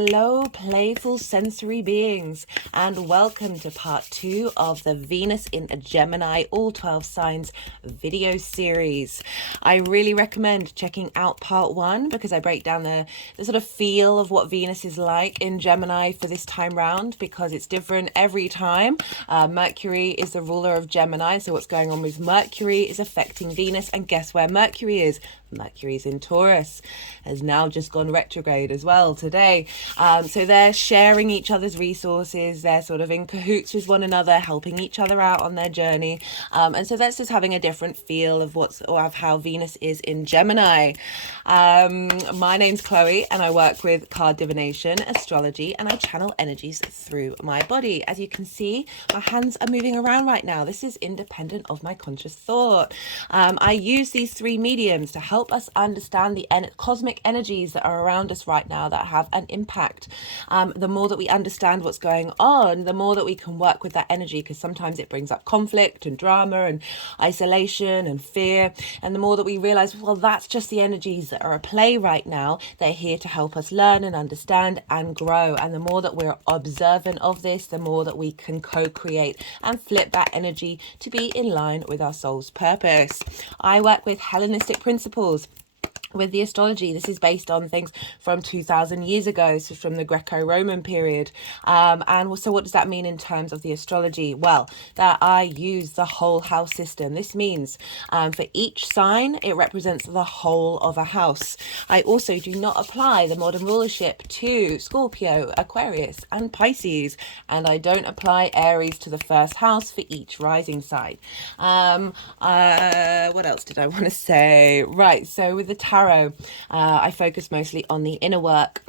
Hello, playful sensory beings, and welcome to part 2 of the Venus in a Gemini, all 12 signs video series. I really recommend checking out part 1 because I break down the sort of feel of what Venus is like in Gemini for this time round, because it's different every time. Mercury is the ruler of Gemini, so what's going on with Mercury is affecting Venus, and guess where Mercury is? Mercury's in Taurus, has now just gone retrograde as well today. So they're sharing each other's resources, they're sort of in cahoots with one another, helping each other out on their journey. And so that's just having a different feel of how Venus is in Gemini. My name's Chloe and I work with card divination, astrology, and I channel energies through my body. As you can see, my hands are moving around right now. This is independent of my conscious thought. I use these 3 mediums to help us understand the cosmic energies that are around us right now that have an impact. The more that we understand what's going on, the more that we can work with that energy, because sometimes it brings up conflict and drama and isolation and fear. And the more that we realize, well, that's just the energies that are at play right now. They're here to help us learn and understand and grow. And the more that we're observant of this, the more that we can co-create and flip that energy to be in line with our soul's purpose. I work with Hellenistic principles. With the astrology, this is based on things from 2000 years ago, so from the Greco-Roman period. And so what does that mean in terms of the astrology? Well, that I use the whole house system. This means for each sign, it represents the whole of a house. I also do not apply the modern rulership to Scorpio, Aquarius, and Pisces. And I don't apply Aries to the first house for each rising sign. What else did I want to say? Right, so with the tarot, I focus mostly on the inner work.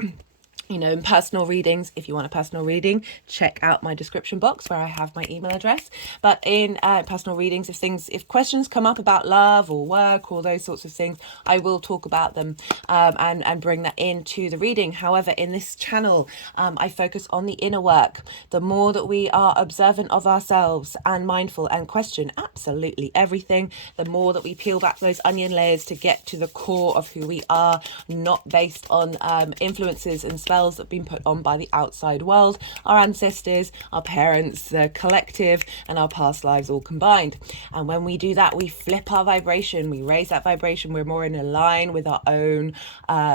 You know, in personal readings, if you want a personal reading, check out my description box where I have my email address. But in personal readings, if questions come up about love or work or those sorts of things, I will talk about them and bring that into the reading. However, in this channel, I focus on the inner work. The more that we are observant of ourselves and mindful and question absolutely everything, the more that we peel back those onion layers to get to the core of who we are, not based on influences and spells that have been put on by the outside world, our ancestors, our parents, the collective, and our past lives all combined. And when we do that, we flip our vibration, we raise that vibration, we're more in a line with our own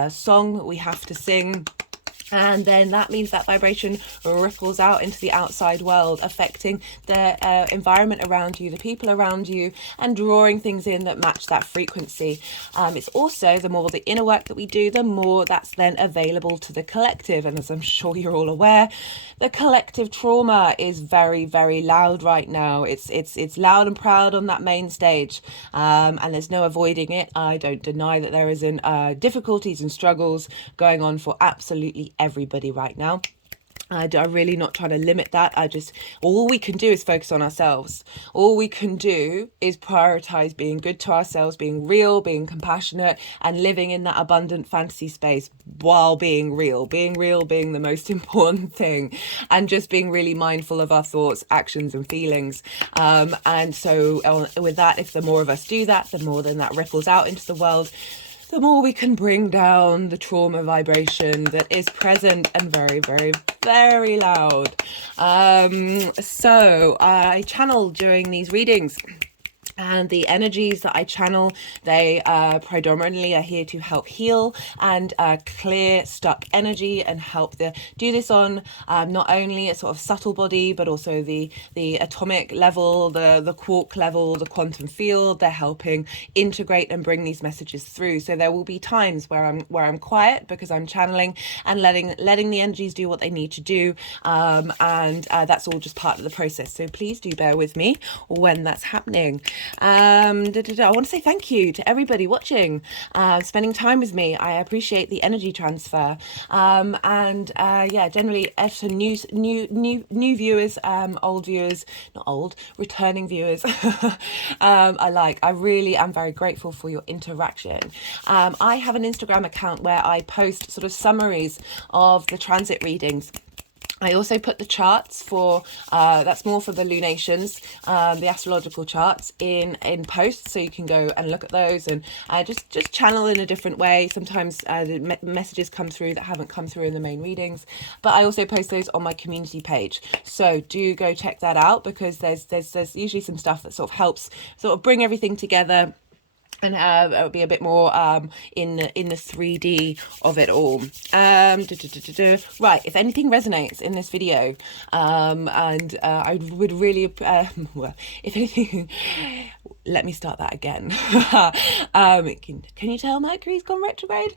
song that we have to sing. And then that means that vibration ripples out into the outside world, affecting the environment around you, the people around you, and drawing things in that match that frequency. It's also, the more the inner work that we do, the more that's then available to the collective. And as I'm sure you're all aware, the collective trauma is very, very loud right now. It's loud and proud on that main stage, and there's no avoiding it. I don't deny that there isn't difficulties and struggles going on for absolutely everybody right now. I'm really not trying to limit that. All we can do is focus on ourselves. All we can do is prioritize being good to ourselves, being real, being compassionate, and living in that abundant fantasy space while being real, being the most important thing, and just being really mindful of our thoughts, actions, and feelings. And so with that, if the more of us do that, the more then that ripples out into the world, the more we can bring down the trauma vibration that is present and very, very, very loud. So I channel during these readings. And the energies that I channel, they predominantly are here to help heal and clear stuck energy and help do this on not only a sort of subtle body, but also the atomic level, the quark level, the quantum field. They're helping integrate and bring these messages through. So there will be times where I'm quiet because I'm channeling and letting the energies do what they need to do, and that's all just part of the process. So please do bear with me when that's happening. I want to say thank you to everybody watching, spending time with me. I appreciate the energy transfer, and generally to new viewers, old viewers, not old, returning viewers. I really am very grateful for your interaction. I have an Instagram account where I post sort of summaries of the transit readings. I also put the charts for, that's more for the lunations, the astrological charts in posts, so you can go and look at those and just channel in a different way. Sometimes the messages come through that haven't come through in the main readings, but I also post those on my community page. So do go check that out, because there's usually some stuff that sort of helps sort of bring everything together, and it'll be a bit more in the 3D of it all. Right, if anything resonates in this video, and I would really, well, if anything, let me start that again. Can you tell Mercury's gone retrograde?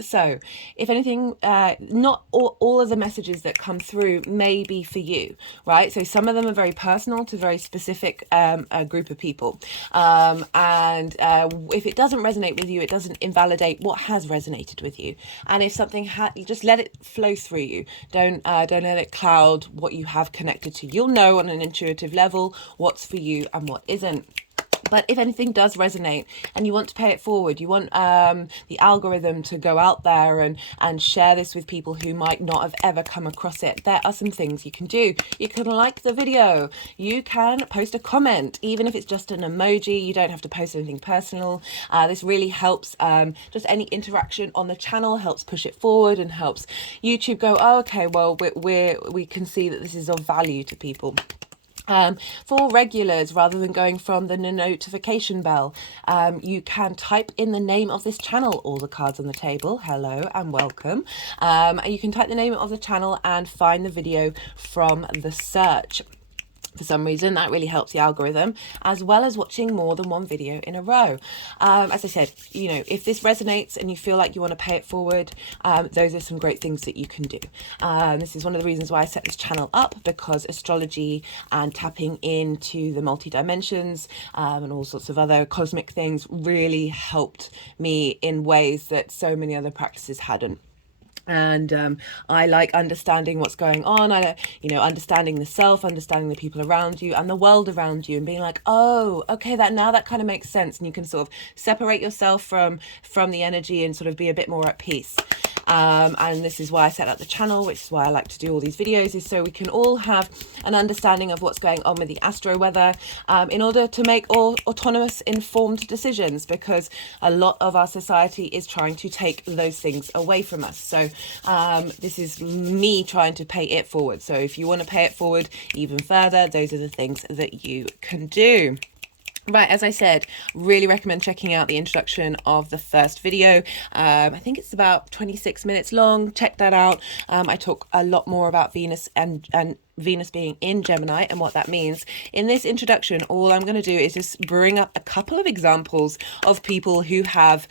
So if anything, not all of the messages that come through may be for you, right? So some of them are very personal to very specific a group of people, and if it doesn't resonate with you, it doesn't invalidate what has resonated with you. And if something you just let it flow through you. Don't let it cloud what you have connected to. You'll know on an intuitive level what's for you and what isn't. But if anything does resonate and you want to pay it forward, you want the algorithm to go out there and share this with people who might not have ever come across it, there are some things you can do. You can like the video, you can post a comment, even if it's just an emoji. You don't have to post anything personal. This really helps, just any interaction on the channel helps push it forward and helps YouTube go, oh, okay, well, we can see that this is of value to people. For regulars, rather than going from the notification bell, you can type in the name of this channel, all the cards on the table, hello and welcome. You can type the name of the channel and find the video from the search. For some reason, that really helps the algorithm, as well as watching more than one video in a row. As I said, you know, if this resonates and you feel like you want to pay it forward, those are some great things that you can do. This is one of the reasons why I set this channel up, because astrology and tapping into the multi-dimensions and all sorts of other cosmic things really helped me in ways that so many other practices hadn't. And I like understanding what's going on. Understanding the self, understanding the people around you and the world around you, and being like, oh, okay, that kind of makes sense. And you can sort of separate yourself from the energy and sort of be a bit more at peace. And this is why I set up the channel, which is why I like to do all these videos, is so we can all have an understanding of what's going on with the astro weather, in order to make all autonomous, informed decisions, because a lot of our society is trying to take those things away from us. So this is me trying to pay it forward. So if you want to pay it forward even further, those are the things that you can do. Right, as I said, really recommend checking out the introduction of the first video. I think it's about 26 minutes long. Check that out. I talk a lot more about Venus and Venus being in Gemini and what that means. In this introduction, all I'm going to do is just bring up a couple of examples of people who have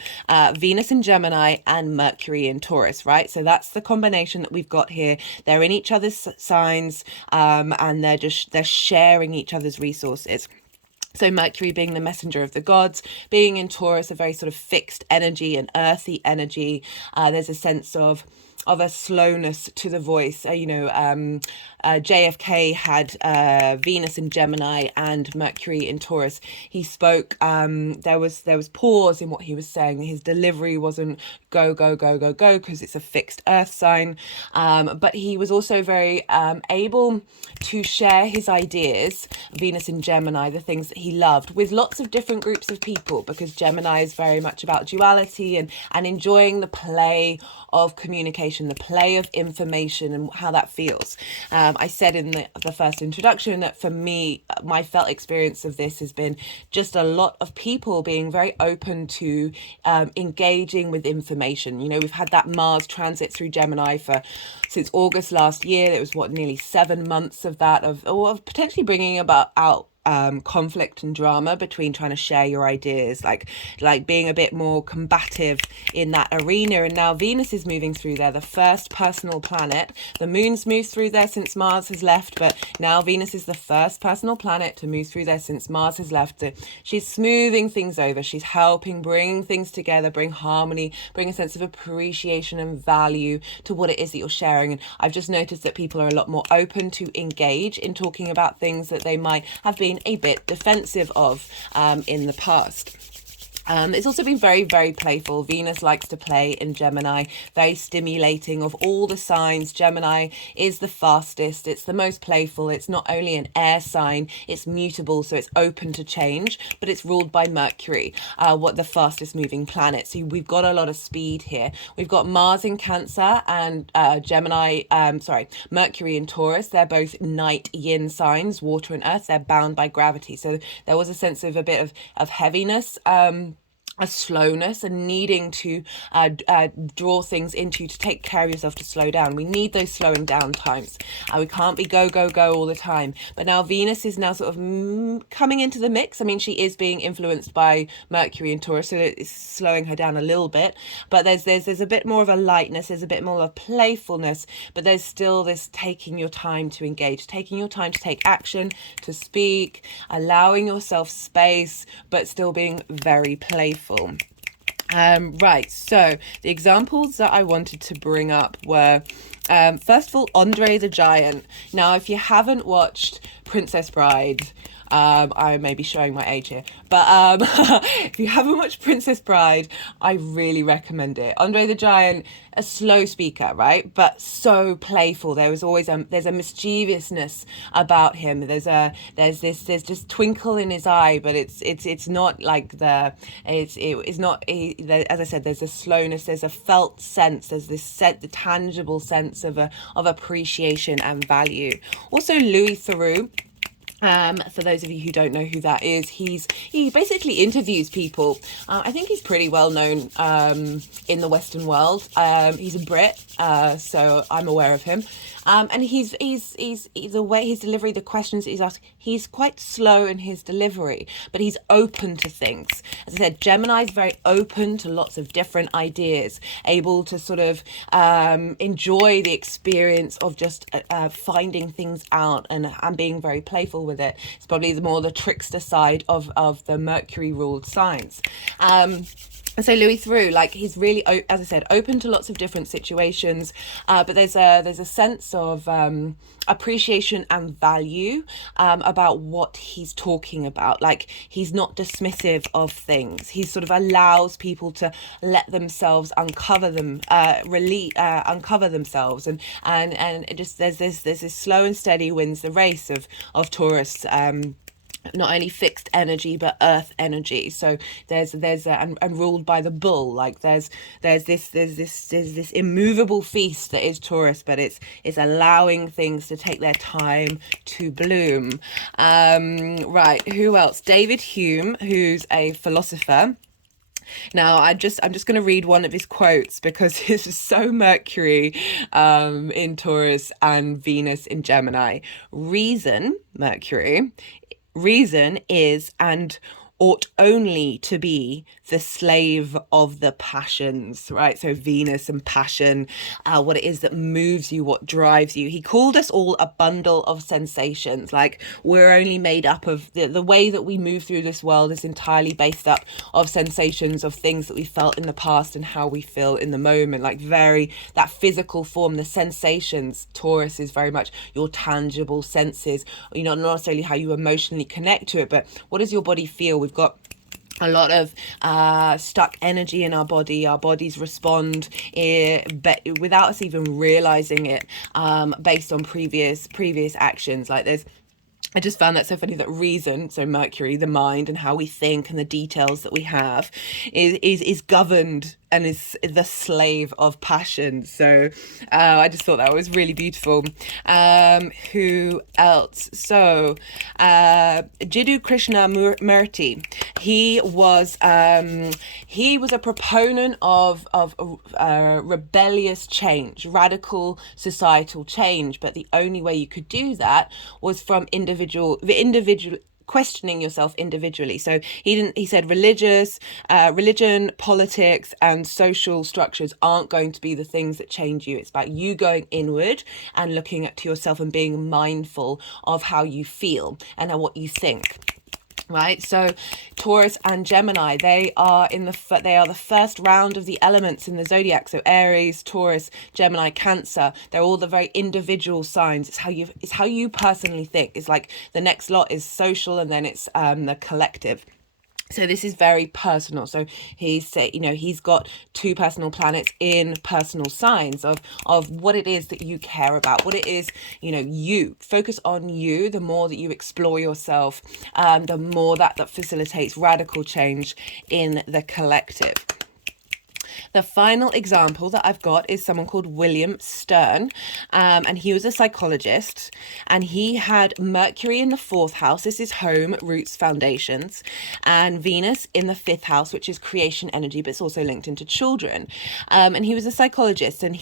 Venus in Gemini and Mercury in Taurus, right? So that's the combination that we've got here. They're in each other's signs, and they're sharing each other's resources. So Mercury being the messenger of the gods, being in Taurus, a very sort of fixed energy, an earthy energy. There's a sense of a slowness to the voice. JFK had Venus in Gemini and Mercury in Taurus. He spoke, there was pause in what he was saying. His delivery wasn't go, go, go, go, go, because it's a fixed earth sign. But he was also very able to share his ideas, Venus in Gemini, the things that he loved, with lots of different groups of people, because Gemini is very much about duality and enjoying the play of communication, the play of information and how that feels. I said in the first introduction that for me, my felt experience of this has been just a lot of people being very open to engaging with information. You know, we've had that Mars transit through Gemini since August last year. It was nearly 7 months of that, of potentially bringing out conflict and drama between trying to share your ideas, like being a bit more combative in that arena. And now Venus is moving through there, the first personal planet. The moon's moved through there since Mars has left, but now Venus is the first personal planet to move through there since Mars has left. She's smoothing things over. She's helping bring things together, bring harmony, bring a sense of appreciation and value to what it is that you're sharing. And I've just noticed that people are a lot more open to engage in talking about things that they might have been a bit defensive of in the past. It's also been very, very playful. Venus likes to play in Gemini, very stimulating. Of all the signs, Gemini is the fastest. It's the most playful. It's not only an air sign, it's mutable, so it's open to change, but it's ruled by Mercury, what the fastest moving planet. So we've got a lot of speed here. We've got Mars in Cancer and Mercury in Taurus. They're both night yin signs, water and earth. They're bound by gravity. So there was a sense of a bit of heaviness, a slowness, and needing to draw things into you, to take care of yourself, to slow down. We need those slowing down times. We can't be go, go, go all the time. But now Venus is now sort of coming into the mix. I mean, she is being influenced by Mercury and Taurus, so it's slowing her down a little bit. But there's a bit more of a lightness, there's a bit more of playfulness, but there's still this taking your time to engage, taking your time to take action, to speak, allowing yourself space, but still being very playful. Right, so the examples that I wanted to bring up were, first of all, Andre the Giant. Now, if you haven't watched Princess Bride, I may be showing my age here, but if you haven't watched Princess Bride, I really recommend it. Andre the Giant, a slow speaker, right, but so playful. There was always there's a mischievousness about him. There's this twinkle in his eye, but it's not like it's not. As I said, there's a slowness. There's a felt sense. There's the tangible sense of appreciation and value. Also, Louis Theroux. For those of you who don't know who that is, he basically interviews people. I think he's pretty well known in the Western world. He's a Brit, so I'm aware of him. And he's the way his delivery, the questions that he's asked, he's quite slow in his delivery, but he's open to things. As I said, Gemini is very open to lots of different ideas, able to sort of enjoy the experience of just finding things out and being very playful with it. It's probably the trickster side of the Mercury ruled signs. And so Louis Theroux, like, he's really, as I said, open to lots of different situations, but there's a sense of appreciation and value about what he's talking about. Like, he's not dismissive of things. He sort of allows people to let themselves uncover themselves, and it just there's this slow and steady wins the race of Taurus. Not only fixed energy but earth energy. So there's and ruled by the bull. Like there's this immovable feast that is Taurus, but it's allowing things to take their time to bloom. Right, who else? David Hume, who's a philosopher. Now, I'm just going to read one of his quotes because this is so Mercury in Taurus and Venus in Gemini. Reason is and ought only to be the slave of the passions, right? So Venus and passion, what it is that moves you, what drives you. He called us all a bundle of sensations. Like, we're only made up of the way that we move through this world is entirely based up of sensations, of things that we felt in the past and how we feel in the moment. Like, that physical form, the sensations. Taurus is very much your tangible senses, not necessarily how you emotionally connect to it, but what does your body feel? We've got a lot of stuck energy in our body. Our bodies respond without us even realizing it, based on previous actions. Like, I just found that so funny that reason, so Mercury, the mind and how we think and the details that we have, is governed and is the slave of passion. So I just thought that was really beautiful. Who else? So Jiddu Krishnamurti, he was a proponent of rebellious change, radical societal change, but the only way you could do that was from individual questioning yourself individually. So he said religion, politics and social structures aren't going to be the things that change you. It's about you going inward and looking to yourself and being mindful of how you feel and what you think. Right, so Taurus and Gemini, they are the first round of the elements in the zodiac. So Aries, Taurus, Gemini, Cancer, they're all the very individual signs. It's how you personally think. It's like the next lot is social, and then it's the collective. So this is very personal. So he's he's got 2 personal planets in personal signs of what it is that you care about, what it is, you focus on you. The more that you explore yourself, the more that facilitates radical change in the collective. The final example that I've got is someone called William Stern, and he was a psychologist, and he had Mercury in the 4th house. This is home, roots, foundations, and Venus in the 5th house, which is creation energy, but it's also linked into children. And he was a psychologist, and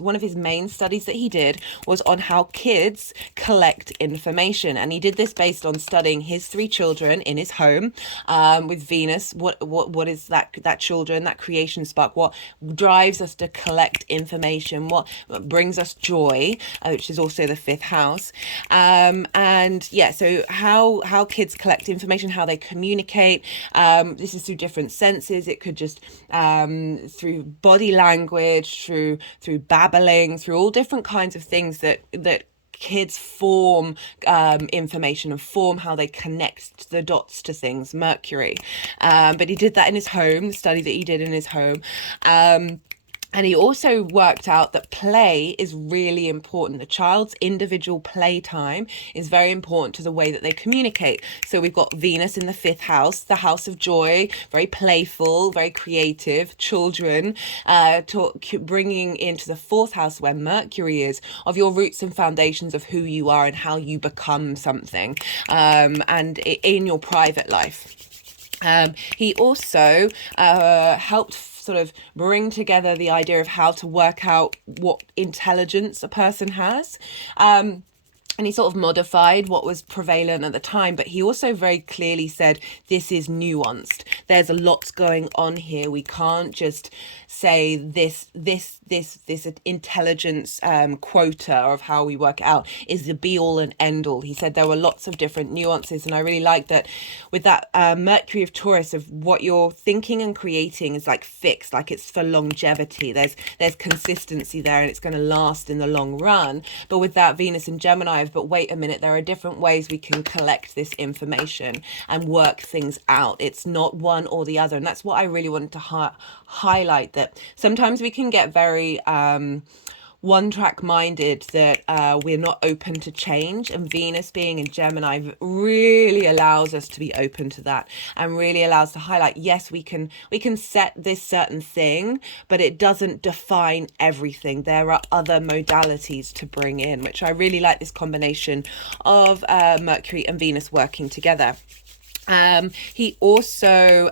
one of his main studies that he did was on how kids collect information, and he did this based on studying his 3 children in his home, with Venus. What is that children, that creation spark, what drives us to collect information, what brings us joy, which is also the 5th house. So how kids collect information, how they communicate, this is through different senses. It could just through body language, through babbling, through all different kinds of things that kids form information and form how they connect the dots to things. Mercury, but he did that in his home, the study that he did in his home. And he also worked out that play is really important. The child's individual play time is very important to the way that they communicate. So we've got Venus in the 5th house, the house of joy, very playful, very creative, children, bringing into the 4th house where Mercury is, of your roots and foundations of who you are and how you become something, and in your private life. He also helped sort of bring together the idea of how to work out what intelligence a person has. And he sort of modified what was prevalent at the time, but he also very clearly said, this is nuanced. There's a lot going on here. We can't just say this intelligence quota of how we work it out is the be all and end all. He said there were lots of different nuances, and I really like that with that Mercury of Taurus, of what you're thinking and creating is like fixed, like it's for longevity. There's consistency there, and it's going to last in the long run. But with that Venus in Gemini, but wait a minute, there are different ways we can collect this information and work things out. It's not one or the other. And that's what I really wanted to highlight, that sometimes we can get very one-track minded, that we're not open to change, and Venus being in Gemini really allows us to be open to that, and really allows to highlight, yes, we can set this certain thing, but it doesn't define everything. There are other modalities to bring in, which I really like, this combination of Mercury and Venus working together. He also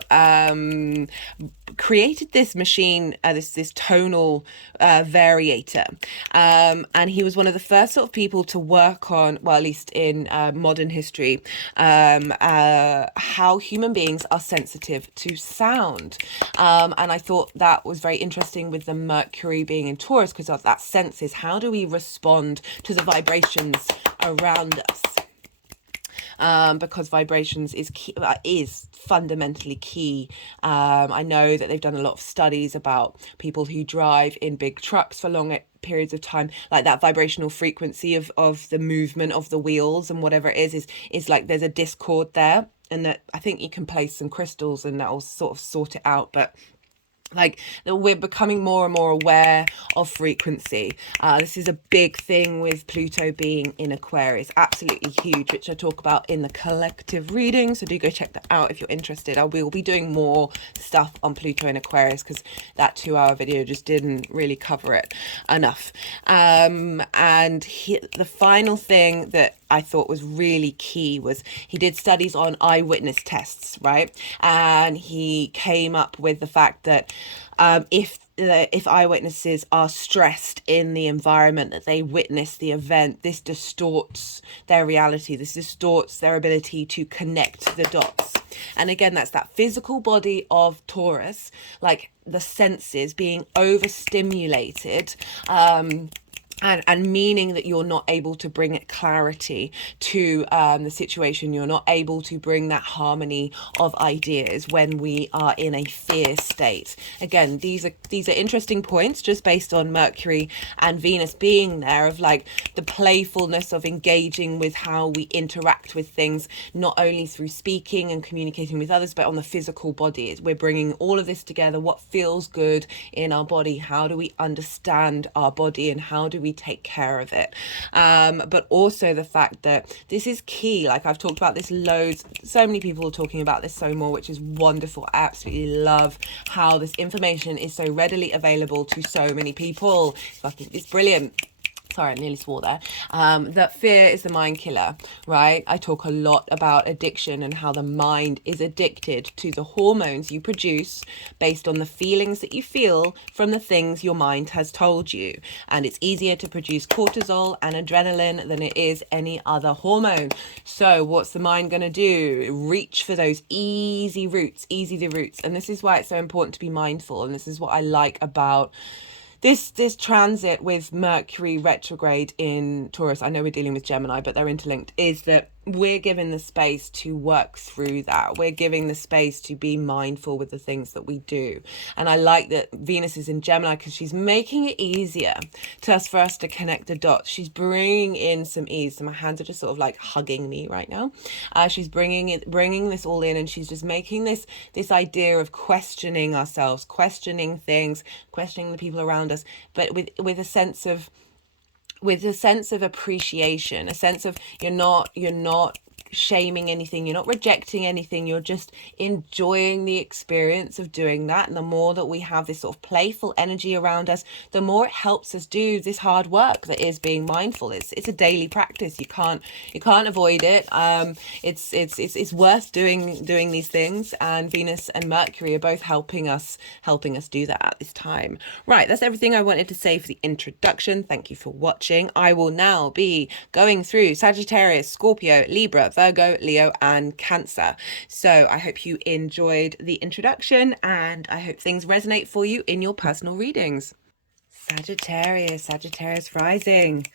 created this machine, this tonal variator, and he was one of the first sort of people to work on, well, at least in modern history, how human beings are sensitive to sound, and I thought that was very interesting with the Mercury being in Taurus, because of that senses. How do we respond to the vibrations around us? Because vibrations is fundamentally key. I know that they've done a lot of studies about people who drive in big trucks for long periods of time, like that vibrational frequency of the movement of the wheels and whatever it is like there's a discord there, and that I think you can place some crystals and that'll sort of sort it out. But like, we're becoming more and more aware of frequency. This is a big thing with Pluto being in Aquarius, absolutely huge, which I talk about in the collective reading, so do go check that out if you're interested. I will be doing more stuff on Pluto in Aquarius, because that 2-hour video just didn't really cover it enough. And the final thing that I thought was really key was he did studies on eyewitness tests, right? And he came up with the fact that if eyewitnesses are stressed in the environment that they witness the event, this distorts their reality. This distorts their ability to connect the dots. And again, that's that physical body of Taurus, like the senses being overstimulated, and meaning that you're not able to bring clarity to the situation. You're not able to bring that harmony of ideas when we are in a fear state. Again, these are interesting points just based on Mercury and Venus being there, of like the playfulness of engaging with how we interact with things, not only through speaking and communicating with others, but on the physical body. We're bringing all of this together. What feels good in our body? How do we understand our body, and how do we take care of it? But also the fact that this is key. Like, I've talked about this loads, so many people are talking about this so more, which is wonderful. I absolutely love how this information is so readily available to so many people. It's brilliant. Sorry, I nearly swore there. That fear is the mind killer, right? I talk a lot about addiction and how the mind is addicted to the hormones you produce based on the feelings that you feel from the things your mind has told you. And it's easier to produce cortisol and adrenaline than it is any other hormone. So what's the mind going to do? Reach for those easy routes. And this is why it's so important to be mindful. And this is what I like about this transit with Mercury retrograde in Taurus. I know we're dealing with Gemini, but they're interlinked, is that we're given the space to work through that. We're giving the space to be mindful with the things that we do. And I like that Venus is in Gemini because she's making it easier for us to connect the dots. She's bringing in some ease. So my hands are just sort of like hugging me right now. She's bringing this all in, and she's just making this idea of questioning ourselves, questioning things, questioning the people around us, but with a sense of appreciation, a sense of you're not shaming anything, you're not rejecting anything, you're just enjoying the experience of doing that. And the more that we have this sort of playful energy around us, the more it helps us do this hard work that is being mindful. It's a daily practice. You can't avoid it. It's worth doing these things, and Venus and Mercury are both helping us do that at this time. Right, that's everything I wanted to say for the introduction. Thank you for watching. I will now be going through Sagittarius, Scorpio, Libra, Virgo, Leo, and Cancer. So I hope you enjoyed the introduction, and I hope things resonate for you in your personal readings. Sagittarius rising.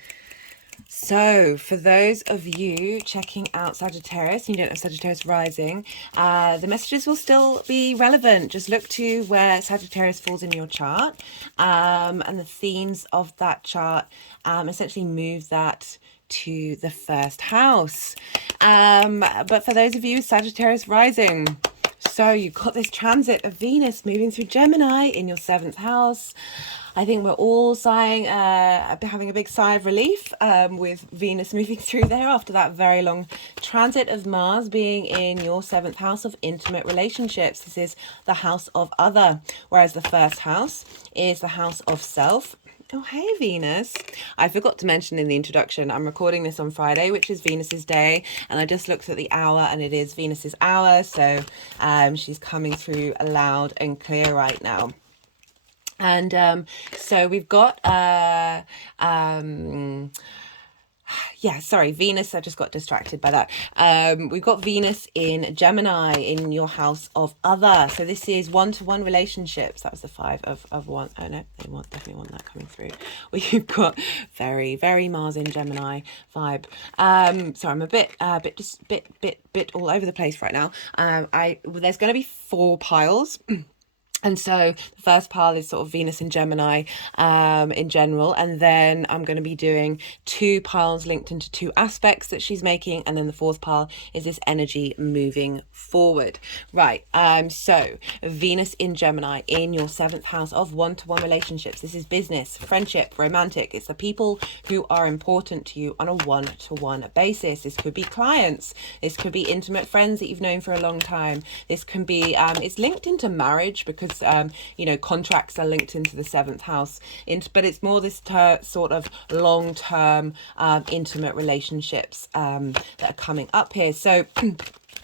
So for those of you checking out Sagittarius and you don't have Sagittarius rising, the messages will still be relevant. Just look to where Sagittarius falls in your chart, and the themes of that chart, essentially move that to the first house. But for those of you Sagittarius rising, so you've got this transit of Venus moving through Gemini in your 7th house. I think we're all having a big sigh of relief with Venus moving through there after that very long transit of Mars being in your 7th house of intimate relationships. This is the house of other, whereas the first house is the house of self. Oh, hey, Venus. I forgot to mention in the introduction, I'm recording this on Friday, which is Venus's day. And I just looked at the hour, and it is Venus's hour. So she's coming through loud and clear right now. And so we've got Venus. I just got distracted by that. We've got Venus in Gemini in your house of other. So this is one-to-one relationships. That was the 5 of one. Oh no, they definitely want that coming through. We've got very, very Mars in Gemini vibe. So I'm a bit all over the place right now. There's going to be 4 piles. And so the first pile is sort of Venus and Gemini in general. And then I'm going to be doing 2 piles linked into 2 aspects that she's making. And then the 4th pile is this energy moving forward. Right. So Venus in Gemini in your 7th house of one-to-one relationships. This is business, friendship, romantic. It's the people who are important to you on a one-to-one basis. This could be clients. This could be intimate friends that you've known for a long time. This can be, it's linked into marriage because contracts are linked into the 7th house, but it's more this sort of long-term intimate relationships that are coming up here. So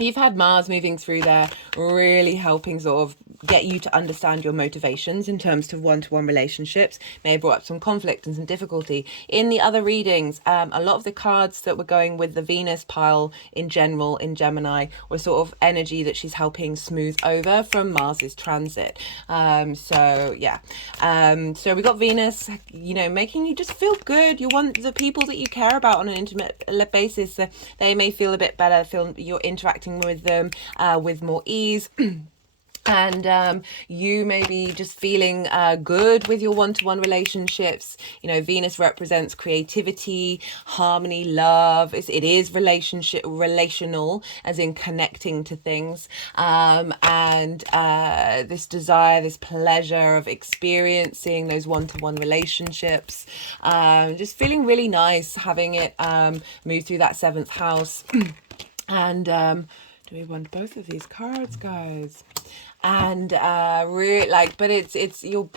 you've had Mars moving through there, really helping sort of get you to understand your motivations in terms of one-to-one relationships. May have brought up some conflict and some difficulty. In the other readings, a lot of the cards that were going with the Venus pile in general in Gemini were sort of energy that she's helping smooth over from Mars's transit. So yeah, so we got Venus, you know, making you just feel good. You want the people that you care about on an intimate basis, they may feel a bit better, feel you're interacting with them with more ease. And you may be just feeling good with your one-to-one relationships. You know, Venus represents creativity, harmony, love. It is relational, as in connecting to things, and this desire, this pleasure of experiencing those one-to-one relationships. Just feeling really nice having it move through that 7th house. And do we want both of these cards, guys? And really, like, but it's you're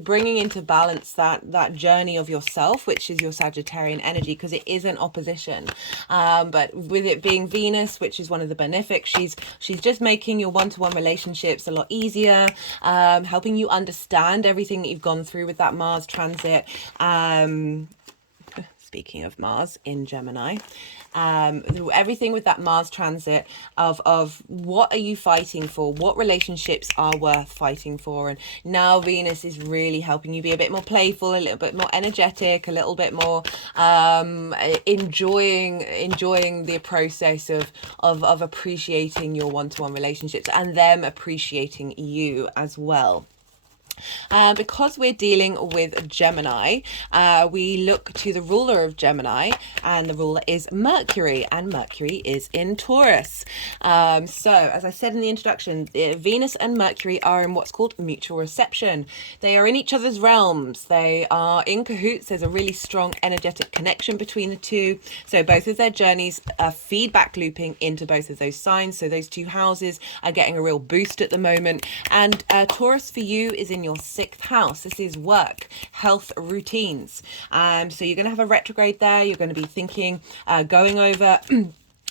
bringing into balance that journey of yourself, which is your Sagittarian energy, because it is an opposition. But with it being Venus, which is one of the benefics, she's just making your one-to-one relationships a lot easier, helping you understand everything that you've gone through with that Mars transit. Speaking of Mars in Gemini, everything with that Mars transit of what are you fighting for, what relationships are worth fighting for, and now Venus is really helping you be a bit more playful, a little bit more energetic, a little bit more enjoying the process of appreciating your one-to-one relationships and them appreciating you as well. Because we're dealing with Gemini, we look to the ruler of Gemini, and the ruler is Mercury, and Mercury is in Taurus. So, as I said in the introduction, Venus and Mercury are in what's called mutual reception. They are in each other's realms. They are in cahoots. There's a really strong energetic connection between the two. So both of their journeys are feedback looping into both of those signs. So those two houses are getting a real boost at the moment. And Taurus for you is in your 6th house. This is work, health, routines. So you're going to have a retrograde there. You're going to be thinking, going over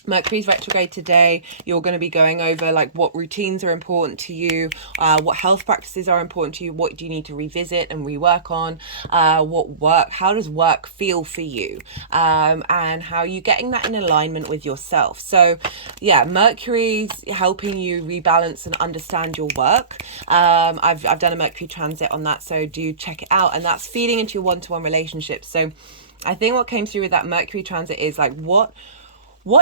Mercury's retrograde today. You're going to be going over like what routines are important to you, what health practices are important to you, what do you need to revisit and rework on, how does work feel for you, and how are you getting that in alignment with yourself. So yeah, Mercury's helping you rebalance and understand your work. I've done a Mercury transit on that, so do check it out, and that's feeding into your one-to-one relationships. So I think what came through with that Mercury transit is like what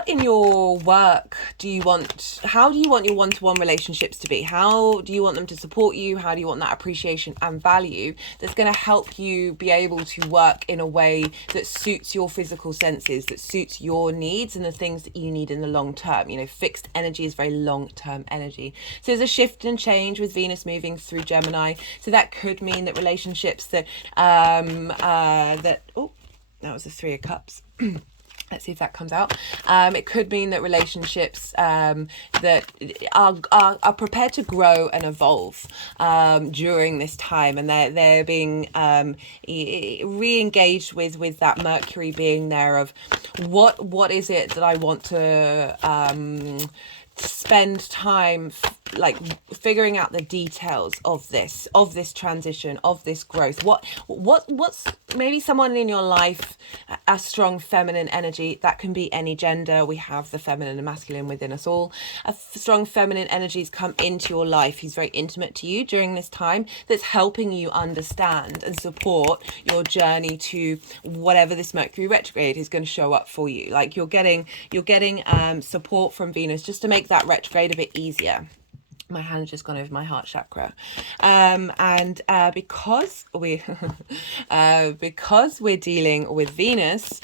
in your work do you want, how do you want your one-to-one relationships to be? How do you want them to support you? How do you want that appreciation and value that's going to help you be able to work in a way that suits your physical senses, that suits your needs and the things that you need in the long term? You know, fixed energy is very long-term energy. So there's a shift and change with Venus moving through Gemini. So that could mean that relationships that, that was the 3 of Cups. Let's see if that comes out. It could mean that relationships that are prepared to grow and evolve during this time, and they're being re-engaged with that Mercury being there of what is it that I want to spend time like figuring out the details of this transition, of this growth. What's maybe someone in your life, a strong feminine energy, that can be any gender. We have the feminine and masculine within us all. A strong feminine energies come into your life who's very intimate to you during this time, that's helping you understand and support your journey to whatever this Mercury retrograde is going to show up for you. Like you're getting support from Venus just to make that retrograde a bit easier. My hand's just gone over my heart chakra, and because we because we're dealing with Venus,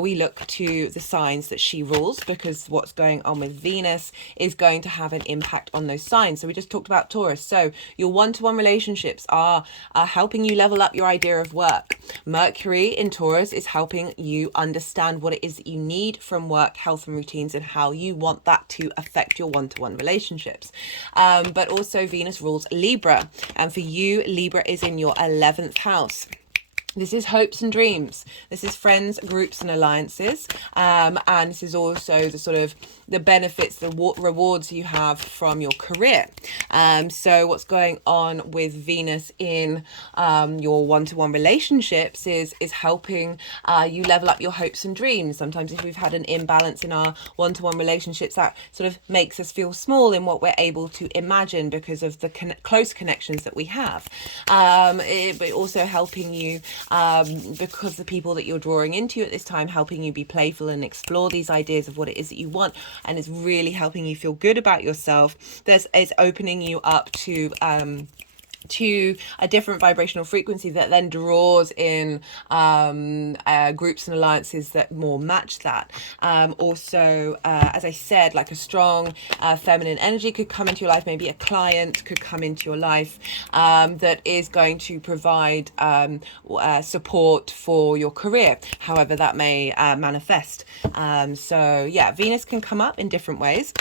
we look to the signs that she rules, because what's going on with Venus is going to have an impact on those signs. So we just talked about Taurus. So your one-to-one relationships are helping you level up your idea of work. Mercury in Taurus is helping you understand what it is that you need from work, health and routines, and how you want that to affect your one-to-one relationships. But also Venus rules Libra, and for you, Libra is in your 11th house. This is hopes and dreams. This is friends, groups, and alliances. And this is also the sort of the benefits, the rewards you have from your career. So what's going on with Venus in your one-to-one relationships is helping you level up your hopes and dreams. Sometimes if we've had an imbalance in our one-to-one relationships, that sort of makes us feel small in what we're able to imagine because of the close connections that we have. But also helping you because the people that you're drawing into at this time, helping you be playful and explore these ideas of what it is that you want, and is really helping you feel good about yourself. It's opening you up to a different vibrational frequency that then draws in groups and alliances that more match that. Also, as I said, like a strong feminine energy could come into your life. Maybe a client could come into your life that is going to provide support for your career, however that may manifest. So yeah, Venus can come up in different ways.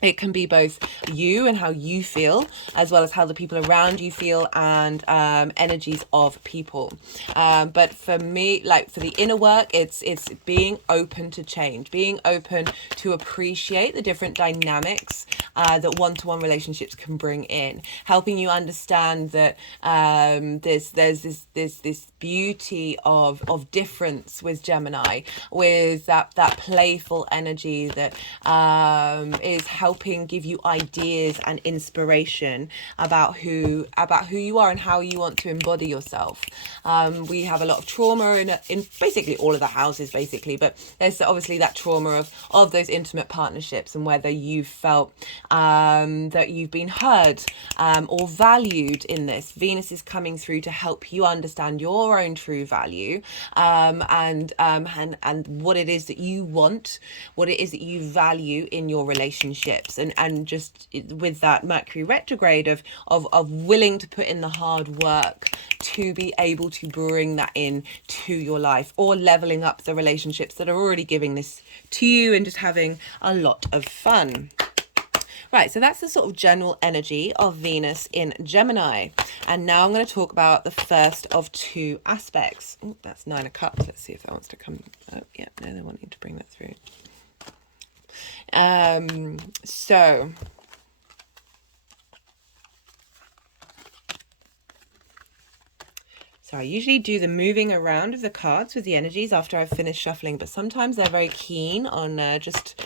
It can be both you and how you feel, as well as how the people around you feel, and energies of people. But for me, like for the inner work, it's being open to change, being open to appreciate the different dynamics that one-to-one relationships can bring in, helping you understand that there's this beauty of difference with Gemini, with that playful energy that is helping give you ideas and inspiration about who you are and how you want to embody yourself. We have a lot of trauma in basically all of the houses, but there's obviously that trauma of those intimate partnerships, and whether you've felt that you've been heard or valued in this. Venus is coming through to help you understand your own true value, and what it is that you want, what it is that you value in your relationships, and just with that Mercury retrograde of willing to put in the hard work to be able to bring that in to your life, or leveling up the relationships that are already giving this to you and just having a lot of fun. Right, so that's the sort of general energy of Venus in Gemini. And now I'm going to talk about the first of two aspects. Ooh, that's 9 of Cups. Let's see if that wants to come. Oh, yeah, no, they're wanting to bring that through. So I usually do the moving around of the cards with the energies after I've finished shuffling, but sometimes they're very keen on just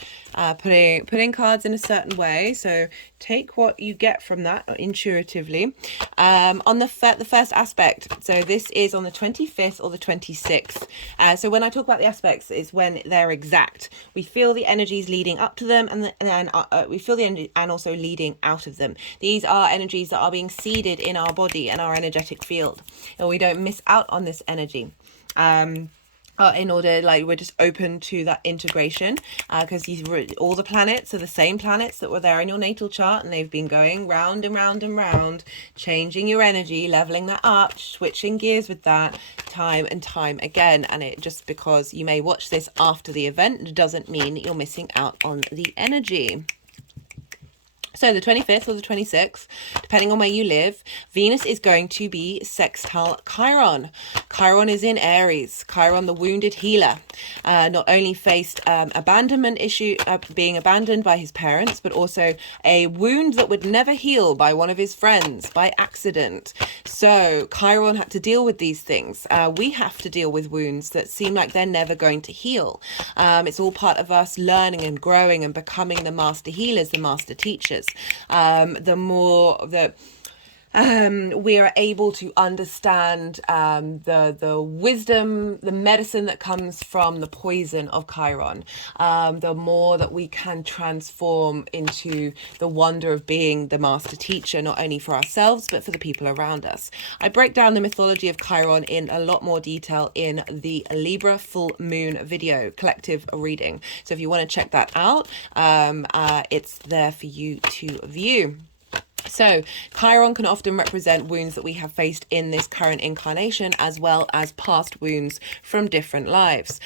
putting cards in a certain way. So take what you get from that intuitively. On the first aspect, so this is on the 25th or the 26th. So when I talk about the aspects, it's when they're exact. We feel the energies leading up to them, and then we feel the energy and also leading out of them. These are energies that are being seeded in our body and our energetic field, and we don't miss out on this energy. In order, like, we're just open to that integration, because all the planets are the same planets that were there in your natal chart, and they've been going round and round and round, changing your energy, leveling that up, switching gears with that time and time again. And it just, because you may watch this after the event, doesn't mean that you're missing out on the energy. So the 25th or the 26th, depending on where you live, Venus is going to be sextile Chiron. Chiron is in Aries. Chiron, the wounded healer, not only faced abandonment issue, being abandoned by his parents, but also a wound that would never heal by one of his friends by accident. So Chiron had to deal with these things. We have to deal with wounds that seem like they're never going to heal. It's all part of us learning and growing and becoming the master healers, the master teachers. The more that we are able to understand the wisdom, the medicine that comes from the poison of Chiron, the more that we can transform into the wonder of being the master teacher, not only for ourselves, but for the people around us. I break down the mythology of Chiron in a lot more detail in the Libra full moon video collective reading. So if you want to check that out, it's there for you to view. So Chiron can often represent wounds that we have faced in this current incarnation, as well as past wounds from different lives.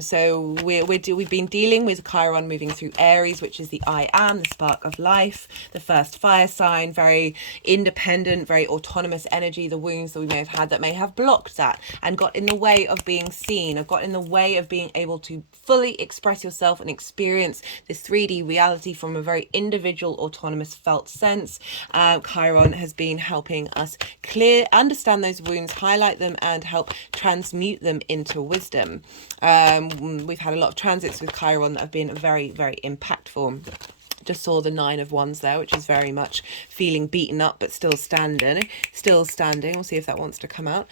So we've been dealing with Chiron moving through Aries, which is the I am, the spark of life, the first fire sign, very independent, very autonomous energy, the wounds that we may have had that may have blocked that and got in the way of being seen, or got in the way of being able to fully express yourself and experience this 3D reality from a very individual, autonomous felt sense. Chiron has been helping us understand those wounds, highlight them, and help transmute them into wisdom. We've had a lot of transits with Chiron that have been very, very impactful. Just saw the 9 of Wands there, which is very much feeling beaten up but still standing. We'll see if that wants to come out.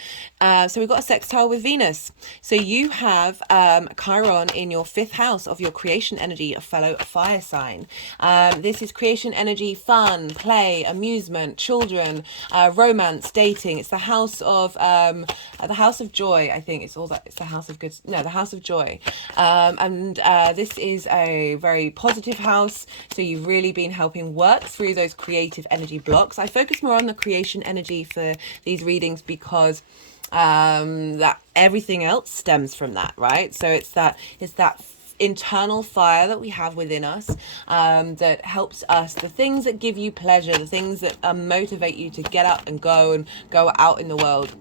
So we've got a sextile with Venus. So you have Chiron in your 5th house of your creation energy, a fellow fire sign. This is creation energy, fun, play, amusement, children, romance, dating. It's the house of joy. I think it's all that. It's the house of good. No, the house of joy. And this is a very positive house. So you've really been helping work through those creative energy blocks. I focus more on the creation energy for these readings because that everything else stems from that, right? So it's that internal fire that we have within us that helps us, the things that give you pleasure, the things that motivate you to get up and go out in the world.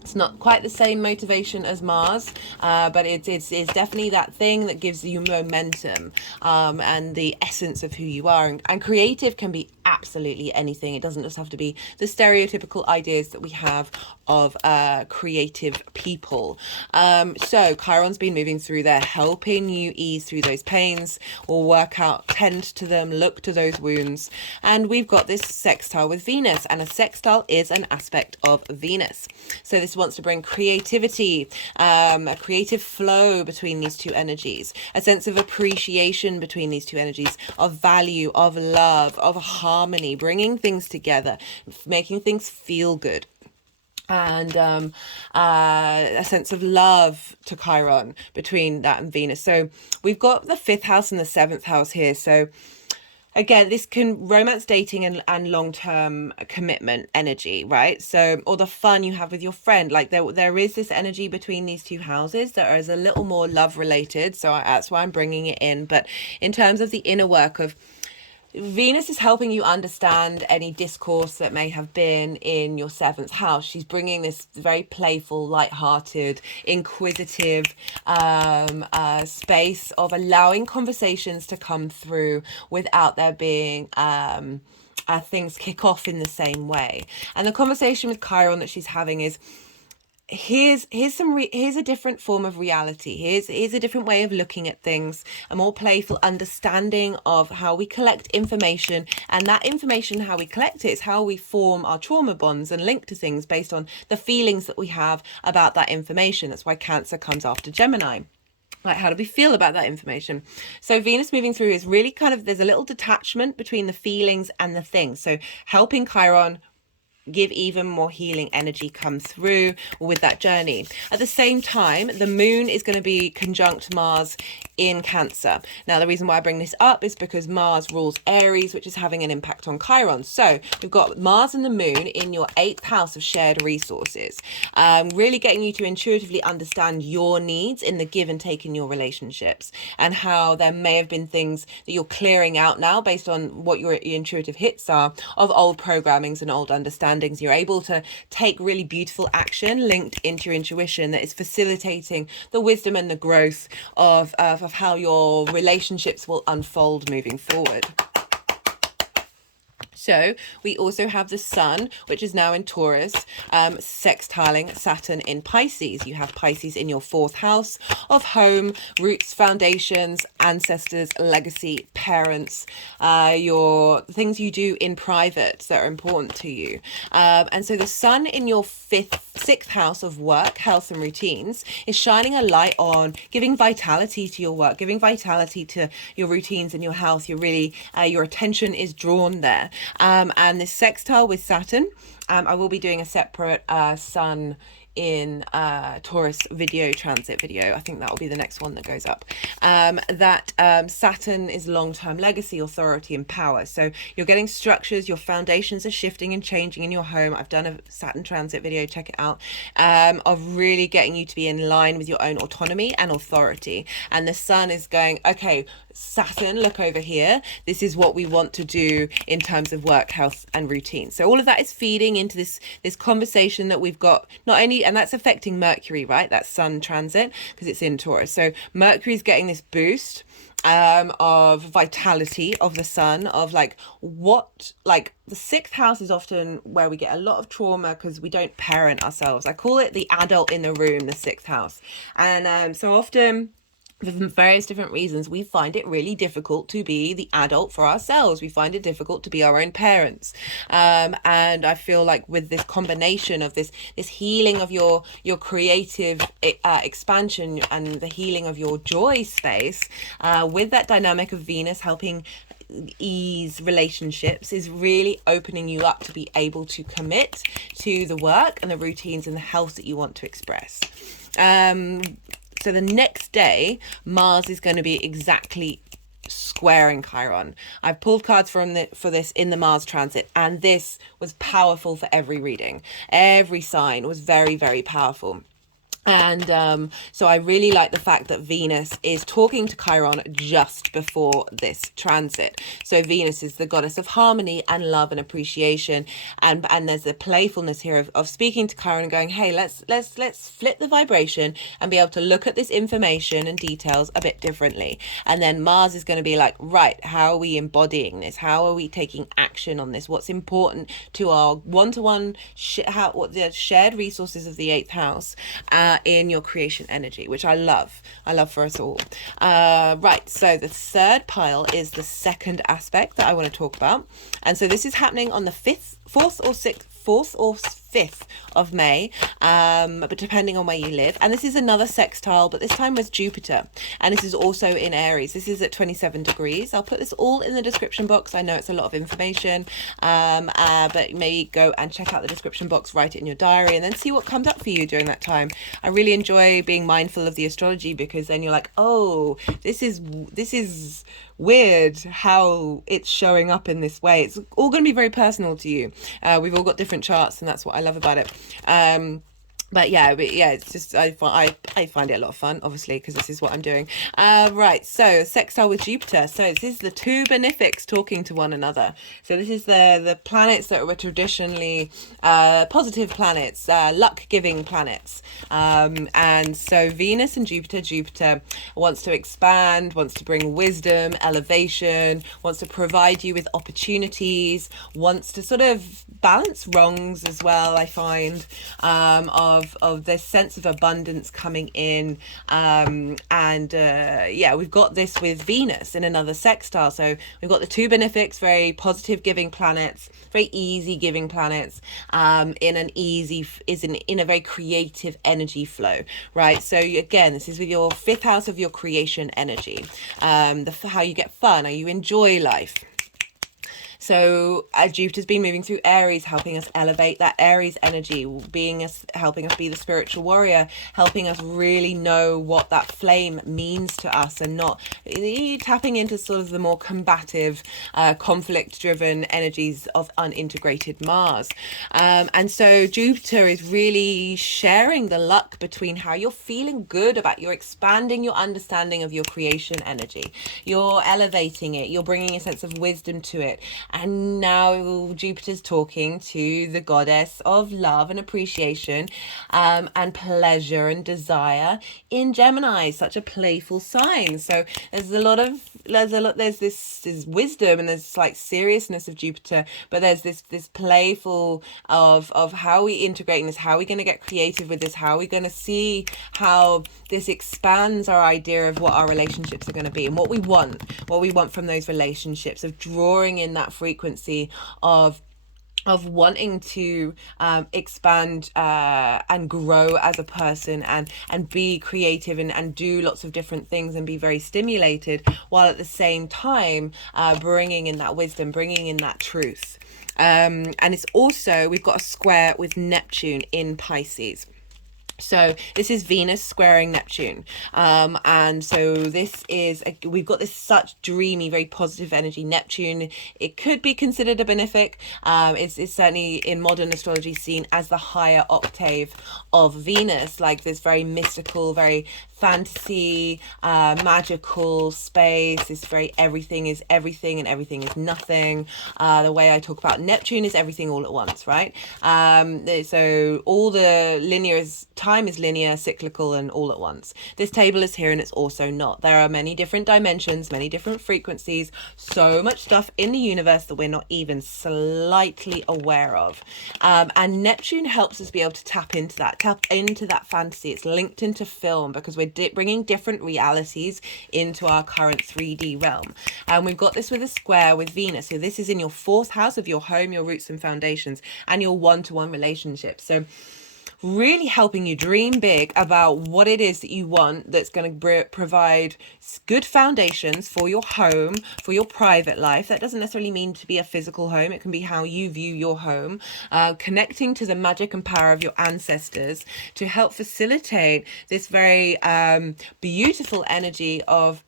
It's not quite the same motivation as Mars, but it's definitely that thing that gives you momentum and the essence of who you are. And creative can be absolutely anything. It doesn't just have to be the stereotypical ideas that we have of creative people. So Chiron's been moving through there, helping you ease through those pains or work out, tend to them, look to those wounds. And we've got this sextile with Venus, and a sextile is an aspect of Venus. So this wants to bring creativity, a creative flow between these two energies, a sense of appreciation between these two energies, of value, of love, of harmony, bringing things together, making things feel good. And a sense of love to Chiron between that and Venus. So we've got the 5th house and the 7th house here. So again, this can romance, dating, and long-term commitment energy, right? So, or the fun you have with your friend. Like there is this energy between these two houses that is a little more love related. So that's why I'm bringing it in. But in terms of the inner work of Venus is helping you understand any discourse that may have been in your 7th house. She's bringing this very playful, light-hearted, inquisitive space of allowing conversations to come through without there being things kick off in the same way. And the conversation with Chiron that she's having is, here's a different form of reality. Here's a different way of looking at things, a more playful understanding of how we collect information, and that information, how we collect it, is how we form our trauma bonds and link to things based on the feelings that we have about that information. That's why Cancer comes after Gemini. Like, how do we feel about that information? So Venus moving through is really kind of, there's a little detachment between the feelings and the things. So helping Chiron give even more healing energy come through with that journey. At the same time, the moon is going to be conjunct Mars in Cancer. Now, the reason why I bring this up is because Mars rules Aries, which is having an impact on Chiron. So we've got Mars and the moon in your 8th house of shared resources, really getting you to intuitively understand your needs in the give and take in your relationships, and how there may have been things that you're clearing out now based on what your intuitive hits are of old programmings and old understandings. You're able to take really beautiful action linked into your intuition that is facilitating the wisdom and the growth of how your relationships will unfold moving forward. So we also have the Sun, which is now in Taurus, sextiling Saturn in Pisces. You have Pisces in your 4th house of home, roots, foundations, ancestors, legacy, parents, your things you do in private that are important to you. And so the Sun in your 6th house of work, health, and routines is shining a light on giving vitality to your work, giving vitality to your routines and your health. Your attention is drawn there. And this sextile with Saturn, I will be doing a separate Sun in Taurus video transit video, I think that will be the next one that goes up, that Saturn is long-term legacy, authority and power. So you're getting structures, your foundations are shifting and changing in your home. I've done a Saturn transit video, check it out, of really getting you to be in line with your own autonomy and authority. And the sun is going, okay, Saturn, look over here. This is what we want to do in terms of work, health and routine. So all of that is feeding into this conversation that we've got, not only, and that's affecting Mercury, right? That sun transit, because it's in Taurus. So Mercury's getting this boost of vitality of the sun, of like what, like the sixth house is often where we get a lot of trauma because we don't parent ourselves. I call it the adult in the room, the sixth house. And so often, for various different reasons, we find it really difficult to be the adult for ourselves. We find it difficult to be our own parents. And I feel like with this combination of this healing of your creative expansion and the healing of your joy space, with that dynamic of Venus helping ease relationships, is really opening you up to be able to commit to the work and the routines and the health that you want to express. So the next day, Mars is going to be exactly squaring Chiron. I've pulled cards for this in the Mars transit, and this was powerful for every reading. Every sign was very, very powerful. And so I really like the fact that Venus is talking to Chiron just before this transit. So Venus is the goddess of harmony and love and appreciation, and there's a playfulness here of speaking to Chiron and going, hey, let's flip the vibration and be able to look at this information and details a bit differently. And then Mars is going to be like, right, how are we embodying this? How are we taking action on this? What's important to our one-to-one what the shared resources of the eighth house in your creation energy, which I love for us all. Right, so the third pile is the second aspect that I want to talk about, and so this is happening on the 4th or 5th of May, but depending on where you live. And this is another sextile, but this time with Jupiter, and this is also in Aries. This is at 27 degrees. I'll put this all in the description box. I know it's a lot of information, but maybe go and check out the description box, write it in your diary, and then see what comes up for you during that time. I really enjoy being mindful of the astrology, because then you're like, oh, this is weird how it's showing up in this way. It's all going to be very personal to you. We've all got different charts, and that's what I love about it. But yeah, it's just, I find it a lot of fun, obviously, because this is what I'm doing. Right, so sextile with Jupiter. So this is the two benefics talking to one another. So this is the planets that were traditionally positive planets, luck-giving planets. And so Venus and Jupiter wants to expand, wants to bring wisdom, elevation, wants to provide you with opportunities, wants to sort of balance wrongs as well, I find, of this sense of abundance coming in. We've got this with Venus in another sextile. So we've got the two benefics, very positive giving planets, very easy giving planets, in a very creative energy flow, right? So again, this is with your 5th house of your creation energy, how you get fun, how you enjoy life. So Jupiter's been moving through Aries, helping us elevate that Aries energy, helping us be the spiritual warrior, helping us really know what that flame means to us, and not tapping into sort of the more combative, conflict-driven energies of unintegrated Mars. And so Jupiter is really sharing the luck between how you're feeling good about your expanding your understanding of your creation energy. You're elevating it. You're bringing a sense of wisdom to it. And now Jupiter's talking to the goddess of love and appreciation, and pleasure and desire in Gemini, such a playful sign. So there's this wisdom, and there's like seriousness of Jupiter, but there's this playful of how we integrate this, how are we going to get creative with this, how are we going to see how this expands our idea of what our relationships are going to be, and what we want from those relationships, of drawing in that frequency of wanting to expand and grow as a person, and be creative and do lots of different things and be very stimulated, while at the same time bringing in that wisdom, bringing in that truth. And it's also, we've got a square with Neptune in Pisces. So this is Venus squaring Neptune. And so this is, we've got this such dreamy, very positive energy. Neptune, it could be considered a benefic. It's certainly in modern astrology seen as the higher octave of Venus, like this very mystical, very fantasy, magical space. It's very everything is everything and everything is nothing. The way I talk about Neptune is everything all at once, right? So all the linear is time is linear, cyclical, and all at once. This table is here and it's also not. There are many different dimensions, many different frequencies, so much stuff in the universe that we're not even slightly aware of. And Neptune helps us be able to tap into that fantasy. It's linked into film because we're bringing different realities into our current 3D realm. And we've got this with a square with Venus. So this is in your 4th house of your home, your roots and foundations, and your one-to-one relationships. So really helping you dream big about what it is that you want, that's going to provide good foundations for your home, for your private life. That doesn't necessarily mean to be a physical home. It can be how you view your home, connecting to the magic and power of your ancestors to help facilitate this very beautiful energy of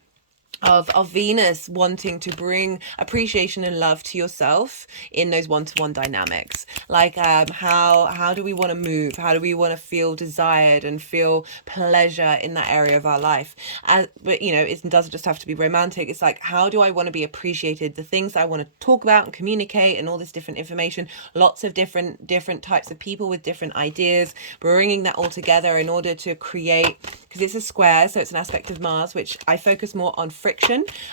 Venus wanting to bring appreciation and love to yourself in those one-to-one dynamics. Like how do we want to move? How do we want to feel desired and feel pleasure in that area of our life? But you know, it doesn't just have to be romantic. It's like, how do I want to be appreciated? The things I want to talk about and communicate and all this different information, lots of different types of people with different ideas, bringing that all together in order to create, because it's a square, so it's an aspect of Mars, which I focus more on friction.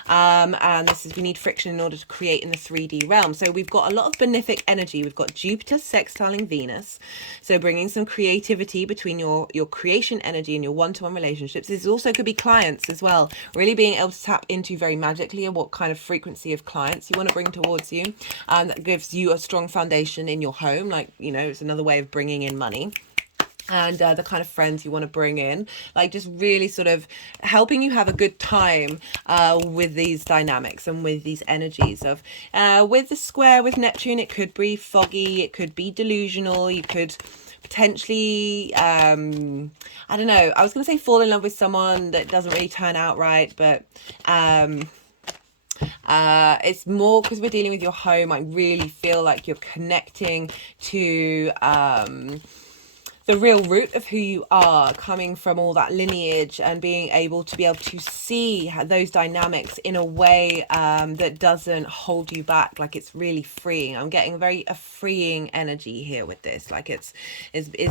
And this is, we need friction in order to create in the 3D realm. So we've got a lot of benefic energy. We've got Jupiter sextiling Venus, so bringing some creativity between your creation energy and your one-to-one relationships. This also could be clients as well, really being able to tap into very magically and what kind of frequency of clients you want to bring towards you. That gives you a strong foundation in your home, like, you know, it's another way of bringing in money. And the kind of friends you want to bring in, like just really sort of helping you have a good time with these dynamics and with these energies of with the square with Neptune. It could be foggy, it could be delusional, you could potentially I don't know, I was going to say fall in love with someone that doesn't really turn out right, but it's more because we're dealing with your home. I really feel like you're connecting to the real root of who you are, coming from all that lineage and being able to see those dynamics in a way that doesn't hold you back. Like, it's really freeing. I'm getting a freeing energy here with this. Like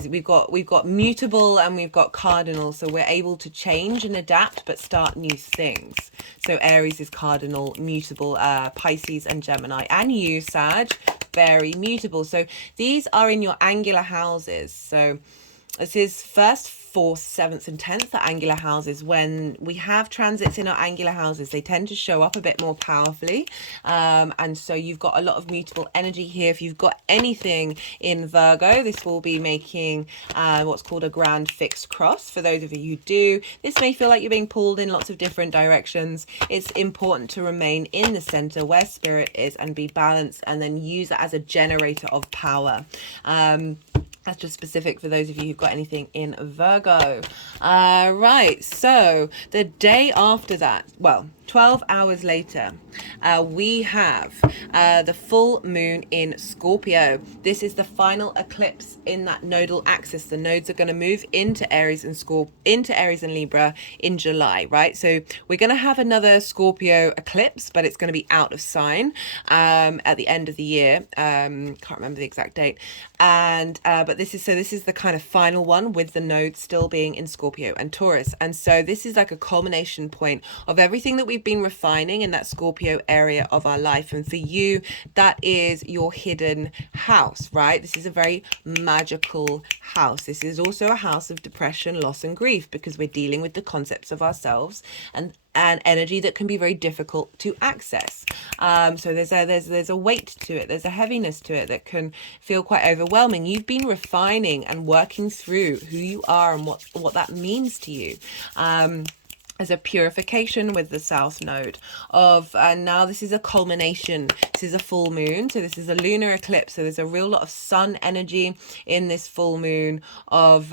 we've got mutable and we've got cardinal, so we're able to change and adapt but start new things. So Aries is cardinal, mutable, Pisces and Gemini, and you, Sag, very mutable. So these are in your angular houses. So this is 1st, 4th, 7th and 10th are angular houses. When we have transits in our angular houses, they tend to show up a bit more powerfully. And so you've got a lot of mutable energy here. If you've got anything in Virgo, this will be making what's called a grand fixed cross. For those of you who do, this may feel like you're being pulled in lots of different directions. It's important to remain in the center where spirit is and be balanced, and then use it as a generator of power. That's just specific for those of you who've got anything in Virgo. Right, so the day after that, well, 12 hours later, we have the full moon in Scorpio. This is the final eclipse in that nodal axis. The nodes are going to move into Aries and Libra in July, right? So we're going to have another Scorpio eclipse, but it's going to be out of sign at the end of the year. Can't remember the exact date. And but this is the kind of final one, with the nodes still being in Scorpio and Taurus. And so this is like a culmination point of everything that we've been refining in that Scorpio area of our life. And for you, that is your hidden house, right? This is a very magical house. This is also a house of depression, loss and grief, because we're dealing with the concepts of ourselves and energy that can be very difficult to access. So there's a weight to it, there's a heaviness to it that can feel quite overwhelming. You've been refining and working through who you are and what that means to you. as a purification with the south node of, and now this is a culmination. This is a full moon, so this is a lunar eclipse, so there's a real lot of sun energy in this full moon of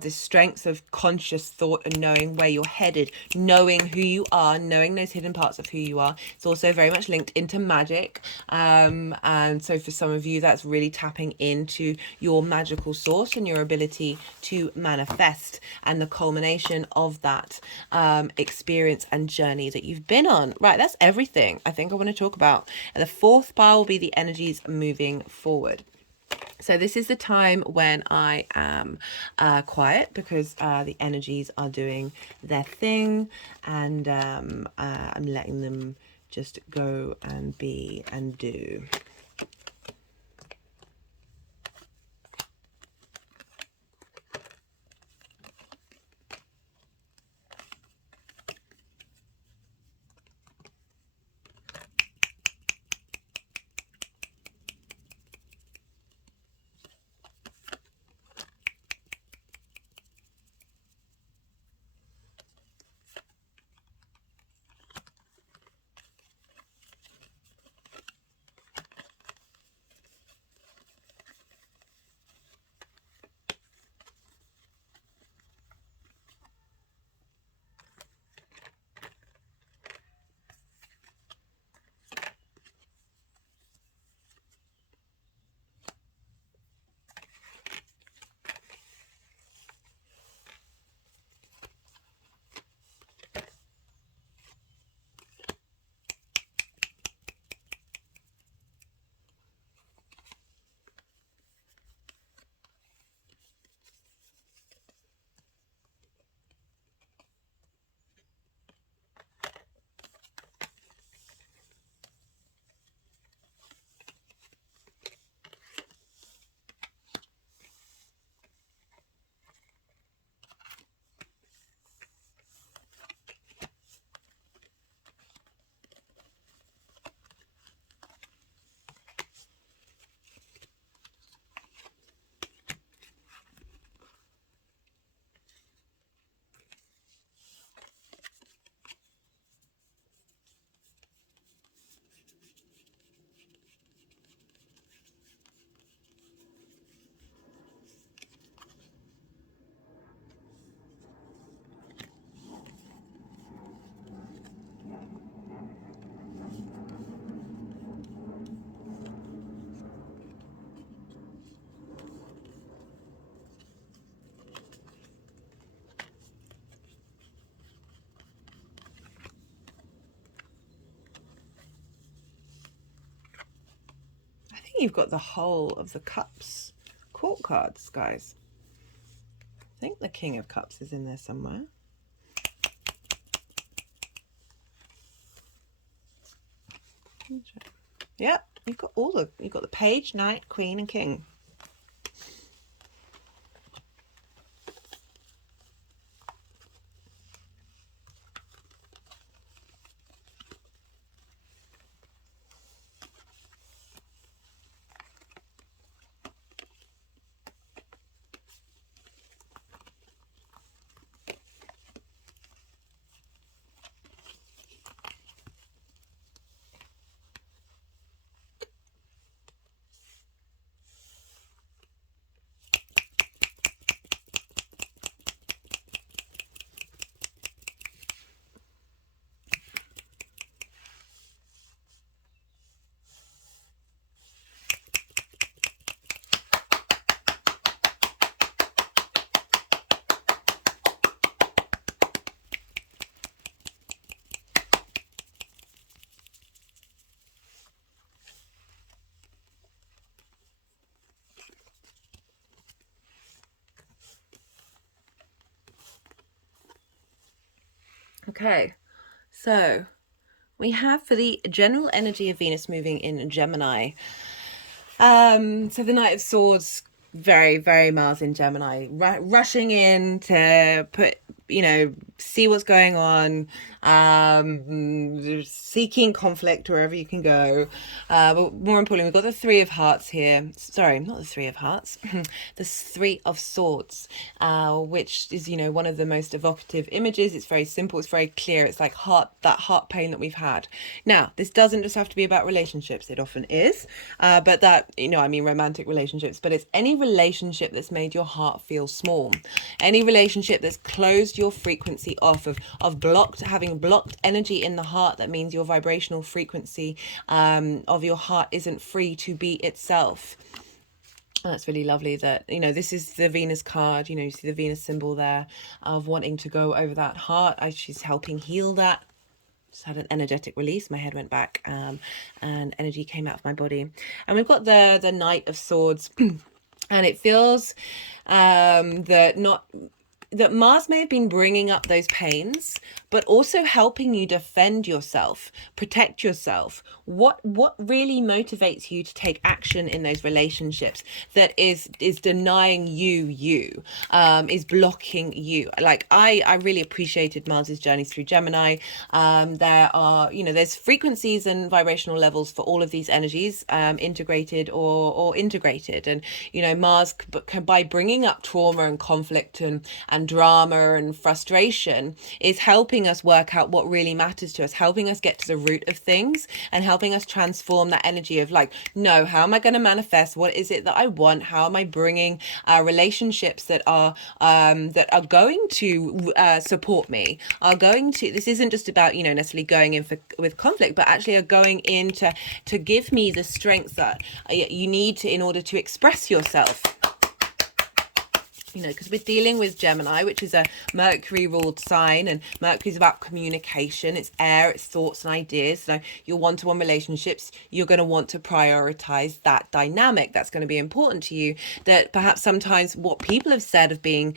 this strength of conscious thought and knowing where you're headed, knowing who you are, knowing those hidden parts of who you are. It's also very much linked into magic, and so for some of you that's really tapping into your magical source and your ability to manifest, and the culmination of that experience and journey that you've been on. Right, that's everything I think I want to talk about. And the fourth pile will be the energies moving forward. So this is the time when I am quiet, because the energies are doing their thing, and I'm letting them just go and be and do. You've got the whole of the Cups court cards, guys. I think the King of Cups is in there somewhere. Yep, you've got the Page, Knight, Queen, and King. Okay, so we have for the general energy of Venus moving in Gemini. So the Knight of Swords, very, very Mars in Gemini, rushing in to put, see what's going on, seeking conflict wherever you can go. But more importantly, we've got the Three of Hearts here. Sorry, not the Three of Hearts, the Three of Swords, which is, you know, one of the most evocative images. It's very simple, it's very clear. It's like that heart pain that we've had. Now, this doesn't just have to be about relationships. It often is, but that, you know, I mean romantic relationships, but it's any relationship that's made your heart feel small, any relationship that's closed your frequency off, of having blocked energy in the heart. That means your vibrational frequency of your heart isn't free to be itself. That's really lovely that, you know, this is the Venus card. You know, you see the Venus symbol there of wanting to go over that heart. She's helping heal that. Just had an energetic release. My head went back and energy came out of my body. And we've got the Knight of Swords. And it feels that Mars may have been bringing up those pains, but also helping you defend yourself, protect yourself. What really motivates you to take action in those relationships that is denying you, is blocking you? Like I really appreciated Mars's journey through Gemini. There are, you know, there's frequencies and vibrational levels for all of these energies, integrated or integrated. And, you know, Mars, by bringing up trauma and conflict and drama and frustration, is helping us work out what really matters to us, helping us get to the root of things, and helping us transform that energy of like, no, how am I going to manifest? What is it that I want? How am I bringing relationships that are going to support me, are going to, this isn't just about, you know, necessarily going in with conflict, but actually are going in to give me the strength that you need to, in order to express yourself. You know, because we're dealing with Gemini, which is a Mercury ruled sign, and Mercury is about communication. It's air, it's thoughts and ideas. So your one-to-one relationships, you're going to want to prioritize that dynamic. That's going to be important to you. That perhaps sometimes what people have said have been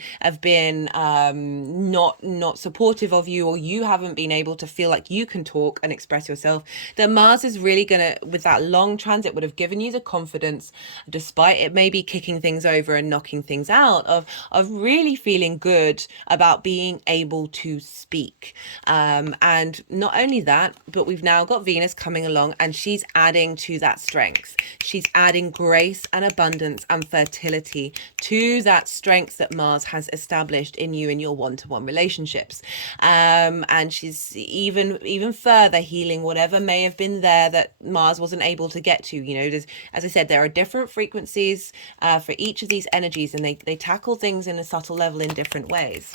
not supportive of you, or you haven't been able to feel like you can talk and express yourself. That Mars is really going to, with that long transit, would have given you the confidence, despite it maybe kicking things over and knocking things out, of really feeling good about being able to speak. And not only that, but we've now got Venus coming along, and she's adding to that strength. She's adding grace and abundance and fertility to that strength that Mars has established in you in your one-to-one relationships. And she's even further healing whatever may have been there that Mars wasn't able to get to. You know, as I said, there are different frequencies for each of these energies, and they tackle things in a subtle level in different ways.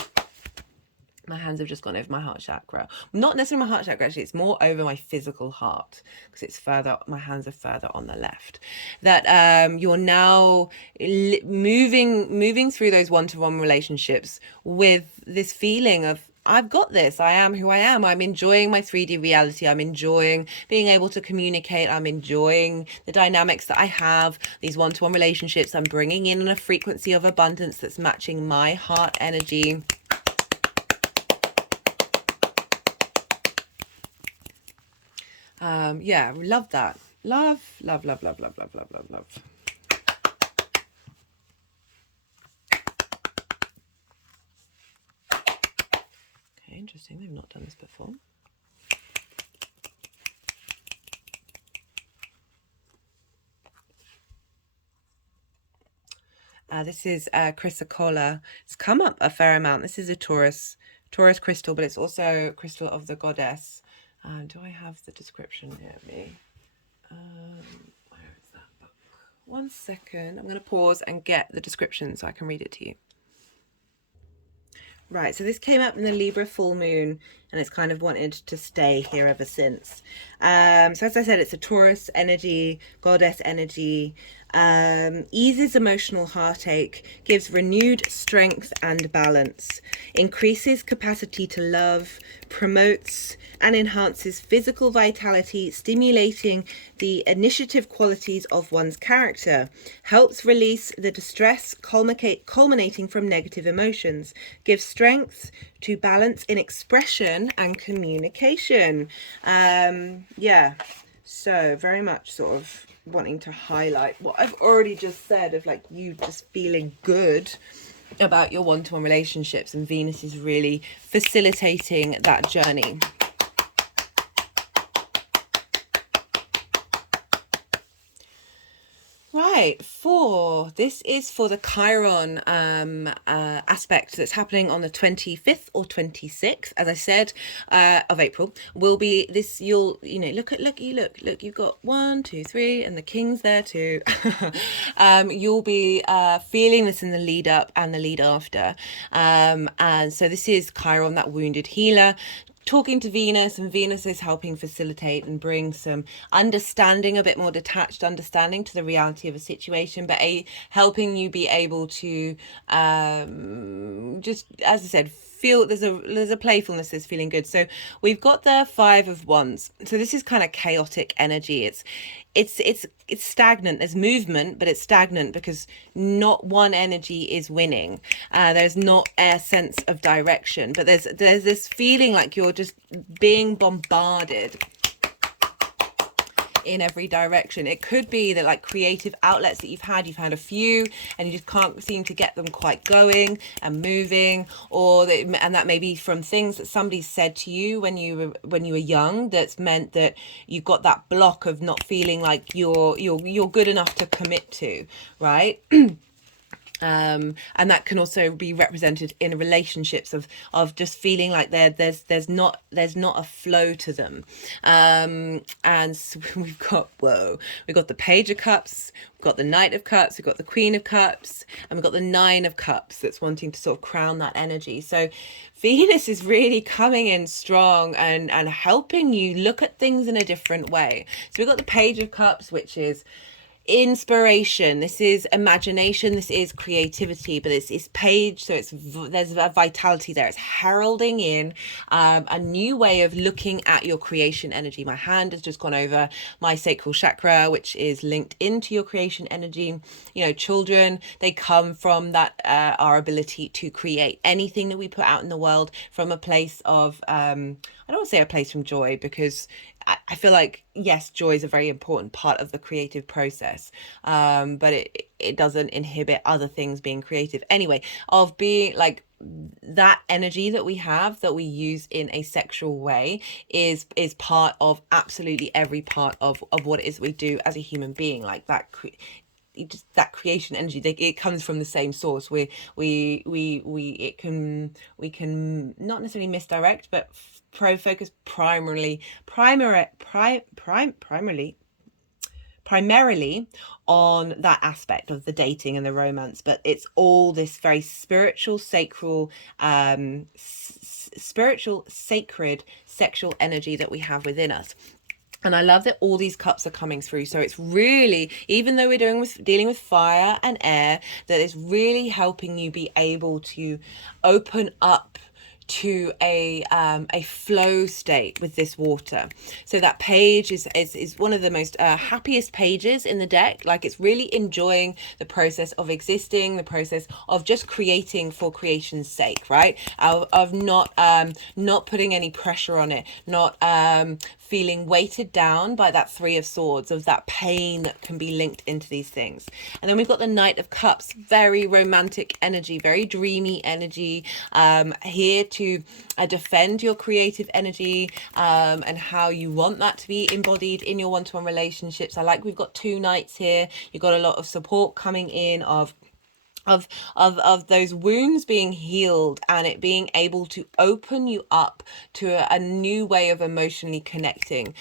My hands have just gone over my heart chakra. Not necessarily my heart chakra, actually. It's more over my physical heart, because it's further, my hands are further on the left. That you're now moving through those one-to-one relationships with this feeling of, I've got this. I am who I am. I'm enjoying my 3D reality. I'm enjoying being able to communicate. I'm enjoying the dynamics that I have. These one-to-one relationships, I'm bringing in a frequency of abundance that's matching my heart energy. Yeah, love that. Love. Okay, interesting. They've not done this before. This is chrysocolla. It's come up a fair amount. This is a Taurus crystal, but it's also crystal of the goddess. Do I have the description near me? Where is that book? One second. I'm going to pause and get the description so I can read it to you. Right, so this came up in the Libra full moon, and it's kind of wanted to stay here ever since. So as I said, it's a Taurus energy, goddess energy, eases emotional heartache, gives renewed strength and balance, increases capacity to love, promotes and enhances physical vitality, stimulating the initiative qualities of one's character, helps release the distress culminating from negative emotions, gives strength to balance in expression and communication. Yeah, so very much sort of wanting to highlight what I've already just said of like you just feeling good about your one-to-one relationships, and Venus is really facilitating that journey. Right, this is for the Chiron aspect that's happening on the 25th or 26th, as I said, of April. Will be this, look, you've got 1, 2, 3, and the king's there too. You'll be feeling this in the lead up and the lead after. And so this is Chiron, that wounded healer, talking to Venus, and Venus is helping facilitate and bring some understanding, a bit more detached understanding to the reality of a situation, but helping you be able to just, as I said, feel there's a playfulness that's feeling good. So we've got the 5 of Wands. So this is kind of chaotic energy. It's stagnant. There's movement, but it's stagnant because not one energy is winning. There's not a sense of direction, but there's this feeling like you're just being bombarded in every direction. It could be that, like, creative outlets that you've had a few and you just can't seem to get them quite going and moving, and that may be from things that somebody said to you when you were young, that's meant that you've got that block of not feeling like you're good enough to commit to, right? And that can also be represented in relationships of just feeling like there's not a flow to them. And so we've got the Page of Cups, we've got the Knight of Cups, we've got the Queen of Cups, and we've got the 9 of Cups that's wanting to sort of crown that energy. So Venus is really coming in strong and helping you look at things in a different way. So we've got the Page of Cups, which is inspiration, this is imagination, this is creativity, but it's page, so there's a vitality there. It's heralding in a new way of looking at your creation energy. My hand has just gone over my sacral chakra, which is linked into your creation energy. Children, they come from that our ability to create anything that we put out in the world from a place of I don't want to say a place from joy, because I feel like, yes, joy is a very important part of the creative process, but it doesn't inhibit other things being creative. Anyway, of being like that energy that we have, that we use in a sexual way, is part of absolutely every part of what it is we do as a human being. Like that that creation energy, it comes from the same source. We can not necessarily misdirect, but focus primarily on that aspect of the dating and the romance, but it's all this very spiritual, sacred sexual energy that we have within us. And I love that all these cups are coming through. So it's really, even though we're dealing with fire and air, that it's really helping you be able to open up to a flow state with this water. So that page is one of the most happiest pages in the deck. Like, it's really enjoying the process of existing, the process of just creating for creation's sake, right? Of not putting any pressure on it, not feeling weighted down by that 3 of Swords, of that pain that can be linked into these things. And then we've got the Knight of Cups, very romantic energy, very dreamy energy, here to defend your creative energy, and how you want that to be embodied in your one-to-one relationships. I like we've got 2 knights here. You've got a lot of support coming in of those wounds being healed, and it being able to open you up to a new way of emotionally connecting.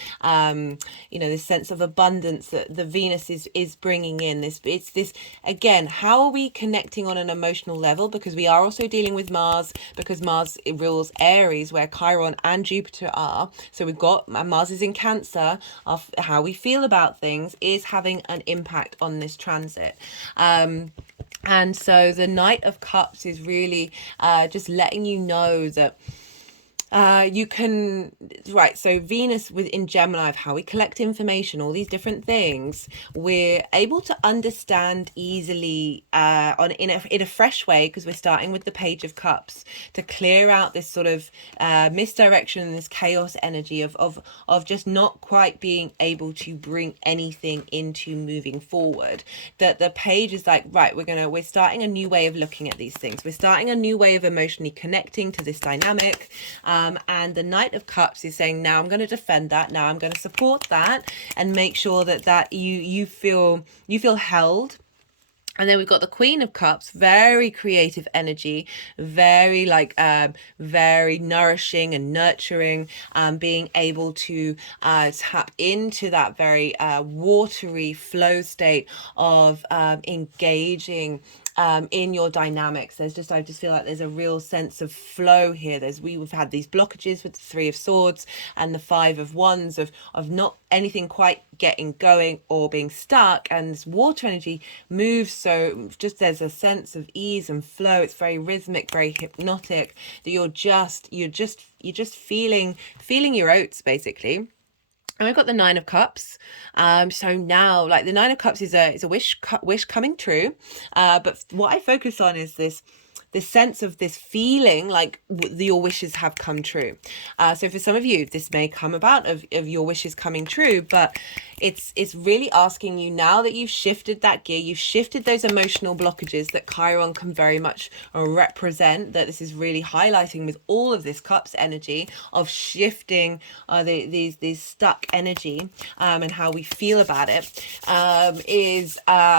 This sense of abundance that the Venus is bringing in. It's this again, how are we connecting on an emotional level? Because we are also dealing with Mars, because Mars rules Aries, where Chiron and Jupiter are. So we've got Mars is in Cancer. Of how we feel about things is having an impact on this transit. And so the Knight of Cups is really just letting you know that You can, right, so Venus within Gemini, of how we collect information, all these different things, we're able to understand easily in a fresh way, because we're starting with the Page of Cups to clear out this sort of misdirection and this chaos energy of just not quite being able to bring anything into moving forward. That the page is like, right, we're starting a new way of looking at these things. We're starting a new way of emotionally connecting to this dynamic. And the Knight of Cups is saying, now I'm going to defend that. Now I'm going to support that and make sure that you feel held. And then we've got the Queen of Cups, very creative energy, very very nourishing and nurturing, being able to tap into that very watery flow state of engaging in your dynamics. I just feel like there's a real sense of flow here. We've had these blockages with the Three of Swords and the Five of Wands of not anything quite getting going or being stuck, and this water energy moves, so just there's a sense of ease and flow. It's very rhythmic, very hypnotic, that you're just feeling your oats basically. And we've got the Nine of Cups. So now, like, the Nine of Cups is a wish coming true. But what I focus on is this sense of this feeling like your wishes have come true. So for some of you, this may come about of your wishes coming true, but it's really asking you, now that you've shifted that gear, you've shifted those emotional blockages that Chiron can very much represent, that this is really highlighting with all of this Cups energy of shifting these stuck energy, and how we feel about it, is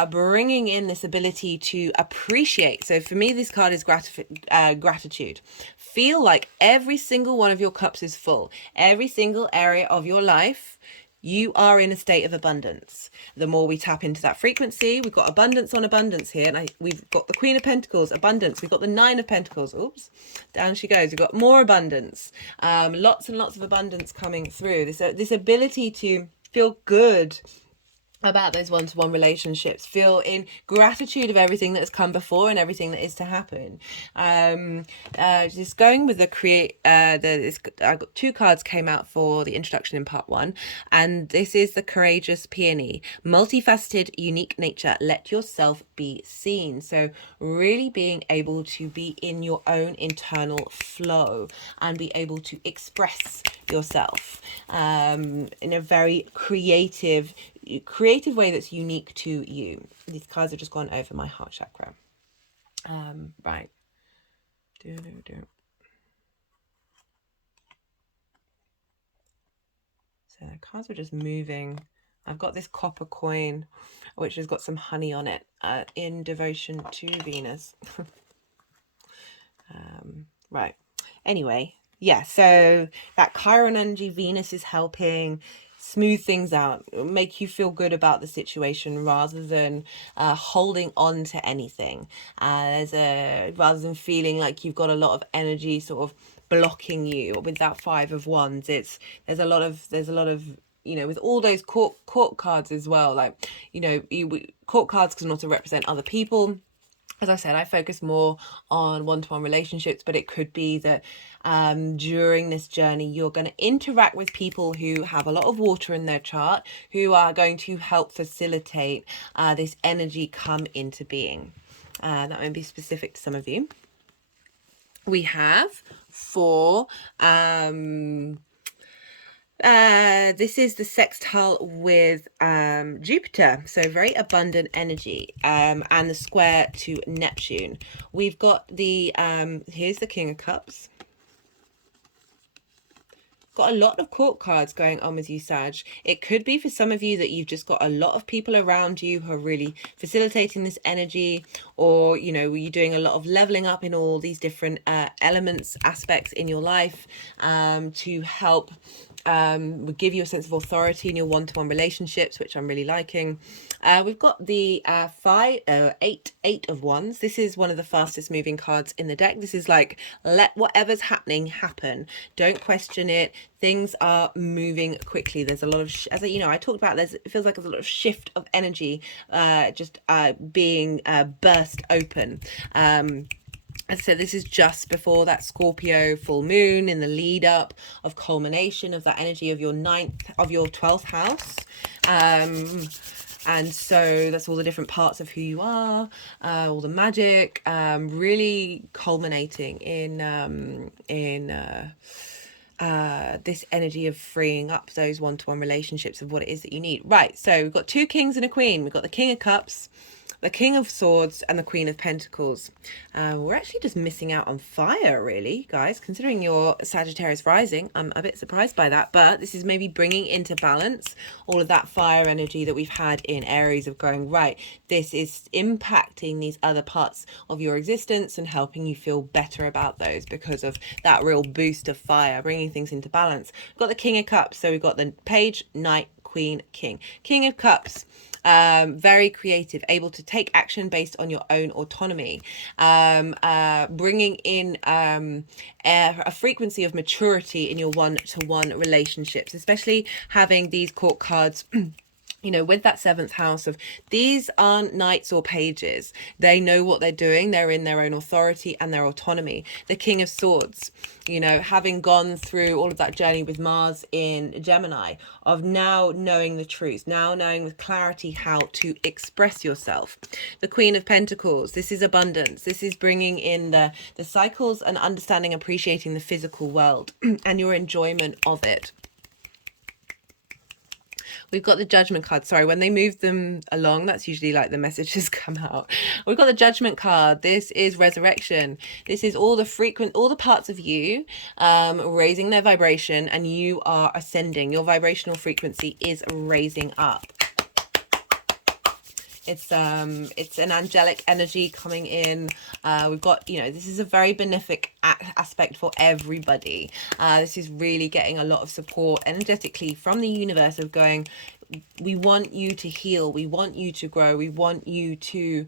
bringing in this ability to appreciate. So for me, this card is gratitude. Feel like every single one of your cups is full. Every single area of your life, you are in a state of abundance. The more we tap into that frequency, we've got abundance on abundance here. And we've got the Queen of Pentacles, abundance. We've got the Nine of Pentacles. Oops, down she goes. We've got more abundance. Lots and lots of abundance coming through. This ability to feel good about those one-to-one relationships, feel in gratitude of everything that has come before and everything that is to happen. Just going with I got two cards came out for the introduction in part one, and this is the Courageous Peony, multifaceted, unique nature, let yourself be seen. So really being able to be in your own internal flow and be able to express yourself in a very creative way that's unique to you. These cards have just gone over my heart chakra. Right. So the cards are just moving. I've got this copper coin, which has got some honey on it, in devotion to Venus. Right. Anyway, yeah, so that Chiron energy, Venus is helping smooth things out, make you feel good about the situation rather than holding on to anything, rather than feeling like you've got a lot of energy sort of blocking you. With that Five of Wands, there's a lot of with all those court cards as well, like, court cards can also represent other people. As I said, I focus more on one-to-one relationships, but it could be that during this journey, you're going to interact with people who have a lot of water in their chart, who are going to help facilitate this energy come into being. That might be specific to some of you. We have for this is the sextile with Jupiter, so very abundant energy, and the square to Neptune. We've got the here's the King of Cups. Got a lot of court cards going on with you, Sag. It could be for some of you that you've just got a lot of people around you who are really facilitating this energy, or you're doing a lot of leveling up in all these different elements, aspects in your life, to help would give you a sense of authority in your one-to-one relationships, which I'm really liking. We've got the eight of Wands. This is one of the fastest moving cards in the deck. This is like, let whatever's happening happen. Don't question it. Things are moving quickly. There's a lot of, I talked about, it feels like there's a lot of shift of energy, being burst open. As I said, this is just before that Scorpio full moon, in the lead up of culmination of that energy of your 12th house. And so that's all the different parts of who you are, all the magic, really culminating in this energy of freeing up those one-to-one relationships of what it is that you need. Right, so we've got two kings and a queen. We've got the King of Cups, the King of Swords, and the Queen of Pentacles. We're actually just missing out on fire, really, guys. Considering your Sagittarius rising, I'm a bit surprised by that. But this is maybe bringing into balance all of that fire energy that we've had in Aries of going, right, this is impacting these other parts of your existence and helping you feel better about those because of that real boost of fire, bringing things into balance. We've got the King of Cups. So we've got the Page, Knight, Queen, King. King of Cups. Very creative, able to take action based on your own autonomy, bringing in a frequency of maturity in your one-to-one relationships, especially having these court cards. You know, with that 7th house of, these aren't knights or pages. They know what they're doing. They're in their own authority and their autonomy. The King of Swords, you know, having gone through all of that journey with Mars in Gemini, of now knowing the truth, now knowing with clarity how to express yourself. The Queen of Pentacles, this is abundance. This is bringing in the cycles and understanding, appreciating the physical world and your enjoyment of it. We've got the Judgment card. Sorry, when they move them along, that's usually like the messages come out. We've got the Judgment card. This is resurrection. This is all the parts of you raising their vibration, and you are ascending. Your vibrational frequency is raising up. It's an angelic energy coming in. We've got, you know, this is a very benefic aspect for everybody. This is really getting a lot of support energetically from the universe of going, we want you to heal, we want you to grow, we want you to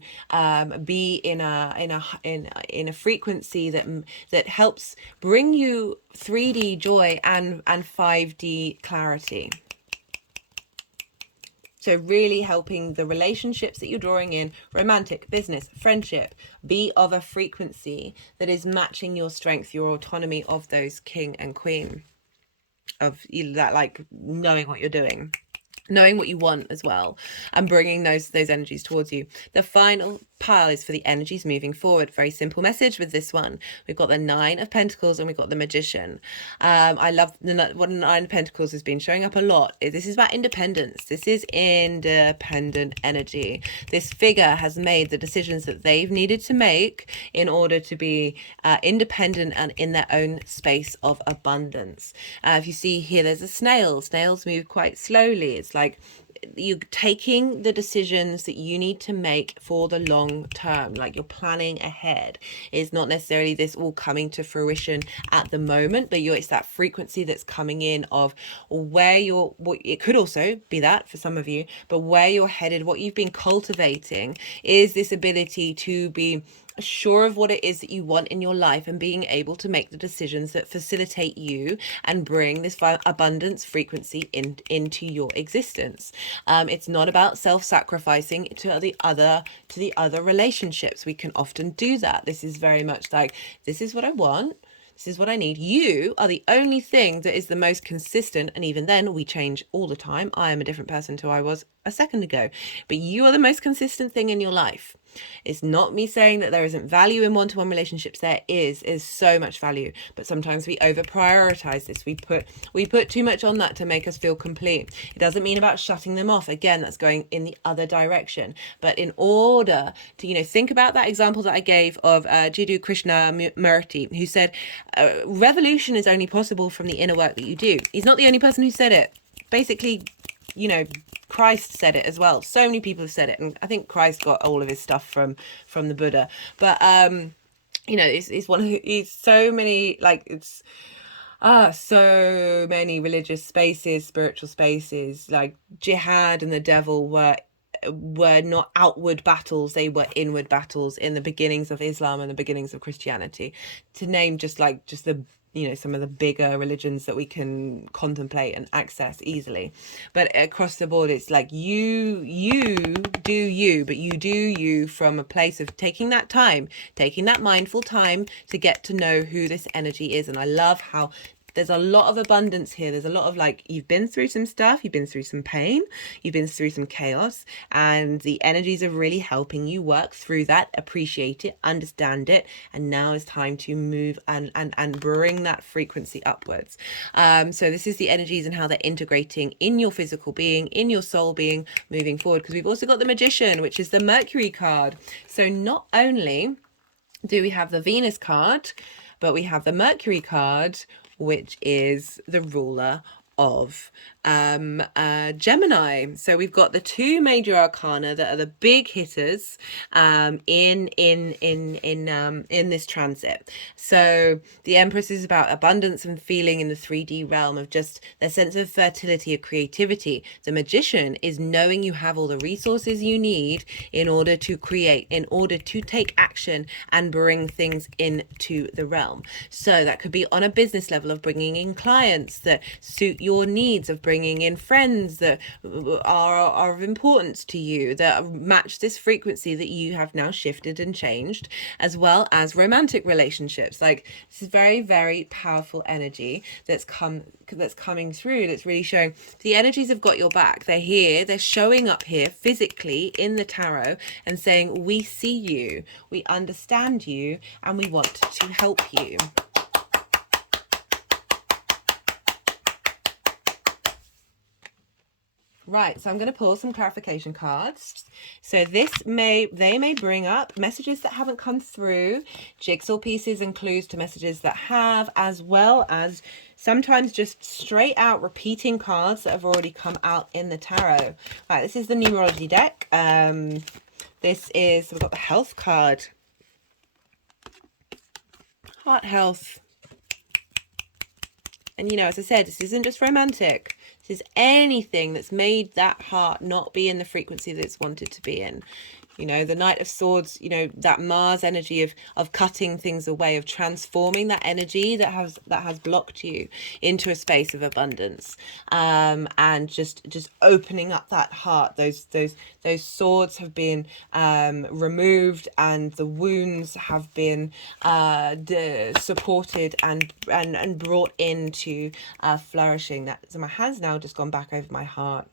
be in a frequency that helps bring you 3D joy and 5D clarity. So really helping the relationships that you're drawing in, romantic, business, friendship, be of a frequency that is matching your strength, your autonomy of those king and queen, of that, like knowing what you're doing, knowing what you want as well, and bringing those energies towards you. The final pile is for the energies moving forward. Very simple message with this one. We've got the 9 of Pentacles and we've got the Magician. I love what the 9 of Pentacles has been showing up a lot. This is about independence. This is independent energy. This figure has made the decisions that they've needed to make in order to be independent and in their own space of abundance. If you see here, there's a snail. Snails move quite slowly. It's like you're taking the decisions that you need to make for the long term, like you're planning ahead. It's not necessarily this all coming to fruition at the moment, but it's that frequency that's coming in of where you're, it could also be that for some of you, but where you're headed, what you've been cultivating is this ability to be sure of what it is that you want in your life and being able to make the decisions that facilitate you and bring this abundance frequency into your existence. It's not about self-sacrificing to the other relationships. We can often do that. This is very much like, this is what I want. This is what I need. You are the only thing that is the most consistent. And even then, we change all the time. I am a different person to I was a second ago. But you are the most consistent thing in your life. It's not me saying that there isn't value in one-to-one relationships. There is so much value. But sometimes we over prioritize this. We put too much on that to make us feel complete. It doesn't mean about shutting them off. Again, that's going in the other direction. But in order to, think about that example that I gave of Jiddu Krishnamurti, who said, revolution is only possible from the inner work that you do. He's not the only person who said it. Basically, Christ said it as well. So many people have said it, and I think Christ got all of his stuff from the Buddha. But it's one of it's so many, like, it's so many religious spaces, spiritual spaces, like jihad and the devil were not outward battles, they were inward battles in the beginnings of Islam and the beginnings of Christianity, to name just the you know, some of the bigger religions that we can contemplate and access easily. But across the board, it's like you do you, but you do you from a place of taking that time, taking that mindful time to get to know who this energy is. And I love how there's a lot of abundance here. There's a lot of like, you've been through some stuff, you've been through some pain, you've been through some chaos, and the energies are really helping you work through that, appreciate it, understand it, and now is time to move and bring that frequency upwards. So this is the energies and how they're integrating in your physical being, in your soul being, moving forward. Because we've also got the Magician, which is the Mercury card. So not only do we have the Venus card, but we have the Mercury card, which is the ruler of Gemini. So we've got the two major arcana that are the big hitters in this transit. So the Empress is about abundance and feeling in the 3D realm of just their sense of fertility, of creativity. The Magician is knowing you have all the resources you need in order to create, in order to take action and bring things into the realm. So that could be on a business level of bringing in clients that suit your needs, of bringing in friends that are of importance to you, that match this frequency that you have now shifted and changed, as well as romantic relationships. Like, this is very, very powerful energy that's coming through, that's really showing the energies have got your back. They're here, they're showing up here physically in the tarot and saying, we see you, we understand you, and we want to help you. Right, so I'm going to pull some clarification cards. So they may bring up messages that haven't come through, jigsaw pieces and clues to messages that have, as well as sometimes just straight out repeating cards that have already come out in the tarot. Right, this is the numerology deck. We've got the health card. Heart health. And, you know, as I said, this isn't just romantic. This is anything that's made that heart not be in the frequency that it's wanted to be in. You know, the Knight of Swords, you know, that Mars energy of cutting things away, of transforming that energy that has blocked you into a space of abundance, and just opening up that heart. Those swords have been removed, and the wounds have been supported and brought into flourishing. So my hand's now just gone back over my heart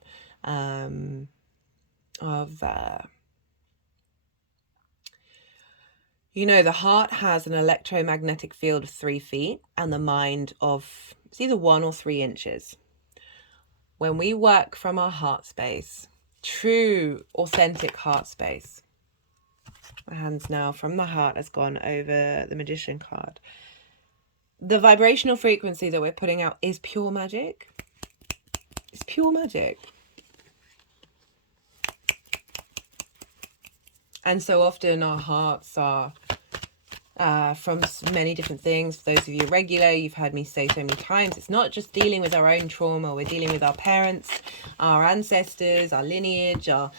you know, the heart has an electromagnetic field of 3 feet and the mind of, it's either 1 or 3 inches. When we work from our heart space, true, authentic heart space, my hands now from the heart has gone over the Magician card. The vibrational frequency that we're putting out is pure magic. It's pure magic. And so often our hearts are from many different things. For those of you regular, you've heard me say so many times, it's not just dealing with our own trauma. We're dealing with our parents, our ancestors, our lineage, our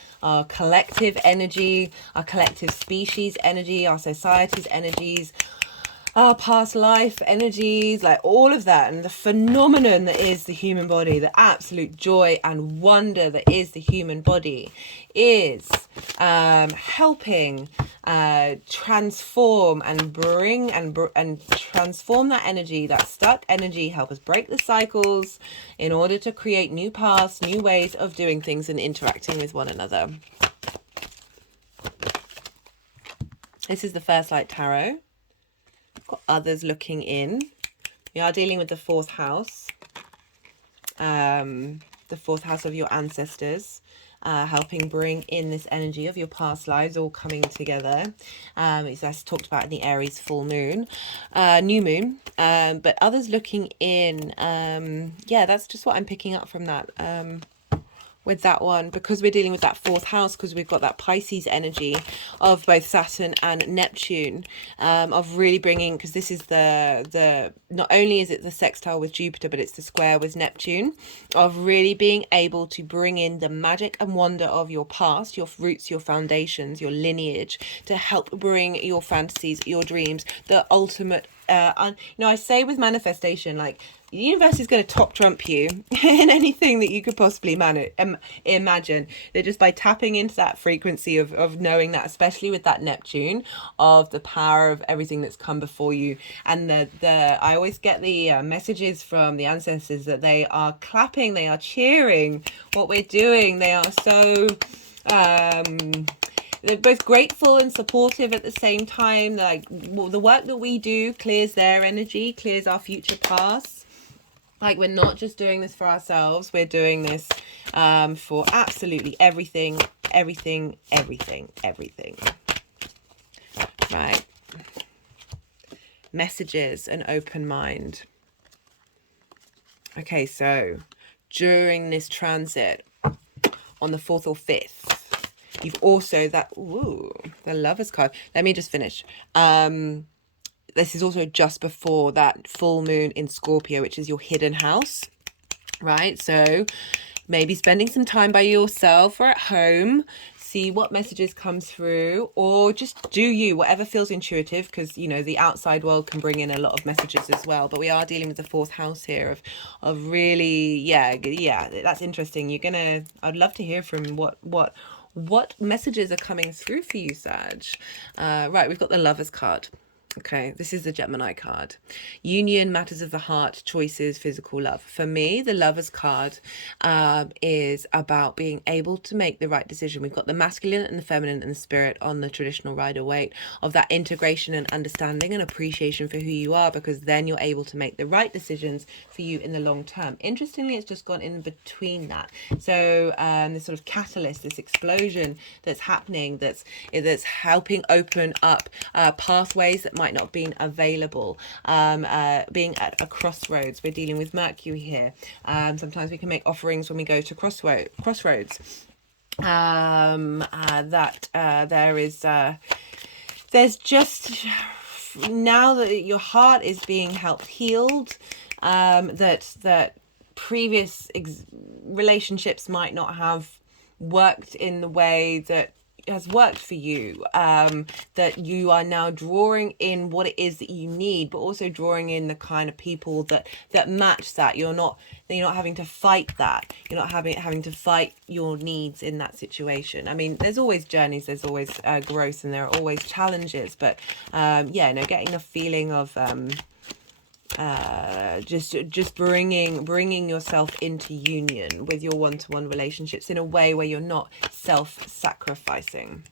collective energy, our collective species energy, our society's energies, our past life energies, like all of that, and the phenomenon that is the human body, the absolute joy and wonder that is the human body, is helping transform and bring and transform that energy, that stuck energy, help us break the cycles in order to create new paths, new ways of doing things and interacting with one another. This is the First Light Tarot. Got others looking in. We are dealing with the 4th house. The 4th house of your ancestors, helping bring in this energy of your past lives all coming together. It's as talked about in the Aries full moon, new moon, but others looking in. Yeah, that's just what I'm picking up from that. With that one, because we're dealing with that 4th house, because we've got that Pisces energy of both Saturn and Neptune, of really bringing, because this is the not only is it the sextile with Jupiter, but it's the square with Neptune, of really being able to bring in the magic and wonder of your past, your roots, your foundations, your lineage, to help bring your fantasies, your dreams, the ultimate I say with manifestation, like, the universe is going to top trump you in anything that you could possibly imagine. That just by tapping into that frequency of knowing that, especially with that Neptune, of the power of everything that's come before you. And I always get the messages from the ancestors that they are clapping, they are cheering what we're doing. They are so they're both grateful and supportive at the same time. Like, the work that we do clears their energy, clears our future past. Like, we're not just doing this for ourselves, we're doing this for absolutely everything. Right. Messages and open mind. Okay, so during this transit on the 4th or 5th, you've also the Lovers card. Let me just finish. This is also just before that full moon in Scorpio, which is your hidden house, right? So maybe spending some time by yourself or at home, see what messages come through, or just do you, whatever feels intuitive, because, the outside world can bring in a lot of messages as well. But we are dealing with the 4th house here of really, that's interesting. I'd love to hear from what messages are coming through for you, Sag. Right, we've got the Lovers card. Okay, this is the Gemini card. Union, matters of the heart, choices, physical love. For me, the Lovers card is about being able to make the right decision. We've got the masculine and the feminine and the spirit on the traditional Rider-Waite, of that integration and understanding and appreciation for who you are, because then you're able to make the right decisions for you in the long term. Interestingly, it's just gone in between that. So this sort of catalyst, this explosion that's happening, that's helping open up pathways that might not have been available, being at a crossroads. We're dealing with Mercury here. Sometimes we can make offerings when we go to crossroads. There's just, now that your heart is being helped healed, that previous relationships might not have worked in the way that has worked for you, that you are now drawing in what it is that you need, but also drawing in the kind of people that match that. You're not having to fight that. You're not having to fight your needs in that situation. I mean, there's always journeys, there's always growth, and there are always challenges, but getting the feeling of just bringing yourself into union with your one-to-one relationships in a way where you're not self-sacrificing.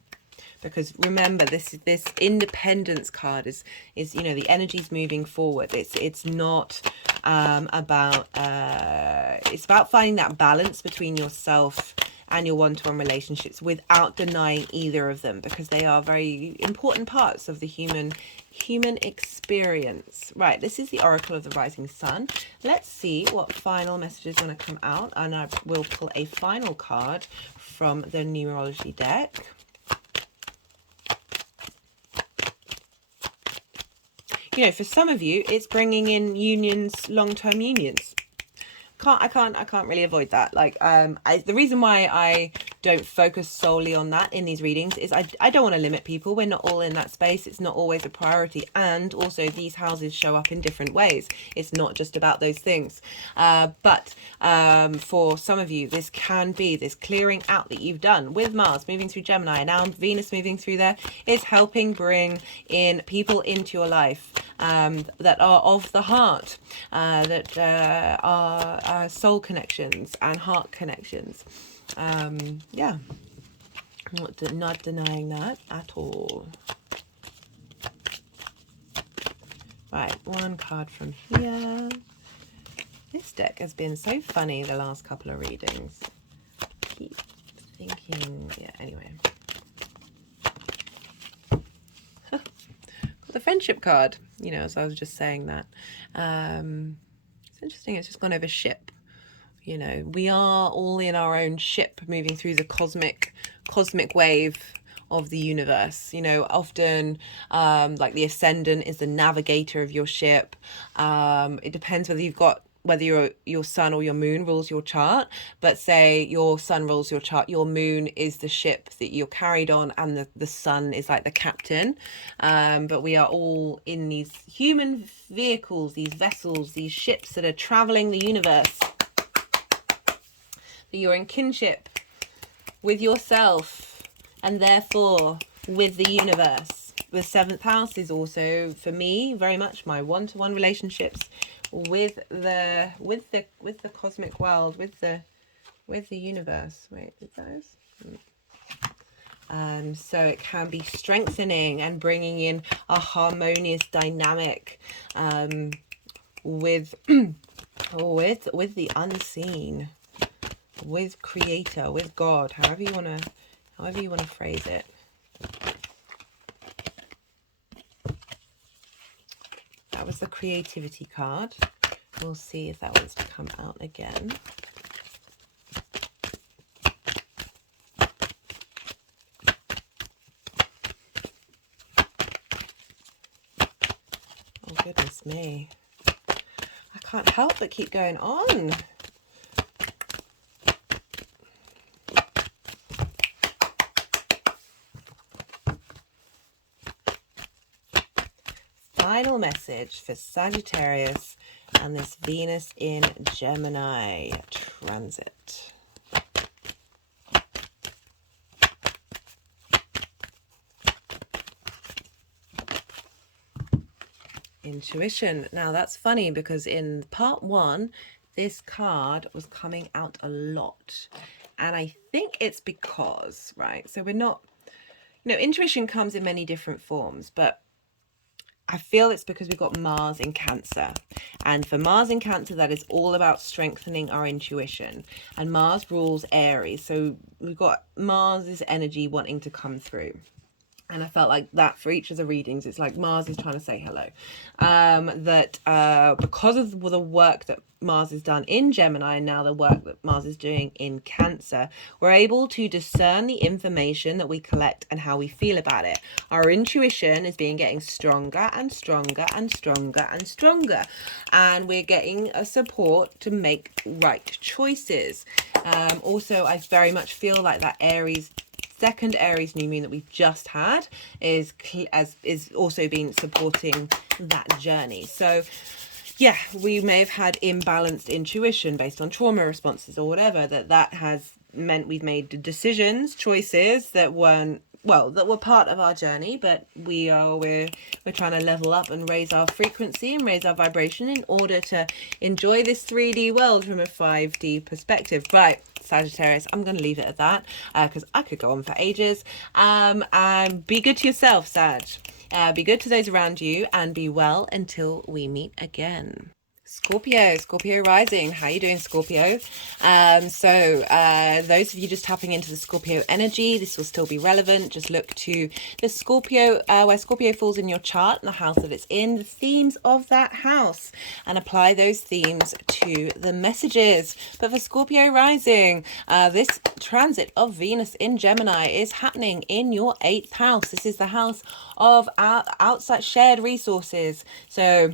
Because remember, this independence card is the energy's moving forward. It's not about it's about finding that balance between yourself and your one-to-one relationships without denying either of them, because they are very important parts of the human experience. Right, this is the Oracle of the Rising Sun. Let's see what final message is going to come out, and I will pull a final card from the numerology deck. For some of you, it's bringing in unions, long-term unions. I can't really avoid that. Like, the reason why I don't focus solely on that in these readings is I don't want to limit people. We're not all in that space. It's not always a priority. And also, these houses show up in different ways. It's not just about those things. But for some of you, this can be this clearing out that you've done with Mars moving through Gemini, and now Venus moving through there, is helping bring in people into your life that are of the heart, that are soul connections and heart connections. Not denying that at all. Right, one card from here. This deck has been so funny the last couple of readings. Keep thinking, anyway. Got the friendship card, as I was just saying that. It's interesting, it's just gone over ship. We are all in our own ship moving through the cosmic wave of the universe. Often like the Ascendant is the navigator of your ship. It depends whether you've got whether your sun or your moon rules your chart, but say your sun rules your chart, your moon is the ship that you're carried on, and the sun is like the captain. But we are all in these human vehicles, these vessels, these ships that are traveling the universe. You're in kinship with yourself and therefore with the universe. The 7th house is also, for me, very much my one-to-one relationships with the cosmic world, with the universe. Wait, is those? So it can be strengthening and bringing in a harmonious dynamic with the unseen, with creator, with God, however you want to phrase it. That was the creativity card. We'll see if that wants to come out again. Oh goodness me, I can't help but keep going on. Final message for Sagittarius and this Venus in Gemini transit. Intuition. Now that's funny because in part 1, this card was coming out a lot. And I think it's because, right, so we're not, intuition comes in many different forms, but I feel it's because we've got Mars in Cancer. And for Mars in Cancer, that is all about strengthening our intuition. And Mars rules Aries. So we've got Mars's energy wanting to come through. And I felt like that for each of the readings, it's like Mars is trying to say hello. Because of the work that Mars has done in Gemini and now the work that Mars is doing in Cancer, we're able to discern the information that we collect and how we feel about it. Our intuition is getting stronger and stronger and stronger and stronger. And we're getting a support to make right choices. Also, I very much feel like that second Aries new moon that we've just had is also been supporting that journey. So yeah, we may have had imbalanced intuition based on trauma responses or whatever, that has meant we've made decisions, choices that were part of our journey, but we're trying to level up and raise our frequency and raise our vibration in order to enjoy this 3D world from a 5D perspective. Right, Sagittarius, I'm going to leave it at that because I could go on for ages. And be good to yourself, Sag. Be good to those around you and be well until we meet again. Scorpio rising. How you doing, Scorpio? Those of you just tapping into the Scorpio energy, this will still be relevant. Just look to the Scorpio, where Scorpio falls in your chart and the house that it's in, the themes of that house, and apply those themes to the messages. But for Scorpio rising, this transit of Venus in Gemini is happening in your 8th house. This is the house of outside shared resources. So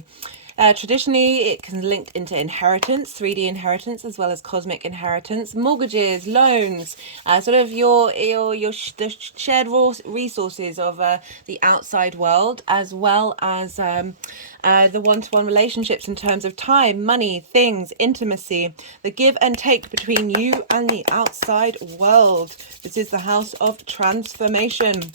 traditionally, it can link into inheritance, 3D inheritance, as well as cosmic inheritance, mortgages, loans, sort of the shared resources of the outside world, as well as the one-to-one relationships in terms of time, money, things, intimacy, the give and take between you and the outside world. This is the house of transformation.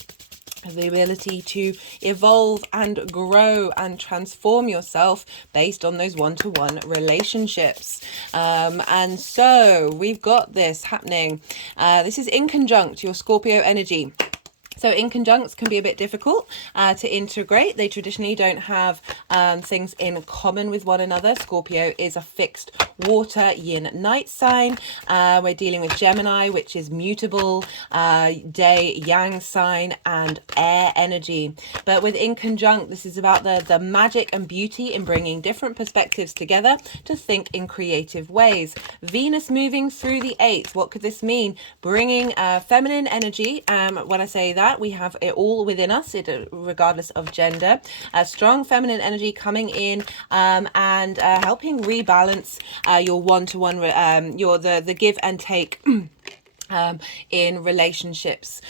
The ability to evolve and grow and transform yourself based on those one-to-one relationships. And so we've got this happening. This is in conjunct your Scorpio energy. So inconjuncts can be a bit difficult to integrate. They traditionally don't have things in common with one another. Scorpio is a fixed water yin night sign. We're dealing with Gemini, which is mutable, day yang sign, and air energy. But with inconjunct, this is about the magic and beauty in bringing different perspectives together to think in creative ways. Venus moving through the 8th. What could this mean? Bringing feminine energy. When I say that, that, we have it all within us, regardless of gender. Strong feminine energy coming in, and helping rebalance your one-to-one, the give and take. In relationships,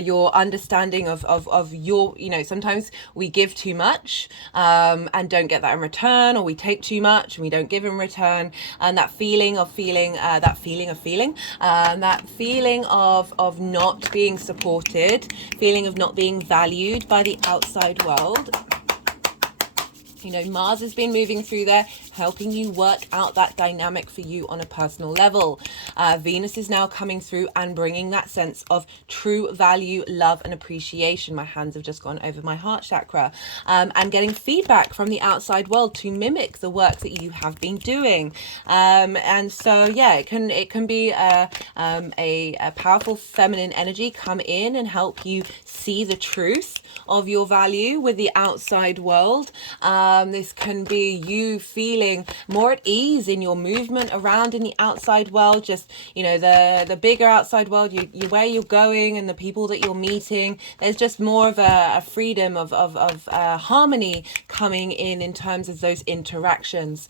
your understanding of your, sometimes we give too much and don't get that in return, or we take too much and we don't give in return, and that feeling of not being supported, feeling of not being valued by the outside world. Mars has been moving through there, helping you work out that dynamic for you on a personal level. Venus is now coming through and bringing that sense of true value, love, and appreciation. My hands have just gone over my heart chakra, and getting feedback from the outside world to mimic the work that you have been doing. And so, yeah, it can be a powerful feminine energy come in and help you see the truth of your value with the outside world. This can be you feeling more at ease in your movement around in the outside world, just the bigger outside world, you where you're going and the people that you're meeting. There's just more of a freedom of harmony coming in terms of those interactions.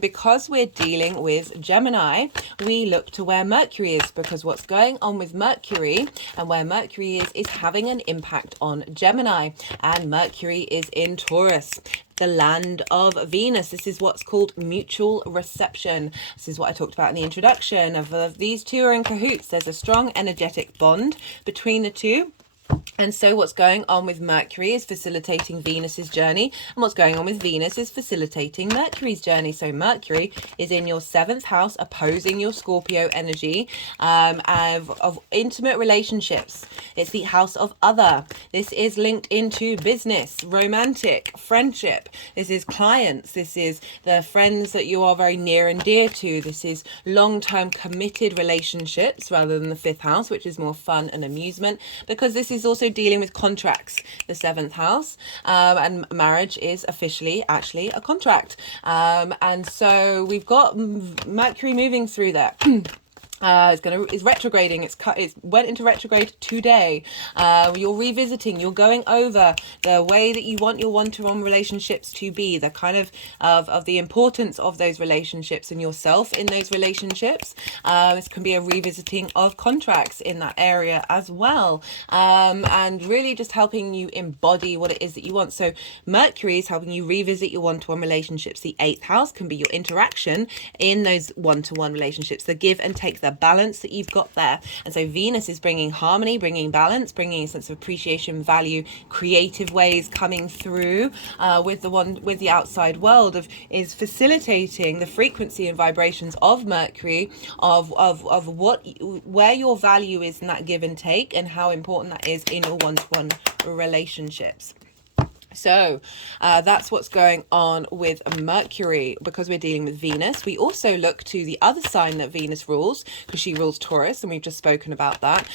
Because we're dealing with Gemini, we look to where Mercury is, because what's going on with Mercury and where Mercury is having an impact on Gemini, and Mercury is in Taurus, the land of Venus. This is what's called mutual reception. This is what I talked about in the introduction of these two are in cahoots. There's a strong energetic bond between the two. And so what's going on with Mercury is facilitating Venus's journey, and what's going on with Venus is facilitating Mercury's journey. So Mercury is in your 7th house, opposing your Scorpio energy, of intimate relationships. It's the house of other. This is linked into business, romantic, friendship. This is clients. This is the friends that you are very near and dear to. This is long-term committed relationships rather than the 5th house, which is more fun and amusement, because this is also dealing with contracts, the 7th house, and marriage is officially actually a contract, and so we've got Mercury moving through there. It's retrograding. It went into retrograde today. You're revisiting. You're going over the way that you want your one-to-one relationships to be. The kind of the importance of those relationships and yourself in those relationships. This can be a revisiting of contracts in that area as well, and really just helping you embody what it is that you want. So Mercury is helping you revisit your one-to-one relationships. The 8th house can be your interaction in those one-to-one relationships, the give and take, the balance that you've got there. And so Venus is bringing harmony, bringing balance, bringing a sense of appreciation, value, creative ways coming through, with the outside world, is facilitating the frequency and vibrations of Mercury, of where your value is in that give and take, and how important that is in your one-to-one relationships. So that's what's going on with Mercury. Because we're dealing with Venus, we also look to the other sign that Venus rules, because she rules Taurus, and we've just spoken about that,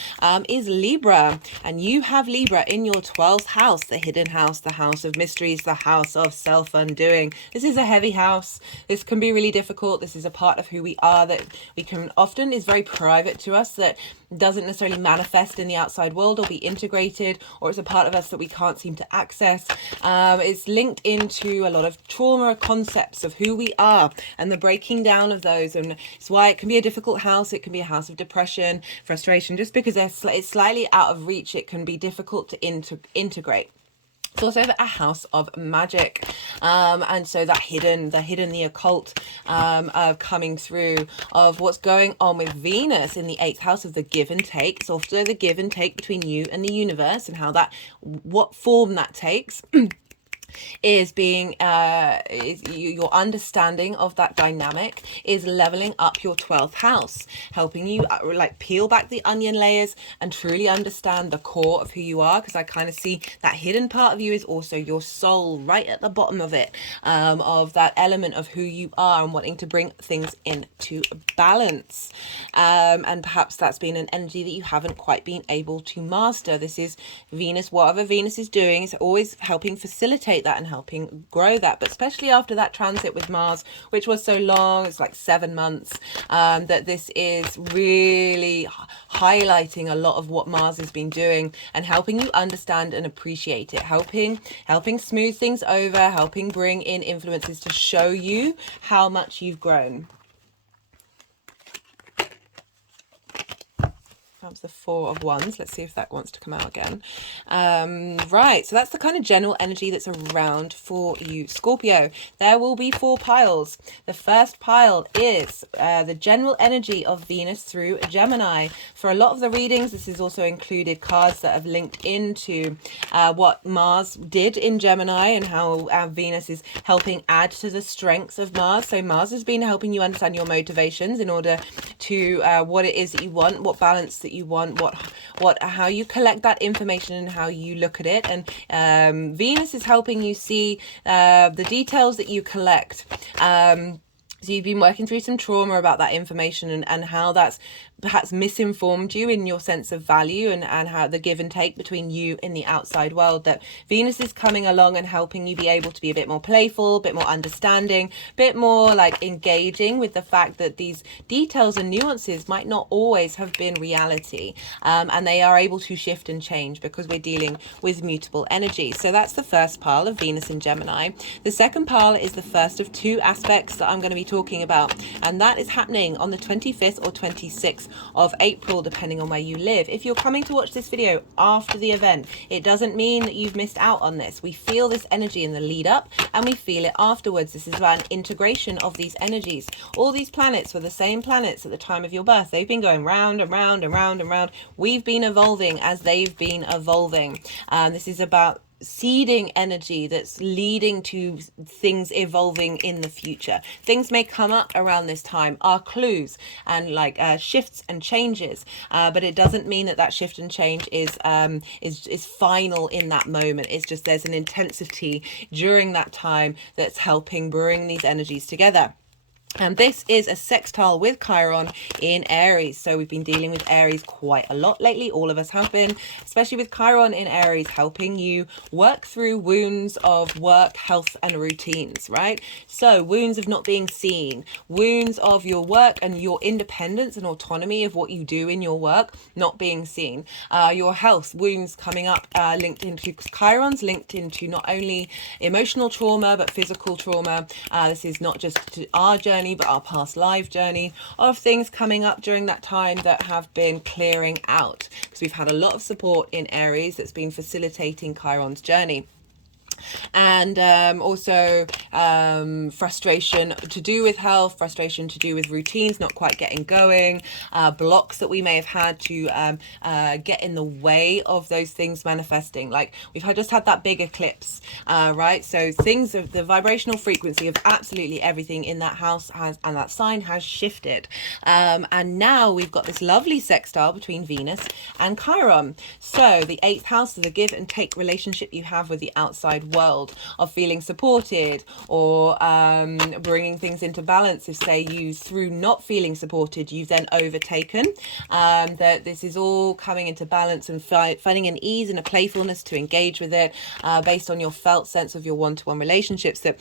is Libra. And you have Libra in your 12th house, the hidden house, the house of mysteries, the house of self-undoing. This is a heavy house. This can be really difficult. This is a part of who we are that we can often is very private to us, that doesn't necessarily manifest in the outside world or be integrated, or it's a part of us that we can't seem to access. It's linked into a lot of trauma concepts of who we are and the breaking down of those, and it's why it can be a difficult house. It can be a house of depression, frustration. Just because it's slightly out of reach, it can be difficult to integrate. It's also a house of magic, and so that the occult, coming through, of what's going on with Venus in the 8th house of the give and take. It's also the give and take between you and the universe, and what form that takes. Is being your understanding of that dynamic is leveling up your 12th house, helping you peel back the onion layers and truly understand the core of who you are, because I kind of see that hidden part of you is also your soul right at the bottom of it, of that element of who you are and wanting to bring things into balance, and perhaps that's been an energy that you haven't quite been able to master. This is Venus. Whatever Venus is doing is always helping facilitate appreciate that and helping grow that. But especially after that transit with Mars, which was so long, it's like 7 months, that this is really highlighting a lot of what Mars has been doing and helping you understand and appreciate it, helping smooth things over, helping bring in influences to show you how much you've grown. That was the Four of Wands. Let's see if that wants to come out again. Right, so that's the kind of general energy that's around for you, Scorpio. There will be 4 piles. The first pile is the general energy of Venus through Gemini. For a lot of the readings, this has also included cards that have linked into what Mars did in Gemini and how Venus is helping add to the strengths of Mars. So Mars has been helping you understand your motivations in order to what it is that you want, what balance that you want, how you collect that information and how you look at it. And Venus is helping you see the details that you collect. So you've been working through some trauma about that information and how that's perhaps misinformed you in your sense of value and how the give and take between you and the outside world, that Venus is coming along and helping you be able to be a bit more playful, a bit more understanding, a bit more like engaging with the fact that these details and nuances might not always have been reality, and they are able to shift and change because we're dealing with mutable energy. So that's the first pile of Venus in Gemini. The second pile is the first of 2 aspects that I'm going to be talking about, and that is happening on the 25th or 26th of April, depending on where you live. If you're coming to watch this video after the event, it doesn't mean that you've missed out on this. We feel this energy in the lead up and we feel it afterwards. This is about an integration of these energies. All these planets were the same planets at the time of your birth. They've been going round and round and round and round. We've been evolving as they've been evolving. This is about seeding energy that's leading to things evolving in the future. Things may come up around this time, are clues and like shifts and changes, but it doesn't mean that shift and change is final in that moment. It's just there's an intensity during that time that's helping bring these energies together. And this is a sextile with Chiron in Aries. So we've been dealing with Aries quite a lot lately. All of us have been, especially with Chiron in Aries, helping you work through wounds of work, health, and routines, right? So wounds of not being seen, wounds of your work and your independence and autonomy of what you do in your work, not being seen. Your health, wounds coming up, linked into Chiron's, linked into not only emotional trauma, but physical trauma. This is not just our journey, but our past life journey of things coming up during that time that have been clearing out, because we've had a lot of support in Aries that's been facilitating Chiron's journey. And also frustration to do with health, frustration to do with routines not quite getting going, blocks that we may have had to get in the way of those things manifesting. Like we've just had that big eclipse, right? So things of the vibrational frequency of absolutely everything in that house and that sign has shifted, and now we've got this lovely sextile between Venus and Chiron. So the 8th house is the give and take relationship you have with the outside world, of feeling supported or bringing things into balance. If say you, through not feeling supported, you've then overtaken, that this is all coming into balance and finding an ease and a playfulness to engage with it, based on your felt sense of your one-to-one relationships. That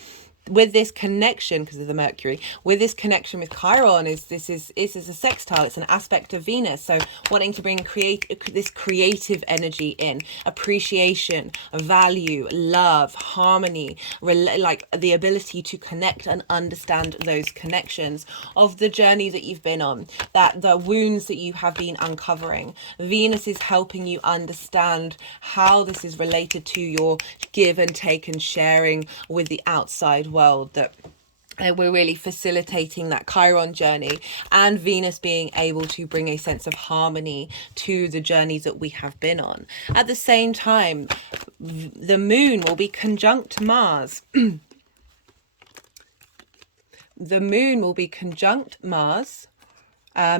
with this connection, because of the Mercury, with this connection with Chiron, this is a sextile, it's an aspect of Venus. So wanting to bring this creative energy in, appreciation, value, love, harmony, like the ability to connect and understand those connections of the journey that you've been on, that the wounds that you have been uncovering. Venus is helping you understand how this is related to your give and take and sharing with the outside world, that we're really facilitating that Chiron journey, and Venus being able to bring a sense of harmony to the journeys that we have been on. At the same time, the moon will be conjunct Mars. The moon will be conjunct Mars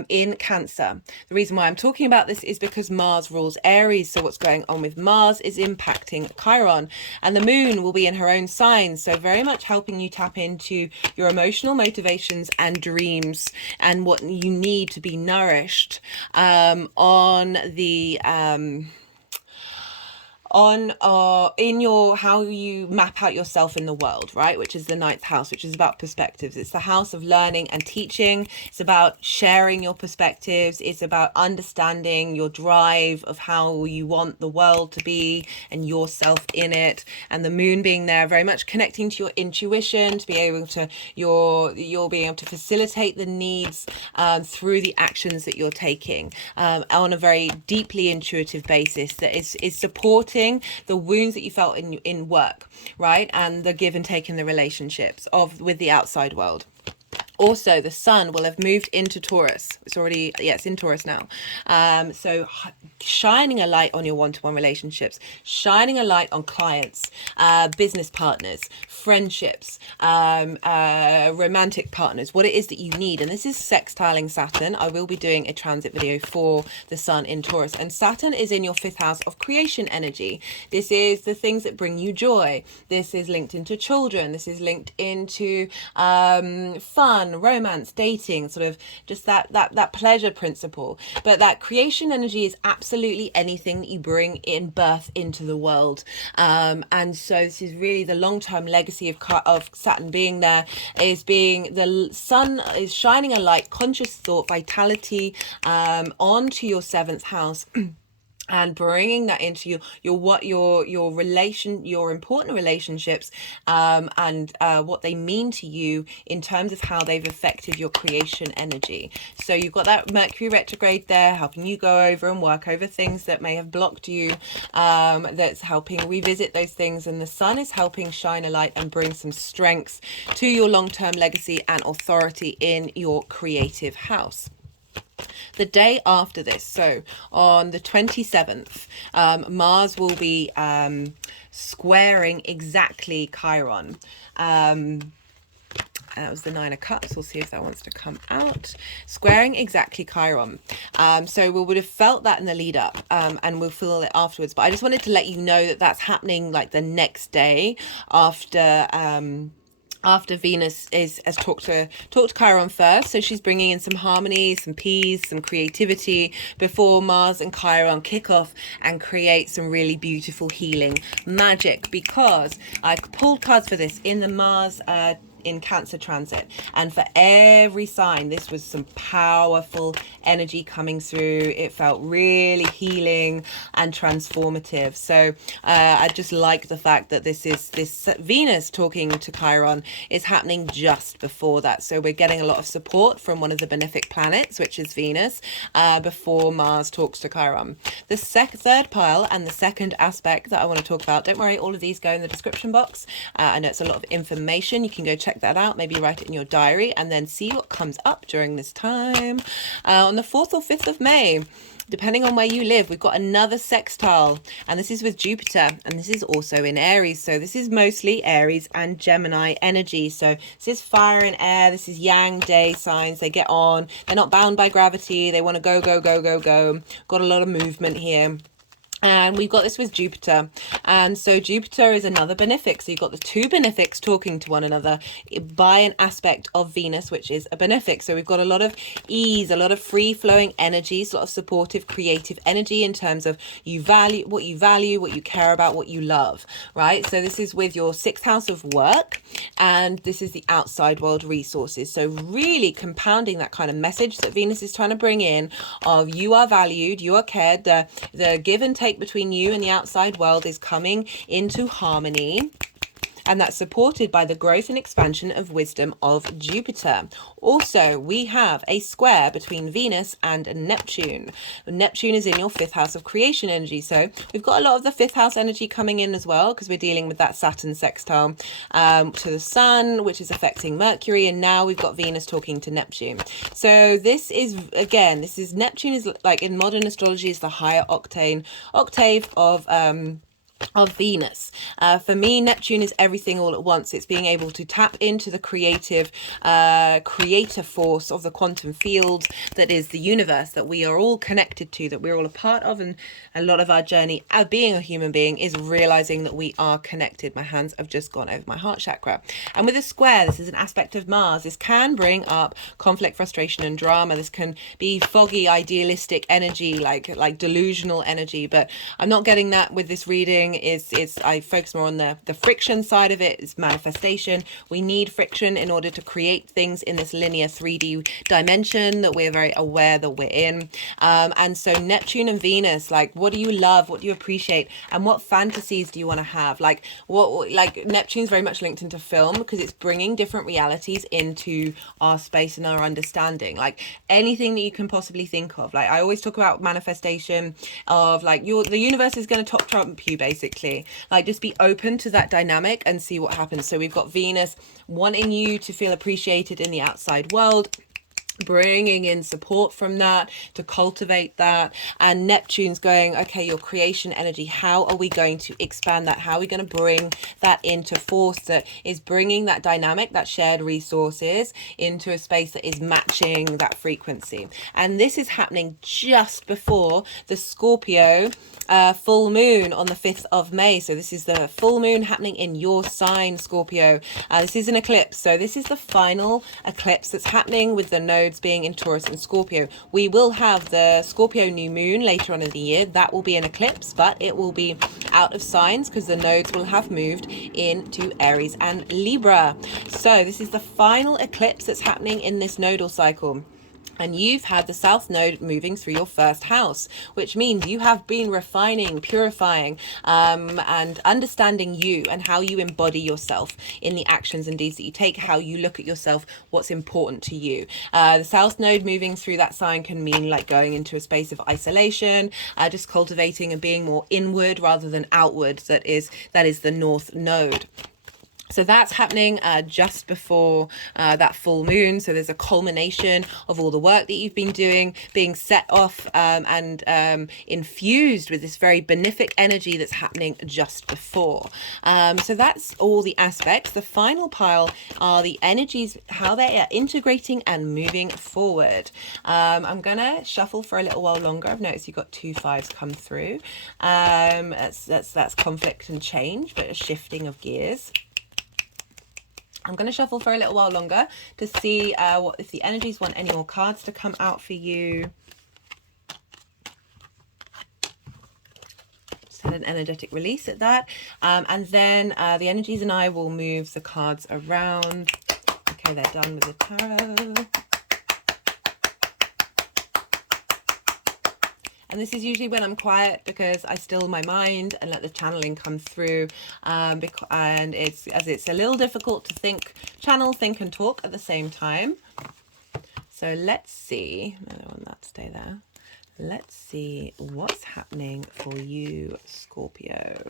in Cancer. The reason why I'm talking about this is because Mars rules Aries, so what's going on with Mars is impacting Chiron, and the moon will be in her own sign, so very much helping you tap into your emotional motivations and dreams and what you need to be nourished on on in your how you map out yourself in the world, right, which is the ninth house, which is about perspectives. It's the house of learning and teaching. It's about sharing your perspectives. It's about understanding your drive of how you want the world to be and yourself in it. And the moon being there, very much connecting to your intuition, to be able to you're being able to facilitate the needs through the actions that you're taking on a very deeply intuitive basis that is supporting the wounds that you felt in work, right, and the give and take in the relationships with the outside world. Also, the sun will have moved into Taurus. It's already, yeah, it's in Taurus now. So shining a light on your one-to-one relationships, shining a light on clients, business partners, friendships, romantic partners, what it is that you need. And this is sextiling Saturn. I will be doing a transit video for the sun in Taurus. And Saturn is in your fifth house of creation energy. This is the things that bring you joy. This is linked into children. This is linked into fun, romance, dating, sort of just that pleasure principle. But that creation energy is absolutely anything that you bring in birth into the world. And so this is really the long-term legacy of Saturn being there, is being the sun is shining a light, conscious thought, vitality onto your seventh house. And bringing that into your important relationships, and what they mean to you in terms of how they've affected your creation energy. So you've got that Mercury retrograde there, helping you go over and work over things that may have blocked you. That's helping revisit those things, and the sun is helping shine a light and bring some strength to your long-term legacy and authority in your creative house. The day after this, so on the 27th, Mars will be squaring exactly Chiron. That was the Nine of Cups. We'll see if that wants to come out. Squaring exactly Chiron. So we would have felt that in the lead up, and we'll feel it afterwards. But I just wanted to let you know that that's happening like the next day after Venus has talked to Chiron first. So she's bringing in some harmony, some peace, some creativity before Mars and Chiron kick off and create some really beautiful healing magic, because I pulled cards for this in the Mars in Cancer transit, and for every sign this was some powerful energy coming through. It felt really healing and transformative. So I just like the fact that this Venus talking to Chiron is happening just before that, so we're getting a lot of support from one of the benefic planets, which is Venus, before Mars talks to Chiron. The third pile and the second aspect that I want to talk about, don't worry, all of these go in the description box. I know it's a lot of information. You can go check that out, maybe write it in your diary and then see what comes up during this time. On the 4th or 5th of May, depending on where you live, we've got another sextile, and this is with Jupiter, and this is also in Aries. So this is mostly Aries and Gemini energy. So this is fire and air. This is yang day signs. They get on. They're not bound by gravity. They want to go, go, go, go, go. Got a lot of movement here. And we've got this with Jupiter, and so Jupiter is another benefic. So you've got the two benefics talking to one another by an aspect of Venus, which is a benefic. So we've got a lot of ease, a lot of free flowing energy, sort of supportive, creative energy in terms of what you value, what you care about, what you love, right? So this is with your 6th house of work, and this is the outside world resources. So really compounding that kind of message that Venus is trying to bring in of you are valued, you are cared, the give and take between you and the outside world is coming into harmony, and that's supported by the growth and expansion of wisdom of Jupiter. Also, we have a square between Venus and Neptune. Neptune is in your 5th house of creation energy, so we've got a lot of the 5th house energy coming in as well, because we're dealing with that Saturn sextile to the sun, which is affecting Mercury, and now we've got Venus talking to Neptune. So this is Neptune is like in modern astrology is the higher octave of of Venus. For me, Neptune is everything all at once. It's being able to tap into the creative creator force of the quantum field that is the universe, that we are all connected to, that we're all a part of. And a lot of our journey as being a human being is realizing that we are connected. My hands have just gone over my heart chakra. And with a square, this is an aspect of Mars. This can bring up conflict, frustration, and drama. This can be foggy, idealistic energy, like delusional energy. But I'm not getting that with this reading. I focus more on the friction side of it. It's manifestation. We need friction in order to create things in this linear 3D dimension that we're very aware that we're in. And so Neptune and Venus, like, what do you love? What do you appreciate? And what fantasies do you want to have? Like Neptune's very much linked into film because it's bringing different realities into our space and our understanding. Like anything that you can possibly think of. Like I always talk about manifestation of like the universe is going to top trump you basically. Like just be open to that dynamic and see what happens. So we've got Venus wanting you to feel appreciated in the outside world, bringing in support from that to cultivate that, and Neptune's going, okay, your creation energy, how are we going to expand that? How are we going to bring that into force that is bringing that dynamic, that shared resources into a space that is matching that frequency? And this is happening just before the Scorpio full moon on the 5th of May. So this is the full moon happening in your sign, Scorpio. This is an eclipse. So this is the final eclipse that's happening with the nodes being in Taurus and Scorpio. We will have the Scorpio new moon later on in the year. That will be an eclipse, but it will be out of signs because the nodes will have moved into Aries and Libra. So this is the final eclipse that's happening in this nodal cycle. And you've had the South Node moving through your first house, which means you have been refining, purifying, and understanding you and how you embody yourself in the actions and deeds that you take, how you look at yourself, what's important to you. The South Node moving through that sign can mean like going into a space of isolation, just cultivating and being more inward rather than outward. That is the North Node. So that's happening just before that full moon. So there's a culmination of all the work that you've been doing being set off and infused with this very benefic energy that's happening just before. So that's all the aspects. The final pile are the energies, how they are integrating and moving forward. I'm going to shuffle for a little while longer. I've noticed you've got 2 5s come through. That's conflict and change, but a shifting of gears. I'm going to shuffle for a little while longer to see if the energies want any more cards to come out for you. Just had an energetic release at that. And then the energies and I will move the cards around. Okay, they're done with the tarot. And this is usually when I'm quiet because I still my mind and let the channeling come through. And it's a little difficult to channel, think and talk at the same time. So let's see. I don't want that to stay there. Let's see what's happening for you, Scorpio.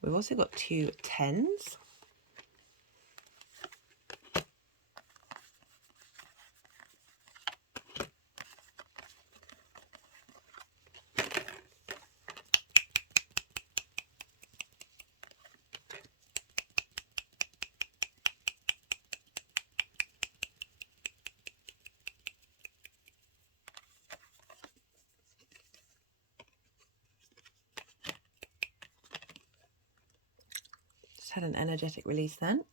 We've also got 2 10s. Had an energetic release then.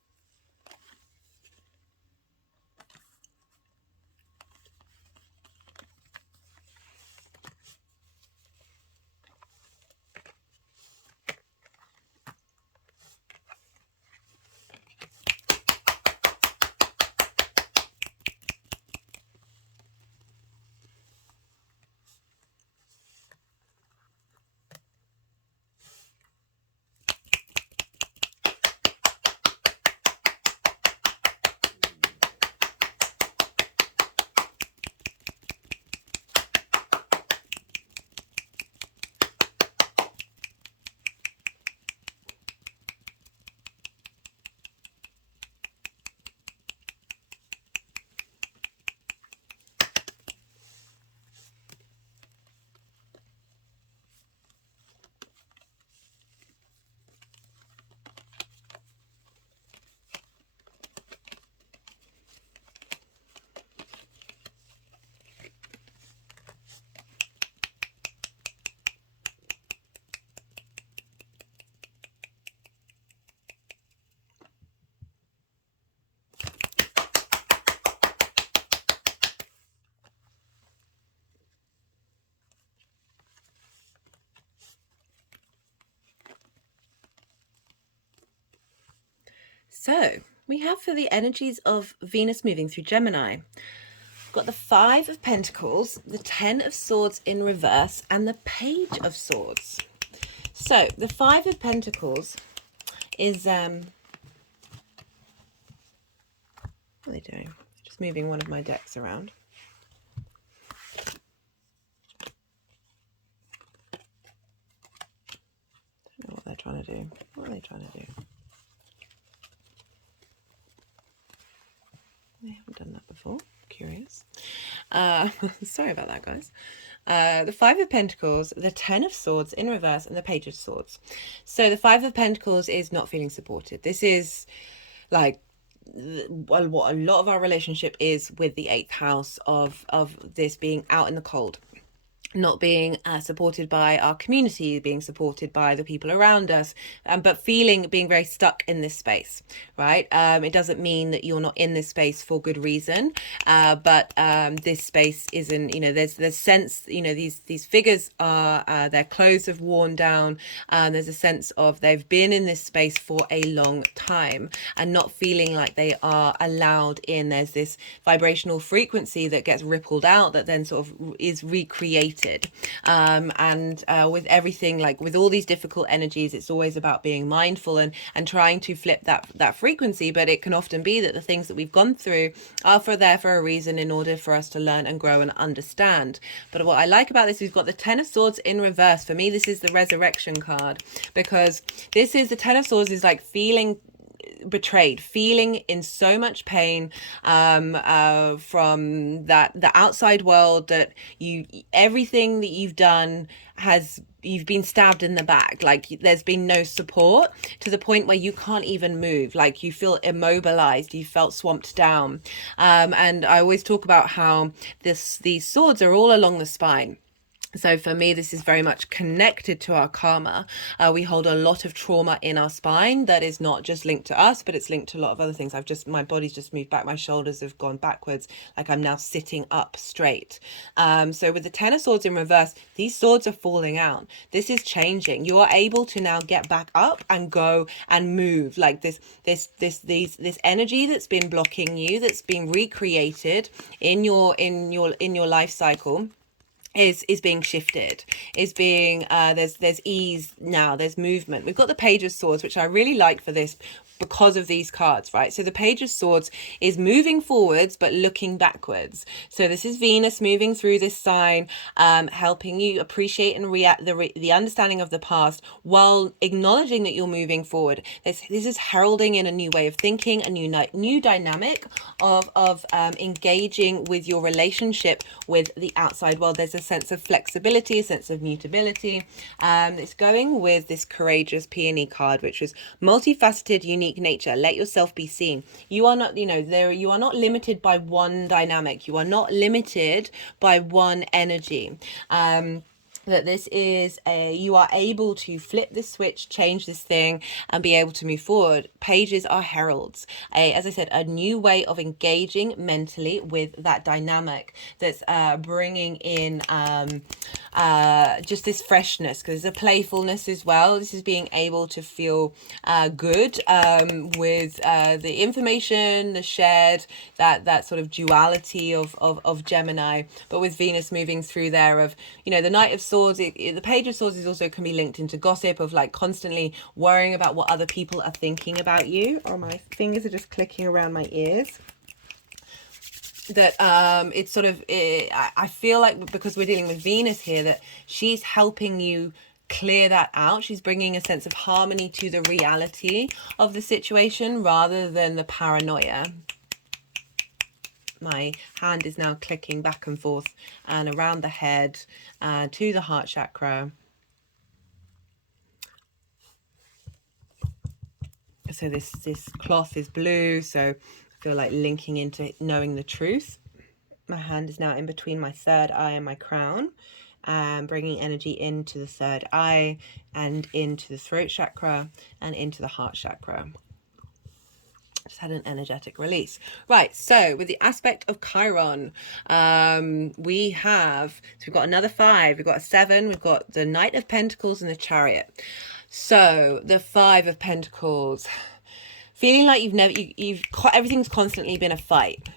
So we have for the energies of Venus moving through Gemini, we've got the Five of Pentacles, the Ten of Swords in reverse, and the Page of Swords. So the Five of Pentacles is, what are they doing? Just moving one of my decks around. I don't know what they're trying to do. What are they trying to do? I haven't done that before. Curious. Sorry about that, guys. The Five of Pentacles, the Ten of Swords in reverse, and the Page of Swords. So the Five of Pentacles is not feeling supported. This is like what a lot of our relationship is with the 8th house of this being out in the cold, not being supported by our community, being supported by the people around us, but being very stuck in this space, right? It doesn't mean that you're not in this space for good reason, but this space isn't, there's sense, these figures are, their clothes have worn down, there's a sense of they've been in this space for a long time and not feeling like they are allowed in. There's this vibrational frequency that gets rippled out that then sort of is recreated. With everything, like with all these difficult energies, it's always about being mindful and trying to flip that frequency. But it can often be that the things that we've gone through are there for a reason, in order for us to learn and grow and understand. But what I like about this, we've got the Ten of Swords in reverse. For me, this is the resurrection card, because this is the Ten of Swords is like feeling betrayed, feeling in so much pain from the outside world, that everything that you've done you've been stabbed in the back, like there's been no support, to the point where you can't even move, like you feel immobilized, you felt swamped down. And I always talk about how these swords are all along the spine. So for me, this is very much connected to our karma. We hold a lot of trauma in our spine that is not just linked to us, but it's linked to a lot of other things. My body's just moved back. My shoulders have gone backwards. Like I'm now sitting up straight. So with the Ten of Swords in reverse, these swords are falling out. This is changing. You are able to now get back up and go and move. Like this energy that's been blocking you, that's been recreated in your life cycle, is being shifted, is being there's ease now, there's movement. We've got the Page of Swords, which I really like for this because of these cards, right? So the Page of Swords is moving forwards but looking backwards. So this is Venus moving through this sign, helping you appreciate and react the understanding of the past while acknowledging that you're moving forward. This is heralding in a new way of thinking, a new dynamic of engaging with your relationship with the outside world. There's a sense of flexibility, a sense of mutability. It's going with this courageous peony card, which is multifaceted, unique nature. Let yourself be seen. You are not, you are not limited by one dynamic. You are not limited by one energy. That this is you are able to flip the switch, change this thing, and be able to move forward. Pages are heralds. As I said, a new way of engaging mentally with that dynamic that's bringing in just this freshness, because there's a playfulness as well. This is being able to feel good with the information, the shared, that sort of duality of Gemini, but with Venus moving through there of, the Knight of Swords, the Page of Swords is also can be linked into gossip, of like constantly worrying about what other people are thinking about you. Oh, my fingers are just clicking around my ears. That it's sort of, I feel like because we're dealing with Venus here, that she's helping you clear that out. She's bringing a sense of harmony to the reality of the situation rather than the paranoia. My hand is now clicking back and forth and around the head to the heart chakra. So this cloth is blue, so I feel like linking into knowing the truth. My hand is now in between my third eye and my crown, bringing energy into the third eye and into the throat chakra and into the heart chakra. Just had an energetic release. Right, so with the aspect of Chiron, we've got another 5, we've got a 7, we've got the Knight of Pentacles and the Chariot. So the 5 of Pentacles, feeling like everything's constantly been a fight.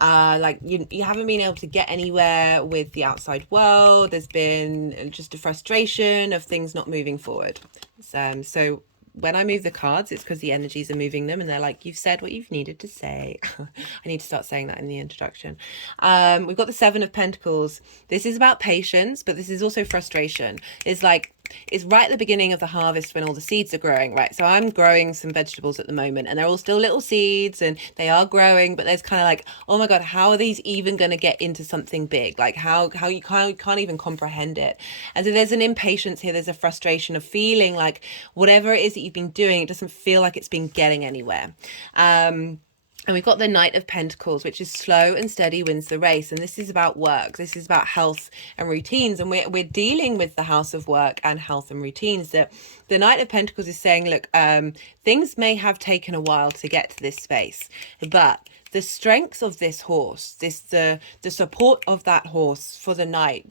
Like you haven't been able to get anywhere with the outside world. There's been just a frustration of things not moving forward. So when I move the cards, it's because the energies are moving them, and they're like, you've said what you've needed to say. I need to start saying that in the introduction. We've got the Seven of Pentacles. This is about patience, but this is also frustration. It's right at the beginning of the harvest when all the seeds are growing, right? So I'm growing some vegetables at the moment, and they're all still little seeds, and they are growing, but there's kind of like, oh my God, how are these even going to get into something big? Like how you can't even comprehend it. And so there's an impatience here. There's a frustration of feeling like whatever it is that you've been doing, it doesn't feel like it's been getting anywhere. And we've got the Knight of Pentacles, which is slow and steady wins the race. And this is about work. This is about health and routines. And we're dealing with the house of work and health and routines. That the Knight of Pentacles is saying, look, things may have taken a while to get to this space, but the strength of this horse, the support of that horse for the knight.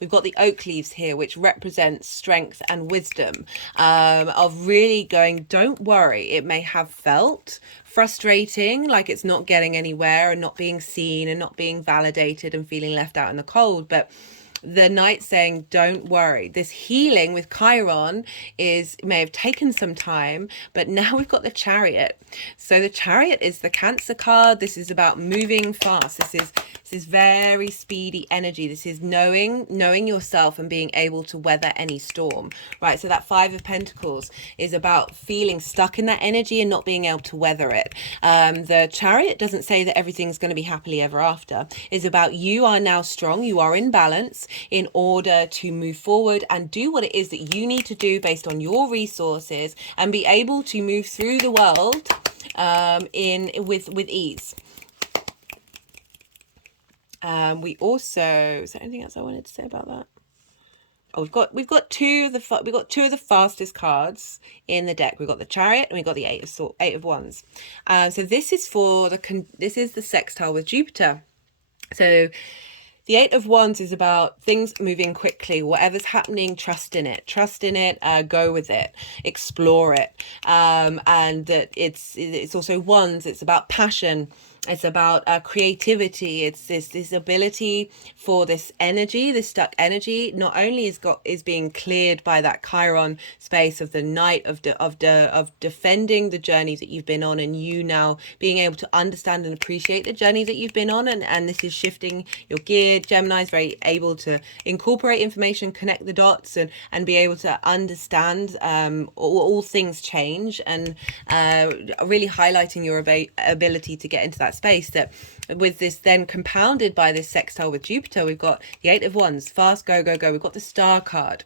We've got the oak leaves here, which represents strength and wisdom, of really going, don't worry. It may have felt frustrating, like it's not getting anywhere and not being seen and not being validated and feeling left out in the cold, but the knight saying, don't worry. This healing with Chiron may have taken some time, but now we've got the Chariot. So the Chariot is the Cancer card. This is about moving fast. This is very speedy energy. This is knowing yourself and being able to weather any storm, right? So that Five of Pentacles is about feeling stuck in that energy and not being able to weather it. The Chariot doesn't say that everything's going to be happily ever after. It's about you are now strong. You are in balance in order to move forward and do what it is that you need to do based on your resources and be able to move through the world with ease. We also, is there anything else I wanted to say about that? Oh, we've got two of the fastest cards in the deck. We've got the Chariot and we've got the Eight of Wands. So this is this is the sextile with Jupiter. So the Eight of Wands is about things moving quickly. Whatever's happening, trust in it. Go with it. Explore it. And that it's also Wands. It's about passion. It's about creativity. It's this ability for this energy, this stuck energy, not only is being cleared by that Chiron space of the night of defending the journey that you've been on, and you now being able to understand and appreciate the journey that you've been on, and this is shifting your gear. Gemini is very able to incorporate information, connect the dots, and be able to understand all things change, and really highlighting your ability to get into that space. That with this then compounded by this sextile with Jupiter, we've got the Eight of Wands, fast, go. We've got the Star card.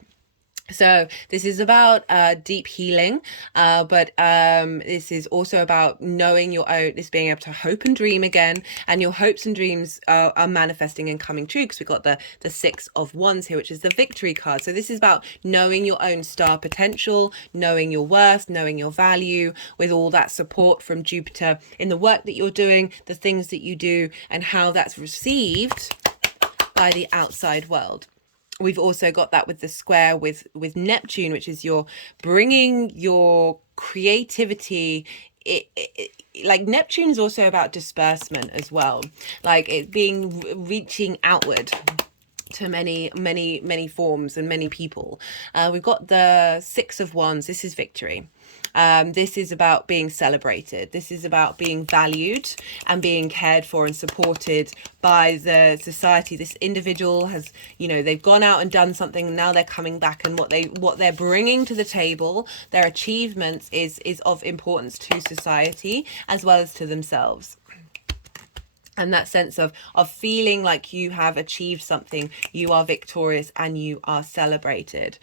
So this is about deep healing, but this is also about knowing your own, this being able to hope and dream again, and your hopes and dreams are manifesting and coming true, because we've got the Six of Wands here, which is the Victory card. So this is about knowing your own star potential, knowing your worth, knowing your value, with all that support from Jupiter in the work that you're doing, the things that you do, and how that's received by the outside world. We've also got that with the square with Neptune, which is you're bringing your creativity. Like Neptune is also about disbursement as well, like it being reaching outward to many forms and many people. We've got the Six of Wands. This is victory. This is about being celebrated. This is about being valued and being cared for and supported by the society. This individual has, they've gone out and done something, and now they're coming back, and what they're bringing to the table, their achievements is of importance to society as well as to themselves. And that sense of feeling like you have achieved something, you are victorious and you are celebrated.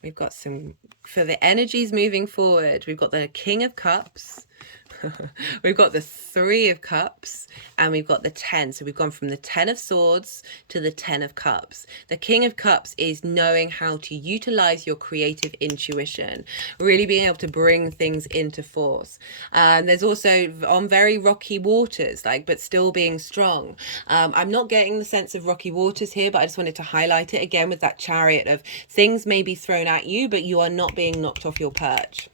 We've got some, for the energies moving forward, we've got the King of Cups, We've got the Three of Cups and we've got the 10. So we've gone from the 10 of Swords to the 10 of Cups. The King of Cups is knowing how to utilize your creative intuition, really being able to bring things into force. There's also on very rocky waters, like, but still being strong. I'm not getting the sense of rocky waters here, but I just wanted to highlight it again with that Chariot of things may be thrown at you, but you are not being knocked off your perch.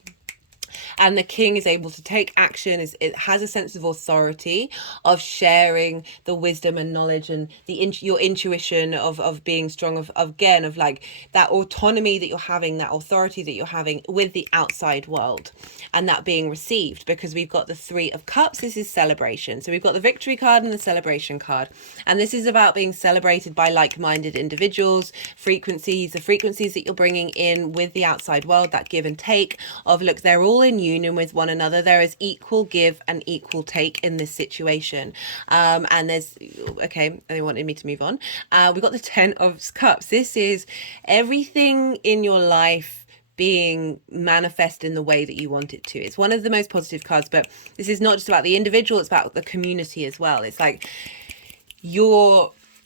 And the king is able to take action. It has a sense of authority, of sharing the wisdom and knowledge and your intuition of being strong, of again, of like that autonomy that you're having, that authority that you're having with the outside world, and that being received, because we've got the Three of Cups. This is celebration. So we've got the victory card and the celebration card, and this is about being celebrated by like-minded individuals, frequencies, the frequencies that you're bringing in with the outside world, that give and take of, look, they're all in union with one another. There is equal give and equal take in this situation. And there's, okay, they wanted me to move on. We've got the 10 of Cups. This is everything in your life being manifest in the way that you want it to. It's one of the most positive cards, but this is not just about the individual, it's about the community as well. It's like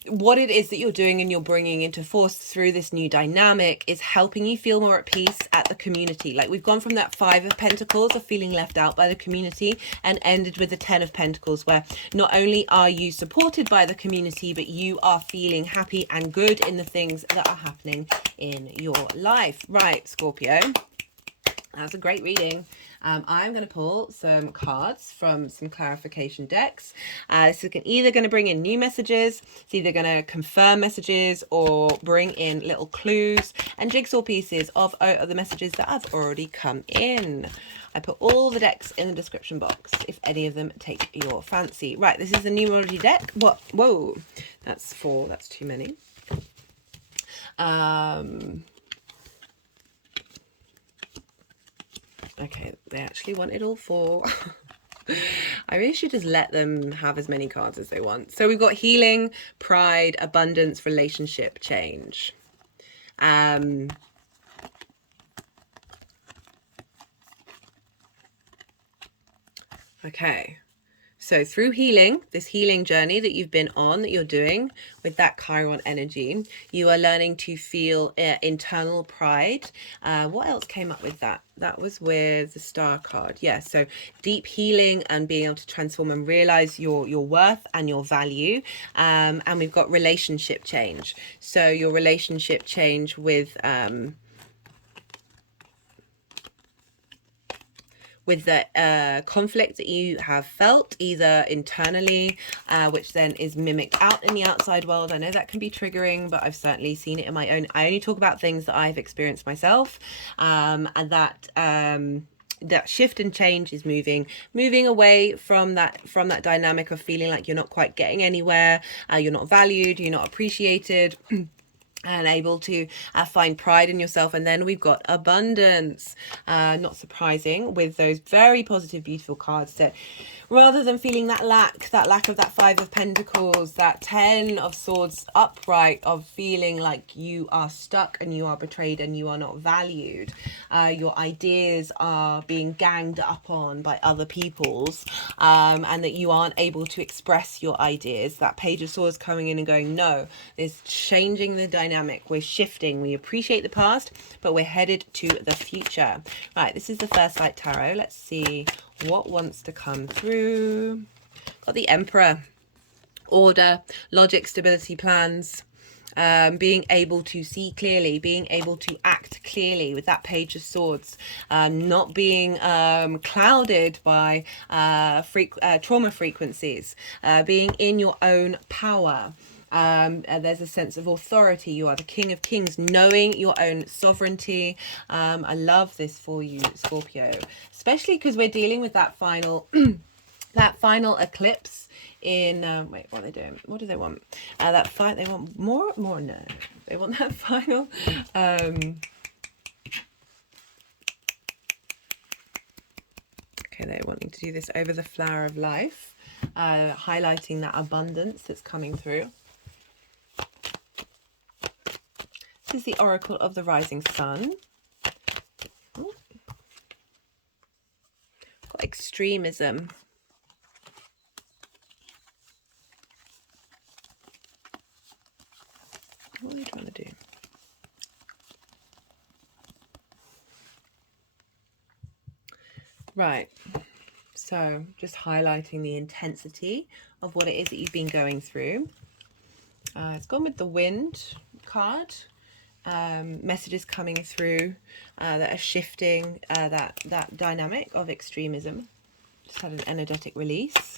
what it is that you're doing and you're bringing into force through this new dynamic is helping you feel more at peace at the community. Like, we've gone from that Five of Pentacles of feeling left out by the community and ended with the 10 of Pentacles, where not only are you supported by the community, but you are feeling happy and good in the things that are happening in your life. Right, Scorpio. That's a great reading. I'm going to pull some cards from some clarification decks. This is either going to bring in new messages, it's either going to confirm messages, or bring in little clues and jigsaw pieces of the messages that have already come in. I put all the decks in the description box if any of them take your fancy. Right, this is the numerology deck. What? Whoa, that's 4. That's too many. Okay, they actually wanted all 4. I really should just let them have as many cards as they want. So we've got healing, pride, abundance, relationship, change. Okay. So through healing, this healing journey that you've been on, that you're doing with that Chiron energy, you are learning to feel internal pride. What else came up with that? That was with the Star card. Yeah, so deep healing and being able to transform and realize your worth and your value. And we've got relationship change. So your relationship change with the conflict that you have felt either internally, which then is mimicked out in the outside world. I know that can be triggering, but I've certainly seen it in my own. I only talk about things that I've experienced myself, and that shift and change is moving away from that dynamic of feeling like you're not quite getting anywhere, you're not valued, you're not appreciated. And able to find pride in yourself. And then we've got abundance, not surprising, with those very positive, beautiful cards, that rather than feeling that lack of that Five of Pentacles, that 10 of Swords upright, of feeling like you are stuck and you are betrayed and you are not valued, your ideas are being ganged up on by other people's, and that you aren't able to express your ideas. That Page of Swords coming in and going, no, it's changing the dynamic. We're shifting. We appreciate the past, but we're headed to the future. Right, this is the First Light Tarot. Let's see what wants to come through. Got the Emperor. Order, logic, stability, plans. Being able to see clearly, being able to act clearly with that Page of Swords, not being clouded by trauma frequencies, being in your own power. There's a sense of authority. You are the King of Kings, knowing your own sovereignty. I love this for you, Scorpio, especially because we're dealing with that final that final eclipse in wait, what are they doing? What do they want? They want more no, they want that final okay, they're wanting to do this over the Flower of Life, highlighting that abundance that's coming through. This is the Oracle of the Rising Sun. Got extremism. What are they trying to do? Right. So just highlighting the intensity of what it is that you've been going through. It's gone with the Wind card. Messages coming through that are shifting that dynamic of extremism. Just had an energetic release.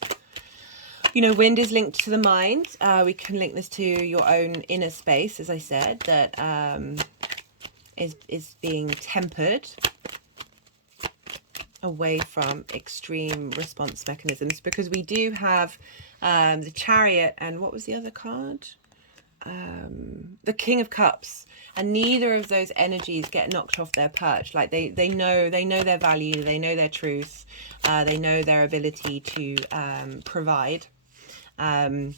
You know, wind is linked to the mind. We can link this to your own inner space, as I said, that is being tempered away from extreme response mechanisms, because we do have the Chariot and what was the other card? The King of Cups, and neither of those energies get knocked off their perch. Like they know their value, they know their truth, they know their ability to provide, and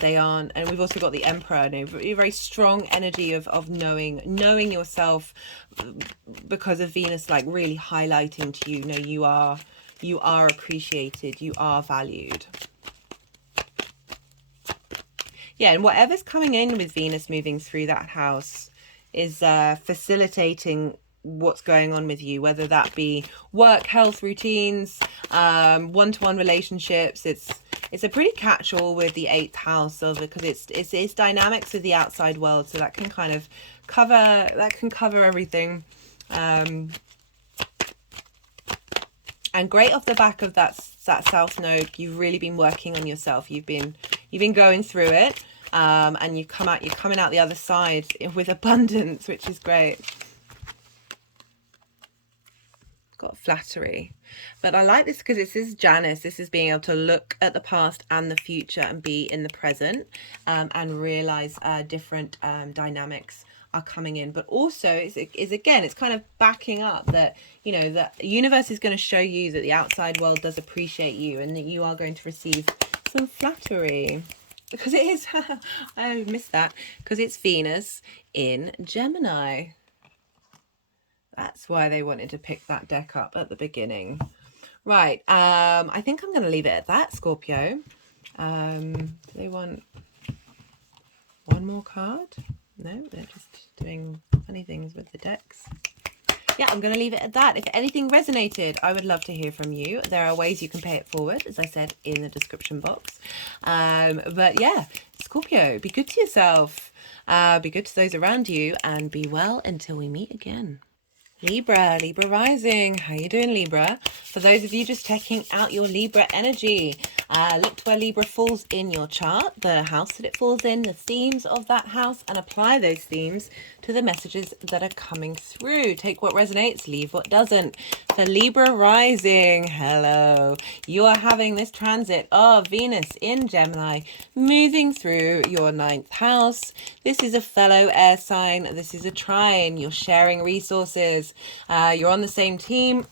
they aren't. And we've also got the Emperor, a very strong energy of knowing yourself, because of Venus like really highlighting to you, you are appreciated, you are valued. Yeah, and whatever's coming in with Venus moving through that house is facilitating what's going on with you, whether that be work, health, routines, one-to-one relationships. It's a pretty catch-all with the 8th house, because it's dynamics with the outside world, so that can kind of cover everything. And great off the back of that South Node, you've really been working on yourself. You've been going through it, and you're coming out the other side with abundance, which is great. Got flattery, but I like this because this is Janice. This is being able to look at the past and the future and be in the present, and realize different dynamics are coming in. But also it's kind of backing up that, you know, the universe is going to show you that the outside world does appreciate you, and that you are going to receive some flattery, because it is I missed that, because it's Venus in Gemini. That's why they wanted to pick that deck up at the beginning. Right, I think I'm going to leave it at that, Scorpio. Do they want one more card? No, they're just doing funny things with the decks. Yeah, I'm going to leave it at that. If anything resonated, I would love to hear from you. There are ways you can pay it forward, as I said in the description box. But yeah, Scorpio, be good to yourself, be good to those around you, and be well until we meet again. Libra rising. How you doing, Libra? For those of you just checking out your Libra energy, look to where Libra falls in your chart, the house that it falls in, the themes of that house, and apply those themes to the messages that are coming through. Take what resonates, leave what doesn't. For Libra rising, hello. You are having this transit of Venus in Gemini moving through your 9th house. This is a fellow air sign. This is a trine. You're sharing resources. You're on the same team.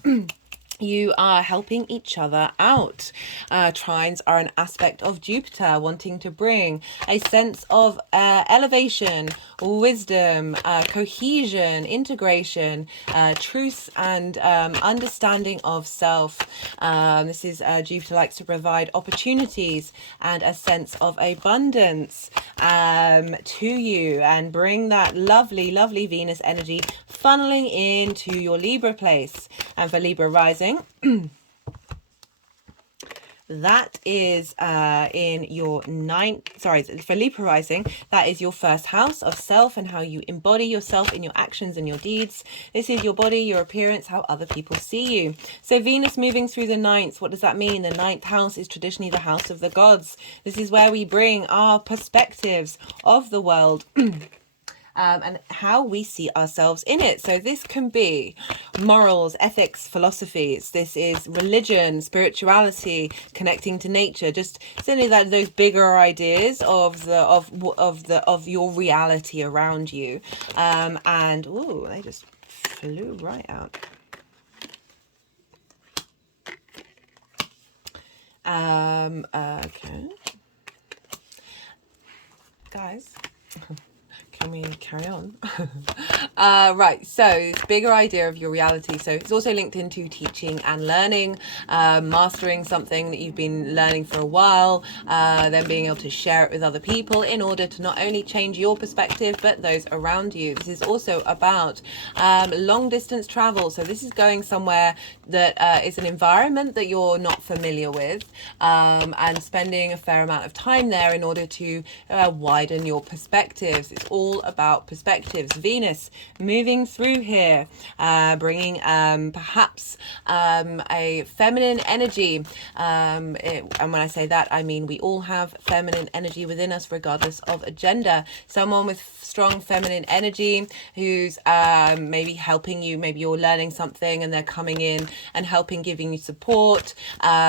You are helping each other out. Trines are an aspect of Jupiter wanting to bring a sense of elevation, wisdom, cohesion, integration, truth, and understanding of self. This is Jupiter likes to provide opportunities and a sense of abundance to you, and bring that lovely, lovely Venus energy funneling into your Libra place. And for Libra rising, that is in your for Libra rising, that is your 1st house of self and how you embody yourself in your actions and your deeds. This is your body, your appearance, how other people see you. So Venus moving through the 9th, what does that mean? The 9th house is traditionally the house of the gods. This is where we bring our perspectives of the world and how we see ourselves in it. So this can be morals, ethics, philosophies. This is religion, spirituality, connecting to nature. Just certainly those bigger ideas of your reality around you. And ooh, they just flew right out. Okay, guys. can we carry on? Right, so it's bigger idea of your reality. So it's also linked into teaching and learning, mastering something that you've been learning for a while, then being able to share it with other people in order to not only change your perspective, but those around you. This is also about long distance travel. So this is going somewhere that is an environment that you're not familiar with, and spending a fair amount of time there in order to widen your perspectives. It's all about perspectives. Venus moving through here, bringing perhaps a feminine energy. And when I say that, I mean we all have feminine energy within us regardless of gender. Someone with strong feminine energy who's maybe helping you, maybe you're learning something and they're coming in and helping, giving you support,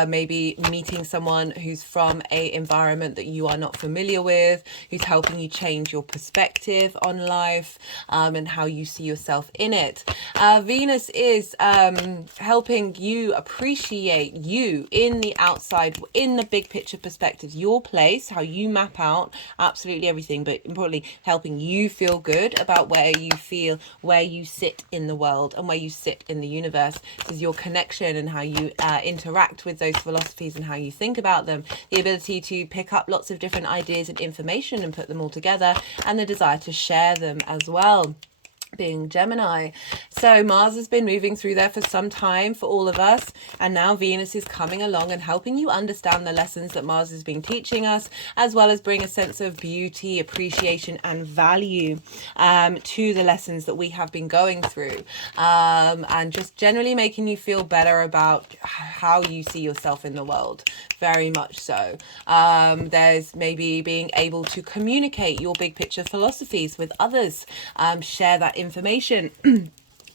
maybe meeting someone who's from a environment that you are not familiar with, who's helping you change your perspective on life, and how you see yourself in it. Venus is helping you appreciate you in the outside, in the big picture perspective, your place, how you map out absolutely everything, but importantly helping you feel good about where you feel, where you sit in the world and where you sit in the universe. This is your connection and how you interact with those philosophies and how you think about them, the ability to pick up lots of different ideas and information and put them all together, and the desire to share them as well, being Gemini. So Mars has been moving through there for some time for all of us, and now Venus is coming along and helping you understand the lessons that Mars has been teaching us, as well as bring a sense of beauty, appreciation and value to the lessons that we have been going through, and just generally making you feel better about how you see yourself in the world. Very much so. There's maybe being able to communicate your big picture philosophies with others, share that information.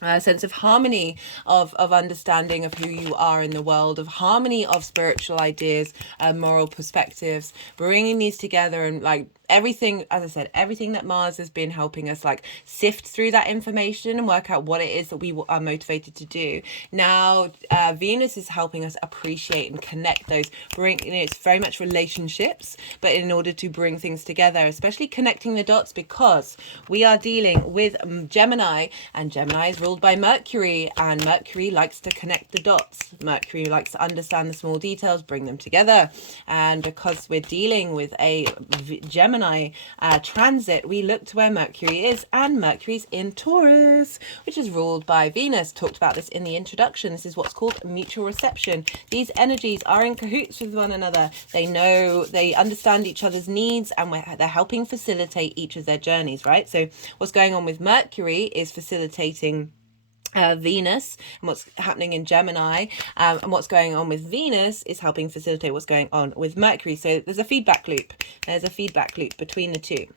A sense of harmony, of understanding of who you are in the world, of harmony of spiritual ideas, moral perspectives, bringing these together, and like everything, as I said, everything that Mars has been helping us like sift through that information and work out what it is that we are motivated to do. Now Venus is helping us appreciate and connect those, bring, you know, it's very much relationships, but in order to bring things together, especially connecting the dots, because we are dealing with Gemini, and Gemini is ruled by Mercury, and Mercury likes to connect the dots. Mercury likes to understand the small details, bring them together. And because we're dealing with a Gemini transit, we look to where Mercury is, and Mercury's in Taurus, which is ruled by Venus. Talked about this in the introduction. This is what's called mutual reception. These energies are in cahoots with one another. They know, they understand each other's needs, and they're helping facilitate each of their journeys, right? So what's going on with Mercury is facilitating Venus and what's happening in Gemini, and what's going on with Venus is helping facilitate what's going on with Mercury. So there's a feedback loop. There's a feedback loop between the two.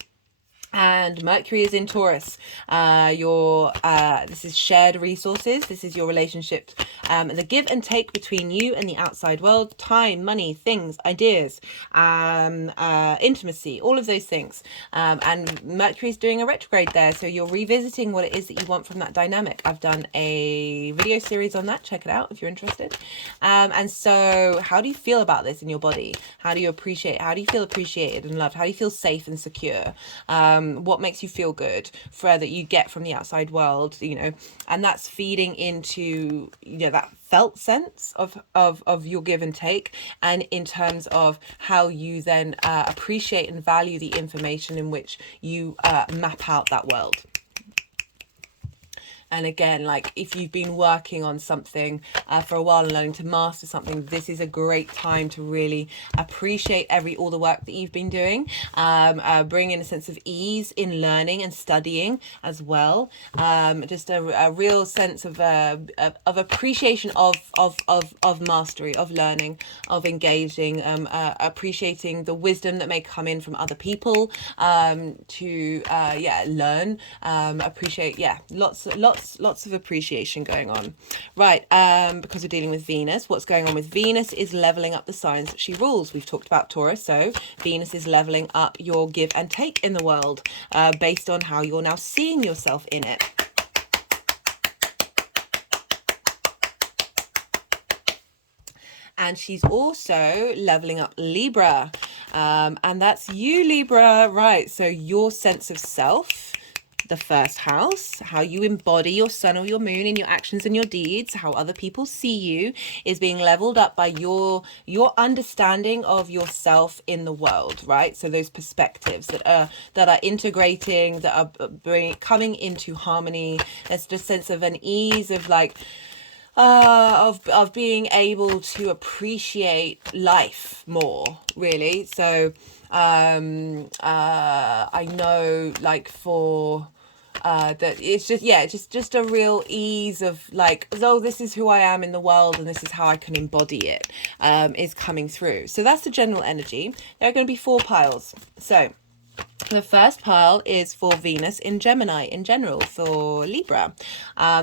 And Mercury is in Taurus. This is shared resources. This is your relationship, the give and take between you and the outside world, time, money, things, ideas, intimacy, all of those things. And Mercury is doing a retrograde there, so you're revisiting what it is that you want from that dynamic. I've done a video series on that. Check it out if you're interested. And so how do you feel about this in your body? How do you feel appreciated and loved? How do you feel safe and secure? What makes you feel good that you get from the outside world, you know, and that's feeding into, you know, that felt sense of your give and take, and in terms of how you then appreciate and value the information in which you map out that world. And again, like if you've been working on something for a while and learning to master something, this is a great time to really appreciate all the work that you've been doing. Bring in a sense of ease in learning and studying as well. Just a real sense of appreciation of mastery, of learning, of engaging, appreciating the wisdom that may come in from other people, to learn, appreciate, lots of appreciation going on, right? Because we're dealing with Venus, what's going on with Venus is leveling up the signs that she rules. We've talked about Taurus, so Venus is leveling up your give and take in the world, based on how you're now seeing yourself in it. And she's also leveling up Libra, and that's you, Libra, right? So your sense of self, The first house, how you embody your sun or your moon in your actions and your deeds, how other people see you, is being leveled up by your understanding of yourself in the world, right? So those perspectives that are integrating, that are coming into harmony. There's just a sense of an ease of like of being able to appreciate life more, really. So I know, like, for that it's just, yeah, just a real ease of like, oh, this is who I am in the world and this is how I can embody it, is coming through. So that's the general energy. There are going to be 4 piles. So the first pile is for Venus in Gemini in general for Libra.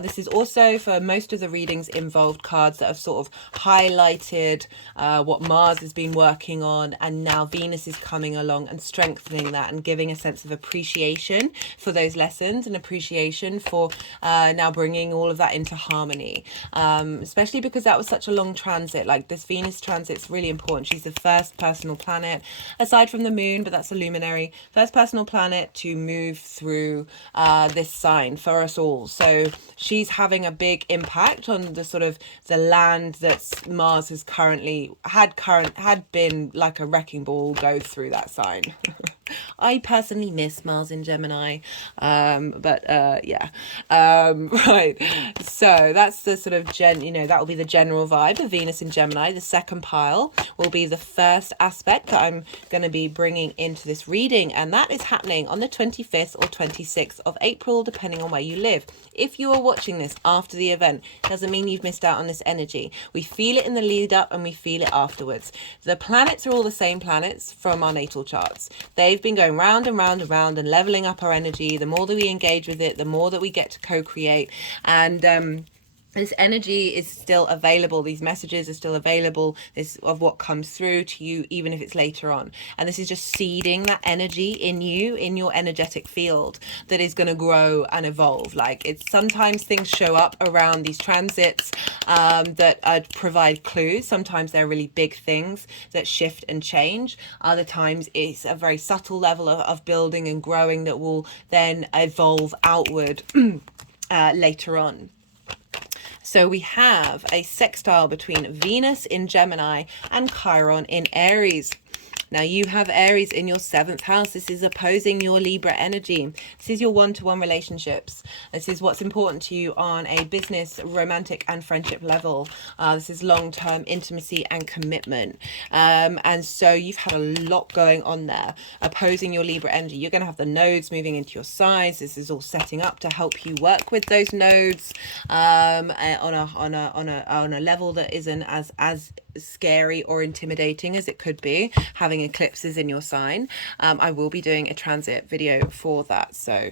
This is also for most of the readings involved cards that have sort of highlighted what Mars has been working on, and now Venus is coming along and strengthening that and giving a sense of appreciation for those lessons and appreciation for now bringing all of that into harmony, especially because that was such a long transit. Like, this Venus transit's really important. She's the first personal planet aside from the moon, but that's a luminary, first personal planet to move through this sign for us all. So she's having a big impact on the sort of the land that Mars has had been like a wrecking ball go through that sign. I personally miss Mars in Gemini, but yeah, right. So that's the sort of that will be the general vibe of Venus in Gemini. The second pile will be the first aspect that I'm going to be bringing into this reading, and that is happening on the 25th or 26th of April, depending on where you live. If you are watching this after the event, doesn't mean you've missed out on this energy. We feel it in the lead up and we feel it afterwards. The planets are all the same planets from our natal charts. They've been going round and round and round and leveling up our energy. The more that we engage with it, the more that we get to co-create. And this energy is still available. These messages are still available. This of what comes through to you, even if it's later on. And this is just seeding that energy in you, in your energetic field, that is going to grow and evolve. Like, it's sometimes things show up around these transits that provide clues. Sometimes they're really big things that shift and change. Other times it's a very subtle level of building and growing that will then evolve outward later on. So we have a sextile between Venus in Gemini and Chiron in Aries. Now you have Aries in your 7th house. This is opposing your Libra energy. This is your one-to-one relationships. This is what's important to you on a business, romantic and friendship level. This is long-term intimacy and commitment. And so you've had a lot going on there, opposing your Libra energy. You're going to have the nodes moving into your signs. This is all setting up to help you work with those nodes on a level that isn't as scary or intimidating as it could be having eclipses in your sign. I will be doing a transit video for that, so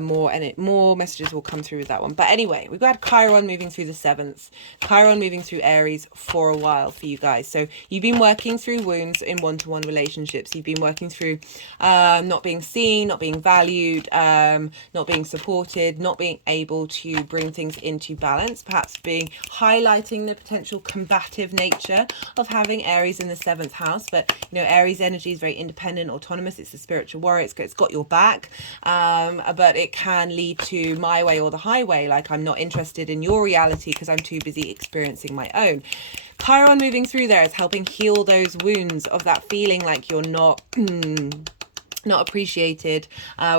more messages will come through with that one. But anyway, we've got Chiron moving through the 7th, Chiron moving through Aries for a while for you guys. So you've been working through wounds in one-to-one relationships. You've been working through not being seen, not being valued, not being supported, not being able to bring things into balance, perhaps highlighting the potential combative nature of having Aries in the 7th house. But Aries energy is very independent, autonomous. It's the spiritual warrior. It's got your back, but it can lead to my way or the highway. Like, I'm not interested in your reality because I'm too busy experiencing my own. Chiron moving through there is helping heal those wounds of that feeling like you're not appreciated.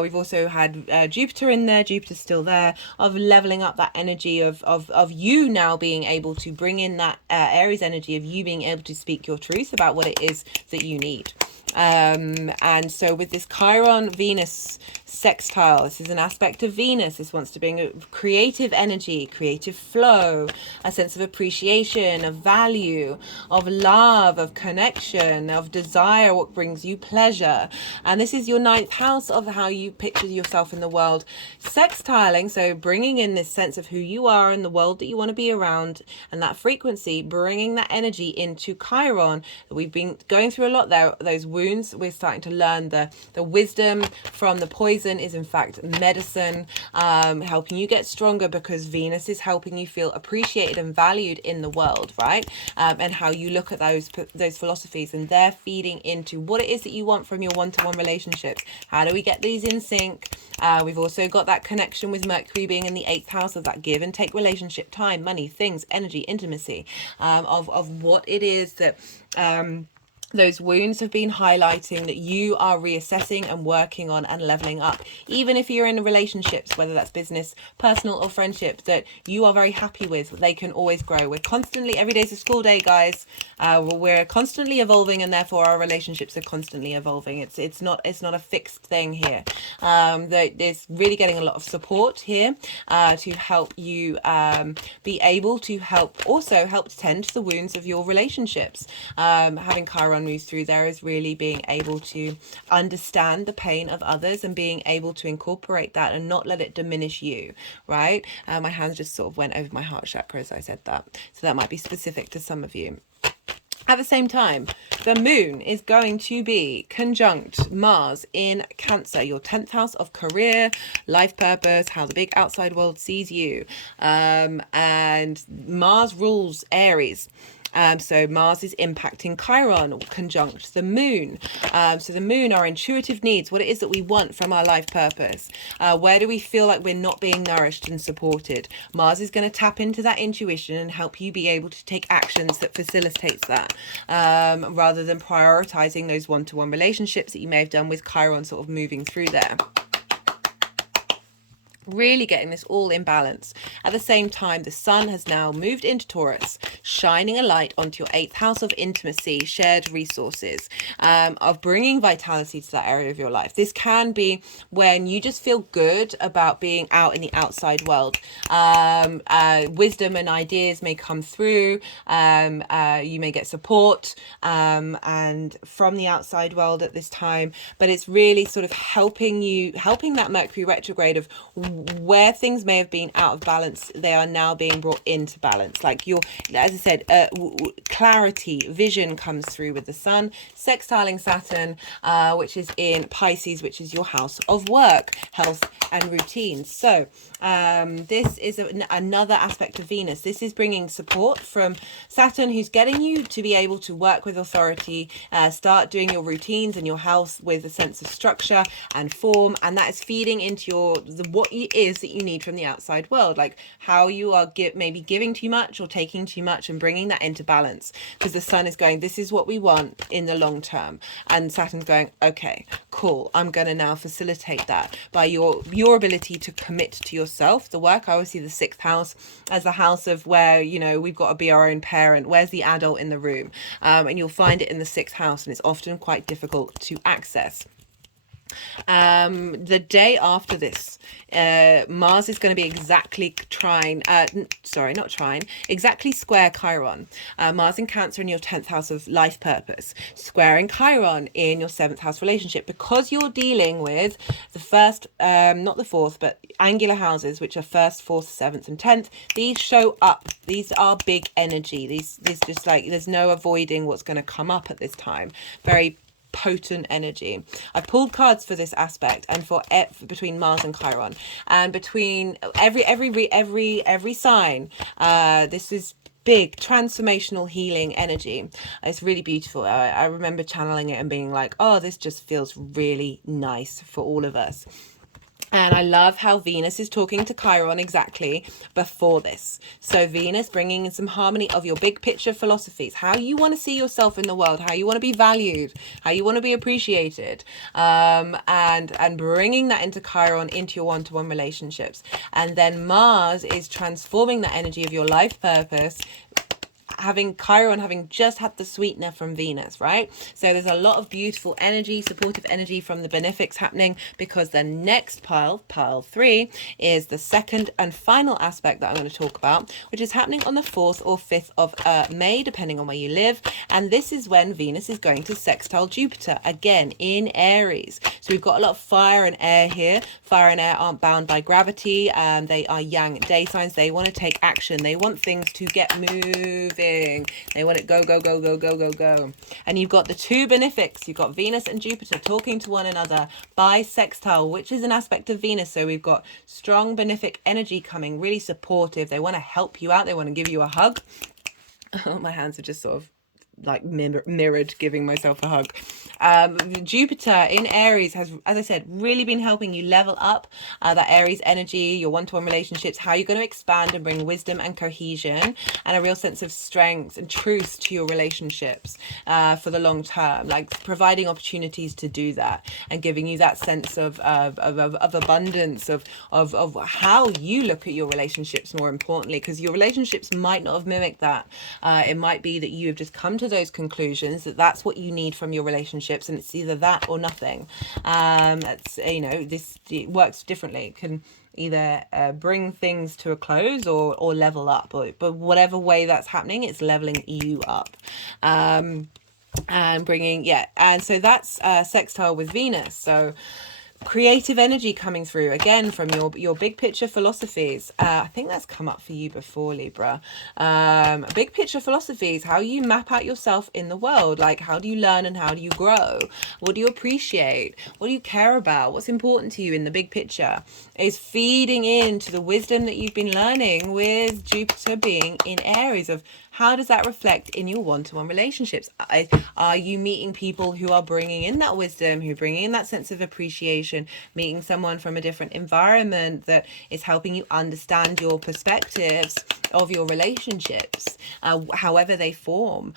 We've also had Jupiter in there. Jupiter's still there, of leveling up that energy of you now being able to bring in that Aries energy of you being able to speak your truth about what it is that you need. And so with this Chiron Venus sextile, this is an aspect of Venus. This wants to bring a creative energy, creative flow, a sense of appreciation, of value, of love, of connection, of desire, what brings you pleasure. And this is your 9th house of how you picture yourself in the world. Sextiling, so bringing in this sense of who you are in the world that you want to be around, and that frequency, bringing that energy into Chiron. We've been going through a lot there, those wounds wounds. We're starting to learn the wisdom from the poison is in fact medicine, helping you get stronger, because Venus is helping you feel appreciated and valued in the world, right? And how you look at those philosophies, and they're feeding into what it is that you want from your one-to-one relationships. How do we get these in sync? We've also got that connection with Mercury being in the 8th house of that give and take relationship, time, money, things, energy, intimacy, of what it is that those wounds have been highlighting that you are reassessing and working on and leveling up. Even if you're in relationships, whether that's business, personal, or friendships, that you are very happy with, they can always grow. We're constantly, every day's a school day, guys. We're constantly evolving, and therefore our relationships are constantly evolving. It's not a fixed thing here. There's really getting a lot of support here to help you be able to help tend to the wounds of your relationships. Having Chiron moves through there is really being able to understand the pain of others and being able to incorporate that and not let it diminish you, right? My hands just sort of went over my heart chakra as I said that, so that might be specific to some of you. At the same time, the moon is going to be conjunct Mars in Cancer, your 10th house of career, life purpose, how the big outside world sees you. And Mars rules Aries. So Mars is impacting Chiron, conjunct the moon. So the moon, our intuitive needs, what it is that we want from our life purpose. Where do we feel like we're not being nourished and supported? Mars is going to tap into that intuition and help you be able to take actions that facilitates that, rather than prioritizing those one-to-one relationships that you may have done with Chiron sort of moving through there. Really getting this all in balance. At the same time, the sun has now moved into Taurus, shining a light onto your 8th house of intimacy, shared resources, of bringing vitality to that area of your life. This can be when you just feel good about being out in the outside world. Wisdom and ideas may come through. You may get support and from the outside world at this time, but it's really sort of helping that Mercury retrograde of where things may have been out of balance, they are now being brought into balance. Like as I said, clarity, vision comes through with the sun, sextiling Saturn, which is in Pisces, which is your house of work, health and routines. So this is another aspect of Venus. This is bringing support from Saturn, who's getting you to be able to work with authority, start doing your routines and your health with a sense of structure and form, and that is feeding into what it is that you need from the outside world, like how you are maybe giving too much or taking too much, and bringing that into balance, because the sun is going, this is what we want in the long term, and Saturn's going, okay, cool, I'm going to now facilitate that by your ability to commit to yourself, the work. I always see the 6th house as the house of where, you know, we've got to be our own parent. Where's the adult in the room? And you'll find it in the 6th house, and it's often quite difficult to access. The day after this, Mars is going to be exactly exactly square Chiron. Mars in Cancer in your 10th house of life purpose, squaring Chiron in your 7th house relationship, because you're dealing with the first, not the fourth, but angular houses, which are 1st, 4th, 7th and 10th. These show up. These are big energy. These just like, there's no avoiding what's going to come up at this time. Very potent energy. I pulled cards for this aspect and for between Mars and Chiron, and between every sign. This is big transformational healing energy. It's really beautiful. I remember channeling it and being like, oh, this just feels really nice for all of us. And I love how Venus is talking to Chiron exactly before this. So Venus bringing in some harmony of your big picture philosophies, how you want to see yourself in the world, how you want to be valued, how you want to be appreciated, and bringing that into Chiron, into your one-to-one relationships. And then Mars is transforming the energy of your life purpose, having Chiron having just had the sweetener from Venus, right? So there's a lot of beautiful energy, supportive energy from the benefics happening, because the next pile 3, is the second and final aspect that I'm going to talk about, which is happening on the 4th or 5th of May, depending on where you live. And this is when Venus is going to sextile Jupiter, again in Aries. So we've got a lot of fire and air here. Fire and air aren't bound by gravity. They are yang day signs. They want to take action. They want things to get moving. moving. They want it go, go, go, go, go, go, go. And you've got the two benefics. You've got Venus and Jupiter talking to one another by sextile, which is an aspect of Venus. So we've got strong benefic energy coming, really supportive. They want to help you out. They want to give you a hug. My hands are just sort of like mirrored giving myself a hug. Jupiter in Aries has, as I said, really been helping you level up that Aries energy, your one-to-one relationships, how you're going to expand and bring wisdom and cohesion and a real sense of strength and truth to your relationships for the long term, like providing opportunities to do that and giving you that sense of abundance of how you look at your relationships, more importantly, because your relationships might not have mimicked that. It might be that you have just come to those conclusions that that's what you need from your relationships, and it's either that or nothing. That's, you know, it works differently. It can either bring things to a close or level up, but whatever way that's happening, it's leveling you up. And bringing, and so that's sextile with Venus. So creative energy coming through again from your big picture philosophies. I think that's come up for you before, Libra. Big picture philosophies, how you map out yourself in the world. Like, how do you learn and how do you grow? What do you appreciate? What do you care about? What's important to you in the big picture is feeding into the wisdom that you've been learning with Jupiter being in Aries. Of how does that reflect in your one-to-one relationships? Are you meeting people who are bringing in that wisdom, who are bringing in that sense of appreciation, meeting someone from a different environment that is helping you understand your perspectives of your relationships, however they form,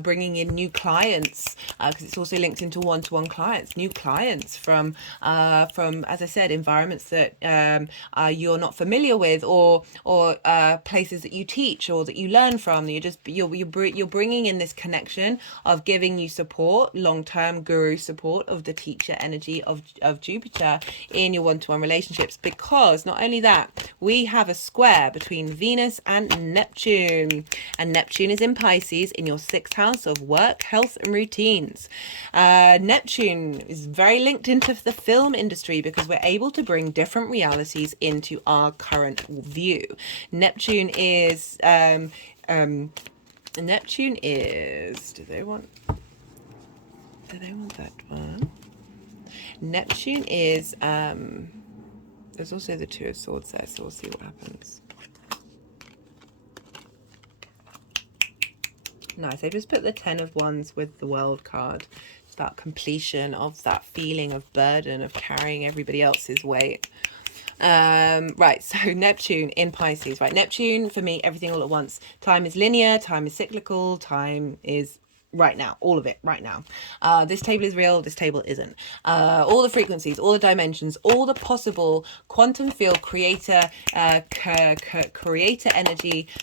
bringing in new clients, because it's also linked into one-to-one clients, new clients from, as I said, environments that you're not familiar with, or places that you teach or that you learn from. You're bringing in this connection of giving you support, long-term guru support of the teacher energy of Jupiter in your one-to-one relationships, because not only that, we have a square between Venus and Neptune, and Neptune is in Pisces in your 6th house of work, health and routines. Neptune is very linked into the film industry because we're able to bring different realities into our current view. Neptune is do they want that one? Neptune is there's also the Two of Swords there, so we'll see what happens. Nice. I just put the 10 of Wands with the World card. It's about completion of that feeling of burden of carrying everybody else's weight. Right, so Neptune in Pisces, right? Neptune, for me, everything all at once. Time is linear, time is cyclical, time is right now, all of it right now. This table is real, this table isn't. All the frequencies, all the dimensions, all the possible quantum field creator energy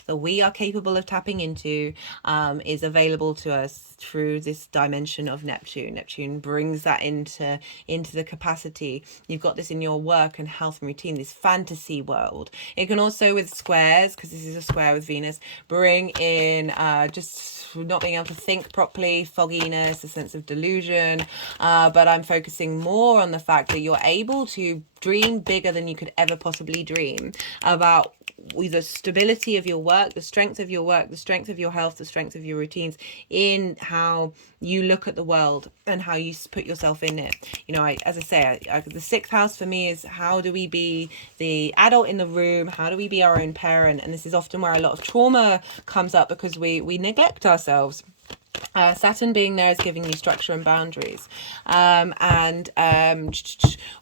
that we are capable of tapping into is available to us through this dimension of Neptune. Neptune brings that into the capacity. You've got this in your work and health and routine, this fantasy world. It can also, with squares, because this is a square with Venus, bring in just not being able to think properly, fogginess, a sense of delusion, but I'm focusing more on the fact that you're able to dream bigger than you could ever possibly dream about the stability of your work, the strength of your work, the strength of your health, the strength of your routines in how you look at the world and how you put yourself in it. You know, as I say, the 6th house for me is how do we be the adult in the room? How do we be our own parent? And this is often where a lot of trauma comes up because we neglect ourselves. Saturn being there is giving you structure and boundaries.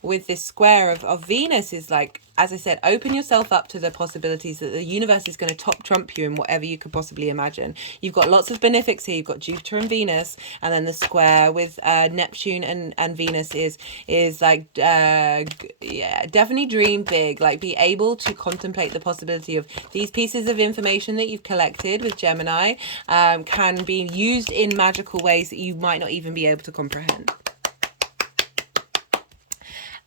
With this square of Venus is like, as I said, open yourself up to the possibilities that the universe is going to top trump you in whatever you could possibly imagine. You've got lots of benefics here. You've got Jupiter and Venus, and then the square with Neptune and Venus is like, definitely dream big. Like, be able to contemplate the possibility of these pieces of information that you've collected with Gemini can be used in magical ways that you might not even be able to comprehend.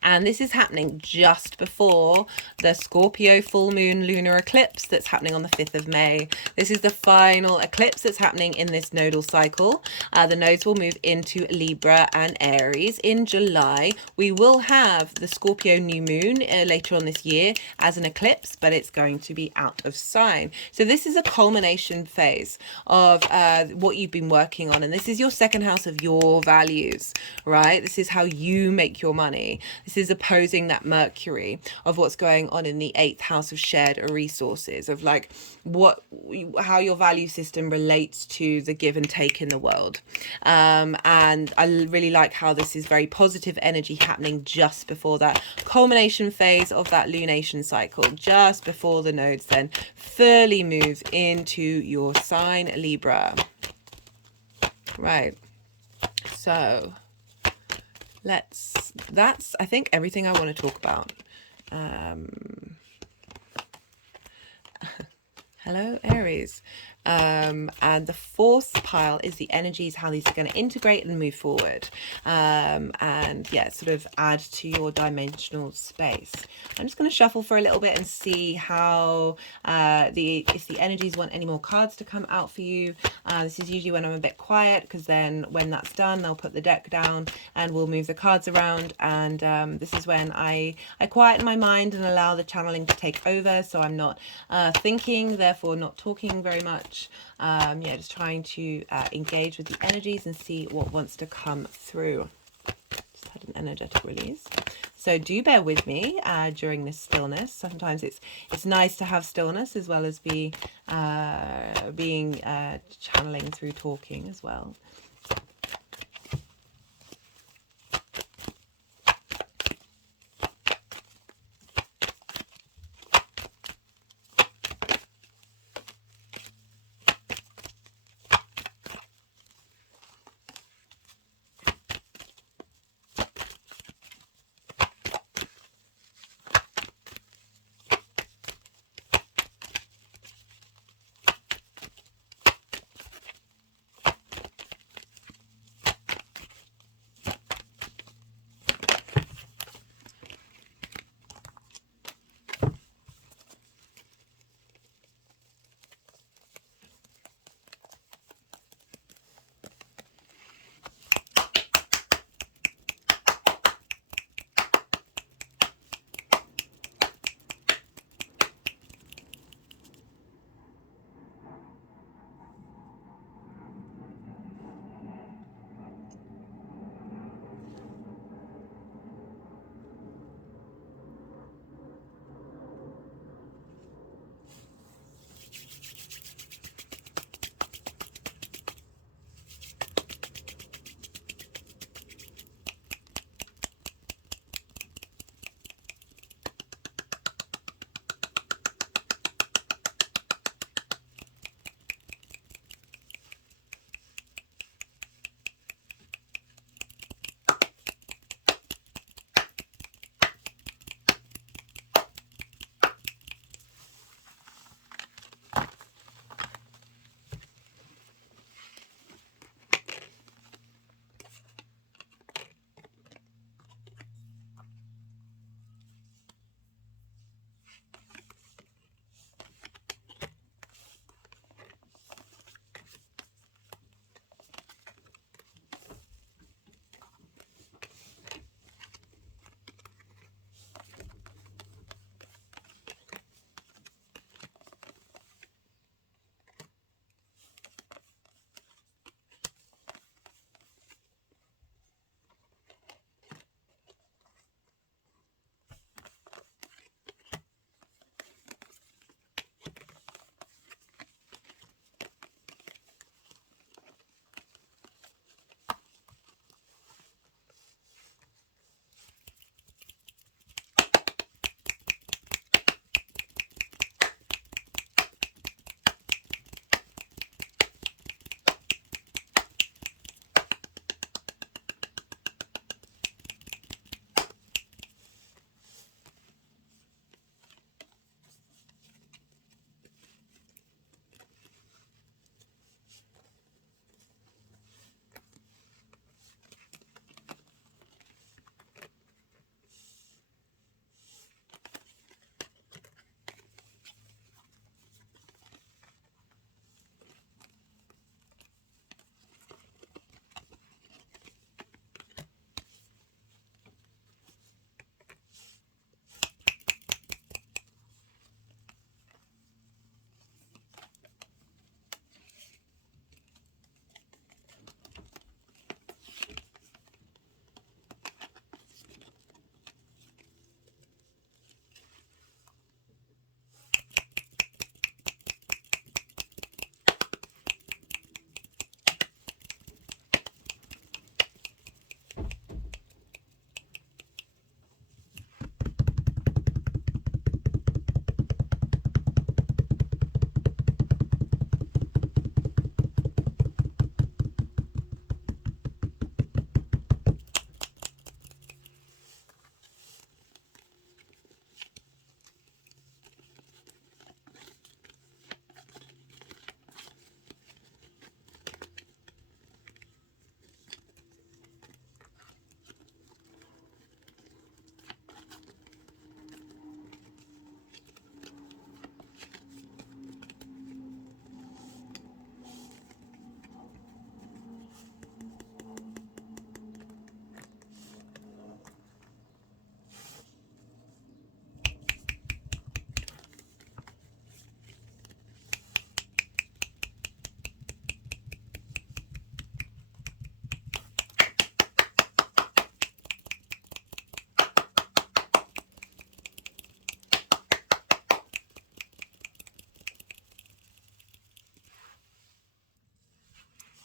And this is happening just before the Scorpio full moon lunar eclipse that's happening on the 5th of May. This is the final eclipse that's happening in this nodal cycle. The nodes will move into Libra and Aries in July. We will have the Scorpio new moon later on this year as an eclipse, but it's going to be out of sign. So this is a culmination phase of what you've been working on. And this is your second house of your values, right? This is how you make your money. This is opposing that Mercury of what's going on in the 8th house of shared resources, of like how your value system relates to the give and take in the world. And I really like how this is very positive energy happening just before that culmination phase of that lunation cycle, just before the nodes then fully move into your sign Libra. Right. So that's I think everything I want to talk about. Hello, Aries. And the fourth pile is the energies, how these are going to integrate and move forward. And yeah, sort of add to your dimensional space. I'm just going to shuffle for a little bit and see how if the energies want any more cards to come out for you. This is usually when I'm a bit quiet, because then when that's done, they'll put the deck down and we'll move the cards around. And this is when I quieten my mind and allow the channeling to take over, so I'm not thinking, therefore not talking very much. Yeah, just trying to engage with the energies and see what wants to come through. Just had an energetic release. So do bear with me during this stillness. Sometimes it's nice to have stillness as well as being channeling through talking as well.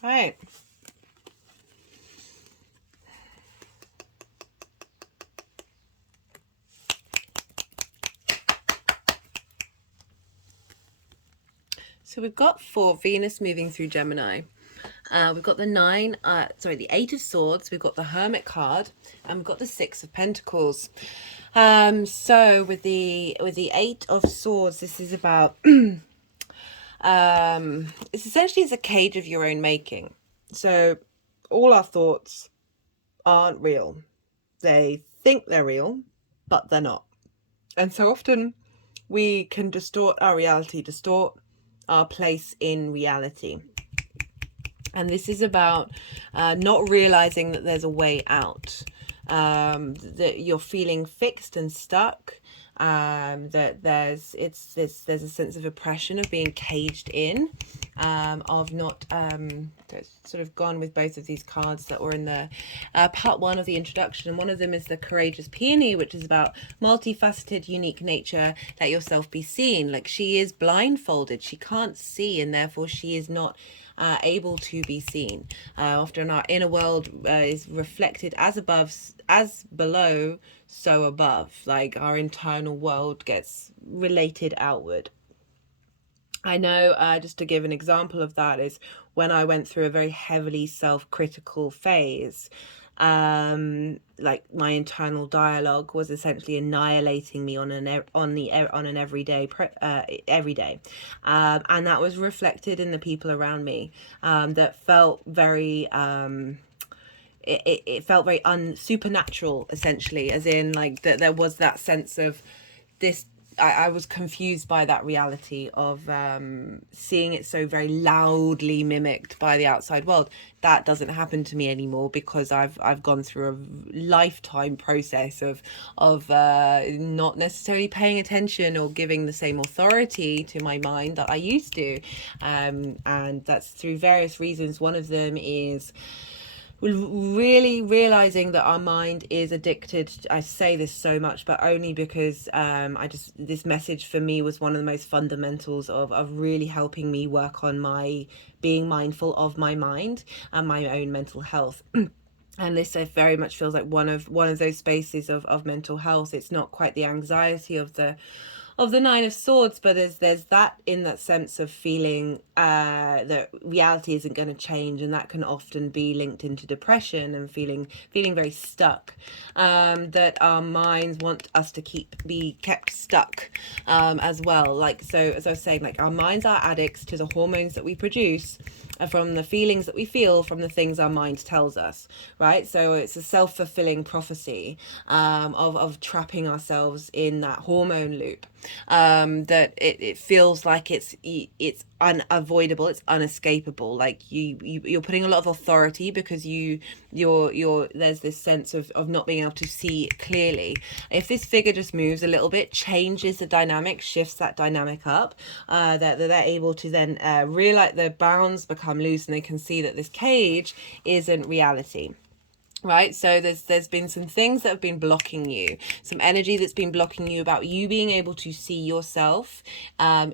Right. So we've got for Venus moving through Gemini. We've got the Eight of Swords, we've got the Hermit card, and we've got the Six of Pentacles. So with the Eight of Swords, this is about it's essentially a cage of your own making. So all our thoughts aren't real. They think they're real, but they're not. And so often we can distort our reality, distort our place in reality. And this is about not realizing that there's a way out, that you're feeling fixed and stuck, that there's a sense of oppression, of being caged in, of not sort of gone with both of these cards that were in the part one of the introduction. One of them is the Courageous Peony, which is about multifaceted, unique nature. Let yourself be seen. Like, she is blindfolded, she can't see, and therefore she is not able to be seen. Often our inner world is reflected as above, as below, so above. Like, our internal world gets related outward. I know, just to give an example of that, is when I went through a very heavily self-critical phase. Like, my internal dialogue was essentially annihilating me on an everyday, and that was reflected in the people around me, that felt very it felt very supernatural, essentially, as in, like, that there was that sense of this. I was confused by that reality of seeing it so very loudly mimicked by the outside world. That doesn't happen to me anymore, because I've gone through a lifetime process of not necessarily paying attention or giving the same authority to my mind that I used to, and that's through various reasons. One of them is really realizing that our mind is addicted. I say this so much, but only because this message for me was one of the most fundamentals of really helping me work on my being mindful of my mind and my own mental health. And this very much feels like one of those spaces of mental health. It's not quite the anxiety of the Nine of Swords, but there's that, in that sense of feeling that reality isn't going to change, and that can often be linked into depression and feeling very stuck. That our minds want us to be kept stuck, as well. Like, so as I was saying, like, our minds are addicts to the hormones that we produce, from the feelings that we feel, from the things our mind tells us, right? So it's a self-fulfilling prophecy, of trapping ourselves in that hormone loop, that it feels like it's unavoidable, it's unescapable. Like, you're putting a lot of authority, because you're there's this sense of not being able to see clearly. If this figure just moves a little bit, changes the dynamic, shifts that dynamic up, that they're able to then realize the bounds become loose, and they can see that this cage isn't reality. Right, so there's been some things that have been blocking you, some energy that's been blocking you about you being able to see yourself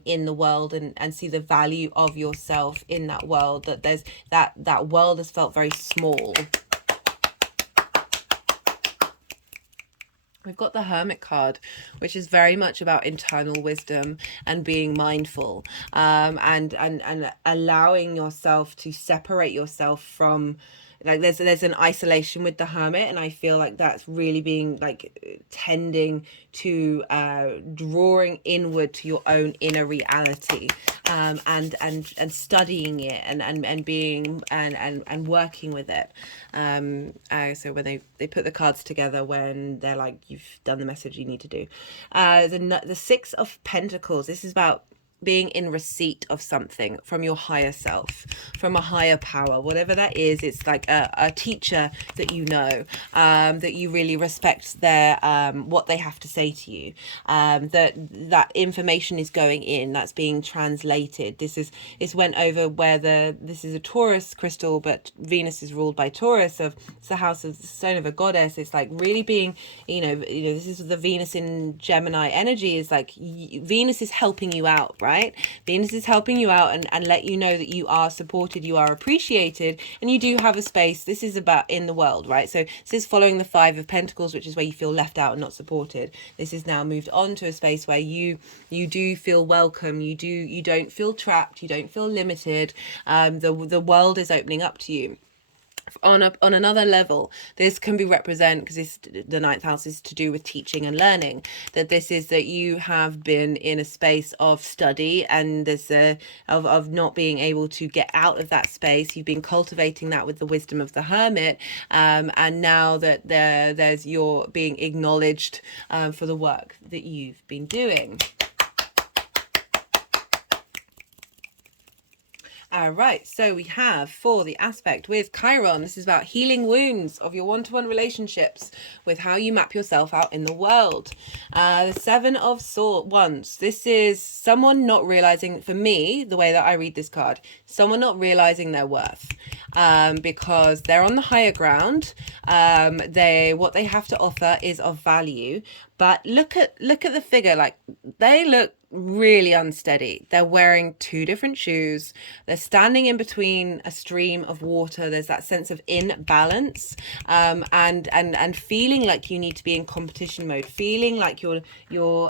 in the world, and see the value of yourself in that world. That there's that world has felt very small. We've got the Hermit card, which is very much about internal wisdom and being mindful, and allowing yourself to separate yourself from, like, there's an isolation with the Hermit, and I feel like that's really being, like, tending to drawing inward to your own inner reality, and studying it, and being and working with it. So when they put the cards together, when they're like, you've done the message you need to do. The Six of Pentacles, this is about being in receipt of something from your higher self, from a higher power, whatever that is. It's like a teacher that you know, that you really respect their what they have to say to you, that information is going in, that's being translated. It's went over where this is a Taurus crystal, but Venus is ruled by Taurus, it's the house of the stone of a goddess. It's like really being, this is the Venus in Gemini energy, is like Venus is helping you out, right? right? Venus is helping you out and let you know that you are supported, you are appreciated, and you do have a space. This is about in the world, right? So this is following the Five of Pentacles, which is where you feel left out and not supported. This is now moved on to a space where you do feel welcome. You don't feel trapped. You don't feel limited. The world is opening up to you. On another level, this can be because the ninth house is to do with teaching and learning, that this is that you have been in a space of study and there's of not being able to get out of that space. You've been cultivating that with the wisdom of the hermit, and now that there's you're being acknowledged for the work that you've been doing. All right, so we have for the aspect with Chiron, this is about healing wounds of your one-to-one relationships with how you map yourself out in the world. The Seven of Wands, this is someone not realizing, for me, the way that I read this card, someone not realizing their worth, because they're on the higher ground. What they have to offer is of value, but look at the figure, like they look really unsteady. They're wearing two different shoes. They're standing in between a stream of water. There's that sense of imbalance, and feeling like you need to be in competition mode, feeling like you're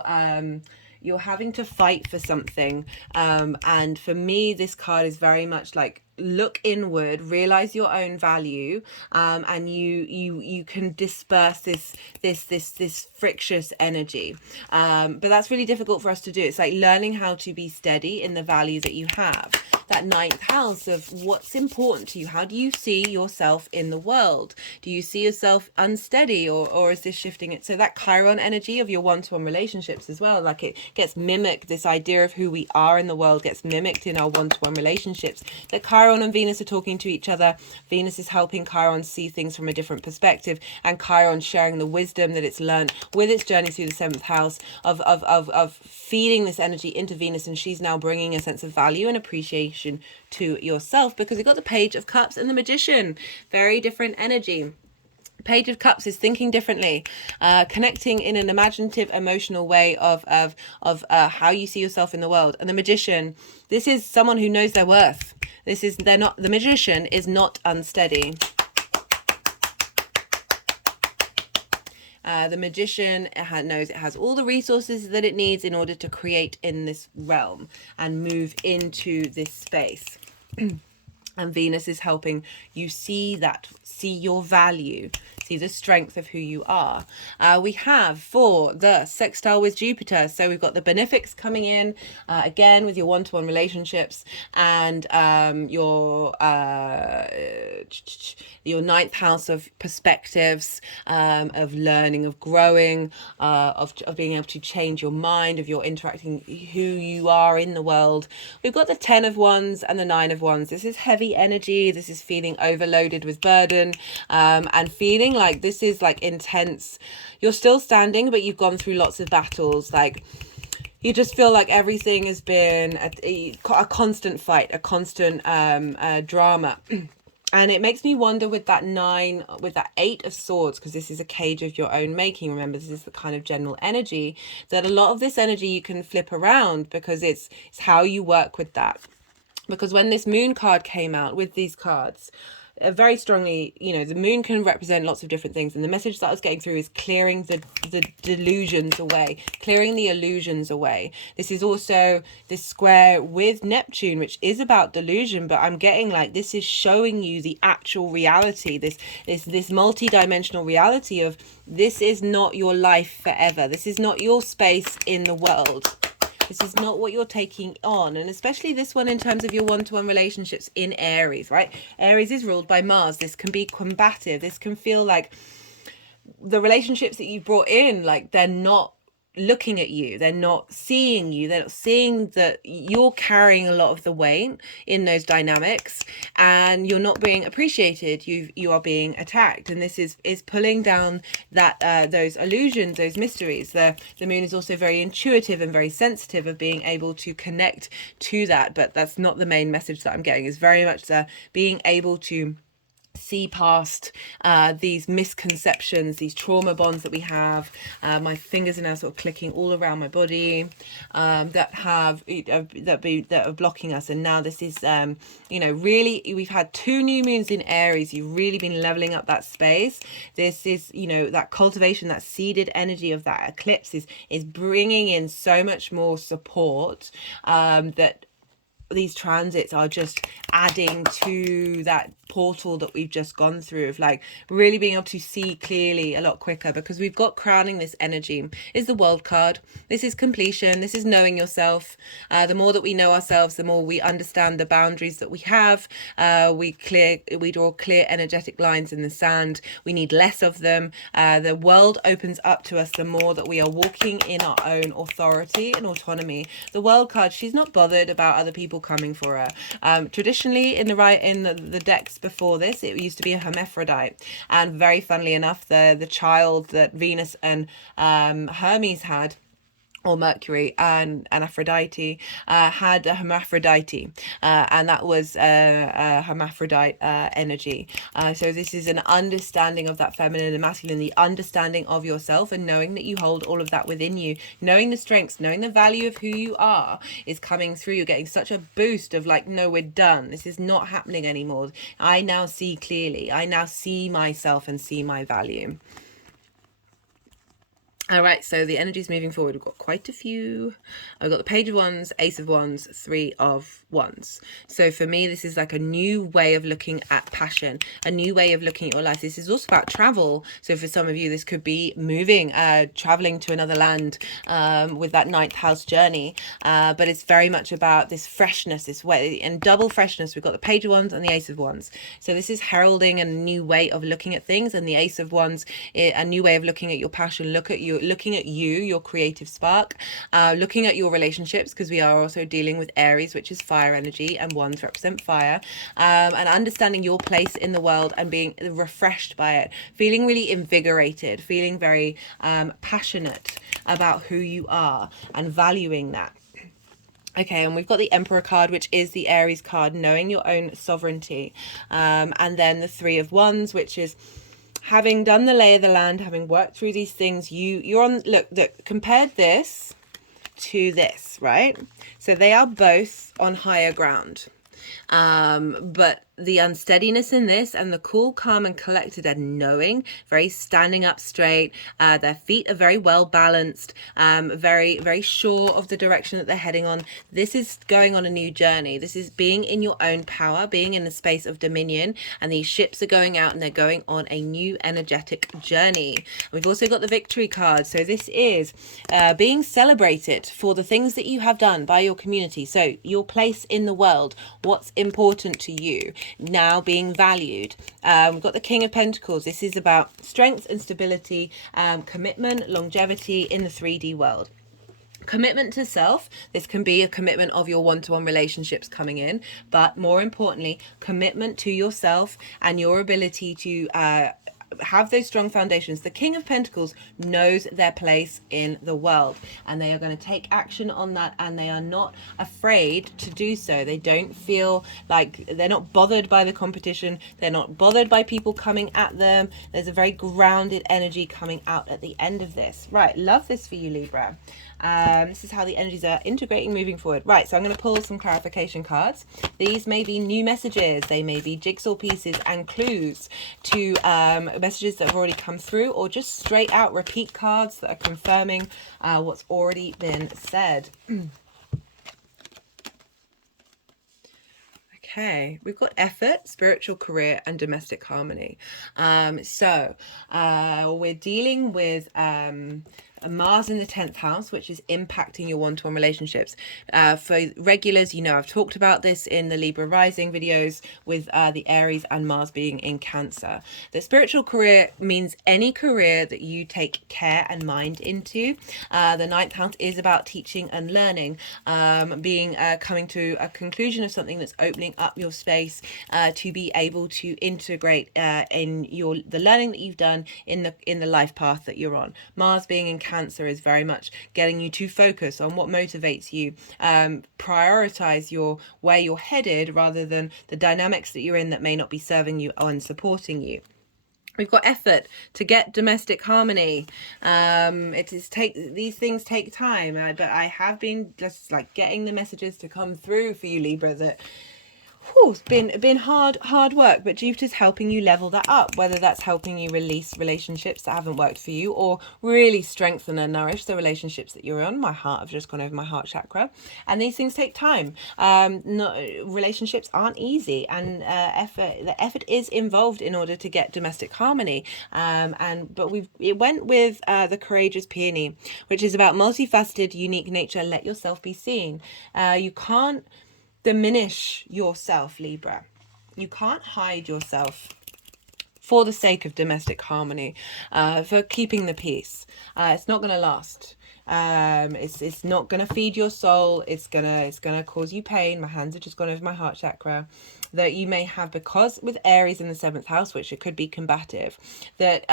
having to fight for something. And for me, this card is very much like, look inward, realize your own value, and you can disperse this frictious energy, but that's really difficult for us to do. It's like learning how to be steady in the value that you have. That ninth house of what's important to you. How do you see yourself in the world? Do you see yourself unsteady, or is this shifting it? So that Chiron energy of your one-to-one relationships as well, like it gets mimicked. This idea of who we are in the world gets mimicked in our one-to-one relationships. That Chiron and Venus are talking to each other. Venus is helping Chiron see things from a different perspective, and Chiron sharing the wisdom that it's learned with its journey through the seventh house of feeding this energy into Venus, and she's now bringing a sense of value and appreciation to yourself, because we've got the Page of Cups and the Magician. Very different energy. Page of Cups is thinking differently, connecting in an imaginative, emotional way of how you see yourself in the world. And the Magician, this is someone who knows their worth. The Magician is not unsteady. The Magician knows it has all the resources that it needs in order to create in this realm and move into this space. And Venus is helping you see your value, see the strength of who you are. We have for the sextile with Jupiter, so we've got the benefics coming in, again with your one-to-one relationships, and your ninth house of perspectives, of learning, of growing, of being able to change your mind, of your interacting who you are in the world. We've got the 10 of Wands and the 9 of Wands. This is heavy energy. This is feeling overloaded with burden, and feeling like this is like intense. You're still standing, but you've gone through lots of battles. Like you just feel like everything has been a constant fight, a constant drama. And it makes me wonder with that 9, with that 8 of Swords, because this is a cage of your own making. Remember, this is the kind of general energy, that a lot of this energy you can flip around, because it's how you work with that. Because when this Moon card came out with these cards, very strongly, the Moon can represent lots of different things. And the message that I was getting through is clearing the delusions away, clearing the illusions away. This is also this square with Neptune, which is about delusion, but I'm getting like this is showing you the actual reality, this multi-dimensional reality of this is not your life forever. This is not your space in the world. This is not what you're taking on. And especially this one in terms of your one-to-one relationships in Aries, right? Aries is ruled by Mars. This can be combative. This can feel like the relationships that you brought in, like they're not looking at you, they're not seeing you, they're not seeing that you're carrying a lot of the weight in those dynamics, and you're not being appreciated. You are being attacked, and this is pulling down that those illusions, those mysteries. The Moon is also very intuitive and very sensitive of being able to connect to that, but that's not the main message that I'm getting. Is very much being able to see past these misconceptions, these trauma bonds that we have. My fingers are now sort of clicking all around my body, that are blocking us. And now this is, you know, really, we've had 2 new moons in Aries. You've really been leveling up that space. This is, you know, that cultivation, that seeded energy of that eclipse is bringing in so much more support, that these transits are just adding to that portal that we've just gone through, of like really being able to see clearly a lot quicker, because we've got crowning this energy is the World card. This is completion. This is knowing yourself. The more that we know ourselves, the more we understand the boundaries that we have. We draw clear energetic lines in the sand. We need less of them. The world opens up to us the more that we are walking in our own authority and autonomy. The World card, she's not bothered about other people coming for her. Traditionally in the decks before this, it used to be a hermaphrodite, and very funnily enough, the child that Venus and Hermes had, or Mercury and Aphrodite, had a hermaphrodite, and that was a hermaphrodite energy. So this is an understanding of that feminine and masculine, the understanding of yourself, and knowing that you hold all of that within you, knowing the strengths, knowing the value of who you are is coming through. You're getting such a boost of like, no, we're done. This is not happening anymore. I now see clearly. I now see myself and see my value. All right, so the energy's moving forward. We've got quite a few. I've got the Page of Wands, Ace of Wands, 3 of Wands. So for me, this is like a new way of looking at passion, a new way of looking at your life. This is also about travel. So for some of you, this could be moving, traveling to another land, with that 9th house journey. But it's very much about this freshness, this way, and double freshness. We've got the Page of Wands and the Ace of Wands. So this is heralding a new way of looking at things. And the Ace of Wands, a new way of looking at your passion, looking at you, your creative spark, looking at your relationships, because we are also dealing with Aries, which is fire energy, and Wands represent fire, and understanding your place in the world and being refreshed by it, feeling really invigorated, feeling very passionate about who you are and valuing that. Okay, and we've got the Emperor card, which is the Aries card, knowing your own sovereignty, and then the 3 of Wands, which is having done the lay of the land, having worked through these things. You're on, look, compared this to this, right? So they are both on higher ground, but the unsteadiness in this, and the cool, calm and collected and knowing, very standing up straight, their feet are very well balanced, very, very sure of the direction that they're heading on. This is going on a new journey. This is being in your own power, being in the space of dominion, and these ships are going out and they're going on a new energetic journey. We've also got the Victory card. So this is being celebrated for the things that you have done by your community. So your place in the world, what's important to you, now being valued. We've got the King of Pentacles. This is about strength and stability, commitment, longevity in the 3D world. Commitment to self. This can be a commitment of your one-to-one relationships coming in, but more importantly, commitment to yourself and your ability to have those strong foundations. The King of Pentacles knows their place in the world, and they are going to take action on that, and they are not afraid to do so. They don't feel like, they're not bothered by the competition. They're not bothered by people coming at them. There's a very grounded energy coming out at the end of this. Right, love this for you, Libra. This is how the energies are integrating moving forward. Right, so I'm going to pull some clarification cards. These may be new messages. They may be jigsaw pieces and clues to messages that have already come through, or just straight out repeat cards that are confirming what's already been said. Okay, we've got effort, spiritual career, and domestic harmony. So we're dealing with Mars in the 10th house, which is impacting your one-to-one relationships. For regulars, you know, I've talked about this in the Libra rising videos with the Aries and Mars being in Cancer. The spiritual career means any career that you take care and mind into. The 9th house is about teaching and learning, coming to a conclusion of something that's opening up your space to be able to integrate in the learning that you've done in the life path that you're on. Mars being in Cancer is very much getting you to focus on what motivates you, prioritize where you're headed rather than the dynamics that you're in that may not be serving you and supporting you. We've got effort to get domestic harmony. These things take time, but I have been just like getting the messages to come through for you, Libra, that it's been hard work, but Jupiter's helping you level that up, whether that's helping you release relationships that haven't worked for you or really strengthen and nourish the relationships that you're on. I've just gone over my heart chakra, and these things take time. Relationships aren't easy, and the effort is involved in order to get domestic harmony. But it went with the Courageous Peony, which is about multifaceted, unique nature. Let yourself be seen. You can't diminish yourself, Libra. You can't hide yourself for the sake of domestic harmony, for keeping the peace. It's not going to last. It's not going to feed your soul. It's gonna cause you pain. My hands have just gone over my heart chakra. That you may have, because with Aries in the 7th house, which it could be combative, that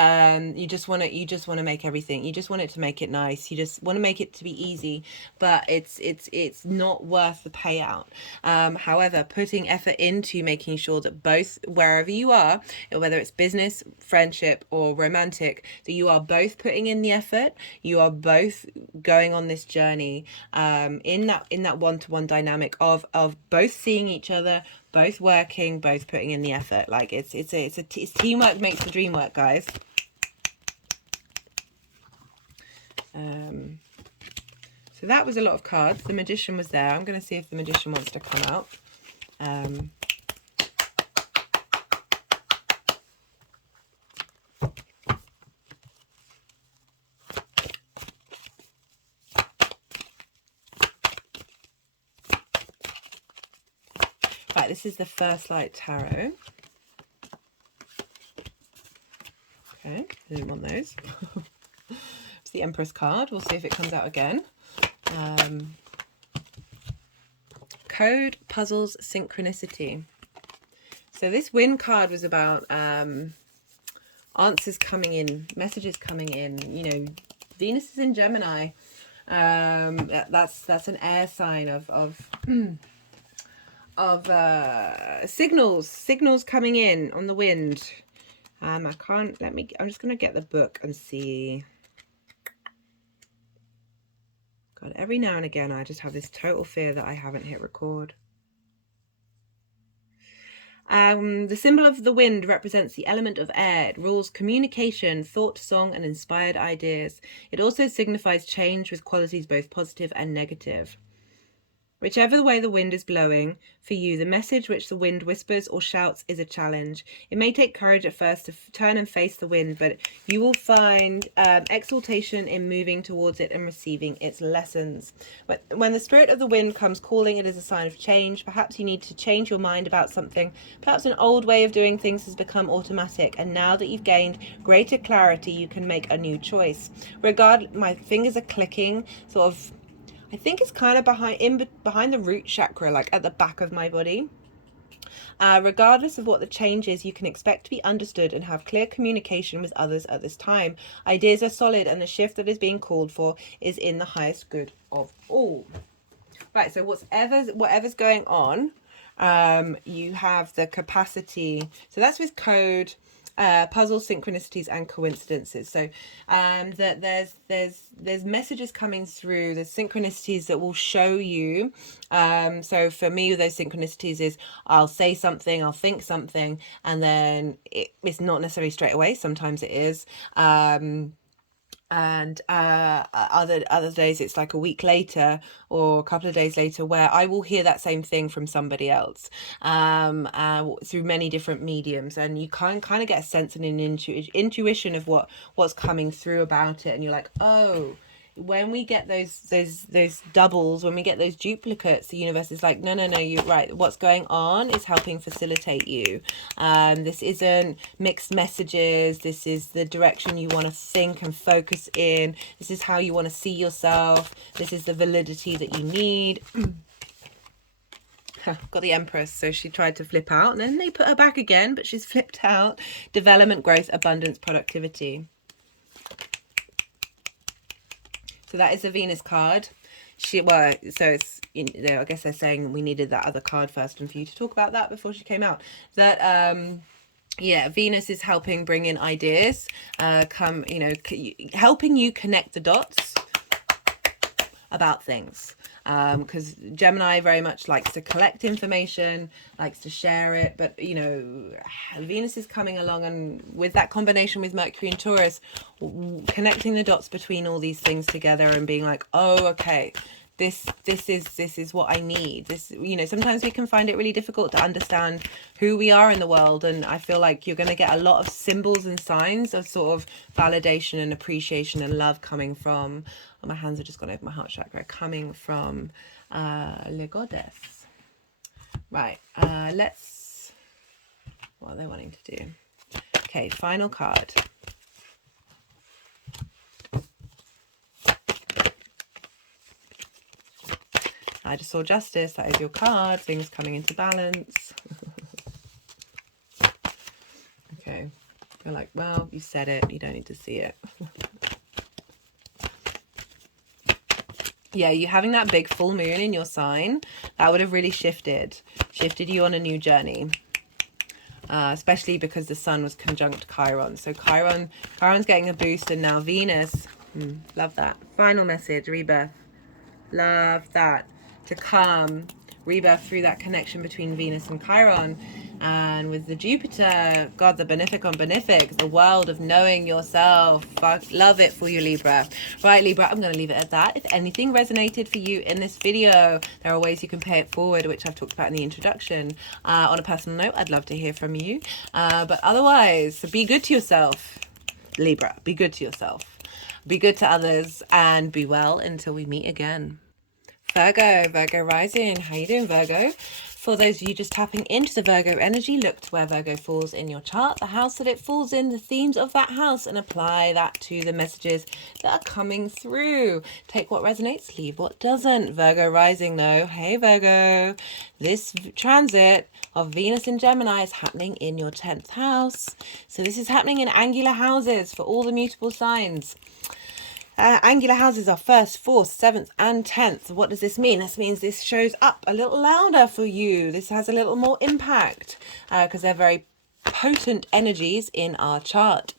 you just want to make everything, you just want it to make it nice, you just want to make it to be easy, but it's not worth the payout. However, putting effort into making sure that both, wherever you are, whether it's business, friendship or romantic, that you are both putting in the effort, you are both going on this journey in that one-to-one dynamic of both seeing each other, both working, both putting in the effort. Like it's teamwork makes the dream work, guys. So that was a lot of cards. The Magician was there. I'm going to see if the Magician wants to come out. Right, this is the First Light Tarot. Okay, I didn't want those. It's the Empress card. We'll see if it comes out again. Code, puzzles, synchronicity. So this Wind card was about answers coming in, messages coming in. You know, Venus is in Gemini. That's an air sign of signals coming in on the wind. I'm just gonna get the book and see. God, every now and again I just have this total fear that I haven't hit record. The symbol of the wind represents the element of air. It rules communication, thought, song, and inspired ideas. It also signifies change with qualities both positive and negative. Whichever way the wind is blowing, for you, the message which the wind whispers or shouts is a challenge. It may take courage at first to turn and face the wind, but you will find exaltation in moving towards it and receiving its lessons. But when the spirit of the wind comes calling, it is a sign of change. Perhaps you need to change your mind about something. Perhaps an old way of doing things has become automatic, and now that you've gained greater clarity, you can make a new choice. My fingers are clicking, sort of. I think it's kind of behind the root chakra, like at the back of my body. Regardless of what the change is, you can expect to be understood and have clear communication with others at this time. Ideas are solid, and the shift that is being called for is in the highest good of all. Right, so whatever's going on, you have the capacity. So that's with code, puzzles, synchronicities, and coincidences. So that there's messages coming through, there's synchronicities that will show you. So for me, those synchronicities is I'll say something, I'll think something, and then it's not necessarily straight away. Sometimes it is. And other days it's like a week later or a couple of days later where I will hear that same thing from somebody else through many different mediums, and you can kind of get a sense and an intuition of what's coming through about it, and you're like, oh, when we get those doubles, when we get those duplicates, the universe is like, no, you're right. What's going on is helping facilitate you. This isn't mixed messages. This is the direction you want to think and focus in. This is how you want to see yourself. This is the validity that you need. Got the Empress, so she tried to flip out, and then they put her back again, but she's flipped out. Development, growth, abundance, productivity. So that is the Venus card. Well, so it's, you know, I guess they're saying we needed that other card first and for you to talk about that before she came out. That yeah, Venus is helping bring in ideas, helping you connect the dots about things, because Gemini very much likes to collect information, likes to share it, but you know, Venus is coming along, and with that combination with Mercury and Taurus, connecting the dots between all these things together and being like, oh, okay, this is what I need. This, you know, sometimes we can find it really difficult to understand who we are in the world, and I feel like you're going to get a lot of symbols and signs of sort of validation and appreciation and love coming from, oh, my hands are just gone over my heart chakra, coming from Le Goddess. Right, let's, what are they wanting to do? Okay, final card. I just saw Justice. That is your card. Things coming into balance. Okay. You're like, well, you said it. You don't need to see it. Yeah, you having that big full moon in your sign, that would have really shifted you on a new journey. Especially because the sun was conjunct Chiron. So Chiron's getting a boost, and now Venus. Love that. Final message, rebirth. Love that. To come, rebirth through that connection between Venus and Chiron, and with the Jupiter, God, the benefic on benefic, the world of knowing yourself. Fuck, love it for you, Libra. Right, Libra, I'm going to leave it at that. If anything resonated for you in this video, there are ways you can pay it forward, which I've talked about in the introduction. On a personal note, I'd love to hear from you. But otherwise, be good to yourself, Libra. Be good to yourself. Be good to others, and be well until we meet again. Virgo rising. How you doing, Virgo? For those of you just tapping into the Virgo energy, look to where Virgo falls in your chart, the house that it falls in, the themes of that house, and apply that to the messages that are coming through. Take what resonates, leave what doesn't. Virgo rising though. Hey Virgo, this transit of Venus in Gemini is happening in your 10th house. So this is happening in angular houses for all the mutable signs. Angular houses are 1st, 4th, 7th and 10th. What does this mean? This means this shows up a little louder for you. This has a little more impact because they're very potent energies in our chart.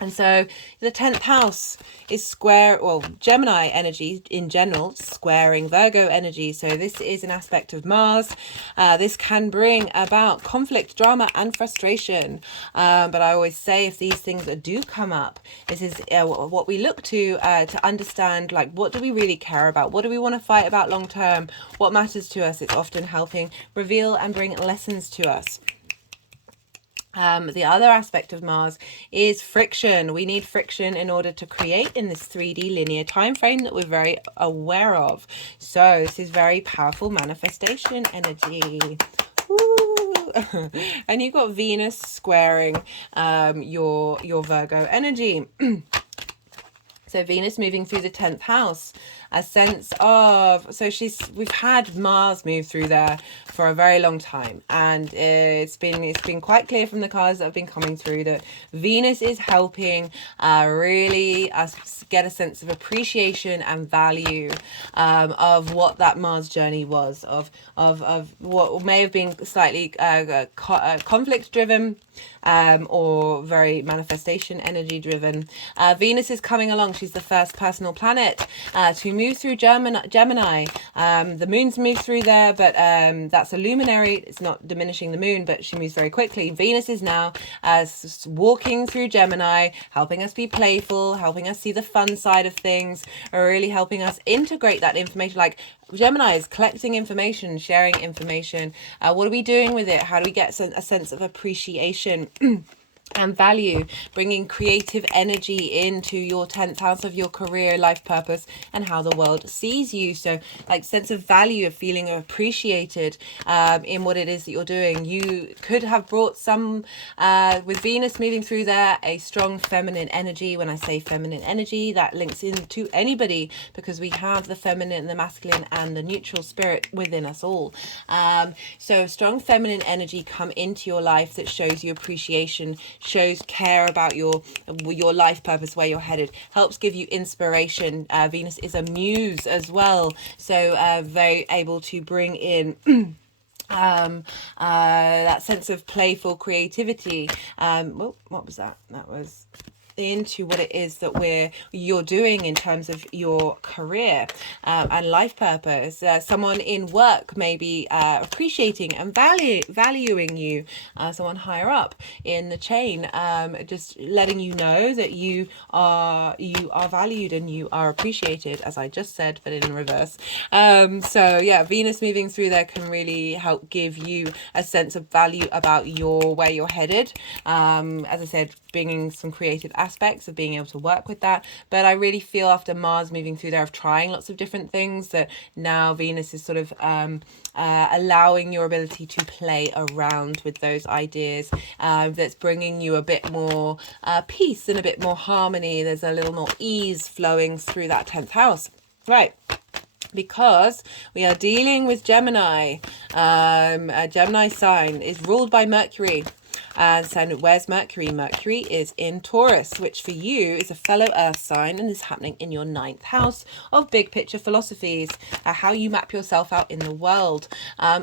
And so the 10th house is square, well, Gemini energy in general, squaring Virgo energy. So this is an aspect of Mars. This can bring about conflict, drama, and frustration. But I always say, if these things do come up, this is what we look to understand, like, what do we really care about? What do we want to fight about long term? What matters to us? It's often helping reveal and bring lessons to us. The other aspect of Mars is friction. We need friction in order to create in this 3D linear time frame that we're very aware of. So this is very powerful manifestation energy. Woo. And you've got Venus squaring your Virgo energy. So Venus moving through the 10th house, a sense of, so we've had Mars move through there for a very long time, and it's been quite clear from the cards that have been coming through that Venus is helping really us get a sense of appreciation and value of what that Mars journey was, of what may have been slightly conflict driven, or very manifestation energy driven. Venus is coming along. She's the first personal planet to move through Gemini. The moon's moved through there, but that's a luminary. It's not diminishing the moon, but she moves very quickly. Venus is now walking through Gemini, helping us be playful, helping us see the fun side of things, or really helping us integrate that information. Like, Gemini is collecting information, sharing information. What are we doing with it? How do we get a sense of appreciation and value, bringing creative energy into your 10th house of your career, life purpose, and how the world sees you. So like sense of value, of feeling appreciated in what it is that you're doing. You could have brought some, with Venus moving through there, a strong feminine energy. When I say feminine energy, that links into anybody, because we have the feminine, the masculine, and the neutral spirit within us all. So strong feminine energy come into your life that shows you appreciation, shows care about your life purpose, where you're headed, helps give you inspiration. Venus is a muse as well, so very able to bring in that sense of playful creativity. What was that? That was into what it is that you're doing in terms of your career and life purpose. Someone in work may be appreciating and valuing you, someone higher up in the chain, just letting you know that you are valued and you are appreciated, as I just said, but in reverse. So yeah, Venus moving through there can really help give you a sense of value about where you're headed. As I said, bringing some creative aspects of being able to work with that. But I really feel after Mars moving through there of trying lots of different things, that now Venus is sort of allowing your ability to play around with those ideas. That's bringing you a bit more peace and a bit more harmony. There's a little more ease flowing through that 10th house. Right. Because we are dealing with Gemini. A Gemini sign is ruled by Mercury. And where's Mercury? Mercury is in Taurus, which for you is a fellow earth sign and is happening in your 9th house of big picture philosophies, how you map yourself out in the world.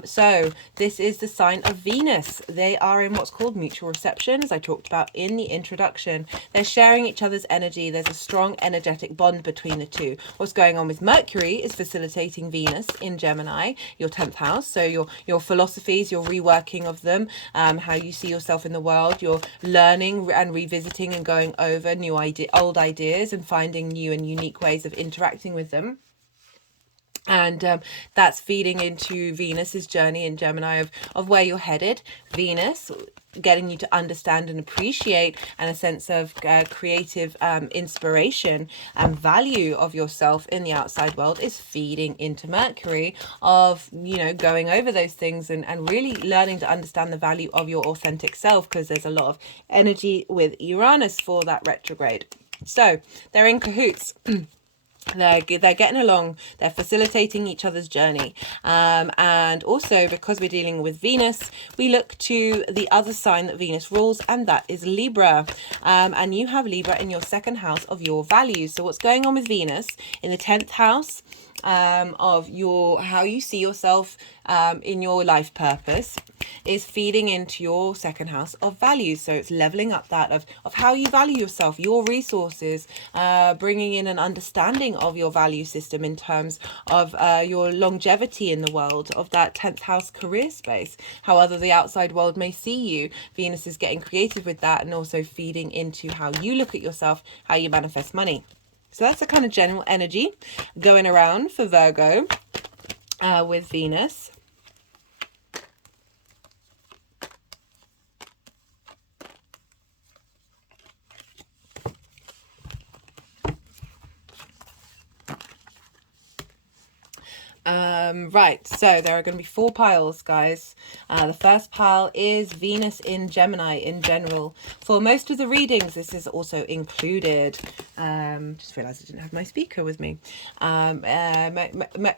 So this is the sign of Venus. They are in what's called mutual reception, as I talked about in the introduction. They're sharing each other's energy. There's a strong energetic bond between the two. What's going on with Mercury is facilitating Venus in Gemini, your 10th house. So your philosophies, your reworking of them, how you see yourself in the world, you're learning and revisiting and going over old ideas and finding new and unique ways of interacting with them. And that's feeding into Venus's journey in Gemini of where you're headed. Venus getting you to understand and appreciate, and a sense of creative inspiration and value of yourself in the outside world is feeding into Mercury of, going over those things and really learning to understand the value of your authentic self, because there's a lot of energy with Uranus for that retrograde. So they're in cahoots. They're getting along, they're facilitating each other's journey. And also, because we're dealing with Venus, we look to the other sign that Venus rules, and that is Libra. And you have Libra in your 2nd house of your values. So what's going on with Venus in the 10th house of how you see yourself in your life purpose is feeding into your 2nd house of values. So it's leveling up that of how you value yourself, your resources, bringing in an understanding of your value system in terms of your longevity in the world, of that 10th house career space, however the outside world may see you. Venus is getting creative with that, and also feeding into how you look at yourself, how you manifest money. So that's the kind of general energy going around for Virgo with Venus. Right, so there are going to be 4 piles, guys. The first pile is Venus in Gemini in general. For most of the readings, this is also included. Just realised I didn't have my speaker with me.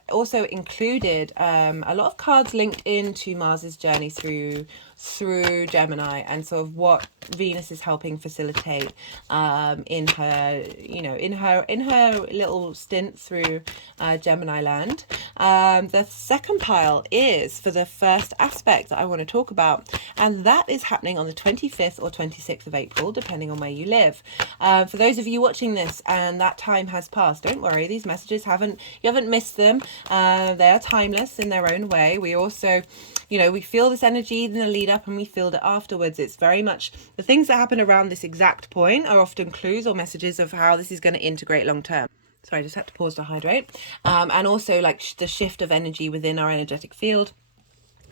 Also included a lot of cards linked into Mars's journey through Gemini, and sort of what Venus is helping facilitate in her little stint through Gemini land. The second pile is for the first aspect that I want to talk about, and that is happening on the 25th or 26th of April, depending on where you live. For those of you watching this and that time has passed, don't worry, these messages you haven't missed them. They are timeless in their own way. We also, we feel this energy in the lead up and we feel it afterwards. It's very much the things that happen around this exact point are often clues or messages of how this is going to integrate long term. Sorry, I just had to pause to hydrate. And also like the shift of energy within our energetic field.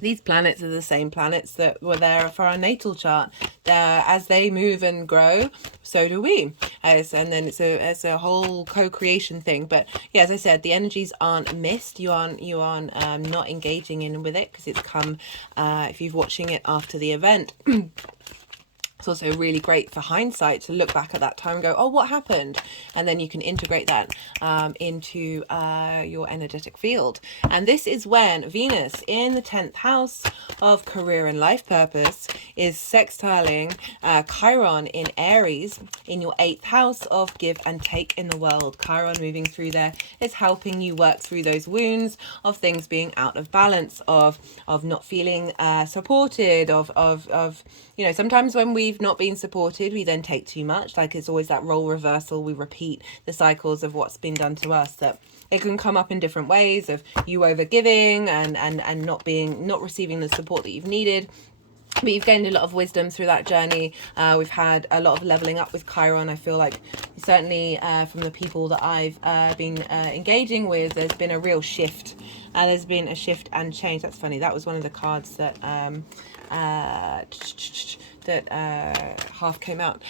These planets are the same planets that were there for our natal chart. As they move and grow, so do we. And then it's a whole co-creation thing. But yeah, as I said, the energies aren't missed. You aren't not engaging in with it because it's come if you're watching it after the event. It's also really great for hindsight to look back at that time and go, oh, what happened? And then you can integrate that into your energetic field. And this is when Venus in the 10th house of career and life purpose is sextiling Chiron in Aries in your 8th house of give and take in the world. Chiron moving through there is helping you work through those wounds of things being out of balance, of not feeling supported, of you know, sometimes when we've not been supported, we then take too much. Like, it's always that role reversal. We repeat the cycles of what's been done to us. That it can come up in different ways of you over giving and not receiving the support that you've needed. But you've gained a lot of wisdom through that journey. We've had a lot of leveling up with Chiron. I feel like certainly from the people that I've been engaging with, there's been a real shift. There's been a shift and change. That's funny. That was one of the cards that half came out.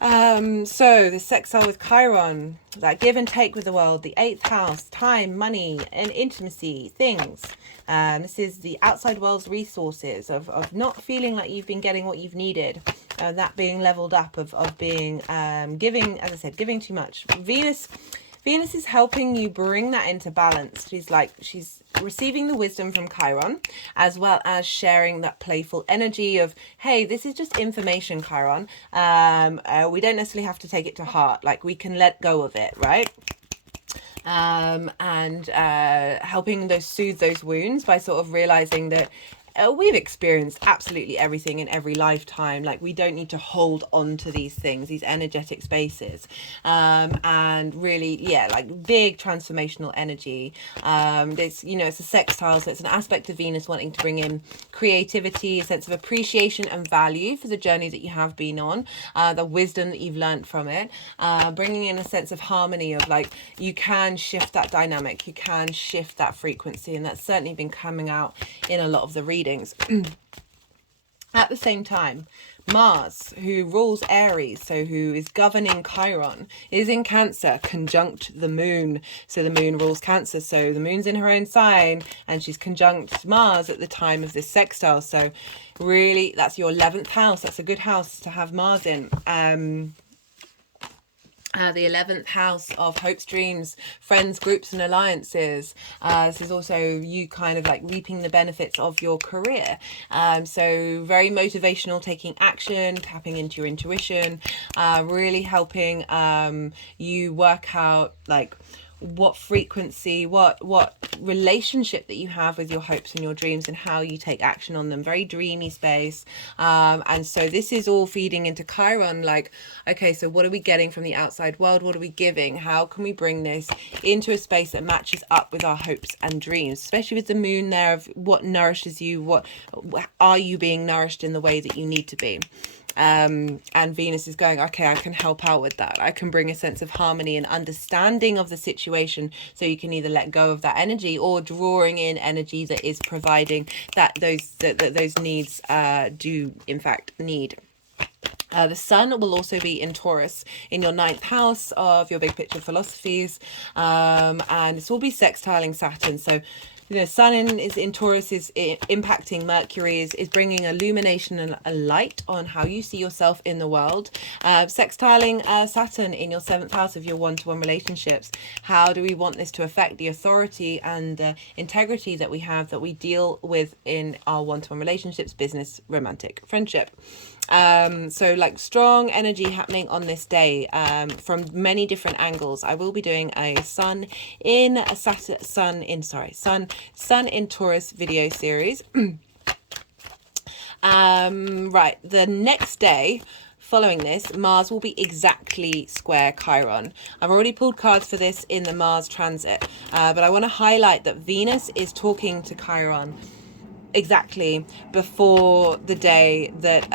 So the sextile with Chiron, that give and take with the world, the 8th house, time, money, and intimacy, things. This is the outside world's resources of not feeling like you've been getting what you've needed. That being leveled up of being giving, as I said, giving too much. Venus is helping you bring that into balance. She's receiving the wisdom from Chiron, as well as sharing that playful energy of, hey, this is just information, Chiron. We don't necessarily have to take it to heart. Like, we can let go of it, right? And helping soothe those wounds by sort of realizing that we've experienced absolutely everything in every lifetime. Like, we don't need to hold on to these things, these energetic spaces, and really, yeah, like big transformational energy. It's, you know, it's a sextile, so it's an aspect of Venus wanting to bring in creativity, a sense of appreciation and value for the journey that you have been on, the wisdom that you've learned from it, bringing in a sense of harmony of, like, you can shift that dynamic, you can shift that frequency, and that's certainly been coming out in a lot of the readings. At the same time, Mars, who rules Aries, so who is governing Chiron, is in Cancer, conjunct the moon. So the moon rules Cancer, so the moon's in her own sign, and she's conjunct Mars at the time of this sextile. So really, that's your 11th house. That's a good house to have Mars in. The 11th house of hopes, dreams, friends, groups, and alliances. This is also you kind of like reaping the benefits of your career. So very motivational, taking action, tapping into your intuition, really helping you work out like what frequency, what relationship that you have with your hopes and your dreams and how you take action on them. Very dreamy space. And so this is all feeding into Chiron, like, okay, so what are we getting from the outside world? What are we giving? How can we bring this into a space that matches up with our hopes and dreams, especially with the moon there, of what nourishes you, what are you being nourished in the way that you need to be? And Venus is going, okay, I can help out with that. I can bring a sense of harmony and understanding of the situation, so you can either let go of that energy or drawing in energy that is providing that those needs do in fact need. The sun will also be in Taurus in your 9th house of your big picture philosophies, and this will be sextiling Saturn. So, you know, Sun is in Taurus, is impacting Mercury, is bringing illumination and a light on how you see yourself in the world. Sextiling Saturn in your 7th house of your one-to-one relationships. How do we want this to affect the authority and the integrity that we have, that we deal with in our one-to-one relationships, business, romantic, friendship? So like strong energy happening on this day from many different angles. I will be doing a Sun in Taurus video series. Right, the next day following this, Mars will be exactly square Chiron. I've already pulled cards for this in the Mars transit, but I want to highlight that Venus is talking to Chiron exactly before the day that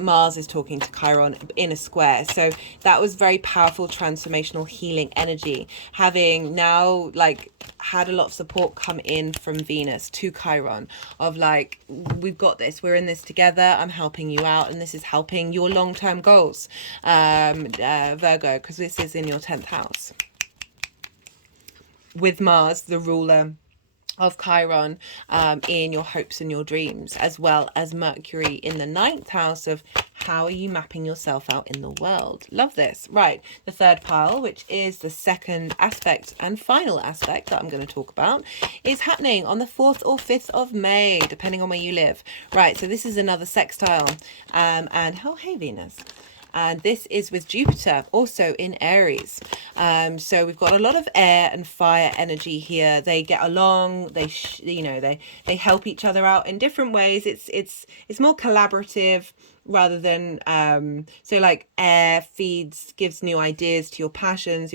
Mars is talking to Chiron in a square. So that was very powerful, transformational, healing energy, having now like had a lot of support come in from Venus to Chiron of like, we've got this, we're in this together, I'm helping you out, and this is helping your long-term goals, Virgo, because this is in your 10th house with Mars, the ruler of Chiron in your hopes and your dreams, as well as Mercury in the 9th house of how are you mapping yourself out in the world. Love this. Right, the third pile, which is the second aspect and final aspect that I'm going to talk about, is happening on the 4th or 5th of May, depending on where you live. Right, so this is another sextile, and oh, hey, Venus. And this is with Jupiter, also in Aries. So we've got a lot of air and fire energy here. They get along. They help each other out in different ways. It's more collaborative rather than so like air gives new ideas to your passions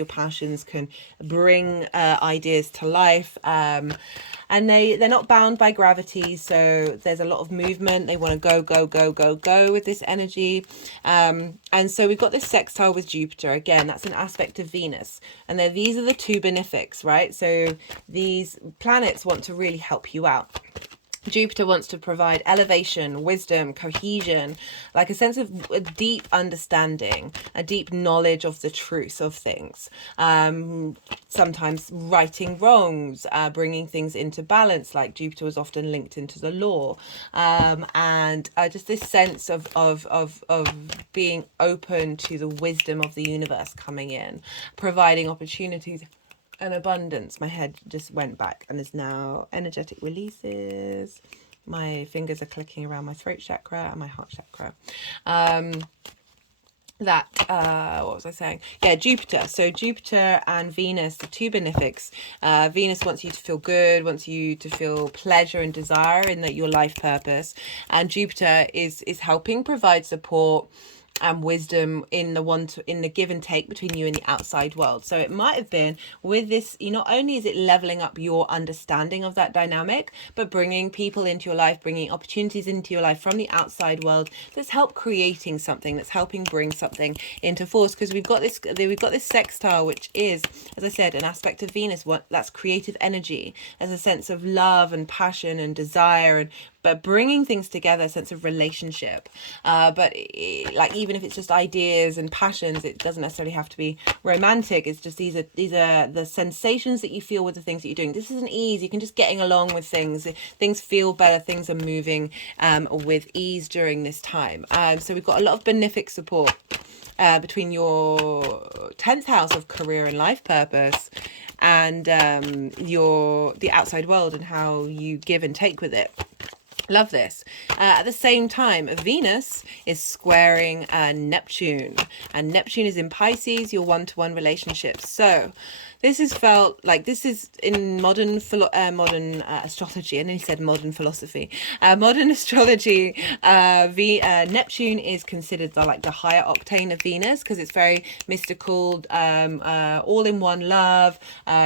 can bring ideas to life, and they're not bound by gravity, so there's a lot of movement. They want to go with this energy, and so we've got this sextile with Jupiter. Again, that's an aspect of Venus, and these are the two benefics, right? So these planets want to really help you out. Jupiter wants to provide elevation, wisdom, cohesion, like a sense of a deep understanding, a deep knowledge of the truth of things. Sometimes righting wrongs, bringing things into balance, like Jupiter was often linked into the law, and just this sense of being open to the wisdom of the universe coming in, providing opportunities and abundance. My head just went back and is now energetic releases. My fingers are clicking around my throat chakra and my heart chakra. What was I saying? Yeah, Jupiter. So Jupiter and Venus, the two benefics. Venus wants you to feel good, wants you to feel pleasure and desire in your life purpose, and Jupiter is helping provide support and wisdom in the give and take between you and the outside world. So it might have been with this, not only is it leveling up your understanding of that dynamic, but bringing people into your life, bringing opportunities into your life from the outside world that's help creating something, that's helping bring something into force. Because we've got this sextile, which is, as I said, an aspect of Venus. That's creative energy, as a sense of love and passion and desire, but bringing things together, a sense of relationship. But even if it's just ideas and passions, it doesn't necessarily have to be romantic. It's just these are the sensations that you feel with the things that you're doing. This isn't ease. You can just getting along with things. Things feel better. Things are moving with ease during this time. So we've got a lot of benefic support between your 10th house of career and life purpose and the outside world and how you give and take with it. Love this. At the same time, Venus is squaring Neptune, and Neptune is in Pisces, your one-to-one relationships. So this is felt like this is in modern astrology. I nearly said modern philosophy. Modern astrology, Neptune is considered the higher octane of Venus because it's very mystical, all-in-one love,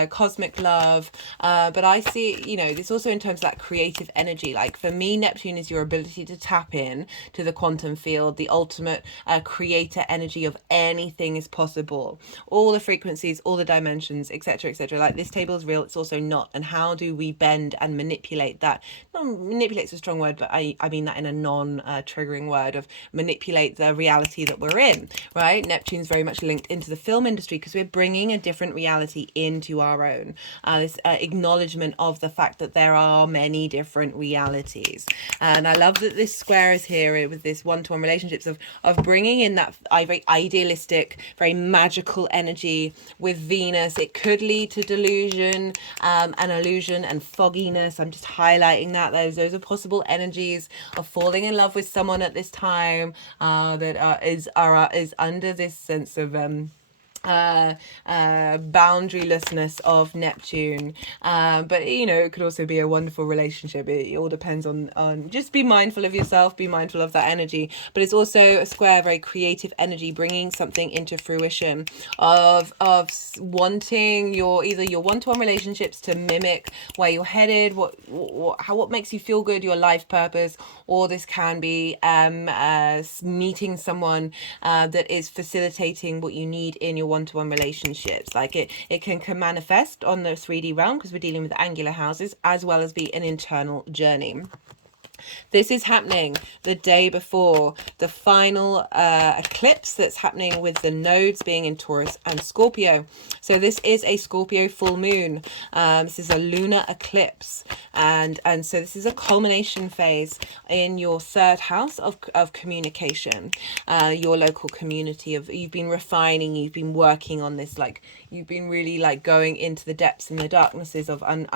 cosmic love. But I see, this also in terms of that creative energy. Like for me, Neptune is your ability to tap in to the quantum field, the ultimate creator energy of anything is possible. All the frequencies, all the dimensions, etc., etc. Like this table is real, it's also not. And how do we bend and manipulate that? Manipulate's a strong word, but I mean that in a non-triggering word of manipulate the reality that we're in, right? Neptune's very much linked into the film industry because we're bringing a different reality into our own. This acknowledgement of the fact that there are many different realities. And I love that this square is here with this one-to-one relationships of bringing in that very idealistic, very magical energy with Venus. It could lead to delusion and illusion and fogginess. I'm just highlighting that. Those are possible energies of falling in love with someone at this time that is under this sense of boundarylessness of Neptune, but it could also be a wonderful relationship. It all depends on just be mindful of yourself, be mindful of that energy. But it's also a square, very creative energy, bringing something into fruition of wanting either your one-to-one relationships to mimic where you're headed, what makes you feel good, your life purpose, or this can be meeting someone that is facilitating what you need in your one-to-one relationships. Like it can manifest on the 3D realm because we're dealing with angular houses, as well as be an internal journey. This is happening the day before the final eclipse that's happening with the nodes being in Taurus and Scorpio. So this is a Scorpio full moon. This is a lunar eclipse, and so this is a culmination phase in your third house of communication, your local community. Of you've been refining, you've been working on this, like you've been really like going into the depths and the darknesses of and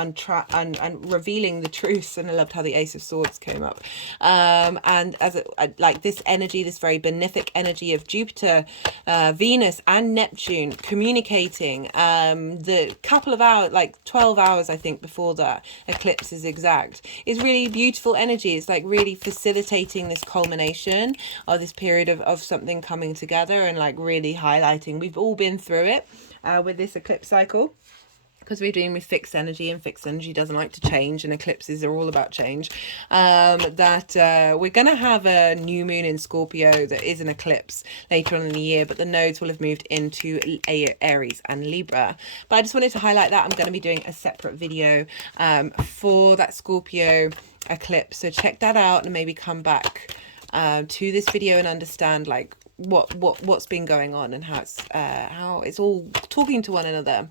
revealing the truths. And I loved how the Ace of Swords came up, and as like this energy, this very benefic energy of Jupiter, Venus and Neptune communicating, the couple of hours, like 12 hours I think before the eclipse is exact, is really beautiful energy. It's like really facilitating this culmination of this period of something coming together, and like really highlighting, we've all been through it with this eclipse cycle, because we're dealing with fixed energy, and fixed energy doesn't like to change, and eclipses are all about change. We're going to have a new moon in Scorpio that is an eclipse later on in the year, but the nodes will have moved into Aries and Libra. But I just wanted to highlight that I'm going to be doing a separate video for that Scorpio eclipse, so check that out and maybe come back to this video and understand like what's been going on, and how it's all talking to one another.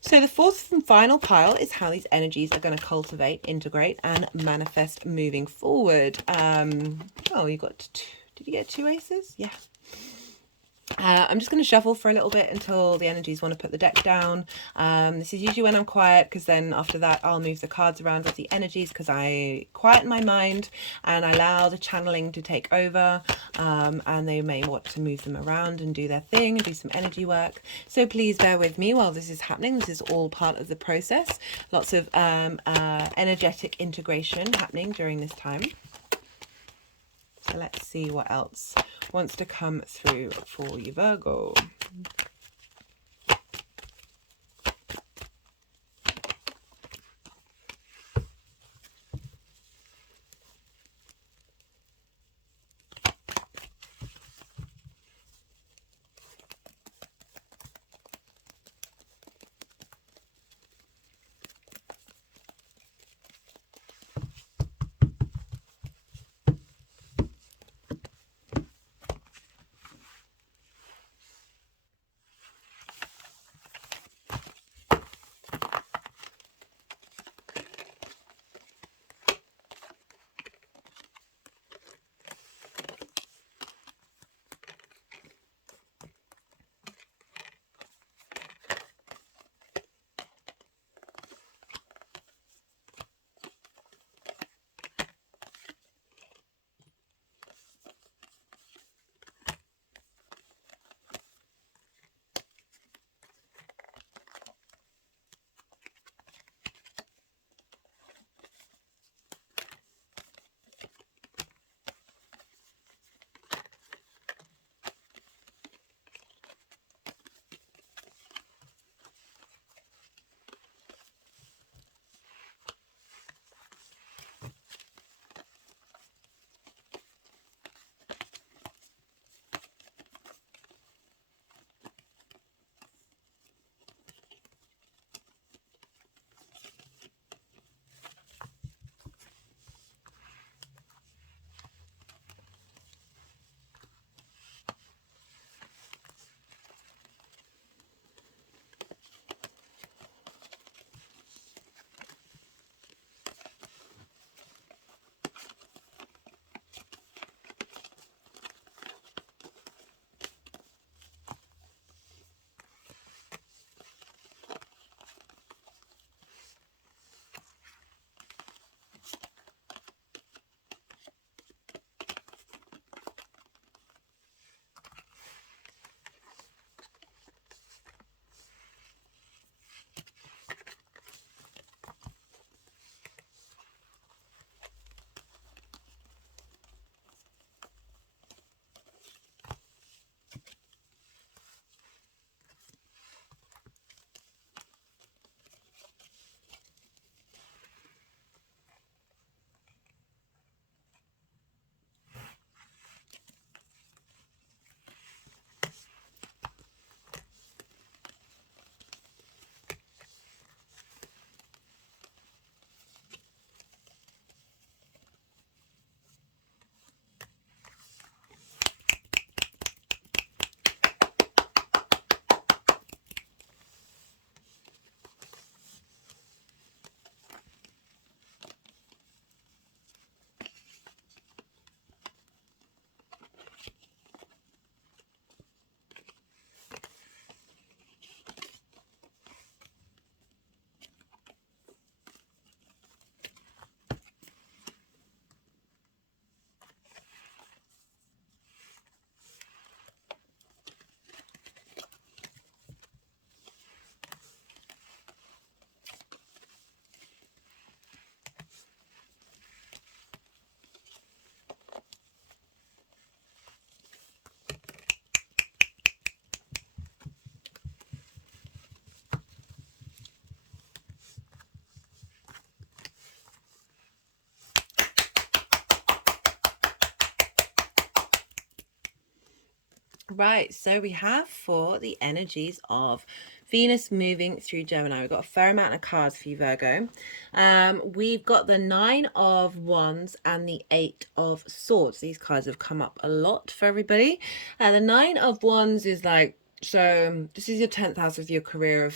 So the fourth and final pile is how these energies are going to cultivate, integrate, and manifest moving forward. Oh, you got did you get 2 aces? Yeah. I'm just going to shuffle for a little bit until the energies want to put the deck down. This is usually when I'm quiet, because then after that I'll move the cards around with the energies, because I quieten my mind and I allow the channeling to take over, and they may want to move them around and do their thing and do some energy work. So please bear with me while this is happening. This is all part of the process. Lots of energetic integration happening during this time. So let's see what else wants to come through for you, Virgo. Right, so we have for the energies of Venus moving through Gemini. We've got a fair amount of cards for you, Virgo. We've got the Nine of Wands and the Eight of Swords. These cards have come up a lot for everybody. And the Nine of Wands is like, so this is your 10th house of your career,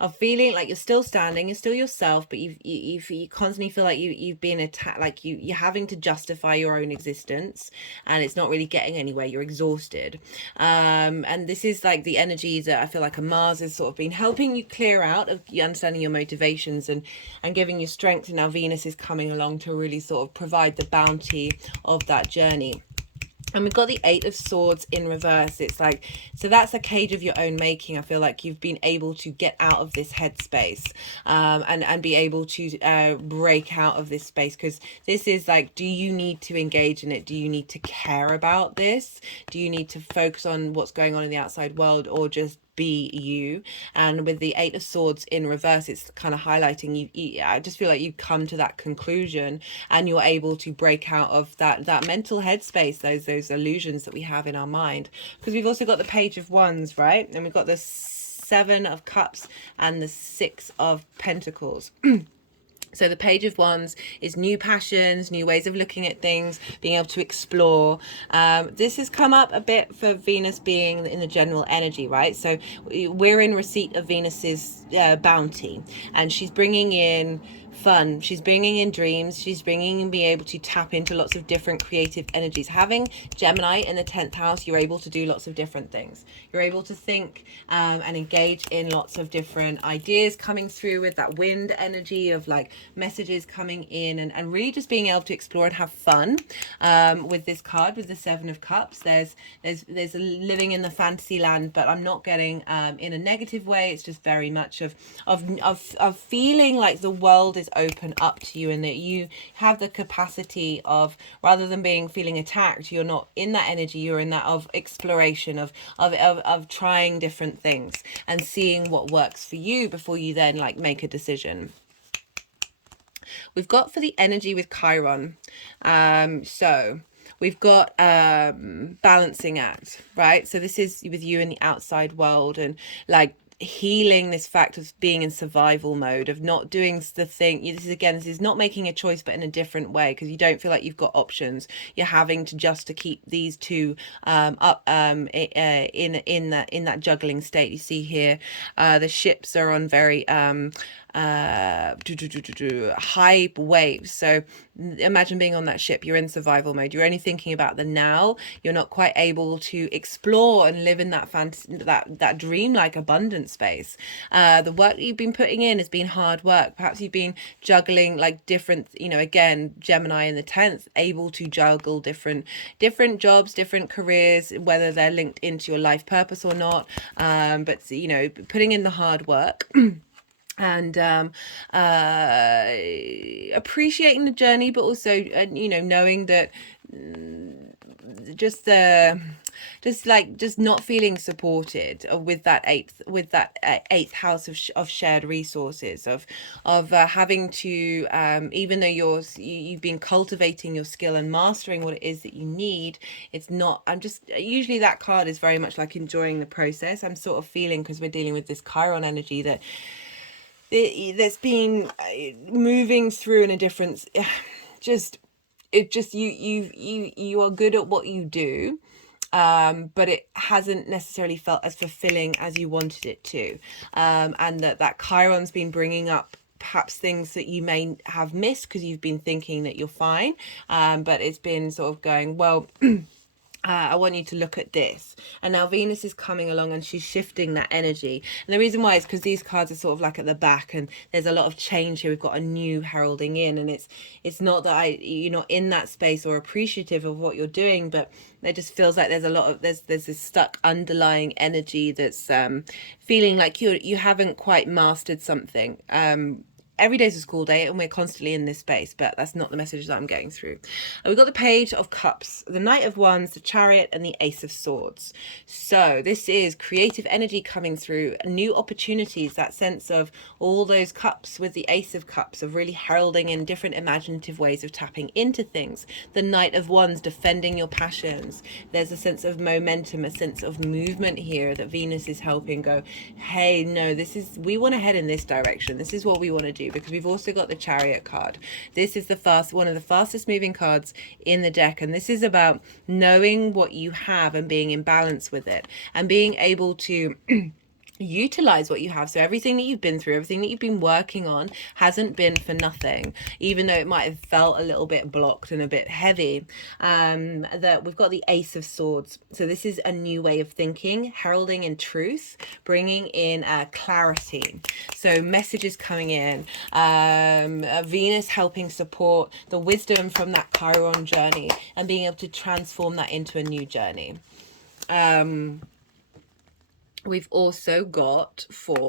of feeling like you're still standing, you're still yourself, but you constantly feel like you've been attacked, like you're having to justify your own existence, and it's not really getting anywhere. You're exhausted, and this is like the energies that I feel like a Mars has sort of been helping you clear out of you understanding your motivations and giving you strength. And now Venus is coming along to really sort of provide the bounty of that journey. And we've got the Eight of Swords in reverse. It's like, so that's a cage of your own making. I feel like you've been able to get out of this headspace, and be able to break out of this space, because this is like, do you need to engage in it? Do you need to care about this? Do you need to focus on what's going on in the outside world, or just be you? And with the Eight of Swords in reverse, it's kind of highlighting you. I just feel like you come to that conclusion and you're able to break out of that mental headspace, those illusions that we have in our mind. Because we've also got the Page of Wands, right? And we've got the Seven of Cups and the Six of Pentacles. So the Page of Wands is new passions, new ways of looking at things, being able to explore. This has come up a bit for Venus being in the general energy, right? So we're in receipt of Venus's bounty, and she's bringing in fun, she's bringing in dreams, she's bringing in being able to tap into lots of different creative energies. Having Gemini in the 10th house, you're able to do lots of different things. You're able to think and engage in lots of different ideas coming through with that wind energy of like messages coming in, and really just being able to explore and have fun. With this card, with the Seven of Cups, there's a living in the fantasy land, but I'm not getting in a negative way. It's just very much of feeling like the world is open up to you, and that you have the capacity of, rather than feeling attacked, you're not in that energy, you're in that of exploration, of trying different things and seeing what works for you before you then like make a decision. We've got for the energy with Chiron, so we've got balancing act, right? So this is with you in the outside world, and like healing this fact of being in survival mode, of not doing the thing. This is not making a choice, but in a different way, because you don't feel like you've got options. You're having to keep these two up in that juggling state. You see here the ships are on very high waves. So imagine being on that ship, you're in survival mode, you're only thinking about the now, you're not quite able to explore and live in that fantasy, that dream-like abundant space. The work that you've been putting in has been hard work. Perhaps you've been juggling like different, again, Gemini in the 10th, able to juggle different jobs, different careers, whether they're linked into your life purpose or not, but putting in the hard work. And appreciating the journey, but also knowing that just not feeling supported with that eighth house of shared resources, of having to even though you've been cultivating your skill and mastering what it is that you need, it's not, usually that card is very much like enjoying the process. I'm sort of feeling, because we're dealing with this Chiron energy, that that's been moving through in a different, you are good at what you do, but it hasn't necessarily felt as fulfilling as you wanted it to, and that Chiron's been bringing up perhaps things that you may have missed because you've been thinking that you're fine, but it's been sort of going, well, I want you to look at this. And now Venus is coming along and she's shifting that energy. And the reason why is because these cards are sort of like at the back, and there's a lot of change here. We've got a new heralding in, and it's not that you're not in that space or appreciative of what you're doing, but it just feels like there's this stuck underlying energy that's feeling like you haven't quite mastered something. every day's a school day and we're constantly in this space, but that's not the message that I'm getting through. And we've got the Page of Cups, the Knight of Wands, the Chariot, and the Ace of Swords. So this is creative energy coming through, new opportunities, that sense of all those cups with the Ace of Cups, of really heralding in different imaginative ways of tapping into things. The Knight of Wands, defending your passions. There's a sense of momentum, a sense of movement here that Venus is helping go, hey, no, we want to head in this direction. This is what we want to do, because we've also got the Chariot card. This is one of the fastest moving cards in the deck, and this is about knowing what you have and being in balance with it and being able to utilize what you have. So everything that you've been through, everything that you've been working on hasn't been for nothing, even though it might have felt a little bit blocked and a bit heavy. That we've got the Ace of Swords. So this is a new way of thinking, heralding in truth, bringing in clarity. So messages coming in, Venus helping support the wisdom from that Chiron journey and being able to transform that into a new journey. We've also got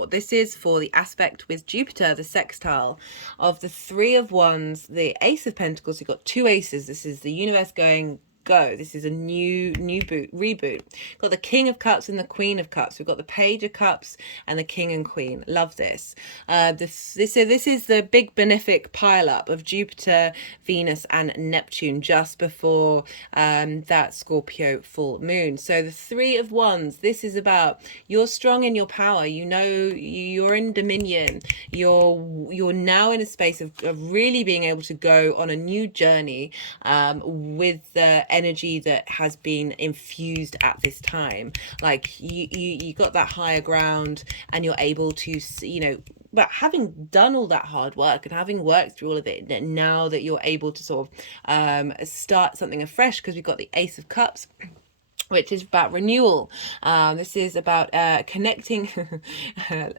this is for the aspect with Jupiter, the sextile of the Three of Wands, the Ace of Pentacles. You've got two aces. This is the universe going, go. This is a new reboot. Got the King of Cups and the Queen of Cups. We've got the Page of Cups and the King and Queen. Love this. This is the big benefic pile up of Jupiter, Venus, and Neptune just before that Scorpio full moon. So the Three of Wands. This is about you're strong in your power. You know you're in dominion. You're now in a space of really being able to go on a new journey with the energy that has been infused at this time. Like you got that higher ground and you're able to, but having done all that hard work and having worked through all of it, now that you're able to sort of start something afresh, because we've got the Ace of Cups, which is about renewal. This is about connecting.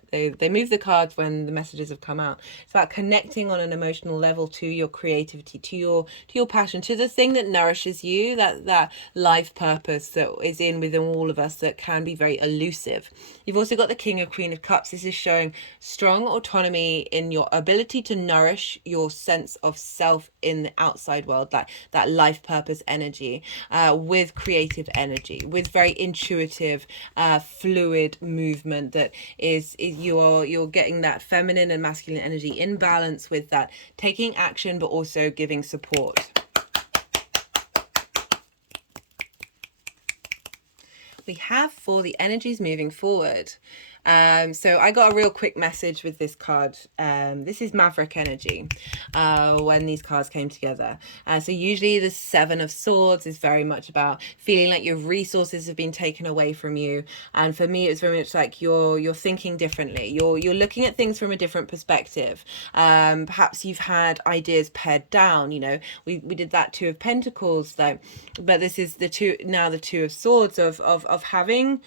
They move the cards when the messages have come out. It's about connecting on an emotional level to your creativity, to your passion, to the thing that nourishes you, that life purpose that is within all of us that can be very elusive. You've also got the King and Queen of Cups. This is showing strong autonomy in your ability to nourish your sense of self in the outside world, like that life purpose energy, with creative energy, with very intuitive, fluid movement that is you're getting that feminine and masculine energy in balance with that taking action but also giving support. We have for the energies moving forward. So I got a real quick message with this card. This is Maverick energy when these cards came together. So usually the Seven of Swords is very much about feeling like your resources have been taken away from you. And for me, it's very much like you're thinking differently. You're looking at things from a different perspective. Perhaps you've had ideas pared down. We did that Two of Pentacles though, but this is the Two of Swords of having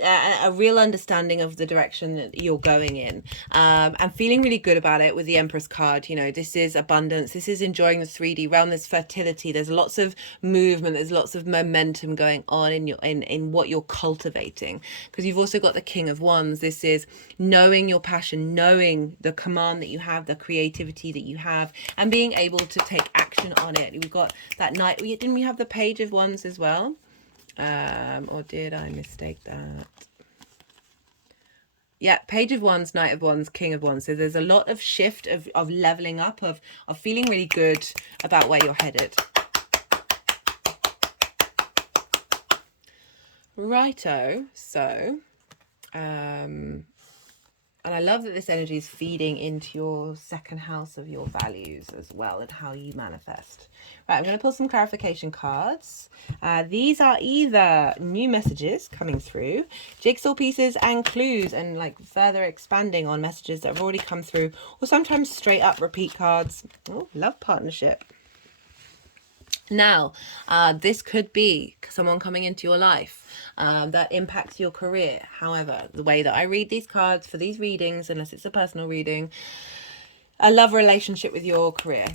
a real understanding of the direction that you're going in, and feeling really good about it with the Empress card. This is abundance, this is enjoying the 3D realm, there's fertility, there's lots of movement, there's lots of momentum going on in what you're cultivating, because you've also got the King of Wands. This is knowing your passion, knowing the command that you have, the creativity that you have, and being able to take action on it. We've got that Knight. Didn't we have the Page of Wands as well? Or did I mistake that? Yeah, Page of Wands, Knight of Wands, King of Wands. So there's a lot of shift of leveling up, of feeling really good about where you're headed. Righto. So, and I love that this energy is feeding into your second house of your values as well and how you manifest. Right, I'm going to pull some clarification cards. These are either new messages coming through, jigsaw pieces and clues, and like further expanding on messages that have already come through, or sometimes straight up repeat cards. Oh, love partnership. Now, this could be someone coming into your life that impacts your career. However, the way that I read these cards for these readings, unless it's a personal reading, I love relationship with your career.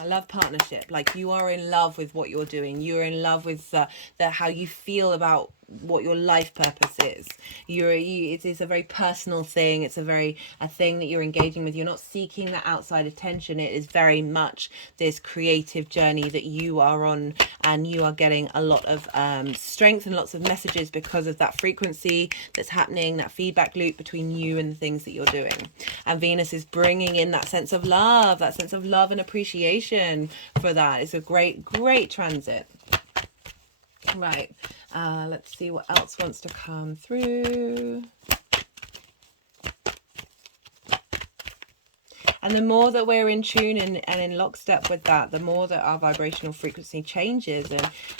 I love partnership. Like you are in love with what you're doing. You're in love with how you feel about what your life purpose is. It is a very personal thing. It's a thing that you're engaging with. You're not seeking that outside attention. It is very much this creative journey that you are on, and you are getting a lot of strength and lots of messages because of that frequency that's happening, that feedback loop between you and the things that you're doing. And Venus is bringing in that sense of love and appreciation for that. It's a great transit. Right, let's see what else wants to come through. And the more that we're in tune and in lockstep with that, the more that our vibrational frequency changes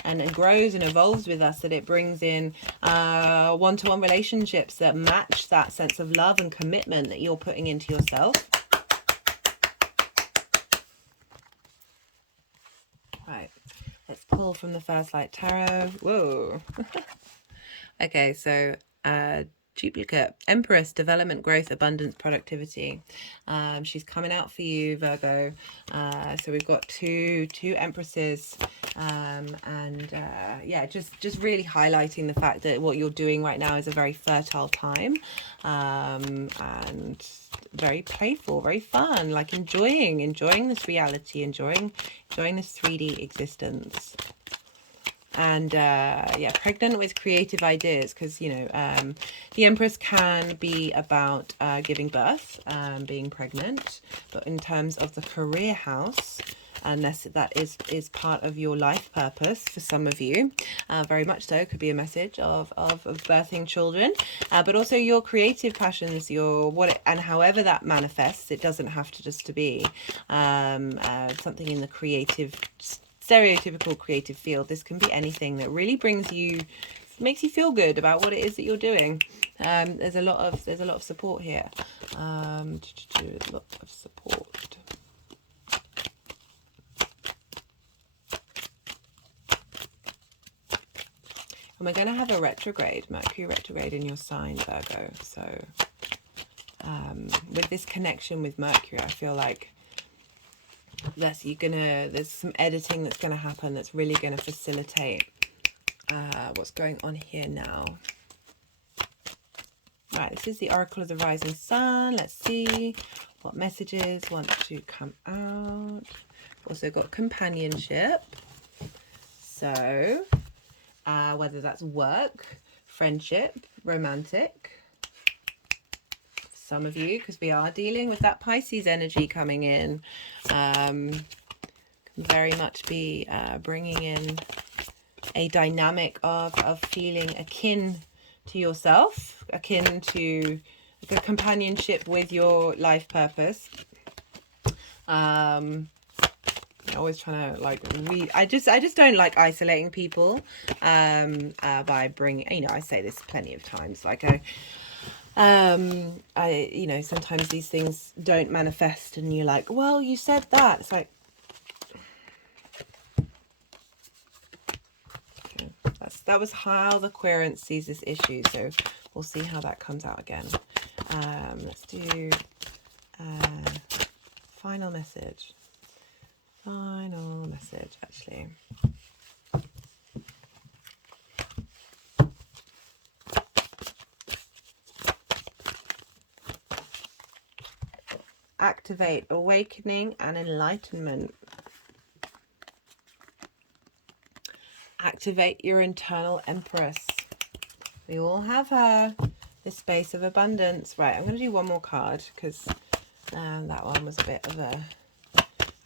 and grows and evolves with us, that it brings in one-to-one relationships that match that sense of love and commitment that you're putting into yourself. Right, let's pull from the First Light Tarot. Whoa. Okay, so duplicate, Empress, development, growth, abundance, productivity. She's coming out for you, Virgo. So we've got two Empresses, yeah, just really highlighting the fact that what you're doing right now is a very fertile time, and very playful, very fun, like enjoying this reality, enjoying this 3D existence. And yeah, pregnant with creative ideas, because the Empress can be about giving birth, being pregnant, but in terms of the career house, unless that is part of your life purpose for some of you, very much so, could be a message of birthing children, but also your creative passions, and however that manifests. It doesn't have to just to be something in the stereotypical creative field. This can be anything that really makes you feel good about what it is that you're doing. There's a lot of support here. A lot of support. And we're going to have a retrograde, Mercury retrograde in your sign, Virgo. So with this connection with Mercury, I feel like there's some editing that's going to happen that's really going to facilitate what's going on here now. Right, this is the Oracle of the Rising Sun. Let's see what messages want to come out. Also got companionship. So whether that's work, friendship, romantic. Some of you, because we are dealing with that Pisces energy coming in, can very much be bringing in a dynamic of feeling akin to yourself, akin to the companionship with your life purpose. Always trying to read. I just don't like isolating people by bringing, I say this plenty of times, sometimes these things don't manifest and you're like, well, you said that. It's like, okay, that was how the querent sees this issue. So we'll see how that comes out again. Let's do final message. Final message, actually. Activate, awakening and enlightenment. Activate your internal Empress. We all have her. This space of abundance. Right, I'm going to do one more card because that one was a bit of a...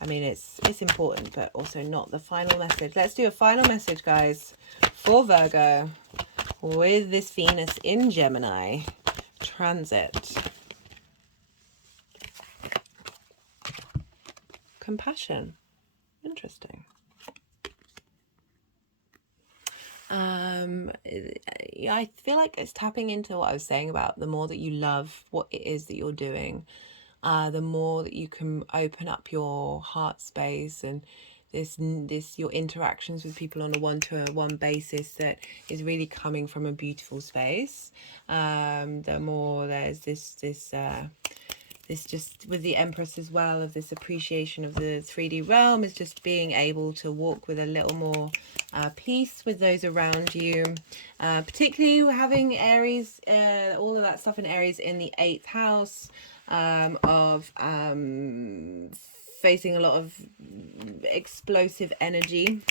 it's important, but also not the final message. Let's do a final message, guys, for Virgo with this Venus in Gemini transit. Compassion. Interesting. I feel like it's tapping into what I was saying about the more that you love what it is that you're doing, the more that you can open up your heart space and your interactions with people on a one-to-one basis that is really coming from a beautiful space. The more there's this this just with the Empress as well, of this appreciation of the 3D realm, is just being able to walk with a little more peace with those around you, particularly having Aries, all of that stuff in Aries in the 8th house, of facing a lot of explosive energy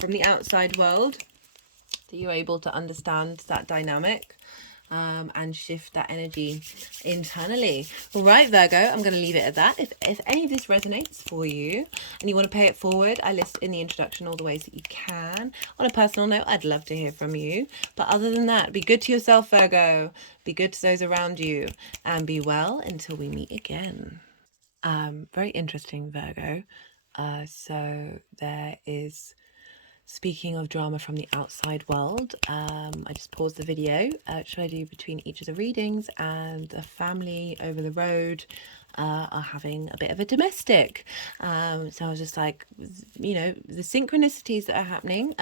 from the outside world, that you're able to understand that dynamic and shift that energy internally. All right, Virgo, I'm going to leave it at that. If any of this resonates for you and you want to pay it forward, I list in the introduction all the ways that you can. On a personal note, I'd love to hear from you. But other than that, be good to yourself, Virgo. Be good to those around you. And be well until we meet again. Very interesting, Virgo. So there is... Speaking of drama from the outside world, I just paused the video. Should I do between each of the readings? And a family over the road are having a bit of a domestic. So I was just like, you know, the synchronicities that are happening,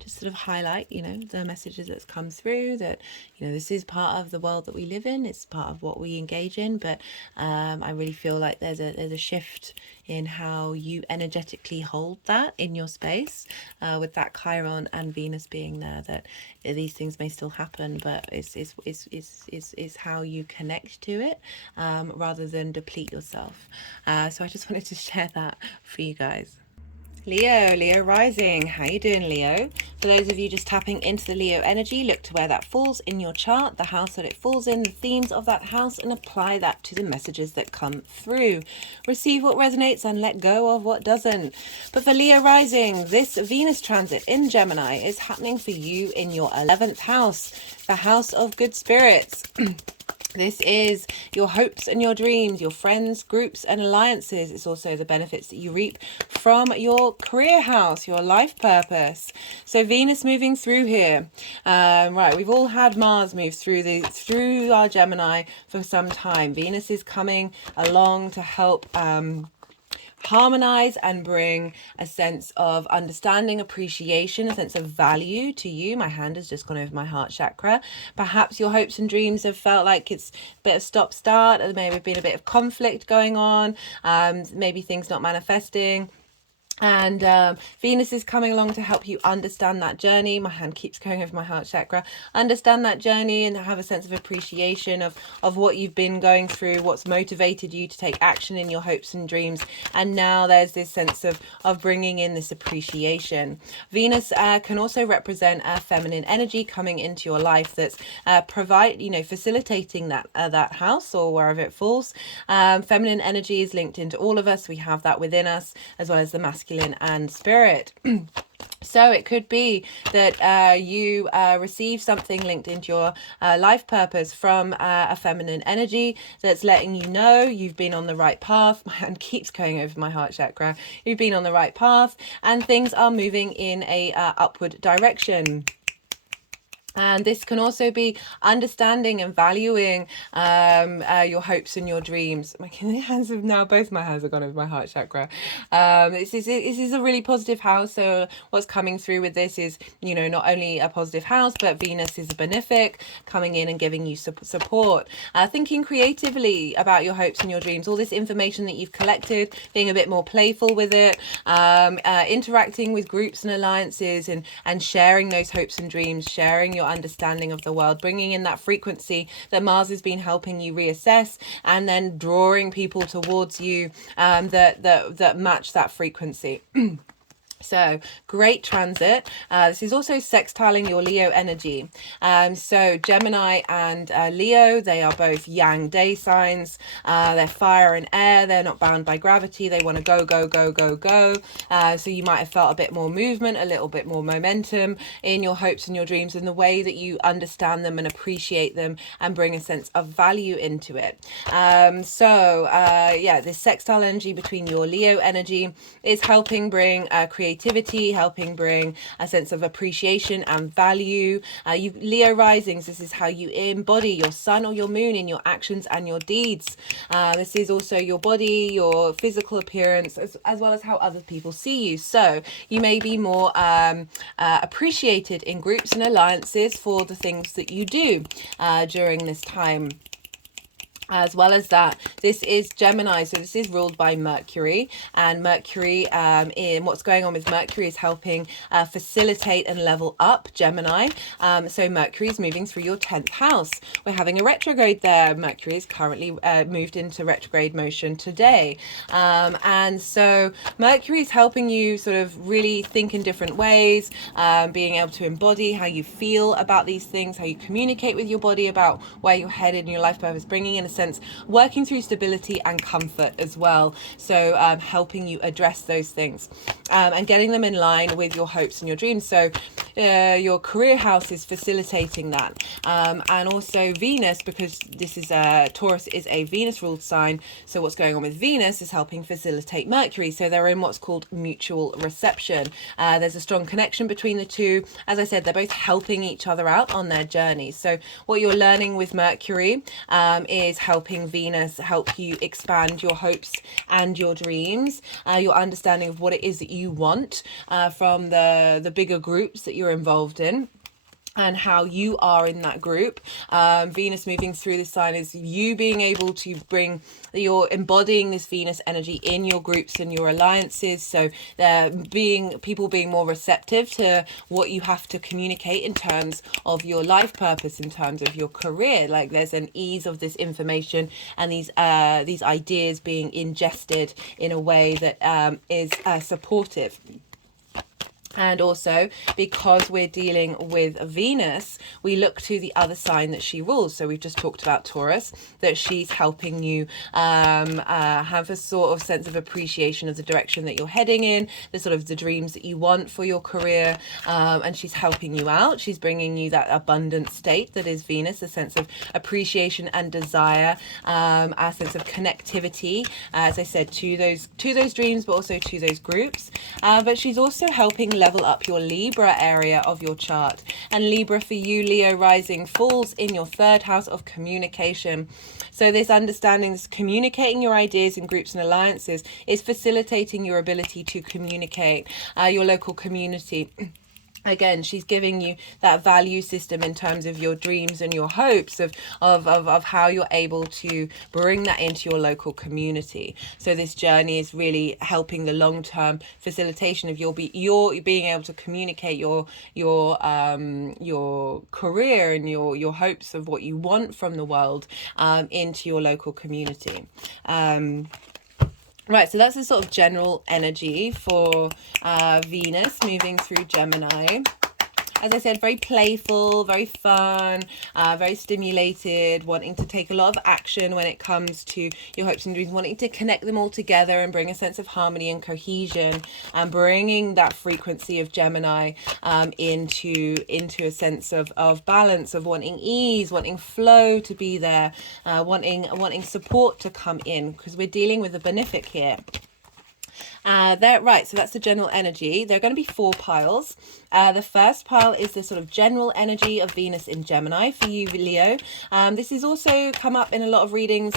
just sort of highlight, you know, the messages that's come through, that, you know, this is part of the world that we live in. It's part of what we engage in. But I really feel like there's a shift in how you energetically hold that in your space, with that Chiron and Venus being there, that these things may still happen, but it's how you connect to it, rather than deplete yourself. So I just wanted to share that for you guys. Leo rising. How you doing, Leo? For those of you just tapping into the Leo energy, look to where that falls in your chart, the house that it falls in, the themes of that house, and apply that to the messages that come through. Receive what resonates and let go of what doesn't. But for Leo rising, this Venus transit in Gemini is happening for you in your 11th house, the house of good spirits. This is your hopes and your dreams, your friends, groups and alliances. It's also the benefits that you reap from your career house, your life purpose. So Venus moving through here. Right, we've all had Mars move through our Gemini for some time. Venus is coming along to help harmonize and bring a sense of understanding, appreciation, a sense of value to you. My hand has just gone over my heart chakra. Perhaps your hopes and dreams have felt like it's a bit of stop-start. There may have been a bit of conflict going on, maybe things not manifesting. And Venus is coming along to help you understand that journey. My hand keeps going over my heart chakra. Understand that journey and have a sense of appreciation of what you've been going through, what's motivated you to take action in your hopes and dreams. And now there's this sense of bringing in this appreciation. Venus can also represent a feminine energy coming into your life that's facilitating that house or wherever it falls. Feminine energy is linked into all of us. We have that within us, as well as the masculine and spirit. So it could be that you receive something linked into your life purpose from a feminine energy that's letting you know you've been on the right path. My hand keeps going over my heart chakra. You've been on the right path and things are moving in a upward direction. And this can also be understanding and valuing your hopes and your dreams. My hands have now, both my hands have gone over my heart chakra. This is a really positive house. So what's coming through with this is, you know, not only a positive house, but Venus is a benefic, coming in and giving you support. Thinking creatively about your hopes and your dreams, all this information that you've collected, being a bit more playful with it, interacting with groups and alliances and sharing those hopes and dreams, sharing your understanding of the world, bringing in that frequency that Mars has been helping you reassess, and then drawing people towards you that match that frequency. So great transit. This is also sextiling your Leo energy. So Gemini and Leo, they are both yang day signs. They're fire and air. They're not bound by gravity. They want to go, go, go, go, go. So you might have felt a bit more movement, a little bit more momentum in your hopes and your dreams, and the way that you understand them and appreciate them and bring a sense of value into it. This sextile energy between your Leo energy is helping bring creativity, helping bring a sense of appreciation and value. You Leo risings, this is how you embody your sun or your moon in your actions and your deeds. This is also your body, your physical appearance, as well as how other people see you. So you may be more appreciated in groups and alliances for the things that you do during this time. As well as that, this is Gemini, so this is ruled by Mercury, and Mercury, in what's going on with Mercury is helping facilitate and level up Gemini. So Mercury is moving through your 10th house. We're having a retrograde there. Mercury is currently moved into retrograde motion today, and so Mercury is helping you sort of really think in different ways, being able to embody how you feel about these things, how you communicate with your body about where you're headed in your life purpose, bringing in a sense, working through stability and comfort as well. So helping you address those things and getting them in line with your hopes and your dreams. So your career house is facilitating that. And also Venus, because this is Taurus is a Venus ruled sign. So what's going on with Venus is helping facilitate Mercury. So they're in what's called mutual reception. There's a strong connection between the two. As I said, they're both helping each other out on their journey. So what you're learning with Mercury is helping Venus help you expand your hopes and your dreams, your understanding of what it is that you want from the bigger groups that you're involved in, and how you are in that group. Venus moving through this sign is you being able to bring, you're embodying this Venus energy in your groups and your alliances. So people being more receptive to what you have to communicate in terms of your life purpose, in terms of your career. Like there's an ease of this information and these ideas being ingested in a way that is supportive. And also, because we're dealing with Venus, we look to the other sign that she rules. So we've just talked about Taurus, that she's helping you have a sort of sense of appreciation of the direction that you're heading in, the sort of the dreams that you want for your career. And she's helping you out. She's bringing you that abundant state that is Venus, a sense of appreciation and desire, a sense of connectivity, as I said, to those dreams, but also to those groups. But she's also helping level up your Libra area of your chart. And Libra for you, Leo rising, falls in your 3rd house of communication. So this understanding, this communicating your ideas in groups and alliances, is facilitating your ability to communicate your local community. Again, she's giving you that value system in terms of your dreams and your hopes of how you're able to bring that into your local community. So this journey is really helping the long-term facilitation of your being able to communicate your career and your hopes of what you want from the world into your local community. Right, so that's the sort of general energy for Venus moving through Gemini. As I said, very playful, very fun, very stimulated, wanting to take a lot of action when it comes to your hopes and dreams, wanting to connect them all together and bring a sense of harmony and cohesion, and bringing that frequency of Gemini into a sense of balance, of wanting ease, wanting flow to be there, wanting support to come in, because we're dealing with a benefic here. Right, so that's the general energy. There are going to be 4 piles. The first pile is the sort of general energy of Venus in Gemini for you, Leo. This has also come up in a lot of readings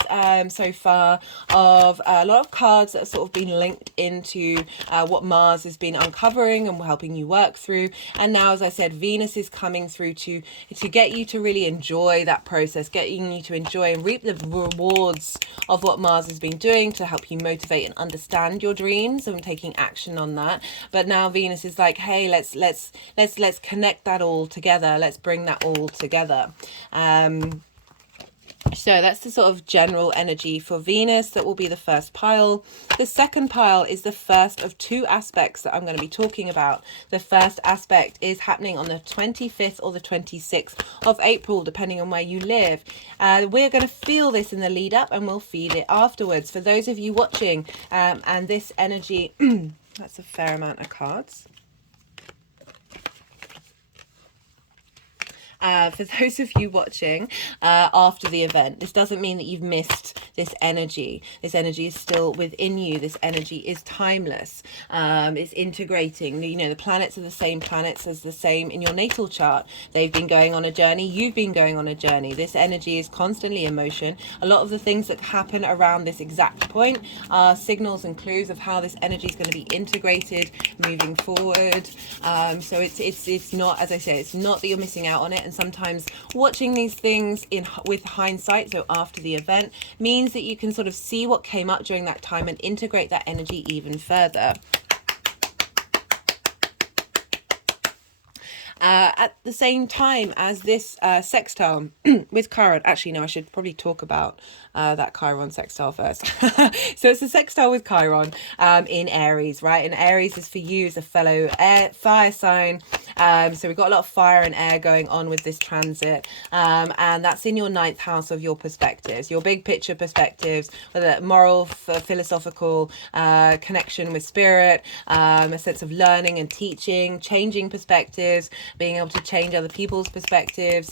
so far, of a lot of cards that have sort of been linked into what Mars has been uncovering and helping you work through. And now, as I said, Venus is coming through to get you to really enjoy that process, getting you to enjoy and reap the rewards of what Mars has been doing to help you motivate and understand your dreams and taking action on that. But now Venus is like, hey, let's connect that all together. Let's bring that all together. So that's the sort of general energy for Venus. That will be the first pile. The second pile is the first of 2 aspects that I'm going to be talking about. The first aspect is happening on the 25th or the 26th of April, depending on where you live. We're going to feel this in the lead up and we'll feel it afterwards. For those of you watching, and this energy, that's a fair amount of cards. For those of you watching after the event, this doesn't mean that you've missed this energy. This energy is still within you. This energy is timeless. It's integrating. You know, the planets are the same planets as the same in your natal chart. They've been going on a journey. You've been going on a journey. This energy is constantly in motion. A lot of the things that happen around this exact point are signals and clues of how this energy is going to be integrated moving forward. So it's not, as I say, it's not that you're missing out on it and sometimes watching these things with hindsight, so after the event, means that you can sort of see what came up during that time and integrate that energy even further. At the same time as this sextile with Chiron, actually no, I should probably talk about that Chiron sextile first. So it's a sextile with Chiron in Aries, right? And Aries is for you as a fellow fire sign. So we've got a lot of fire and air going on with this transit, and that's in your 9th house of your perspectives, your big picture perspectives, whether that moral, philosophical connection with spirit, a sense of learning and teaching, changing perspectives, being able to change other people's perspectives.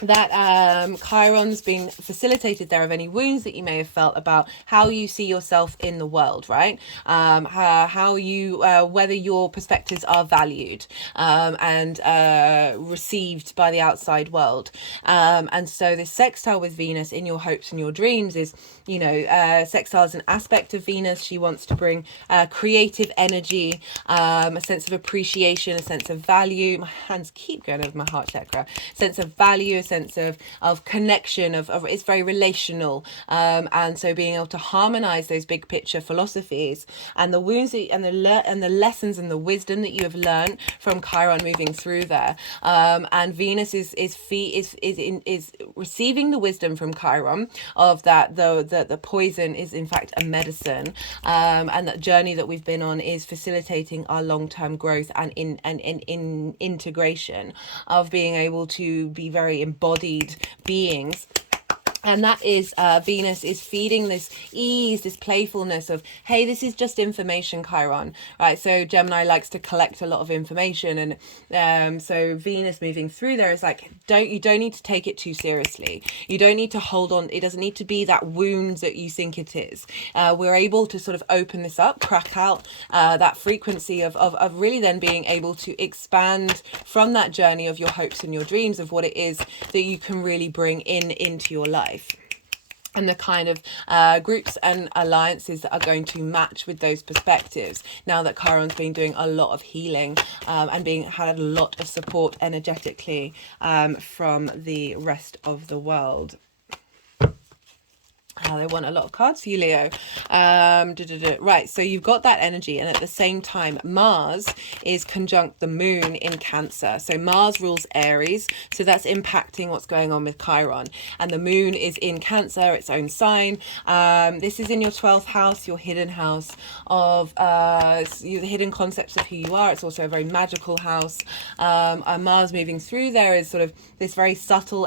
That Chiron's been facilitated there of any wounds that you may have felt about how you see yourself in the world, right? How you, whether your perspectives are valued and received by the outside world. And so this sextile with Venus in your hopes and your dreams is, you know, sextile is an aspect of Venus. She wants to bring creative energy, a sense of appreciation, a sense of value. My hands keep going over my heart chakra. Sense of value, a sense of connection, of it's very relational, and so being able to harmonize those big picture philosophies and the wounds and the lessons and the wisdom that you have learned from Chiron moving through there, and Venus is receiving the wisdom from Chiron of that the poison is in fact a medicine, and that journey that we've been on is facilitating our long-term growth and in integration of being able to be very embodied beings. And that is Venus is feeding this ease, this playfulness of, hey, this is just information, Chiron, right? So Gemini likes to collect a lot of information, and so Venus moving through there is like, you don't need to take it too seriously. You don't need to hold on. It doesn't need to be that wound that you think it is. We're able to sort of open this up, crack out that frequency of really then being able to expand from that journey of your hopes and your dreams of what it is that you can really bring into your life. And the kind of groups and alliances that are going to match with those perspectives. Now that Chiron's been doing a lot of healing and had a lot of support energetically from the rest of the world. They want a lot of cards for you, Leo. Right, so you've got that energy, and at the same time, Mars is conjunct the moon in Cancer. So Mars rules Aries, so that's impacting what's going on with Chiron. And the moon is in Cancer, its own sign. This is in your 12th house, your hidden house of the hidden concepts of who you are. It's also a very magical house. Mars moving through there is sort of this very subtle,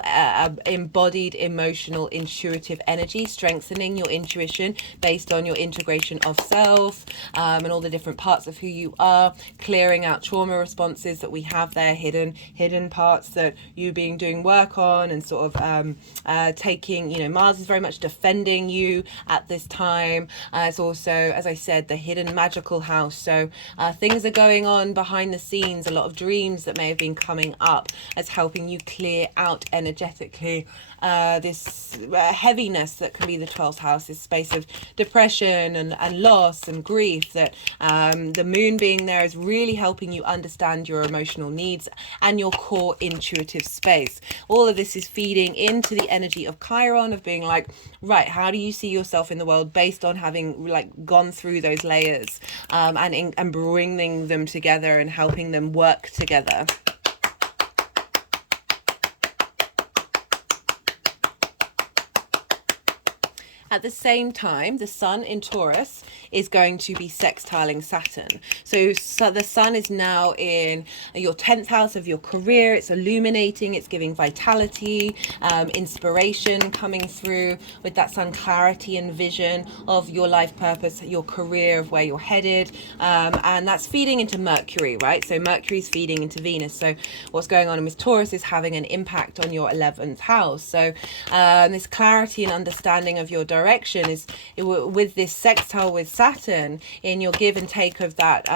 embodied, emotional, intuitive energy, strengthening your intuition based on your integration of self, and all the different parts of who you are, clearing out trauma responses that we have there, hidden parts that you've been doing work on, and sort of taking, you know, Mars is very much defending you at this time. It's also, as I said, the hidden magical house. So things are going on behind the scenes, a lot of dreams that may have been coming up as helping you clear out energetically this heaviness that can be the 12th house, this space of depression and loss and grief, that the moon being there is really helping you understand your emotional needs and your core intuitive space. All of this is feeding into the energy of Chiron, of being like, right, how do you see yourself in the world based on having like gone through those layers, and bringing them together and helping them work together. At the same time, the sun in Taurus is going to be sextiling Saturn. So the sun is now in your 10th house of your career. It's illuminating, it's giving vitality, inspiration coming through with that sun, clarity and vision of your life purpose, your career, of where you're headed. And that's feeding into Mercury, right? So Mercury's feeding into Venus. So what's going on with Taurus is having an impact on your 11th house. So this clarity and understanding of your direction direction is with this sextile with Saturn in your give and take of that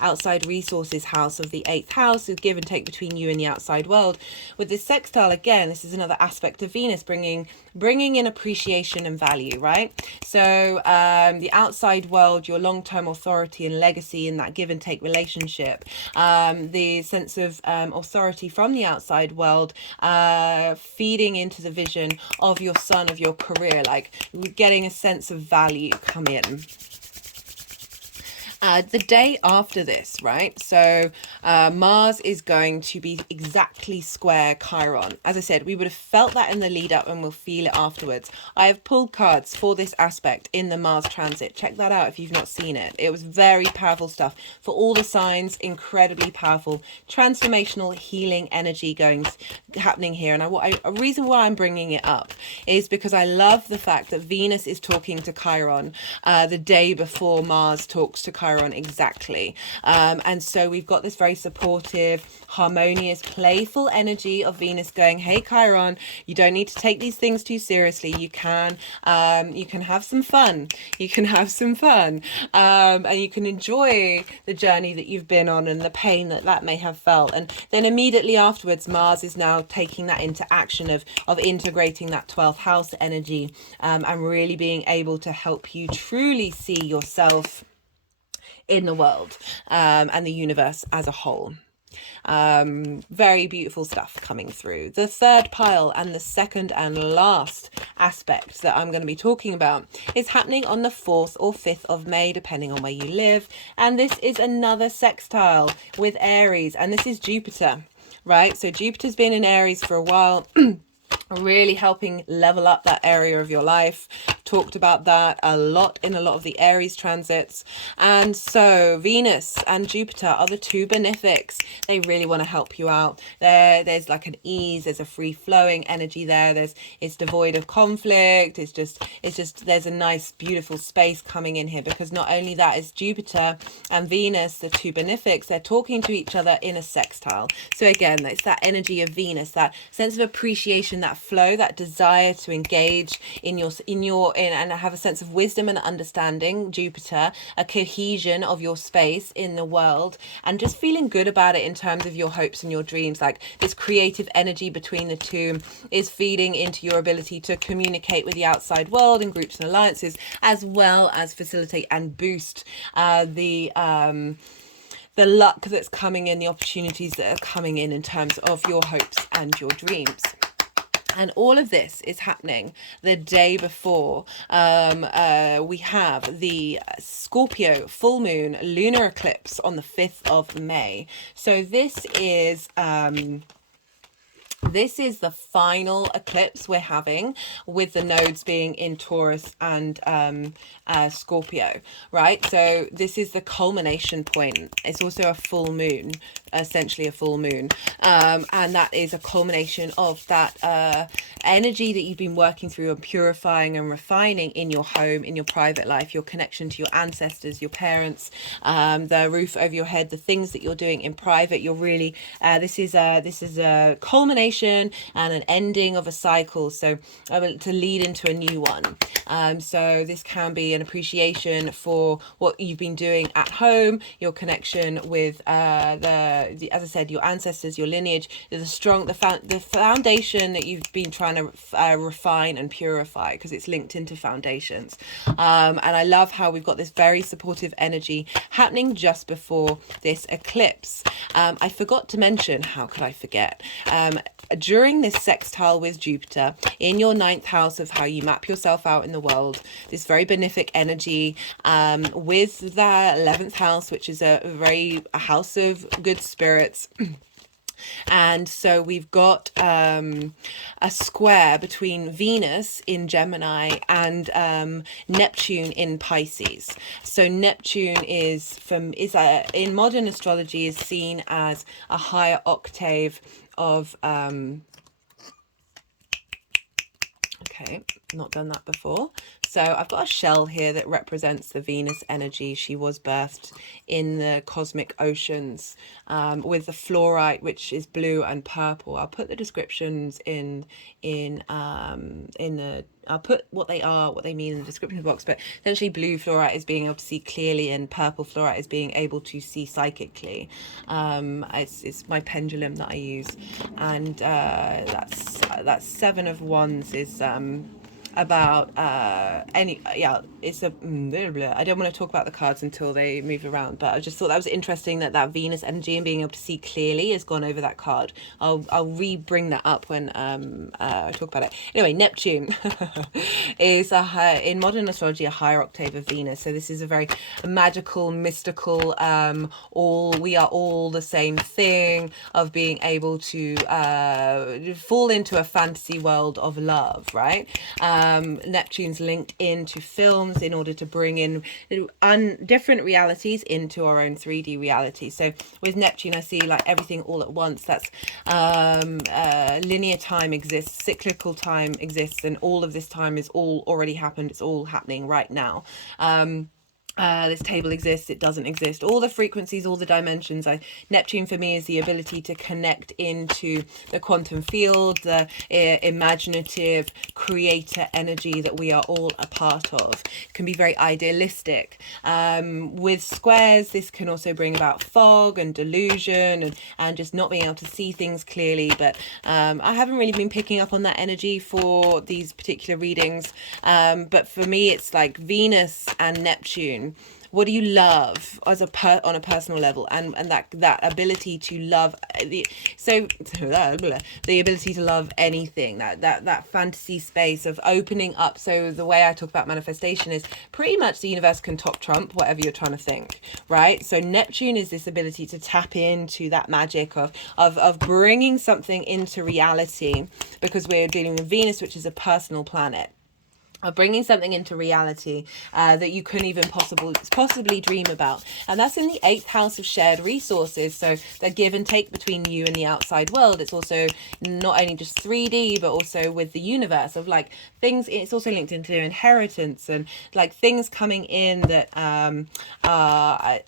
outside resources house of the 8th house, of give and take between you and the outside world. With this sextile, again, this is another aspect of Venus bringing in appreciation and value, right? So the outside world, your long-term authority and legacy in that give and take relationship, the sense of authority from the outside world, feeding into the vision of your son, of your career, like getting a sense of value come in. The day after this, right? So Mars is going to be exactly square Chiron. As I said, we would have felt that in the lead up and we'll feel it afterwards. I have pulled cards for this aspect in the Mars transit. Check that out if you've not seen it. It was very powerful stuff for all the signs, incredibly powerful, transformational healing energy happening here. And a reason why I'm bringing it up is because I love the fact that Venus is talking to Chiron the day before Mars talks to Chiron exactly. And so we've got this very supportive, harmonious, playful energy of Venus going, hey Chiron, you don't need to take these things too seriously. You can have some fun. You can have some fun. And you can enjoy the journey that you've been on and the pain that may have felt. And then immediately afterwards, Mars is now taking that into action of integrating that 12th house energy, and really being able to help you truly see yourself in the world, and the universe as a whole. Very beautiful stuff coming through. The third pile and the second and last aspect that I'm going to be talking about is happening on the 4th or 5th of May, depending on where you live. And this is another sextile with Aries, and this is Jupiter, right? So Jupiter's been in Aries for a while. Really helping level up that area of your life. Talked about that a lot in a lot of the Aries transits. And so Venus and Jupiter are the two benefics. They really want to help you out. There's like an ease, there's a free flowing energy there. It's devoid of conflict. It's just there's a nice beautiful space coming in here, because not only that is Jupiter and Venus, the two benefics, they're talking to each other in a sextile. So again, it's that energy of Venus, that sense of appreciation, that flow, that desire to engage in and have a sense of wisdom and understanding. Jupiter, a cohesion of your space in the world, and just feeling good about it in terms of your hopes and your dreams. Like this creative energy between the two is feeding into your ability to communicate with the outside world in groups and alliances, as well as facilitate and boost the luck that's coming in, the opportunities that are coming in terms of your hopes and your dreams. And all of this is happening the day before we have the Scorpio full moon lunar eclipse on the 5th of May. So this is the final eclipse we're having, with the nodes being in Taurus and Scorpio, right? So this is the culmination point. It's also a full moon, essentially a full moon, and that is a culmination of that energy that you've been working through and purifying and refining in your home, in your private life, your connection to your ancestors, your parents, the roof over your head, the things that you're doing in private. You're really this is a culmination and an ending of a cycle, so to lead into a new one. So this can be an appreciation for what you've been doing at home, your connection with as I said, your ancestors, your lineage, the foundation that you've been trying to refine and purify, because it's linked into foundations. And I love how we've got this very supportive energy happening just before this eclipse. I forgot to mention, how could I forget? During this sextile with Jupiter in your 9th house of how you map yourself out in the world, this very benefic energy, with the 11th house, which is a house of good spirits. And so we've got a square between Venus in Gemini and Neptune in Pisces. So Neptune is in modern astrology is seen as a higher octave of okay, not done that before. So I've got a shell here that represents the Venus energy. She was birthed in the cosmic oceans, with the fluorite, which is blue and purple. I'll put the descriptions in the I'll put what they are, what they mean in the description box. But essentially, blue fluorite is being able to see clearly, and purple fluorite is being able to see psychically. It's my pendulum that I use, and that's Seven of Wands is about it's a blah, blah. I don't want to talk about the cards until they move around, but I just thought that was interesting that Venus energy and being able to see clearly has gone over that card. I'll re-bring that up when I talk about it. Anyway, Neptune is in modern astrology a higher octave of Venus, so this is a very magical, mystical, we are all the same thing, of being able to fall into a fantasy world of love, right? Neptune's linked into films in order to bring in different realities into our own 3D reality. So with Neptune, I see like everything all at once. That's linear time exists, cyclical time exists, and all of this time is all already happened. It's all happening right now. This table exists, it doesn't exist, all the frequencies, all the dimensions. Neptune for me is the ability to connect into the quantum field, the imaginative creator energy that we are all a part of. It can be very idealistic. With squares, this can also bring about fog and delusion, and just not being able to see things clearly. But I haven't really been picking up on that energy for these particular readings. But for me, it's like Venus and Neptune. What do you love as on a personal level, and that ability to love the ability to love anything, that fantasy space of opening up. So the way I talk about manifestation is pretty much the universe can top trump whatever you're trying to think, right? So Neptune is this ability to tap into that magic of bringing something into reality, because we're dealing with Venus, which is a personal planet, of bringing something into reality that you couldn't even possibly dream about. And that's in the 8th house of shared resources. So the give and take between you and the outside world. It's also not only just 3D, but also with the universe of like things. It's also linked into inheritance and like things coming in that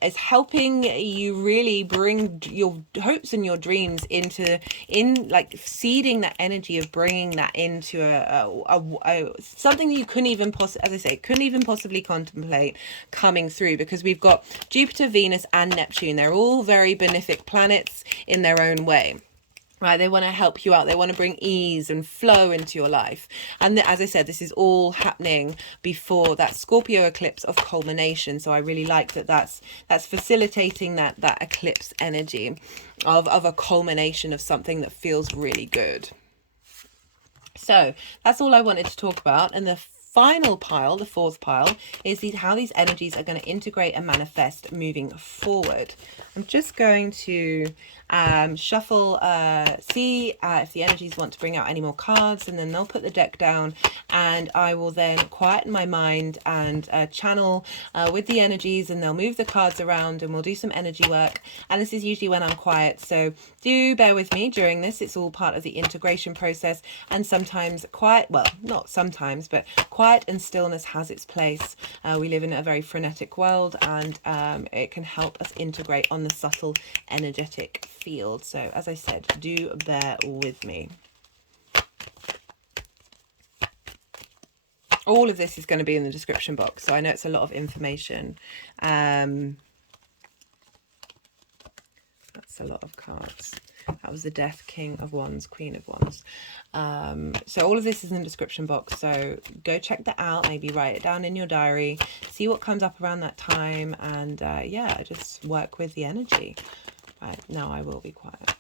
is helping you really bring your hopes and your dreams in like seeding that energy of bringing that into a something that you couldn't even possibly contemplate coming through, because we've got Jupiter, Venus and Neptune. They're all very benefic planets in their own way. Right, they want to help you out. They want to bring ease and flow into your life. And as I said, this is all happening before that Scorpio eclipse of culmination. So I really like that's facilitating that eclipse energy of a culmination of something that feels really good. So that's all I wanted to talk about. And the final pile, the 4th pile, is how these energies are going to integrate and manifest moving forward. I'm just going to shuffle, see if the energies want to bring out any more cards, and then they'll put the deck down, and I will then quieten my mind and channel with the energies, and they'll move the cards around, and we'll do some energy work. And this is usually when I'm quiet, so do bear with me during this. It's all part of the integration process, and sometimes not sometimes, but quiet and stillness has its place. We live in a very frenetic world, and it can help us integrate on the subtle energetic field. So as I said, do bear with me. All of this is going to be in the description box, so I know it's a lot of information. That's a lot of cards. That was the Death, King of Wands, Queen of Wands. So all of this is in the description box, so go check that out. Maybe write it down in your diary, see what comes up around that time, and yeah, just work with the energy. Right, now I will be quiet.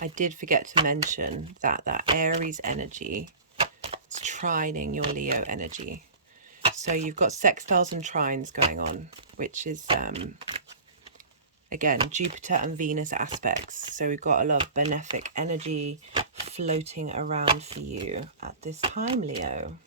I did forget to mention that Aries energy is trining your Leo energy. So you've got sextiles and trines going on, which is, again, Jupiter and Venus aspects. So we've got a lot of benefic energy floating around for you at this time, Leo.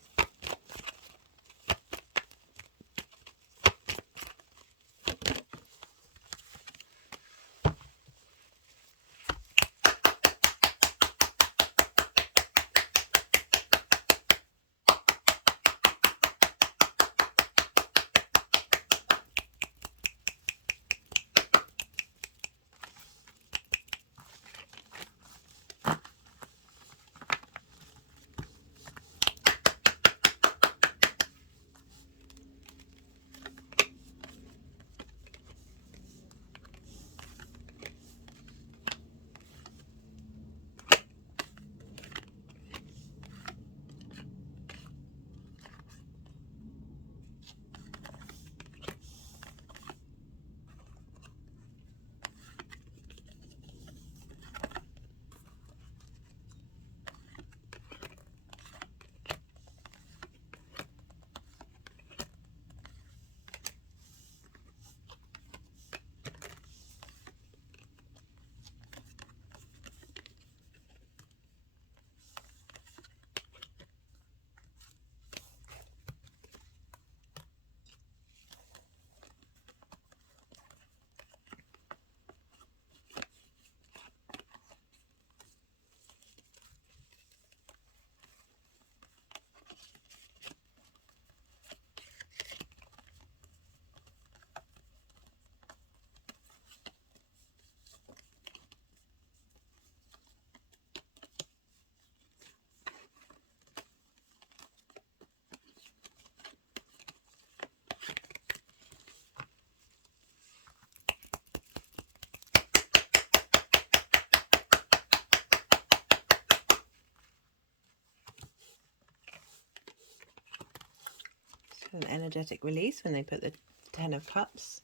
An energetic release when they put the Ten of Cups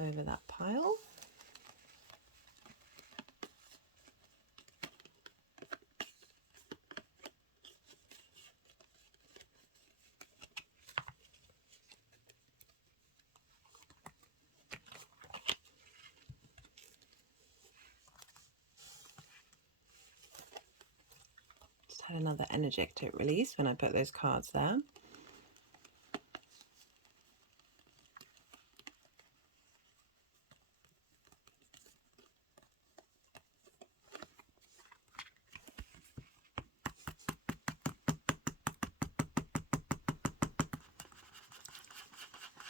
over that pile. Just had another energetic release when I put those cards there.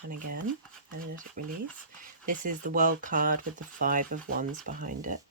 And again, energetic release. This is the World card with the Five of Wands behind it.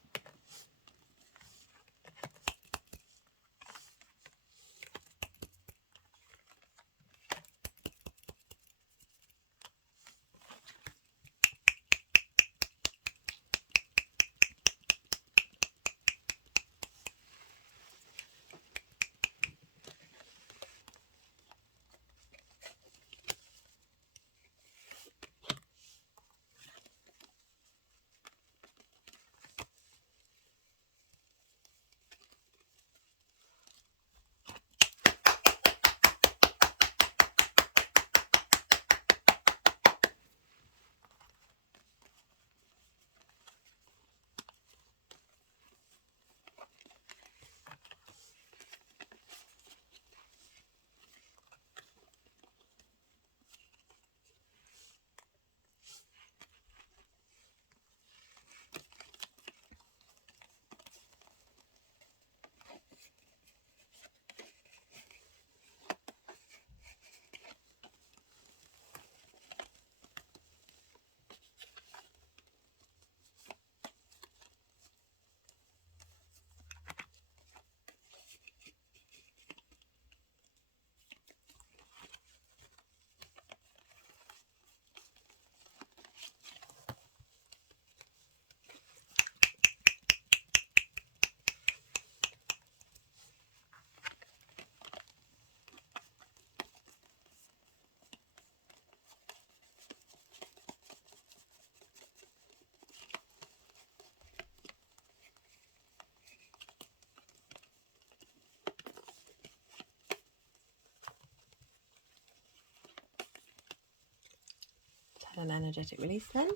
An energetic release then.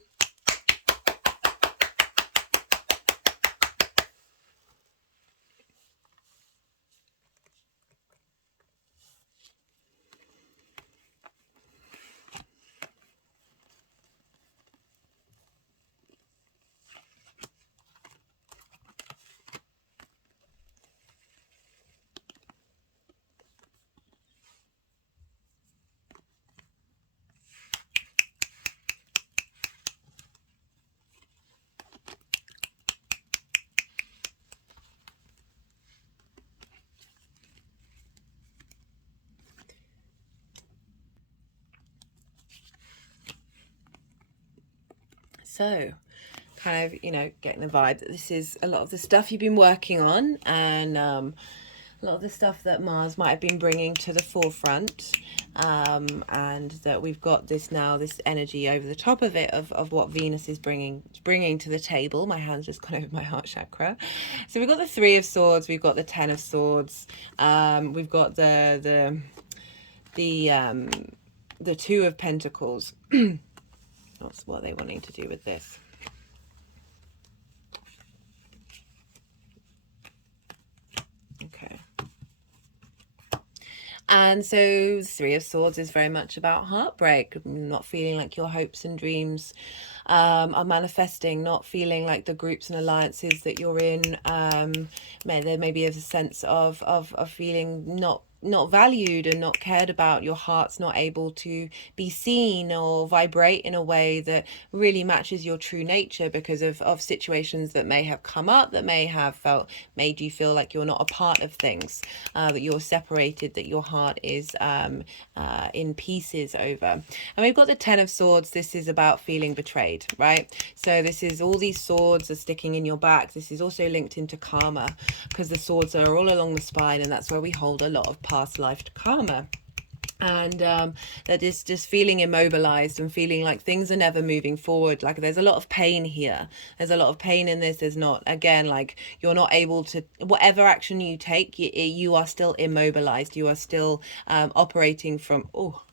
So, kind of, you know, getting the vibe that this is a lot of the stuff you've been working on, and a lot of the stuff that Mars might have been bringing to the forefront, and that we've got this now, this energy over the top of it of what Venus is bringing to the table. My hand's just gone over my heart chakra. So we've got the Three of Swords, we've got the Ten of Swords, we've got the Two of Pentacles. That's what they're wanting to do with this. Okay. And so Three of Swords is very much about heartbreak, not feeling like your hopes and dreams are manifesting, not feeling like the groups and alliances that you're in, there may be a sense of feeling not valued and not cared about. Your heart's not able to be seen or vibrate in a way that really matches your true nature because of situations that may have come up, that may have made you feel like you're not a part of things, that you're separated, that your heart is in pieces over. And we've got the Ten of Swords. This is about feeling betrayed, right? So this is all these swords are sticking in your back. This is also linked into karma because the swords are all along the spine, and that's where we hold a lot of past life karma. And that is just feeling immobilized and feeling like things are never moving forward. Like there's a lot of pain here, there's a lot of pain in this. There's not, again, like you're not able to, whatever action you take, you are still immobilized, you are still operating from, oh,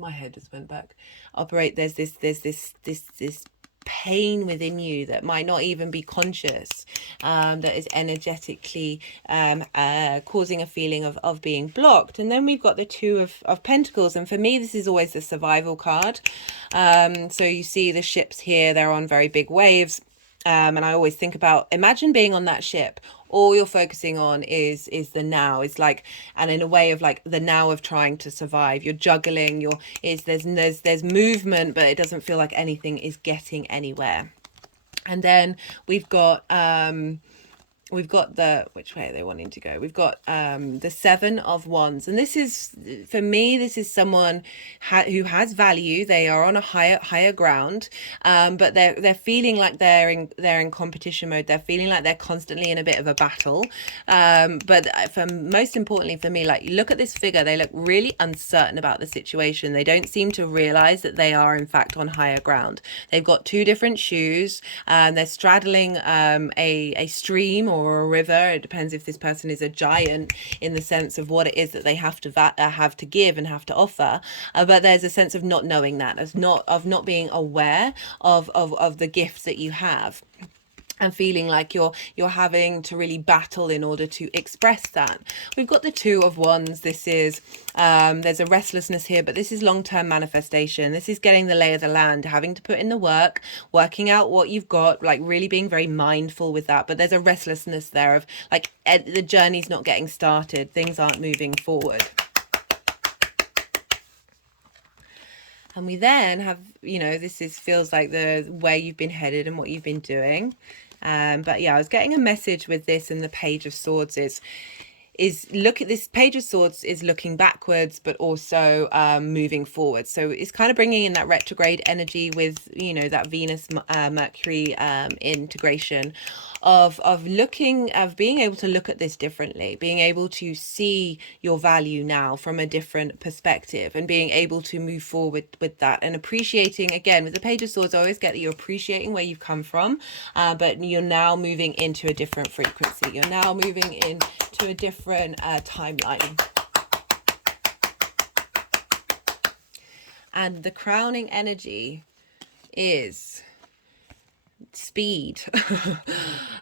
my head just went back, operate, there's this pain within you that might not even be conscious, that is energetically causing a feeling of being blocked. And then we've got the Two of Pentacles, and for me this is always the survival card. So you see the ships here, they're on very big waves, and I always think about, imagine being on that ship. All you're focusing on is the now. It's like, and in a way of like the now of trying to survive. You're juggling, there's movement, but it doesn't feel like anything is getting anywhere. And then we've got the, which way are they wanting to go? We've got the Seven of Wands, and this is, for me, this is someone who has value. They are on a higher ground, but they're feeling like they're in competition mode. They're feeling like they're constantly in a bit of a battle. But for most importantly for me, like, look at this figure. They look really uncertain about the situation. They don't seem to realize that they are in fact on higher ground. They've got two different shoes, and they're straddling a stream or a river. It depends if this person is a giant in the sense of what it is that they have to give and have to offer, but there's a sense of not knowing that, of not being aware of the gifts that you have, and feeling like you're having to really battle in order to express that. We've got the Two of Wands. This is there's a restlessness here, but this is long-term manifestation. This is getting the lay of the land, having to put in the work, working out what you've got, like really being very mindful with that. But there's a restlessness there of like the journey's not getting started, things aren't moving forward. And we then have, this feels like the way you've been headed and what you've been doing. But yeah, I was getting a message with this, and the Page of Swords is look at this. Page of Swords is looking backwards, but also moving forward. So it's kind of bringing in that retrograde energy with, that Venus Mercury integration of being able to look at this differently, being able to see your value now from a different perspective, and being able to move forward with that, and appreciating, again, with the Page of Swords, I always get that you're appreciating where you've come from, but you're now moving into a different frequency. You're now moving into a different timeline. And the crowning energy is speed.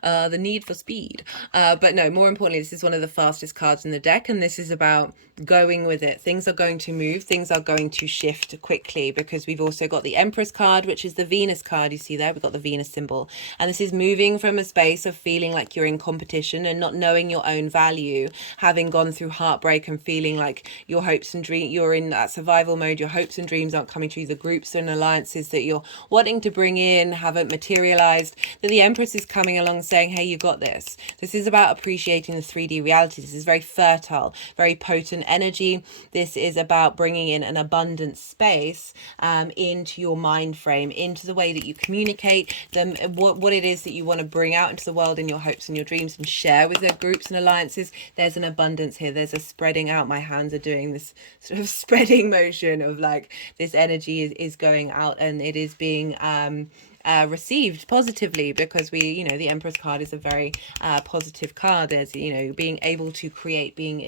The need for speed, but no, more importantly, this is one of the fastest cards in the deck, and this is about going with it. Things are going to move, things are going to shift quickly, because we've also got the Empress card, which is the Venus card. You see there, we've got the Venus symbol, and this is moving from a space of feeling like you're in competition and not knowing your own value, having gone through heartbreak and feeling like your hopes and dreams, you're in that survival mode, your hopes and dreams aren't coming true, the groups and alliances that you're wanting to bring in haven't materialized, that the Empress is coming along saying, hey, you got this. This is about appreciating the 3D reality. This is very fertile, very potent energy. This is about bringing in an abundant space into your mind frame, into the way that you communicate them, what it is that you want to bring out into the world in your hopes and your dreams and share with the groups and alliances. There's an abundance here. There's a spreading out. My hands are doing this sort of spreading motion of like this energy is going out, and it is being received positively, because the Empress card is a very positive card. There's being able to create, being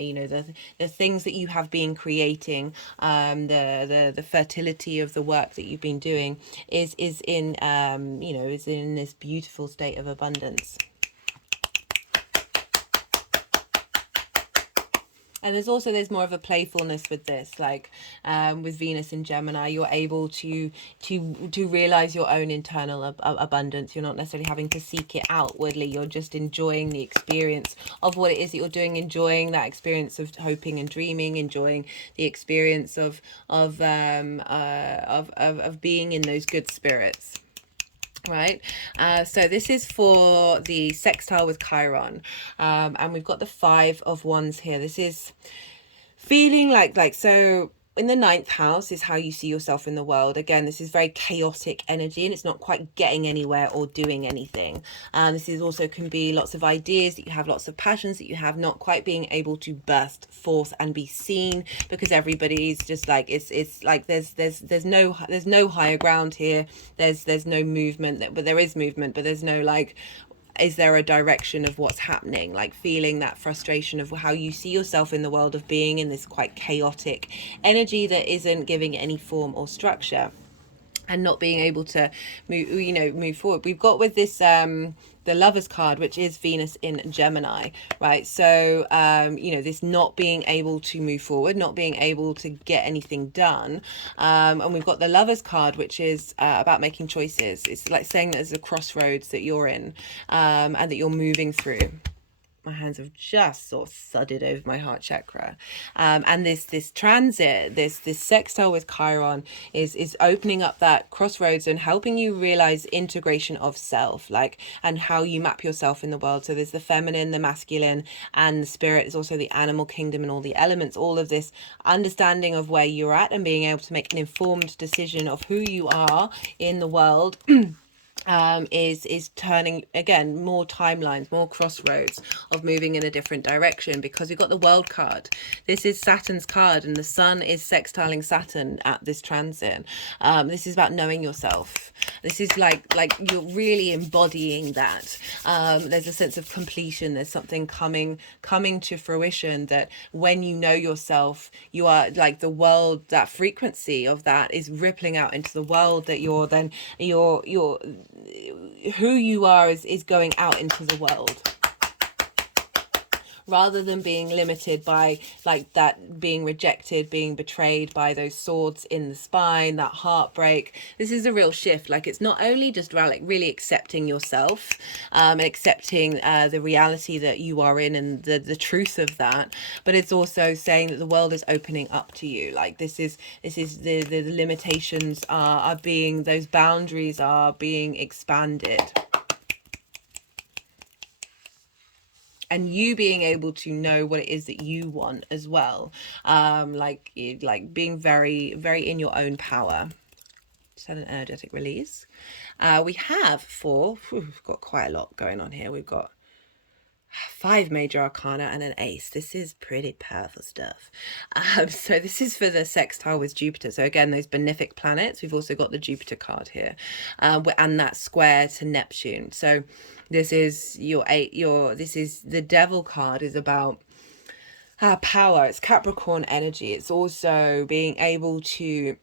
the things that you have been creating, the fertility of the work that you've been doing is in is in this beautiful state of abundance. And there's more of a playfulness with this, like with Venus in Gemini, you're able to realize your own internal abundance. You're not necessarily having to seek it outwardly. You're just enjoying the experience of what it is that you're doing, enjoying that experience of hoping and dreaming, enjoying the experience of being in those good spirits. Right, so this is for the sextile with Chiron, and we've got the Five of Wands here. This is feeling like so in the ninth house is how you see yourself in the world. Again, this is very chaotic energy, and it's not quite getting anywhere or doing anything. This is also can be lots of ideas that you have, lots of passions that you have, not quite being able to burst forth and be seen, because everybody's just like, it's like there's no higher ground here. There's no movement, but there is movement, but there's no like, is there a direction of what's happening, like feeling that frustration of how you see yourself in the world, of being in this quite chaotic energy that isn't giving any form or structure, and not being able to move forward. We've got with this the Lovers card, which is Venus in Gemini, right? So this not being able to move forward, not being able to get anything done, and we've got the Lovers card, which is about making choices. It's like saying that there's a crossroads that you're in, and that you're moving through. My hands have just sort of thudded over my heart chakra, and this transit, this sextile with Chiron is opening up that crossroads and helping you realize integration of self, like, and how you map yourself in the world. So there's the feminine, the masculine, and the spirit is also the animal kingdom and all the elements, all of this understanding of where you're at and being able to make an informed decision of who you are in the world. Is turning, again, more timelines, more crossroads of moving in a different direction, because we've got the World card. This is Saturn's card, and the sun is sextiling Saturn at this transit. This is about knowing yourself. This is like you're really embodying that. There's a sense of completion. There's something coming to fruition, that when you know yourself, you are like the world, that frequency of that is rippling out into the world, that you're who you are is going out into the world, rather than being limited by like that, being rejected, being betrayed by those swords in the spine, that heartbreak. This is a real shift. Like, it's not only just about like really accepting yourself, and accepting the reality that you are in, and the truth of that, but it's also saying that the world is opening up to you. Like, this is the limitations are being, those boundaries are being expanded. And you being able to know what it is that you want as well, like being very, very in your own power. Just had an energetic release. We have we've got quite a lot going on here. We've got 5 major arcana and an ace. This is pretty powerful stuff. So this is for the sextile with Jupiter. So again, those benefic planets. We've also got the Jupiter card here, and that square to Neptune. So this is this is the Devil card, is about power. It's Capricorn energy. It's also being able to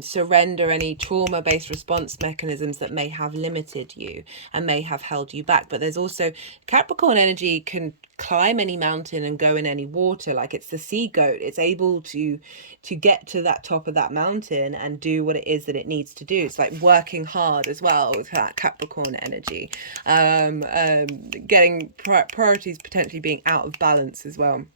surrender any trauma-based response mechanisms that may have limited you and may have held you back. But there's also, Capricorn energy can climb any mountain and go in any water. Like, it's the sea goat. It's able to get to that top of that mountain and do what it is that it needs to do. It's like working hard as well with that Capricorn energy. Getting priorities potentially being out of balance as well.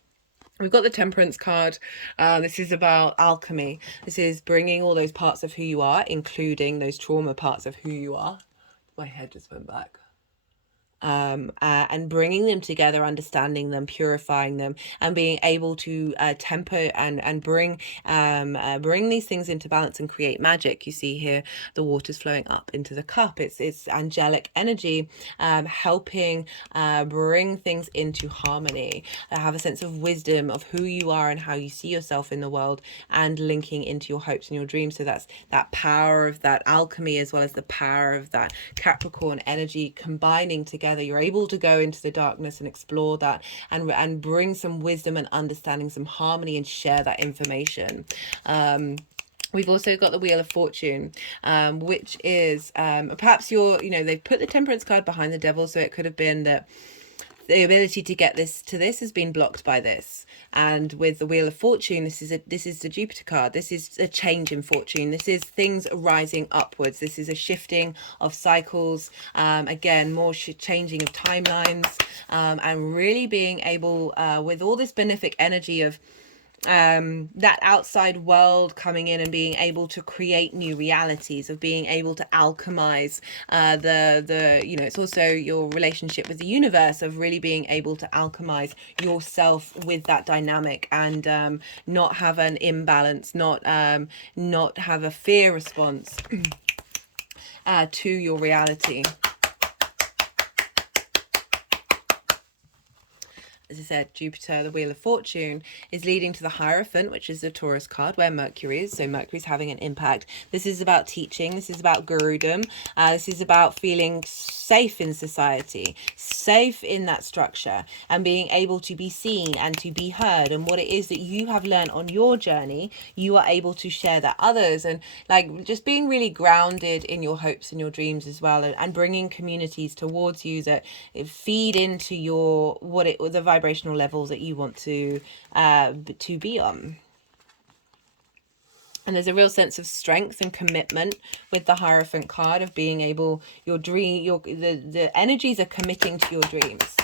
We've got the Temperance card. This is about alchemy. This is bringing all those parts of who you are, including those trauma parts of who you are. My head just went back. And bringing them together, understanding them, purifying them, and being able to temper and bring these things into balance and create magic. You see here the water's flowing up into the cup. It's angelic energy, helping bring things into harmony. Have a sense of wisdom of who you are and how you see yourself in the world, and linking into your hopes and your dreams. So that's that power of that alchemy, as well as the power of that Capricorn energy combining together. You're able to go into the darkness and explore that, and bring some wisdom and understanding, some harmony, and share that information. We've also got the Wheel of Fortune, which is perhaps they've put the Temperance card behind the Devil, so it could have been that the ability to get this has been blocked by this. And with the Wheel of Fortune, this is the Jupiter card. This is a change in fortune. This is things rising upwards. This is a shifting of cycles. Again, more changing of timelines, and really being able, with all this benefic energy of that outside world coming in and being able to create new realities, of being able to alchemize the you know, it's also your relationship with the universe, of really being able to alchemize yourself with that dynamic, and not have an imbalance, not have a fear response to your reality. As I said, Jupiter, the Wheel of Fortune, is leading to the Hierophant, which is the Taurus card, where Mercury is. So Mercury's having an impact. This is about teaching. This is about gurudom. This is about feeling safe in society, safe in that structure, and being able to be seen and to be heard. And what it is that you have learned on your journey, you are able to share that others. And like just being really grounded in your hopes and your dreams as well, and bringing communities towards you that feed into your the vibrational levels that you want to be on. And there's a real sense of strength and commitment with the Hierophant card, of being able, the energies are committing to your dreams.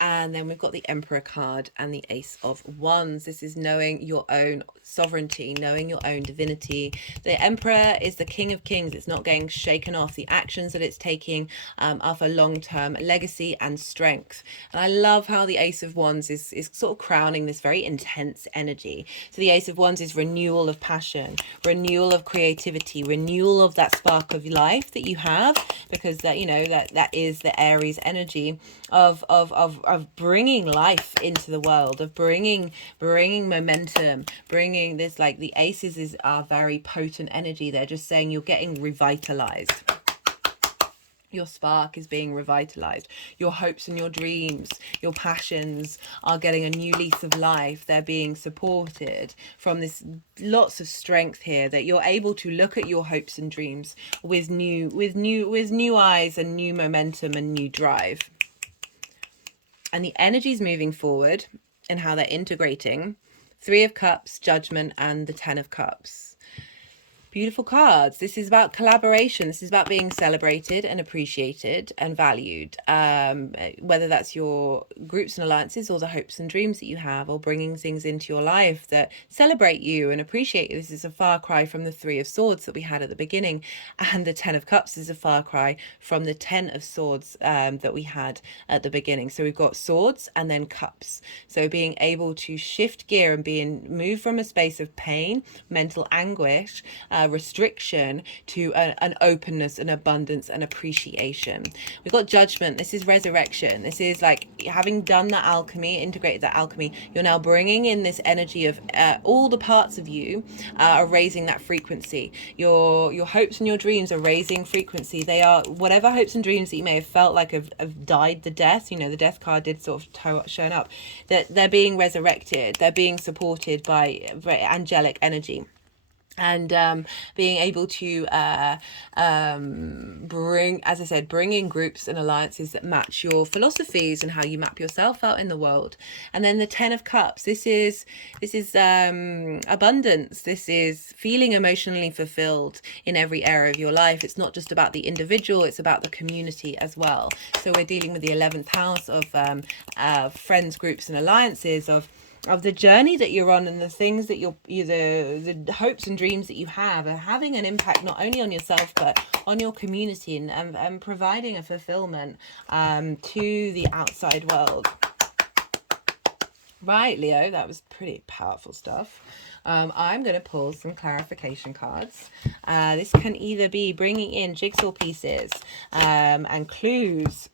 And then we've got the Emperor card and the Ace of Wands. This is knowing your own sovereignty, knowing your own divinity. The Emperor is the King of Kings. It's not getting shaken off. The actions that it's taking are for long-term legacy and strength. And I love how the Ace of Wands is sort of crowning this very intense energy. So the Ace of Wands is renewal of passion, renewal of creativity, renewal of that spark of life that you have, because that, you know, that is the Aries energy of bringing life into the world, of bringing momentum, bringing this, like the aces are very potent energy. They're just saying you're getting revitalized. Your spark is being revitalized. Your hopes and your dreams, your passions are getting a new lease of life. They're being supported from this lots of strength here, that you're able to look at your hopes and dreams with new eyes and new momentum and new drive. And the energies moving forward and how they're integrating: Three of Cups, Judgment, and the Ten of Cups. Beautiful cards. This is about collaboration. This is about being celebrated and appreciated and valued, whether that's your groups and alliances or the hopes and dreams that you have, or bringing things into your life that celebrate you and appreciate you. This is a far cry from the Three of Swords that we had at the beginning, and the Ten of Cups is a far cry from the Ten of Swords that we had at the beginning. So we've got swords and then cups. So being able to shift gear and move from a space of pain, mental anguish, restriction, to an openness, an abundance, and appreciation. We've got Judgment. This is resurrection. This is like having done that alchemy, integrated that alchemy, you're now bringing in this energy of all the parts of you are raising that frequency. Your hopes and your dreams are raising frequency. They are, whatever hopes and dreams that you may have felt like have died the death, you know, the death card did sort of shown up, that they're being resurrected. They're being supported by angelic energy. And being able to bring, as I said, bring in groups and alliances that match your philosophies and how you map yourself out in the world. And then the Ten of Cups, this is abundance. This is feeling emotionally fulfilled in every area of your life. It's not just about the individual, it's about the community as well. So we're dealing with the 11th house of friends, groups, and alliances, of the journey that you're on, and the things that the hopes and dreams that you have are having an impact not only on yourself but on your community, and providing a fulfillment to the outside world. Right, Leo, that was pretty powerful stuff. I'm going to pull some clarification cards. This can either be bringing in jigsaw pieces and clues.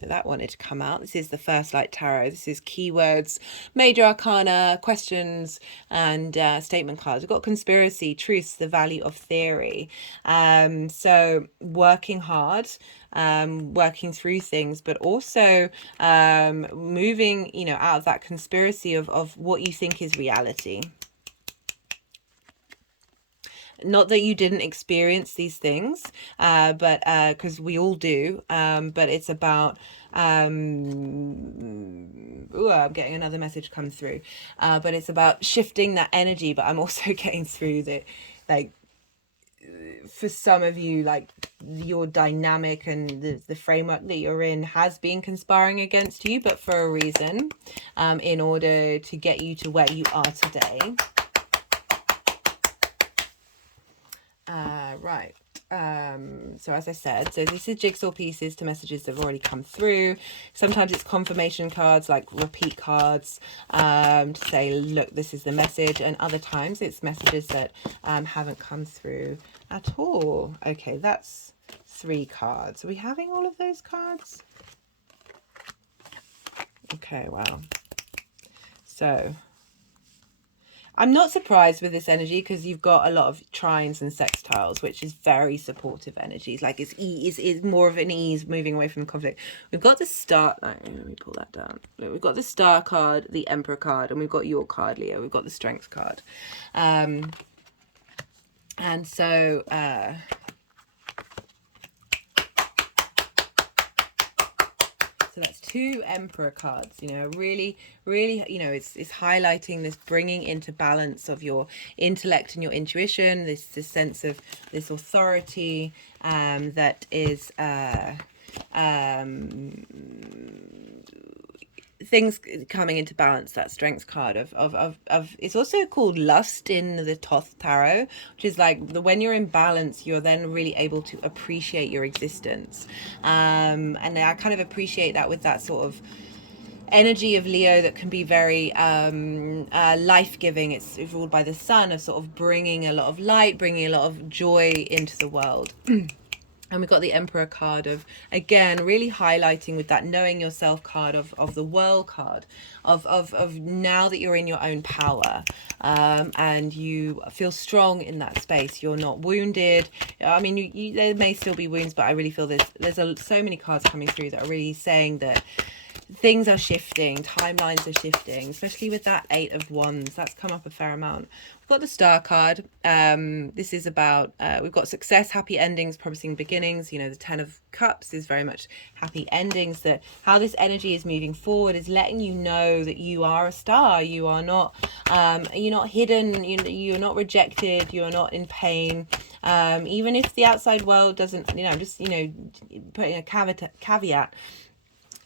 So that wanted to come out. This is the First Light Tarot. This is keywords, major arcana, questions, and statement cards. We've got conspiracy, truths, the value of theory. So working hard, working through things, but also moving, you know, out of that conspiracy of what you think is reality. Not that you didn't experience these things, but because we all do, but it's about I'm getting another message come through, but it's about shifting that energy. But I'm also getting through that, like, for some of you, like your dynamic and the framework that you're in has been conspiring against you, but for a reason, in order to get you to where you are today. Right. So as I said, so this is jigsaw pieces to messages that have already come through. Sometimes it's confirmation cards, like repeat cards, to say, look, this is the message. And other times it's messages that haven't come through at all. Okay, that's 3 cards. Are we having all of those cards? Okay, wow. So I'm not surprised with this energy, because you've got a lot of trines and sextiles, which is very supportive energies. Like it's more of an ease, moving away from conflict. We've got the star. Let me pull that down. Look, we've got the star card, the emperor card, and we've got your card, Leo. We've got the strength card. And so so that's 2 emperor cards, you know, really, you know, it's highlighting this bringing into balance of your intellect and your intuition, this sense of this authority that is things coming into balance. That strength card of it's also called lust in the Thoth tarot, which is like when you're in balance, you're then really able to appreciate your existence, and I kind of appreciate that with that sort of energy of Leo that can be very life-giving. It's ruled by the sun, of sort of bringing a lot of light, bringing a lot of joy into the world. And we've got the Emperor card of, again, really highlighting with that knowing yourself card of the World card, of now that you're in your own power, and you feel strong in that space. You're not wounded. I mean, there may still be wounds, but I really feel there's so many cards coming through that are really saying that things are shifting, timelines are shifting, especially with that 8 of Wands. That's come up a fair amount. We've got the Star card. This is about, we've got success, happy endings, promising beginnings. You know, the 10 of Cups is very much happy endings. That how this energy is moving forward is letting you know that you are a star. You are not, you're not hidden. You're not rejected. You're not in pain. Even if the outside world doesn't, you know, just, you know, putting a caveat.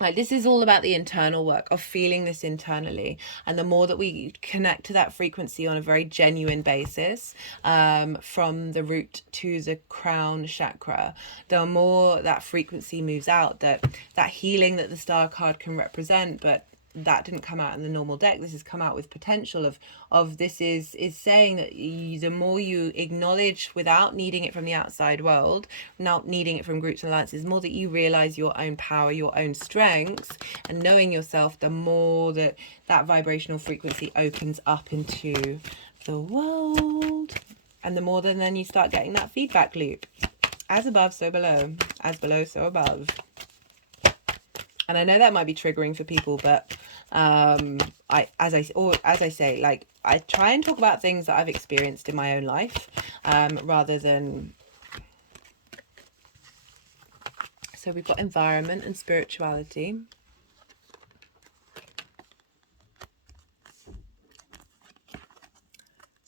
Like, this is all about the internal work of feeling this internally. And the more that we connect to that frequency on a very genuine basis, from the root to the crown chakra, the more that frequency moves out, that healing that the star card can represent. But that didn't come out in the normal deck. This has come out with potential of this is saying that the more you acknowledge without needing it from the outside world, not needing it from groups and alliances, the more that you realize your own power, your own strengths, and knowing yourself, the more that vibrational frequency opens up into the world, and the more then you start getting that feedback loop. As above, so below. As below, so above. And I know that might be triggering for people, but as I say, like, I try and talk about things that I've experienced in my own life, rather than. So we've got environment and spirituality.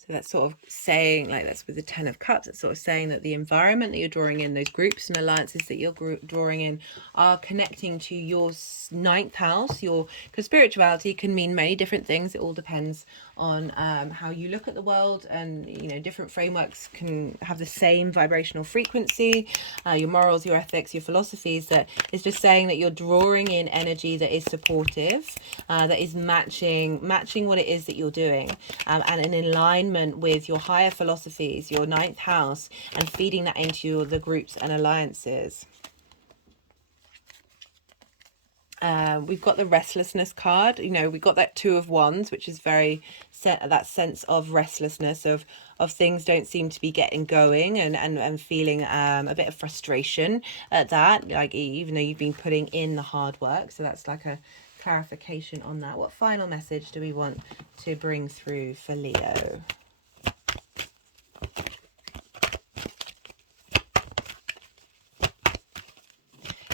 So that's sort of saying, like, that's with the 10 of Cups, it's sort of saying that the environment that you're drawing in, those groups and alliances that you're drawing in, are connecting to your 9th house. Because spirituality can mean many different things. It all depends on how you look at the world, and, you know, different frameworks can have the same vibrational frequency. Your morals, your ethics, your philosophies. That is just saying that you're drawing in energy that is supportive, that is matching what it is that you're doing, and in alignment with your higher philosophies, your 9th house, and feeding that into the groups and alliances. We've got the restlessness card. You know, we've got that 2 of Wands, which is very that sense of restlessness, of things don't seem to be getting going, and feeling a bit of frustration at that, like, even though you've been putting in the hard work. So that's like a clarification on that. What final message do we want to bring through for Leo?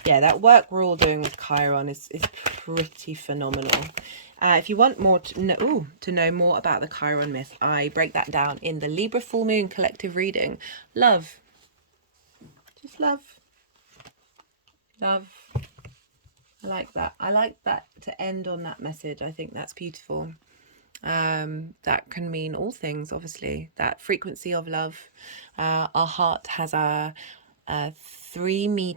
Yeah, that work we're all doing with Chiron is pretty phenomenal. If you want more to know more about the Chiron myth, I break that down in the Libra full moon collective reading. Love. Just love. Love. I like that. I like that to end on that message. I think that's beautiful. That can mean all things, obviously. That frequency of love. Our heart has a 3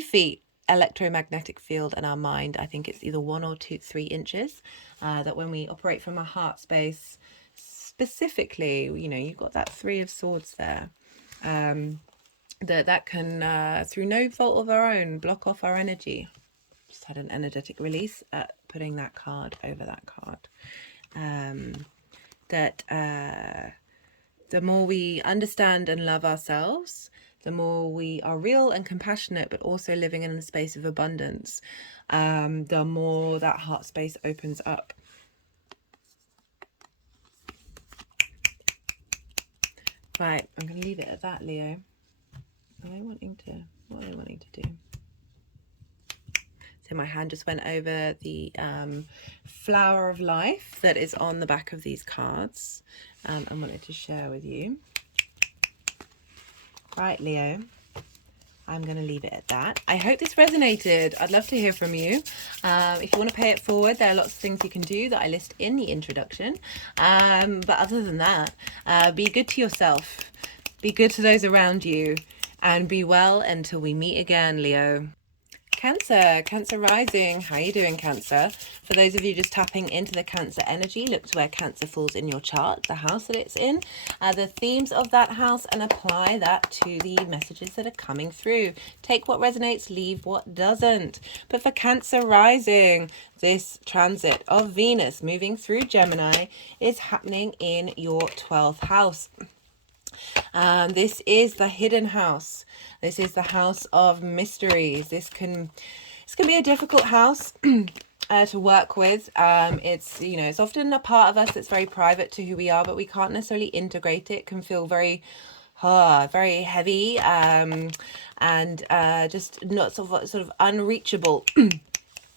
feet electromagnetic field, and our mind, I think it's either 1 or 3 inches. That when we operate from a heart space, specifically, you know, you've got that 3 of swords there. That can, through no fault of our own, block off our energy. Just had an energetic release at putting that card over that card. The more we understand and love ourselves, the more we are real and compassionate, but also living in a space of abundance, the more that heart space opens up. Right, I'm going to leave it at that, Leo. What are they wanting to do? So my hand just went over the flower of life that is on the back of these cards. I wanted to share with you. Right, Leo, I'm going to leave it at that. I hope this resonated. I'd love to hear from you. If you want to pay it forward, there are lots of things you can do that I list in the introduction. But other than that, be good to yourself. Be good to those around you. And be well until we meet again, Leo. Cancer rising. How are you doing, Cancer? For those of you just tapping into the Cancer energy, look to where Cancer falls in your chart, the house that it's in, the themes of that house, and apply that to the messages that are coming through. Take what resonates, leave what doesn't. But for Cancer rising, this transit of Venus moving through Gemini is happening in your 12th house. This is the hidden house. This is the house of mysteries. This can be a difficult house to work with. It's often a part of us that's very private to who we are, but we can't necessarily integrate it. It can feel very heavy, and just not sort of unreachable.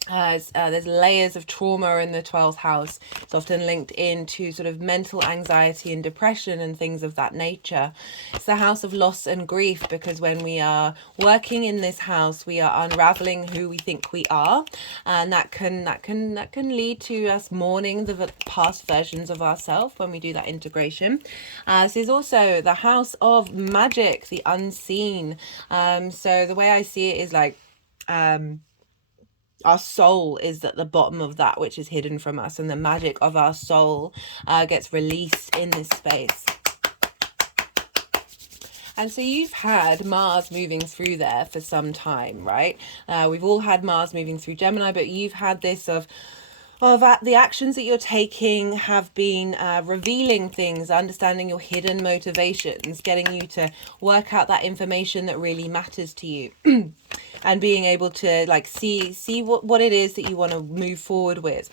There's layers of trauma in the 12th house. It's often linked into sort of mental anxiety and depression and things of that nature. It's the house of loss and grief, because when we are working in this house, we are unraveling who we think we are, and that can lead to us mourning the past versions of ourselves when we do that integration. This is also the house of magic, the unseen. So the way I see it is like our soul is at the bottom of that which is hidden from us, and the magic of our soul gets released in this space. And so you've had Mars moving through there for some time, right? We've all had Mars moving through Gemini, but you've had this of the actions that you're taking have been revealing things, understanding your hidden motivations, getting you to work out that information that really matters to you. And being able to like see what it is that you want to move forward with.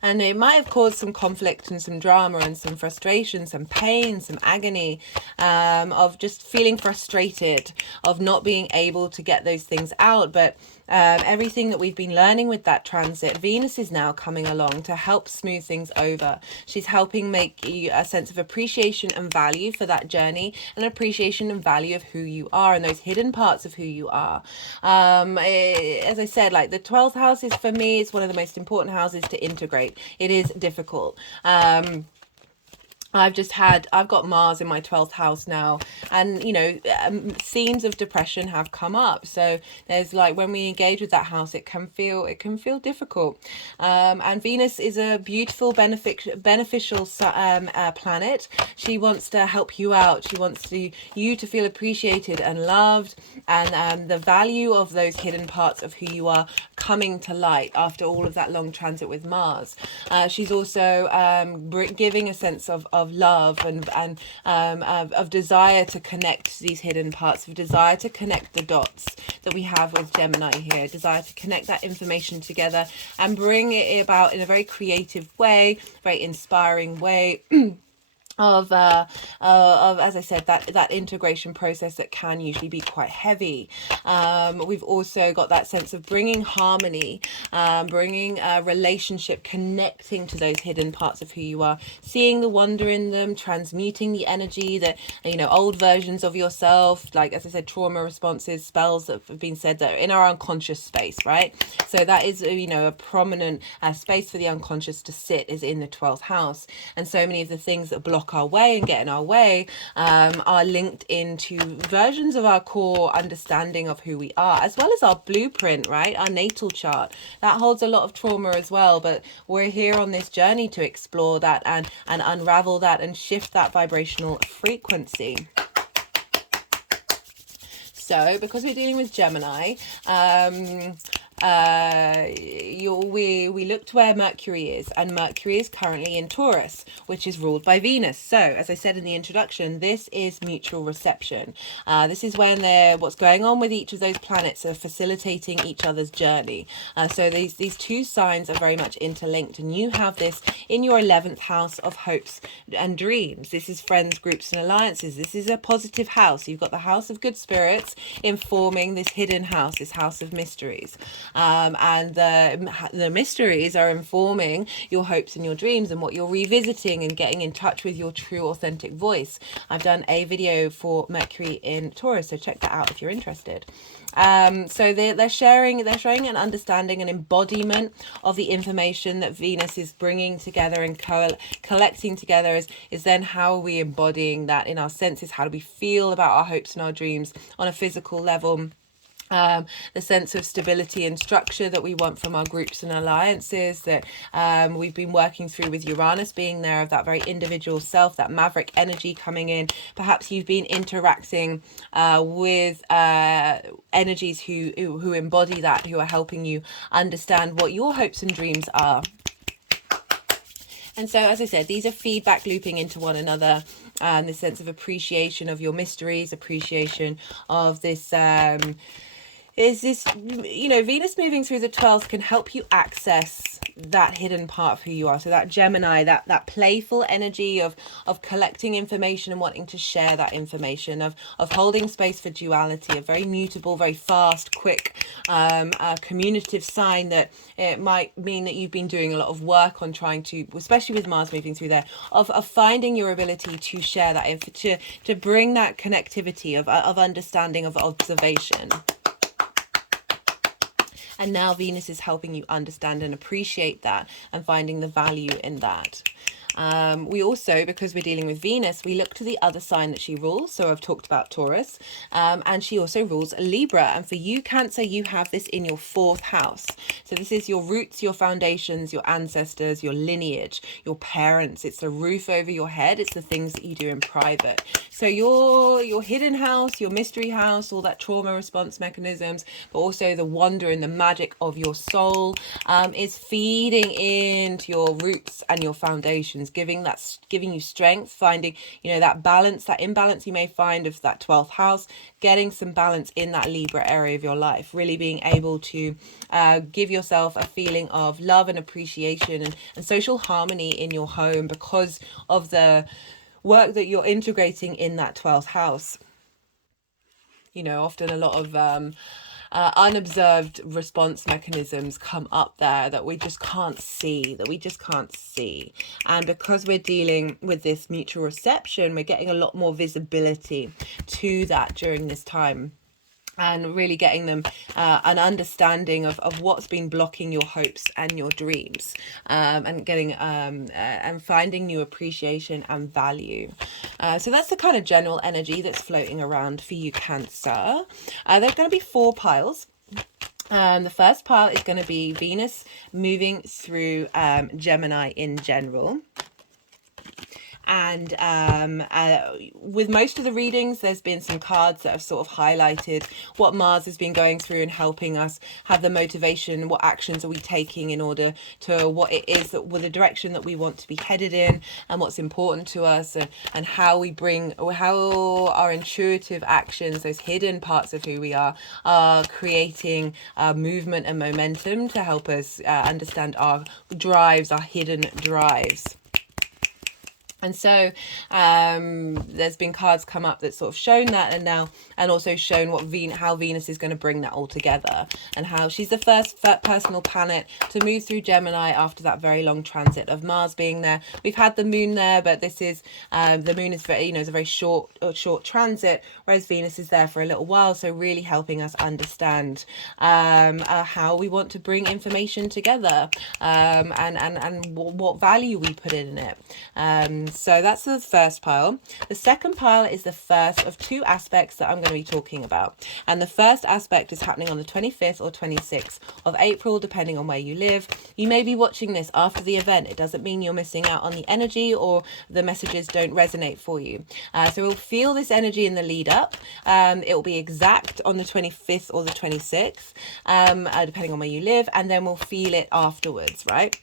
And it might have caused some conflict and some drama and some frustration, some pain, some agony, of just feeling frustrated, of not being able to get those things out. But everything that we've been learning with that transit, Venus is now coming along to help smooth things over. She's helping make you a sense of appreciation and value for that journey, and appreciation and value of who you are and those hidden parts of who you are. As I said, like the 12th house is, for me, it's one of the most important houses to integrate. It is difficult. I've got Mars in my 12th house now, and themes of depression have come up. So there's like, when we engage with that house, it can feel difficult. And Venus is a beautiful, beneficial planet. She wants to help you out. She wants you to feel appreciated and loved, and the value of those hidden parts of who you are coming to light after all of that long transit with Mars. She's also giving a sense of love and of desire to connect these hidden parts, of desire to connect the dots that we have with Gemini here, desire to connect that information together and bring it about in a very creative way, very inspiring way. of, as I said, that integration process that can usually be quite heavy. We've also got that sense of bringing harmony, bringing a relationship, connecting to those hidden parts of who you are, seeing the wonder in them, transmuting the energy that, you know, old versions of yourself, like, as I said, trauma responses, spells that have been said that are in our unconscious space, right? So that is, you know, a prominent space for the unconscious to sit is in the 12th house. And so many of the things that block our way and get in our way are linked into versions of our core understanding of who we are, as well as our blueprint, right? Our natal chart that holds a lot of trauma as well, but we're here on this journey to explore that and unravel that and shift that vibrational frequency. So because we're dealing with Gemini, we looked where Mercury is, and Mercury is currently in Taurus, which is ruled by Venus. So as I said in the introduction, this is mutual reception. This is when what's going on with each of those planets are facilitating each other's journey. So these two signs are very much interlinked, and you have this in your 11th house of hopes and dreams. This is friends, groups and alliances. This is a positive house. You've got the house of good spirits informing this hidden house, this house of mysteries. And the mysteries are informing your hopes and your dreams and what you're revisiting and getting in touch with your true authentic voice. I've done a video for Mercury in Taurus, so check that out if you're interested. So they're sharing an understanding and embodiment of the information that Venus is bringing together and collecting together is then how are we embodying that in our senses? How do we feel about our hopes and our dreams on a physical level? The sense of stability and structure that we want from our groups and alliances that we've been working through with Uranus being there, of that very individual self, that maverick energy coming in. Perhaps you've been interacting with energies who embody that, who are helping you understand what your hopes and dreams are. And so, as I said, these are feedback looping into one another. This sense of appreciation of your mysteries, appreciation of this is this, you know, Venus moving through the 12th can help you access that hidden part of who you are. So that Gemini, that playful energy of collecting information and wanting to share that information, of holding space for duality, a very mutable, very fast, quick, communicative sign that it might mean that you've been doing a lot of work on trying to, especially with Mars moving through there, of finding your ability to share that, to bring that connectivity of understanding, of observation. And now Venus is helping you understand and appreciate that and finding the value in that. We also, because we're dealing with Venus, we look to the other sign that she rules. So I've talked about Taurus, and she also rules Libra. And for you, Cancer, you have this in your 4th house. So this is your roots, your foundations, your ancestors, your lineage, your parents. It's the roof over your head. It's the things that you do in private. So your hidden house, your mystery house, all that trauma response mechanisms, but also the wonder and the magic of your soul is feeding into your roots and your foundations, giving you strength, finding, you know, that balance, that imbalance you may find of that 12th house, getting some balance in that Libra area of your life, really being able to give yourself a feeling of love and appreciation and social harmony in your home because of the work that you're integrating in that 12th house. You know, often a lot of unobserved response mechanisms come up there that we just can't see, and because we're dealing with this mutual reception, we're getting a lot more visibility to that during this time, and really getting them an understanding of what's been blocking your hopes and your dreams, and getting and finding new appreciation and value. So that's the kind of general energy that's floating around for you, Cancer. There's going to be 4 piles. The first pile is going to be Venus moving through Gemini in general. And with most of the readings, there's been some cards that have sort of highlighted what Mars has been going through and helping us have the motivation, what actions are we taking in order to what it is that, with the direction that we want to be headed in, and what's important to us, and how our intuitive actions, those hidden parts of who we are creating movement and momentum to help us understand our drives, our hidden drives. And so there's been cards come up that sort of shown that, and also shown what how Venus is going to bring that all together, and how she's the first personal planet to move through Gemini after that very long transit of Mars being there. We've had the moon there, but this is the moon is very, is a very short transit, whereas Venus is there for a little while. So really helping us understand how we want to bring information together, and what value we put in it. So that's the first pile. The second pile is the first of two aspects that I'm going to be talking about. And the first aspect is happening on the 25th or 26th of April, depending on where you live. You may be watching this after the event. It doesn't mean you're missing out on the energy or the messages don't resonate for you. So we'll feel this energy in the lead up. It will be exact on the 25th or the 26th, depending on where you live. And then we'll feel it afterwards, right?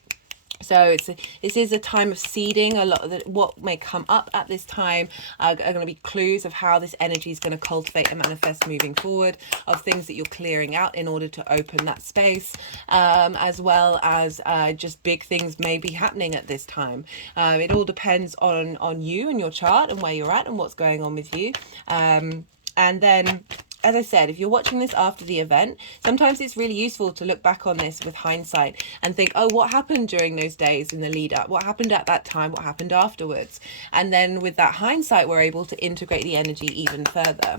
So this is a time of seeding. A lot of what may come up at this time are going to be clues of how this energy is going to cultivate and manifest moving forward, of things that you're clearing out in order to open that space, as well as just big things may be happening at this time. It all depends on you and your chart and where you're at and what's going on with you. And then, as I said, if you're watching this after the event, sometimes it's really useful to look back on this with hindsight and think, oh, what happened during those days in the lead up? What happened at that time? What happened afterwards? And then with that hindsight, we're able to integrate the energy even further.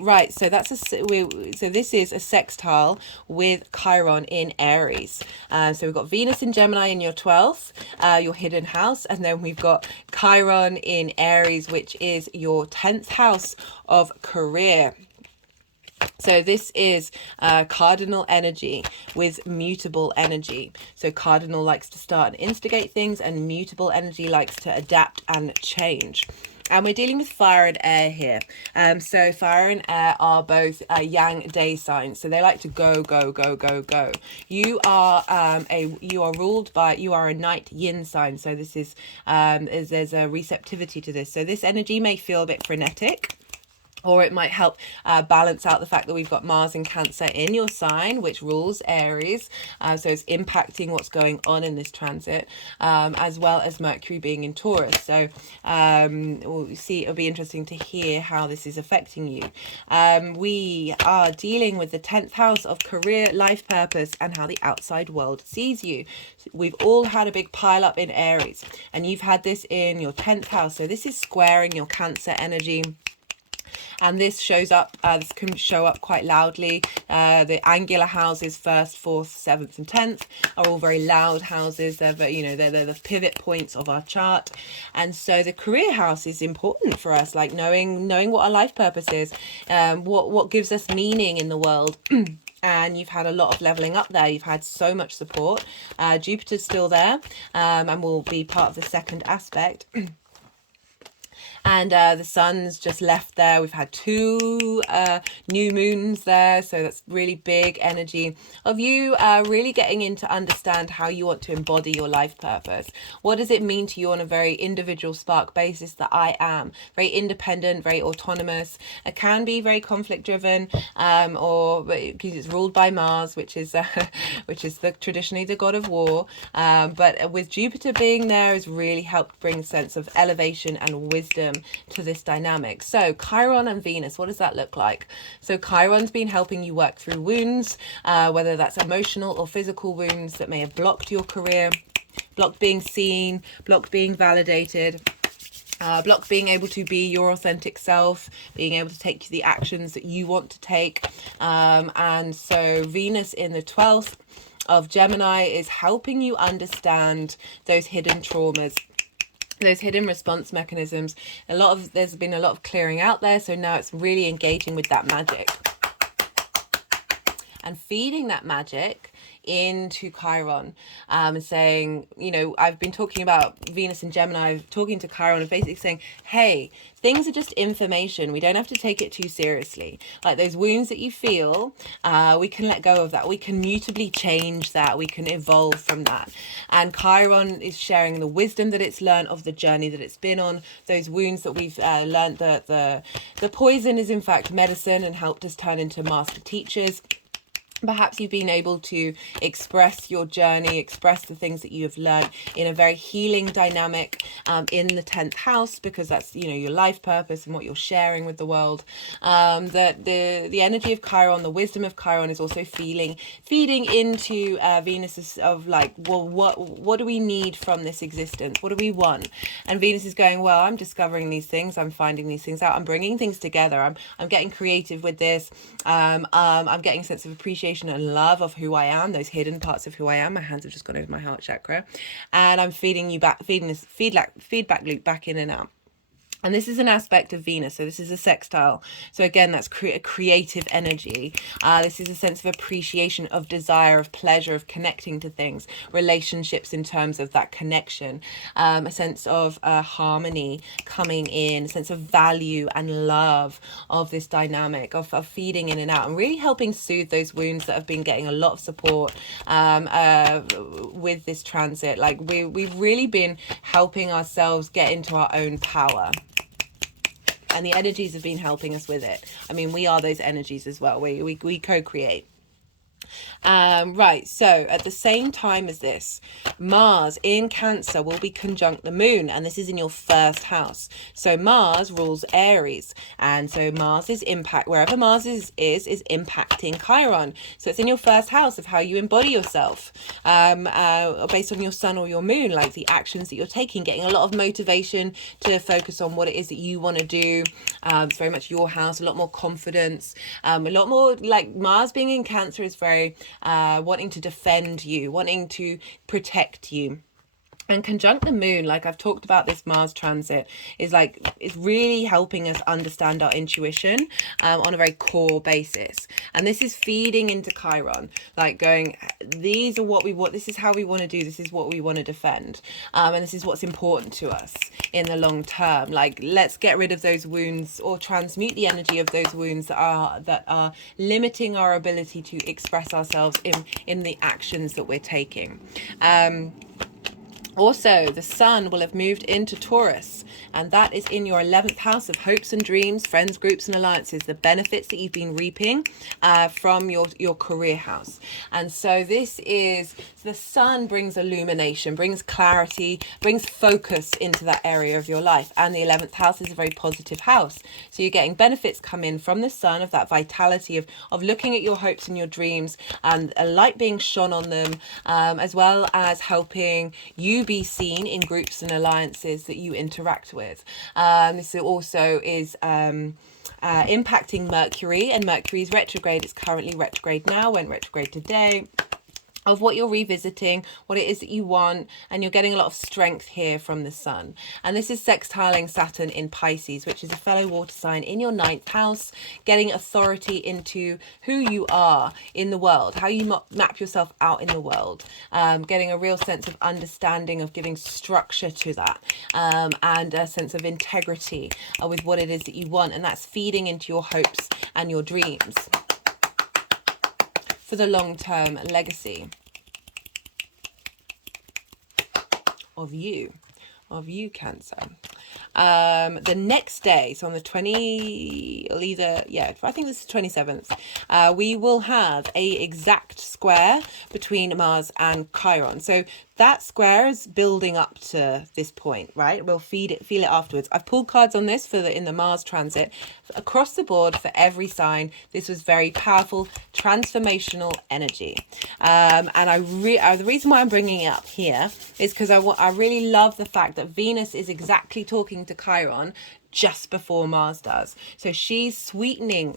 Right, so this is a sextile with Chiron in Aries. So we've got Venus in Gemini in your 12th, your hidden house, and then we've got Chiron in Aries, which is your 10th house of career. So this is cardinal energy with mutable energy. So cardinal likes to start and instigate things, and mutable energy likes to adapt and change. And we're dealing with fire and air here. So fire and air are both yang day signs. So they like to go, go, go, go, go. You are a night yin sign. So this is there's a receptivity to this. So this energy may feel a bit frenetic, or it might help balance out the fact that we've got Mars in Cancer in your sign, which rules Aries. So it's impacting what's going on in this transit, as well as Mercury being in Taurus. So we'll see, it'll be interesting to hear how this is affecting you. We are dealing with the 10th house of career, life purpose, and how the outside world sees you. We've all had a big pile up in Aries, and you've had this in your 10th house. So this is squaring your Cancer energy. And this shows up, this can show up quite loudly. The angular houses, 1st, 4th, 7th, and 10th, are all very loud houses. They're the pivot points of our chart. And so the career house is important for us, like knowing what our life purpose is, what gives us meaning in the world. And you've had a lot of leveling up there. You've had so much support. Jupiter's still there, and will be part of the second aspect. And the sun's just left there. We've had 2 new moons there. So that's really big energy of you really getting in to understand how you want to embody your life purpose. What does it mean to you on a very individual spark basis that I am? Very independent, very autonomous. It can be very conflict driven, or because it's ruled by Mars, which is traditionally the god of war. But with Jupiter being there has really helped bring a sense of elevation and wisdom to this dynamic. So Chiron and Venus, what does that look like? So Chiron's been helping you work through wounds, whether that's emotional or physical wounds that may have blocked your career, blocked being seen, blocked being validated, blocked being able to be your authentic self, being able to take the actions that you want to take. And so Venus in the 12th of Gemini is helping you understand those hidden traumas, those hidden response mechanisms. There's been a lot of clearing out there. So now it's really engaging with that magic and feeding that magic into Chiron, and saying, I've been talking about Venus and Gemini, talking to Chiron and basically saying, hey, things are just information. We don't have to take it too seriously. Like those wounds that you feel, we can let go of that. We can mutably change that. We can evolve from that. And Chiron is sharing the wisdom that it's learned of the journey that it's been on. Those wounds that we've learned, that the poison is in fact medicine and helped us turn into master teachers. Perhaps you've been able to express your journey, express the things that you have learned in a very healing dynamic in the 10th house, because that's, you know, your life purpose and what you're sharing with the world. That the energy of Chiron, the wisdom of Chiron, is also feeding into Venus of like, well, what do we need from this existence? What do we want? And Venus is going, well, I'm discovering these things, I'm finding these things out, I'm bringing things together, I'm getting creative with this. I'm getting a sense of appreciation and love of who I am, those hidden parts of who I am. My hands have just gone over my heart chakra, and I'm feeding you back, feeding this feedback loop back in and out. And this is an aspect of Venus, so this is a sextile. So again, that's a creative energy. This is a sense of appreciation, of desire, of pleasure, of connecting to things, relationships in terms of that connection, a sense of harmony coming in, a sense of value and love of this dynamic, of feeding in and out, and really helping soothe those wounds that have been getting a lot of support with this transit. Like we've really been helping ourselves get into our own power. And the energies have been helping us with it. I mean, we are those energies as well. We co-create. Right, so at the same time as this, Mars in Cancer will be conjunct the moon, and this is in your first house. So Mars rules Aries, and so Mars is wherever Mars is impacting Chiron. So it's in your first house of how you embody yourself, based on your sun or your moon, like the actions that you're taking, getting a lot of motivation to focus on what it is that you want to do. It's very much your house, a lot more confidence, a lot more, like Mars being in Cancer is very wanting to defend you, wanting to protect you. And conjunct the moon, like I've talked about, this Mars transit is really helping us understand our intuition on a very core basis. And this is feeding into Chiron, like going, these are what we want, this is how we want to do, this is what we want to defend. And this is what's important to us in the long term. Like, let's get rid of those wounds, or transmute the energy of those wounds that are limiting our ability to express ourselves in the actions that we're taking. Also, the sun will have moved into Taurus, and that is in your 11th house of hopes and dreams, friends, groups and alliances, the benefits that you've been reaping from your career house. And so this is, the sun brings illumination, brings clarity, brings focus into that area of your life. And the 11th house is a very positive house. So you're getting benefits come in from the sun, of that vitality, of looking at your hopes and your dreams, and a light being shone on them, as well as helping you be seen in groups and alliances that you interact with. This also is impacting Mercury, and Mercury is retrograde. It's currently retrograde now, went retrograde today. Of what you're revisiting, what it is that you want, and you're getting a lot of strength here from the sun. And this is sextiling Saturn in Pisces, which is a fellow water sign in your 9th house, getting authority into who you are in the world, how you map yourself out in the world, getting a real sense of understanding, of giving structure to that, and a sense of integrity with what it is that you want. And that's feeding into your hopes and your dreams for the long-term legacy of you, Cancer. The next day, so on the I think this is 27th, we will have a exact square between Mars and Chiron. So that square is building up to this point, right? We'll feel it afterwards. I've pulled cards on this in the Mars transit across the board for every sign. This was very powerful, transformational energy. And the reason why I'm bringing it up here is because I really love the fact that Venus is exactly talking to Chiron just before Mars does. So she's sweetening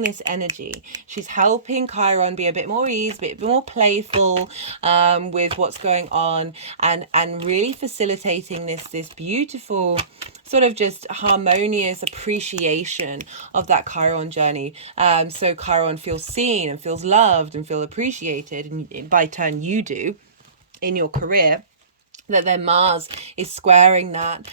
this energy. She's helping Chiron be a bit more ease, a bit more playful with what's going on, and really facilitating this beautiful sort of just harmonious appreciation of that Chiron journey. So Chiron feels seen and feels loved and feel appreciated, and by turn you do in your career. that their Mars is squaring that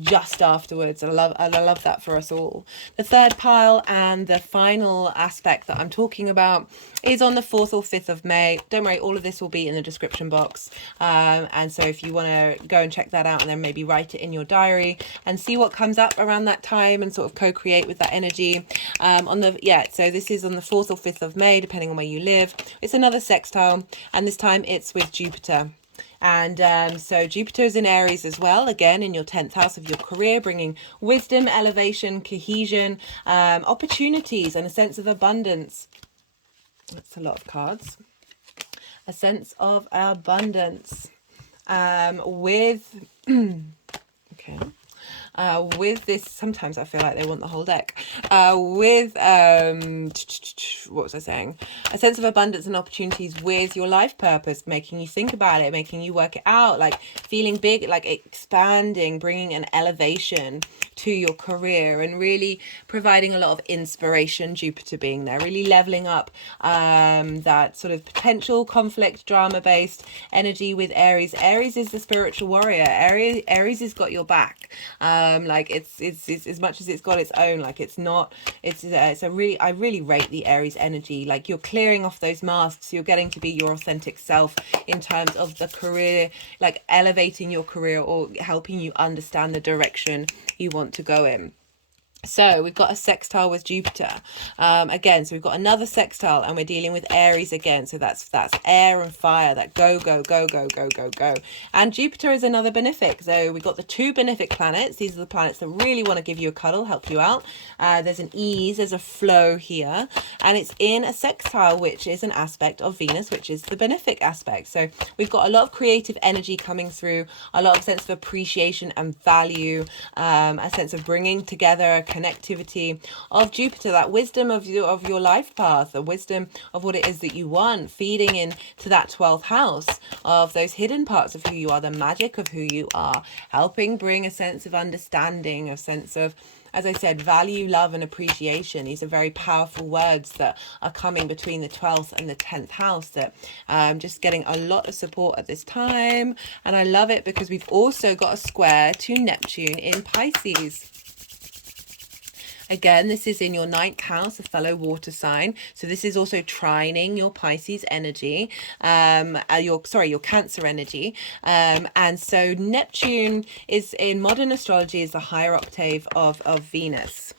just afterwards. I love that for us all. The third pile and the final aspect that I'm talking about is on the 4th or 5th of May. Don't worry, all of this will be in the description box. And so if you want to go and check that out and then maybe write it in your diary and see what comes up around that time and sort of co-create with that energy. So this is on the 4th or 5th of May, depending on where you live. It's another sextile, and this time it's with Jupiter. And so Jupiter is in Aries as well, again in your 10th house of your career, bringing wisdom, elevation, cohesion, opportunities, and a sense of abundance. That's a lot of cards. A sense of abundance with okay. With this, sometimes I feel like they want the whole deck. What was I saying? A sense of abundance and opportunities with your life purpose, making you think about it, making you work it out, like feeling big, like expanding, bringing an elevation to your career, and really providing a lot of inspiration. Jupiter being there, really leveling up that sort of potential conflict, drama-based energy with Aries. Aries is the spiritual warrior. Aries has got your back. Like it's as much as it's got its own, like it's a really, I really rate the Aries energy. Like you're clearing off those masks, you're getting to be your authentic self in terms of the career, like elevating your career or helping you understand the direction you want to go in. So we've got a sextile with Jupiter again, so we've got another sextile, and we're dealing with Aries again, so that's air and fire, that go, and Jupiter is another benefic. So we've got the 2 benefic planets. These are the planets that really want to give you a cuddle, help you out. There's an ease, there's a flow here, and it's in a sextile, which is an aspect of Venus, which is the benefic aspect. So we've got a lot of creative energy coming through, a lot of sense of appreciation and value, a sense of bringing together, connectivity of Jupiter, that wisdom of your life path, the wisdom of what it is that you want, feeding into that 12th house of those hidden parts of who you are, the magic of who you are, helping bring a sense of understanding, a sense of, as I said, value, love, and appreciation. These are very powerful words that are coming between the 12th and the 10th house, that just getting a lot of support at this time. And I love it because we've also got a square to Neptune in Pisces. Again, this is in your 9th house, a fellow water sign. So this is also trining your Pisces energy, your Cancer energy. And so Neptune is, in modern astrology, is the higher octave of Venus.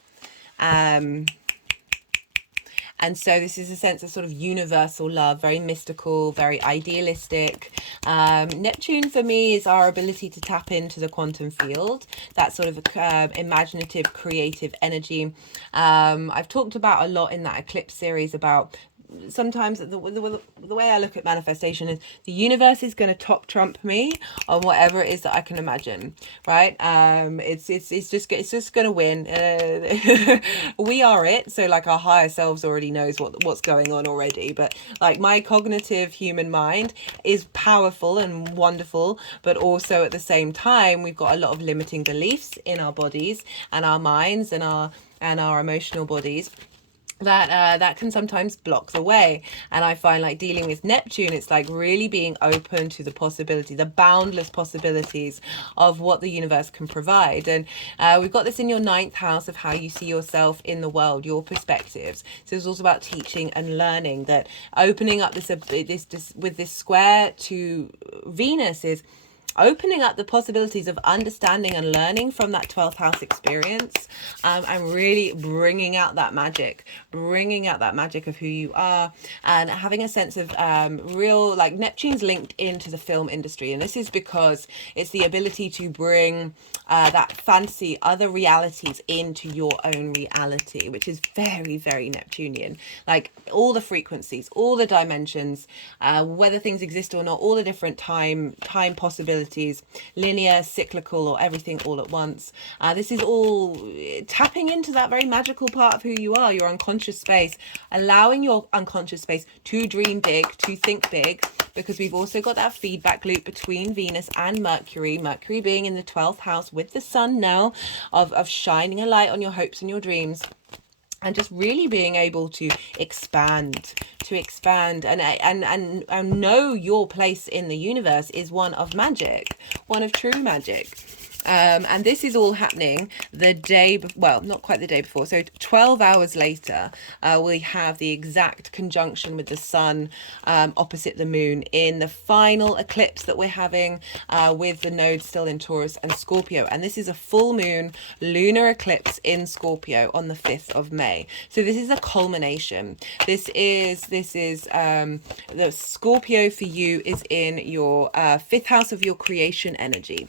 And so this is a sense of sort of universal love, very mystical, very idealistic. Neptune for me is our ability to tap into the quantum field, that sort of imaginative, creative energy. I've talked about a lot in that eclipse series about sometimes the way I look at manifestation is the universe is going to top trump me on whatever it is that I can imagine, right? It's just going to win. We are it, so like our higher selves already knows what's going on already, but like my cognitive human mind is powerful and wonderful, but also at the same time we've got a lot of limiting beliefs in our bodies and our minds and our emotional bodies that can sometimes block the way. And I find like dealing with Neptune, it's like really being open to the possibility, the boundless possibilities of what the universe can provide. And we've got this in your 9th house of how you see yourself in the world, your perspectives. So it's also about teaching and learning, that opening up this with this square to Venus is opening up the possibilities of understanding and learning from that 12th house experience, and really bringing out that magic of who you are, and having a sense of real, like Neptune's linked into the film industry, and this is because it's the ability to bring that fantasy, other realities into your own reality, which is very, very Neptunian. Like all the frequencies, all the dimensions, whether things exist or not, all the different time possibilities, linear, cyclical, or everything all at once. This is all tapping into that very magical part of who you are, your unconscious space, allowing your unconscious space to dream big, to think big, because we've also got that feedback loop between Venus and Mercury being in the 12th house with the sun now, of shining a light on your hopes and your dreams. and just really being able to expand, and know your place in the universe is one of magic, one of true magic. And this is all happening the day, well, not quite the day before. So 12 hours later, we have the exact conjunction with the sun opposite the moon in the final eclipse that we're having with the nodes still in Taurus and Scorpio. And this is a full moon lunar eclipse in Scorpio on the 5th of May. So this is a culmination. This is the Scorpio for you is in your 5th house of your creation energy.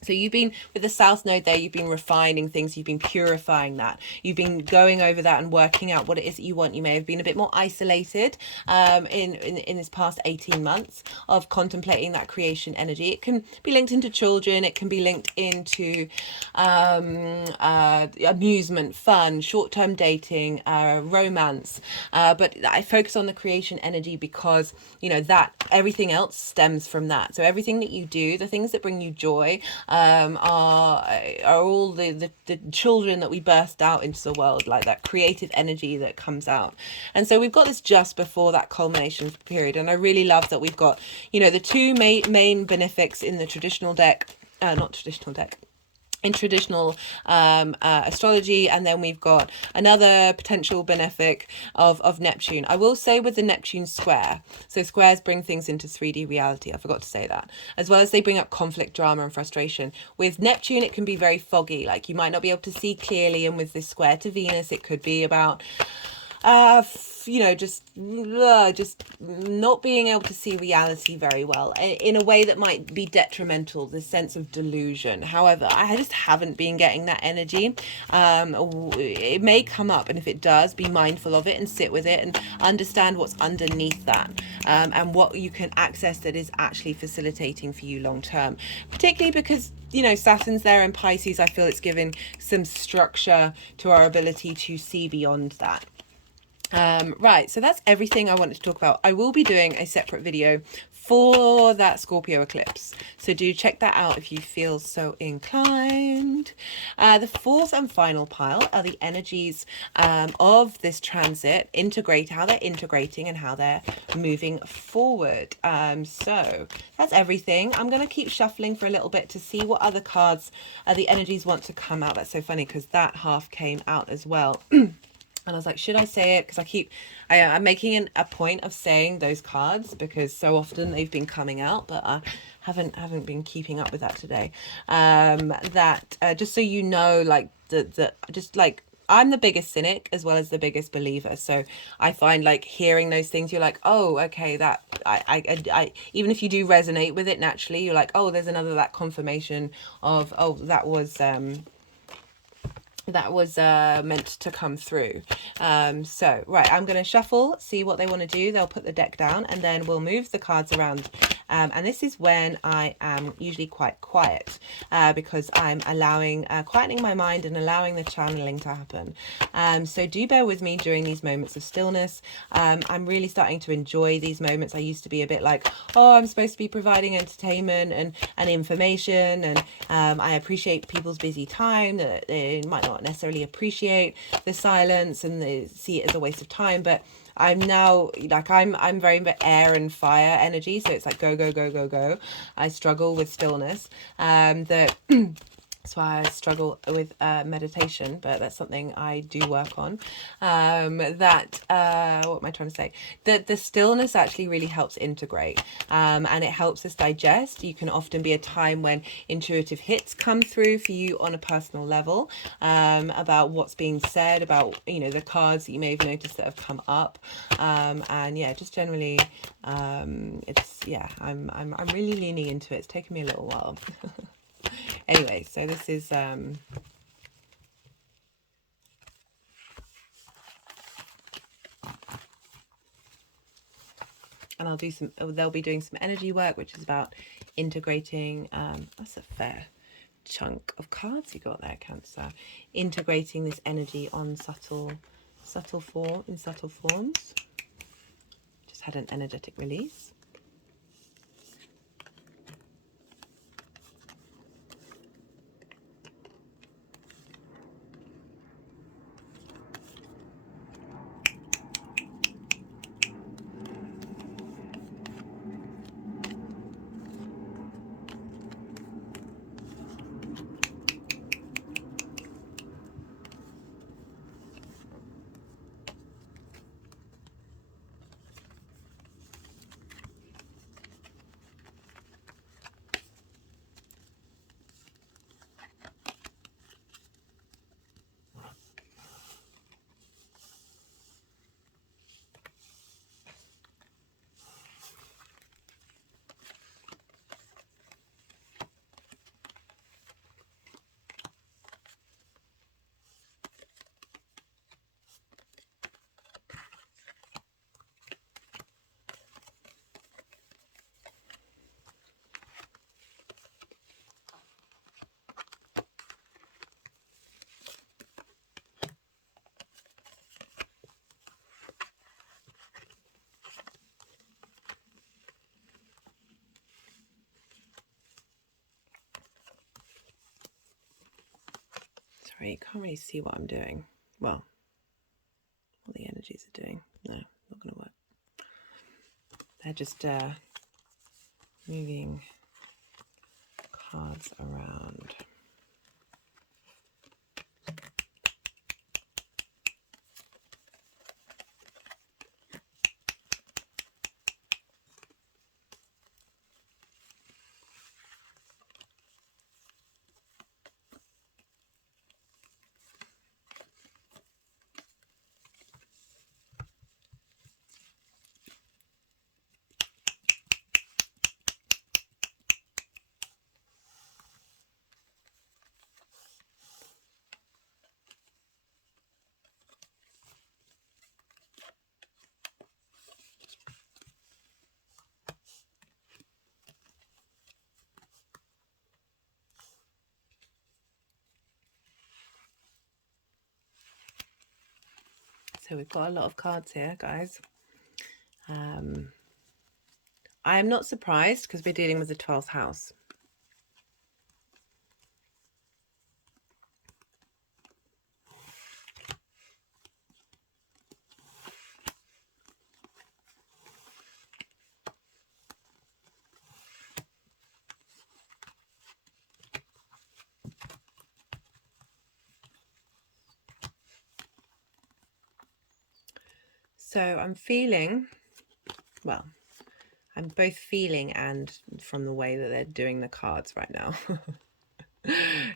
So you've been with the South Node there, you've been refining things, you've been purifying that, you've been going over that and working out what it is that you want. You may have been a bit more isolated in this past 18 months of contemplating that creation energy. It can be linked into children, it can be linked into amusement, fun, short-term dating, romance. But I focus on the creation energy because, you know, that everything else stems from that. So everything that you do, the things that bring you joy, are all the children that we burst out into the world, like that creative energy that comes out. And so we've got this just before that culmination period, and I really love that we've got, you know, the two main benefics in the traditional deck, in traditional astrology, and then we've got another potential benefic of Neptune. I will say with the Neptune square, so squares bring things into 3D reality, I forgot to say that, as well as they bring up conflict, drama and frustration. With Neptune it can be very foggy, like you might not be able to see clearly, and with this square to Venus it could be about you know, just not being able to see reality very well in a way that might be detrimental, the sense of delusion. However, I just haven't been getting that energy. It may come up, and if it does, be mindful of it and sit with it and understand what's underneath that, and what you can access that is actually facilitating for you long term, particularly because, you know, Saturn's there in Pisces. I feel it's giving some structure to our ability to see beyond that. Right, so that's everything I wanted to talk about. I will be doing a separate video for that Scorpio eclipse, so do check that out if you feel so inclined. The fourth and final pile are the energies of this transit, how they're integrating and how they're moving forward. So that's everything. I'm going to keep shuffling for a little bit to see what other cards the energies want to come out. That's so funny because that half came out as well. And I was like, should I say it? Because I'm making a point of saying those cards because so often they've been coming out, but I haven't been keeping up with that today. Just so you know, like just like I'm the biggest cynic as well as the biggest believer. So I find like hearing those things, you're like, oh, okay, that I even if you do resonate with it naturally, you're like, oh, there's that confirmation of, oh, that was meant to come through. So right, I'm going to shuffle, see what they want to do. They'll put the deck down and then we'll move the cards around, and this is when I am usually quite quiet, because I'm quietening my mind and allowing the channeling to happen. So do bear with me during these moments of stillness. I'm really starting to enjoy these moments. I used to be a bit like, oh, I'm supposed to be providing entertainment and information, and I appreciate people's busy time, that they might not necessarily appreciate the silence and they see it as a waste of time. But I'm now like I'm very air and fire energy, so it's like go go go go go. I struggle with stillness. That's why I struggle with meditation, but that's something I do work on. What am I trying to say? The stillness actually really helps integrate, and it helps us digest. You can often be a time when intuitive hits come through for you on a personal level, about what's being said, about, you know, the cards that you may have noticed that have come up, and yeah, just generally, I'm really leaning into it. It's taken me a little while. Anyway, so this is and they'll be doing some energy work, which is about integrating, that's a fair chunk of cards you got there, Cancer, integrating this energy on subtle forms. Just had an energetic release. can't really see what I'm doing. Well, what the energies are doing. No, not going to work. They're just moving cards around. So we've got a lot of cards here, guys. I am not surprised because we're dealing with the 12th house. So I'm feeling, well, I'm both feeling and from the way that they're doing the cards right now,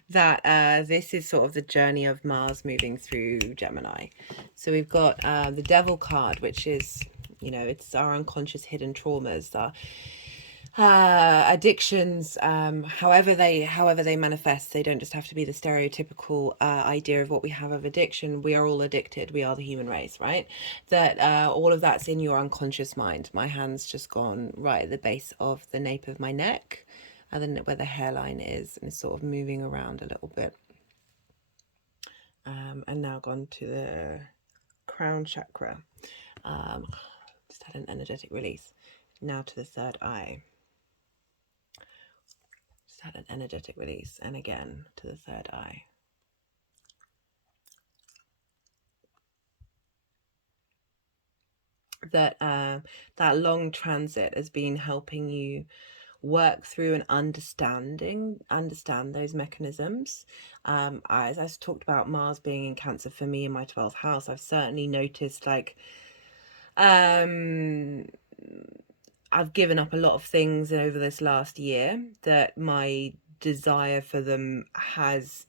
that this is sort of the journey of Mars moving through Gemini. So we've got the Devil card, which is, you know, it's our unconscious hidden traumas, addictions, however they manifest. They don't just have to be the stereotypical idea of what we have of addiction. We are all addicted. We are the human race, right? That all of that's in your unconscious mind. My hand's just gone right at the base of the nape of my neck, and then where the hairline is, and it's sort of moving around a little bit. And now gone to the crown chakra. Just had an energetic release. Now to the third eye. Had an energetic release, and again to the third eye. That long transit has been helping you work through and understand those mechanisms. As I talked about Mars being in Cancer for me in my 12th house, I've certainly noticed like I've given up a lot of things over this last year that my desire for them has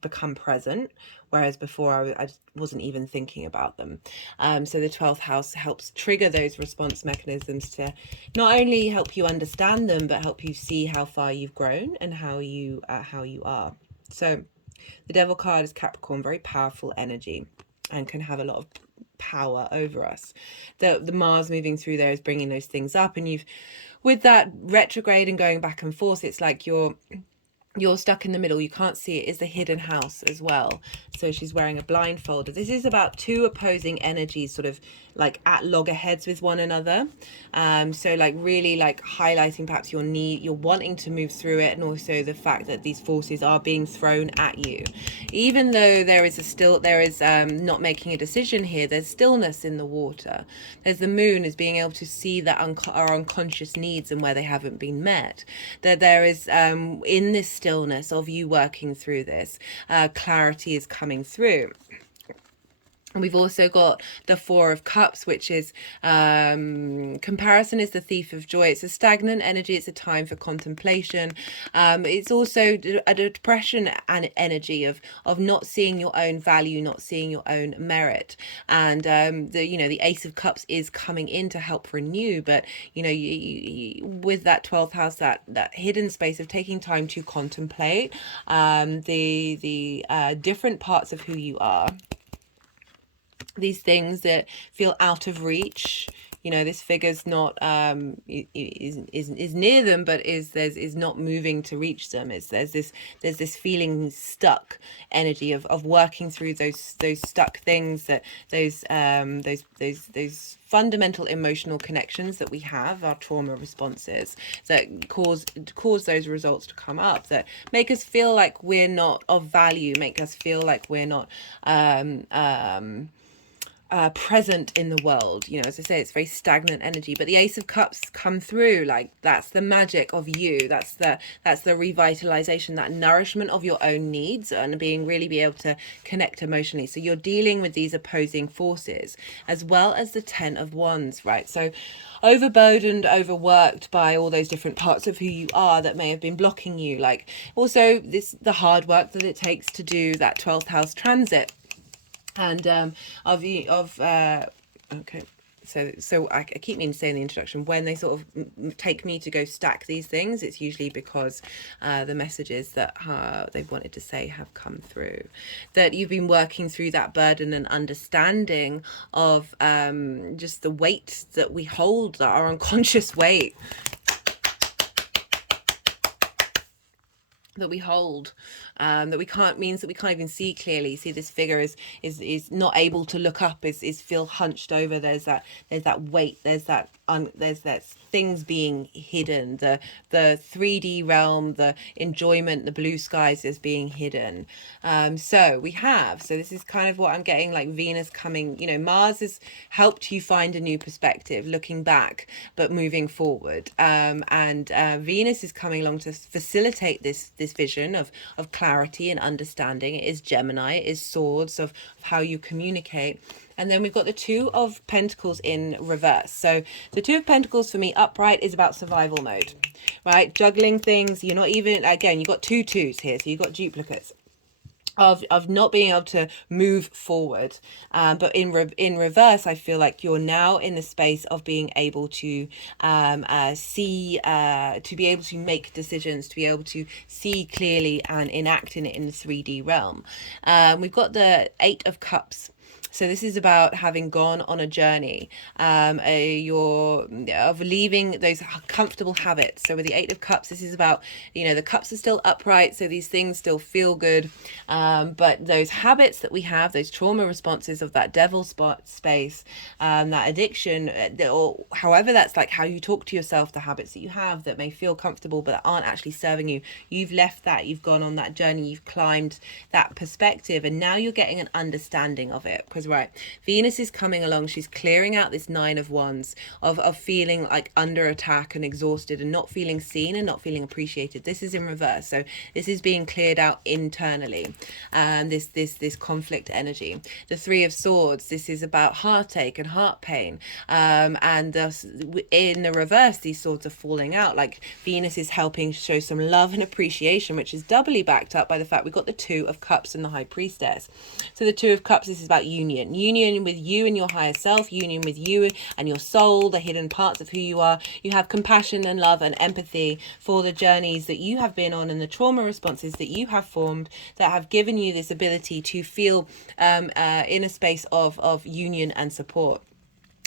become present, whereas before I just wasn't even thinking about them. So the 12th house helps trigger those response mechanisms to not only help you understand them, but help you see how far you've grown and how you are. So the Devil card is Capricorn, very powerful energy, and can have a lot of power over us. The Mars moving through there is bringing those things up, and you've, with that retrograde and going back and forth, it's like you're stuck in the middle. You can't see it. Is the hidden house as well. So she's wearing a blindfold. This is about two opposing energies sort of like at loggerheads with one another. So like really like highlighting perhaps your need, you're wanting to move through it, and also the fact that these forces are being thrown at you. Even though there is not making a decision here, there's stillness in the water. There's the moon is being able to see that our unconscious needs and where they haven't been met. That there is in this stillness of you working through this, clarity is coming through. And we've also got the Four of Cups, which is comparison is the thief of joy. It's a stagnant energy. It's a time for contemplation. It's also a depression and energy of not seeing your own value, not seeing your own merit. And the Ace of Cups is coming in to help renew. But you with that 12th house, that hidden space of taking time to contemplate the different parts of who you are. These things that feel out of reach, You know, this figure's not is near them, but is not moving to reach them. It's there's this feeling stuck energy of working through those stuck things, that those fundamental emotional connections that we have, our trauma responses, that cause those results to come up, that make us feel like we're not of value, make us feel like we're not present in the world. You know, as I say, it's very stagnant energy, but the Ace of Cups come through, like that's the magic of you, that's the revitalization, that nourishment of your own needs, and be able to connect emotionally. So you're dealing with these opposing forces, as well as the Ten of Wands, right? So overburdened, overworked by all those different parts of who you are that may have been blocking you, like also the hard work that it takes to do that 12th house transit. And okay, so I keep meaning to say in the introduction, when they sort of take me to go stack these things, it's usually because the messages that they've wanted to say have come through, that you've been working through that burden and understanding of just the weight that we hold, that our unconscious weight that we hold, that we can't even see clearly. See, this figure is not able to look up, is feel hunched over. There's that weight, there's that things being hidden, the 3D realm, the enjoyment, the blue skies is being hidden. So this is kind of what I'm getting, like Venus coming, you know, Mars has helped you find a new perspective, looking back but moving forward, and Venus is coming along to facilitate this vision of clarity and understanding. It is Gemini, it is swords, of how you communicate. And then we've got the Two of Pentacles in reverse. So the Two of Pentacles for me upright is about survival mode, right? Juggling things. You're not even, again, you've got two twos here, so you've got duplicates of not being able to move forward, but in reverse, I feel like you're now in the space of being able to see, to be able to make decisions, to be able to see clearly and enact in it in the 3D realm. We've got the Eight of Cups. So this is about having gone on a journey, of leaving those comfortable habits. So with the Eight of Cups, this is about, you know, the cups are still upright, so these things still feel good, but those habits that we have, those trauma responses of that devil spot space, that addiction, or however that's like how you talk to yourself, the habits that you have that may feel comfortable but that aren't actually serving you, you've left that, you've gone on that journey, you've climbed that perspective, and now you're getting an understanding of it. Because right, Venus is coming along, she's clearing out this Nine of Wands of feeling like under attack and exhausted and not feeling seen and not feeling appreciated. This is in reverse, so this is being cleared out internally, this conflict energy. The Three of Swords, this is about heartache and heart pain, and thus in the reverse, these swords are falling out, like Venus is helping show some love and appreciation, which is doubly backed up by the fact we've got the Two of Cups and the High Priestess. So the Two of Cups, this is about union with you and your higher self, union with you and your soul, the hidden parts of who you are. You have compassion and love and empathy for the journeys that you have been on and the trauma responses that you have formed that have given you this ability to feel in a space of union and support.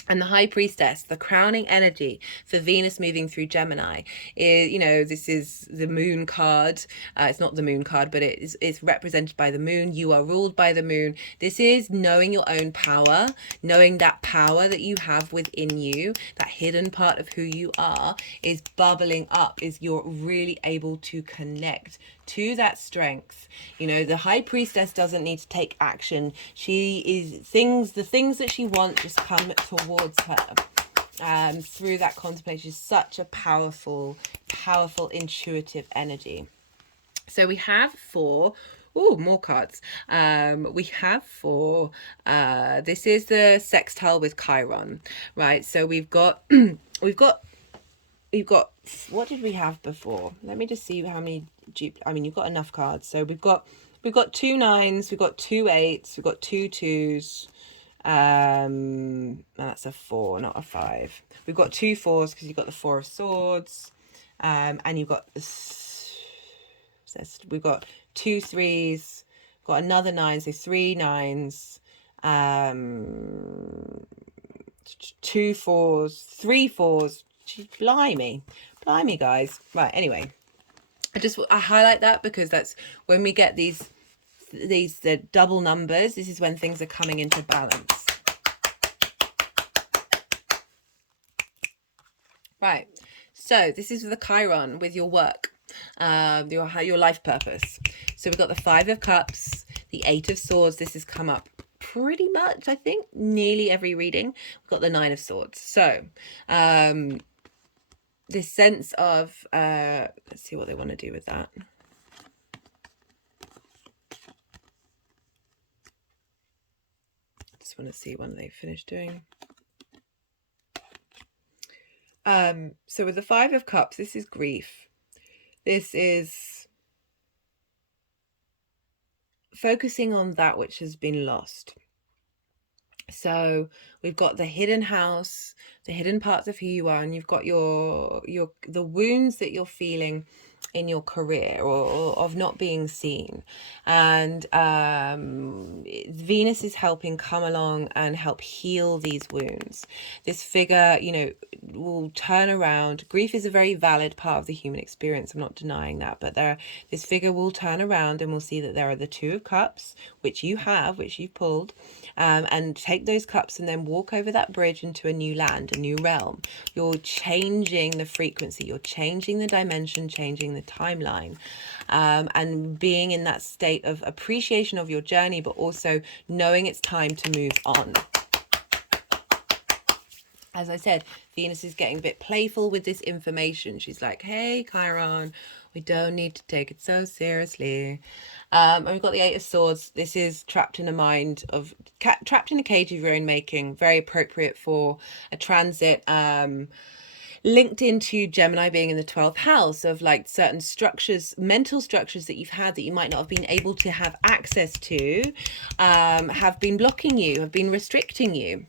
And the High Priestess, the crowning energy for Venus moving through Gemini, is, you know, this is the moon card. It's not the moon card, but it's represented by the moon. You are ruled by the moon. This is knowing your own power, knowing that power that you have within you, that hidden part of who you are is bubbling up, is you're really able to connect to that strength. You know, the High Priestess doesn't need to take action. The things that she wants just come towards her through that contemplation. Is such a powerful intuitive energy. So we have more cards. We have four. This is the sextile with Chiron, right? So we've got what did we have before? Let me just see how many you've got enough cards. So we've got 2 9s, we've got 2 8s, we've got 2 2s. That's a 4, not a 5. We've got 2 4s because you've got the 4 of Swords, and you've got we've got 2 3s, got another 9, so 3 9s, 2 4s, 3 4s. Blimey, guys. Right, anyway, I highlight that because that's when we get the double numbers. This is when things are coming into balance. Right, so this is the Chiron with your work, your life purpose. So we've got the 5 of Cups, the 8 of Swords. This has come up pretty much, I think, nearly every reading. We've got the 9 of Swords. So this sense of, let's see what they want to do with that. Just want to see when they finish doing. So with the 5 of Cups, this is grief. This is focusing on that which has been lost. So we've got the hidden house, the hidden parts of who you are, and you've got the wounds that you're feeling in your career or of not being seen. And Venus is helping come along and help heal these wounds. This figure, you know, will turn around. Grief is a very valid part of the human experience. I'm not denying that, but this figure will turn around and we'll see that there are the 2 of Cups, which you've pulled, and take those cups and then walk over that bridge into a new land, a new realm. You're changing the frequency, you're changing the dimension, changing the timeline, and being in that state of appreciation of your journey, but also knowing it's time to move on. As I said, Venus is getting a bit playful with this information. She's like, hey, Chiron, we don't need to take it so seriously. And we've got the 8 of Swords. This is trapped in trapped in a cage of your own making. Very appropriate for a transit. Linked into Gemini being in the 12th house of like certain structures, mental structures that you've had that you might not have been able to have access to, have been blocking you, have been restricting you.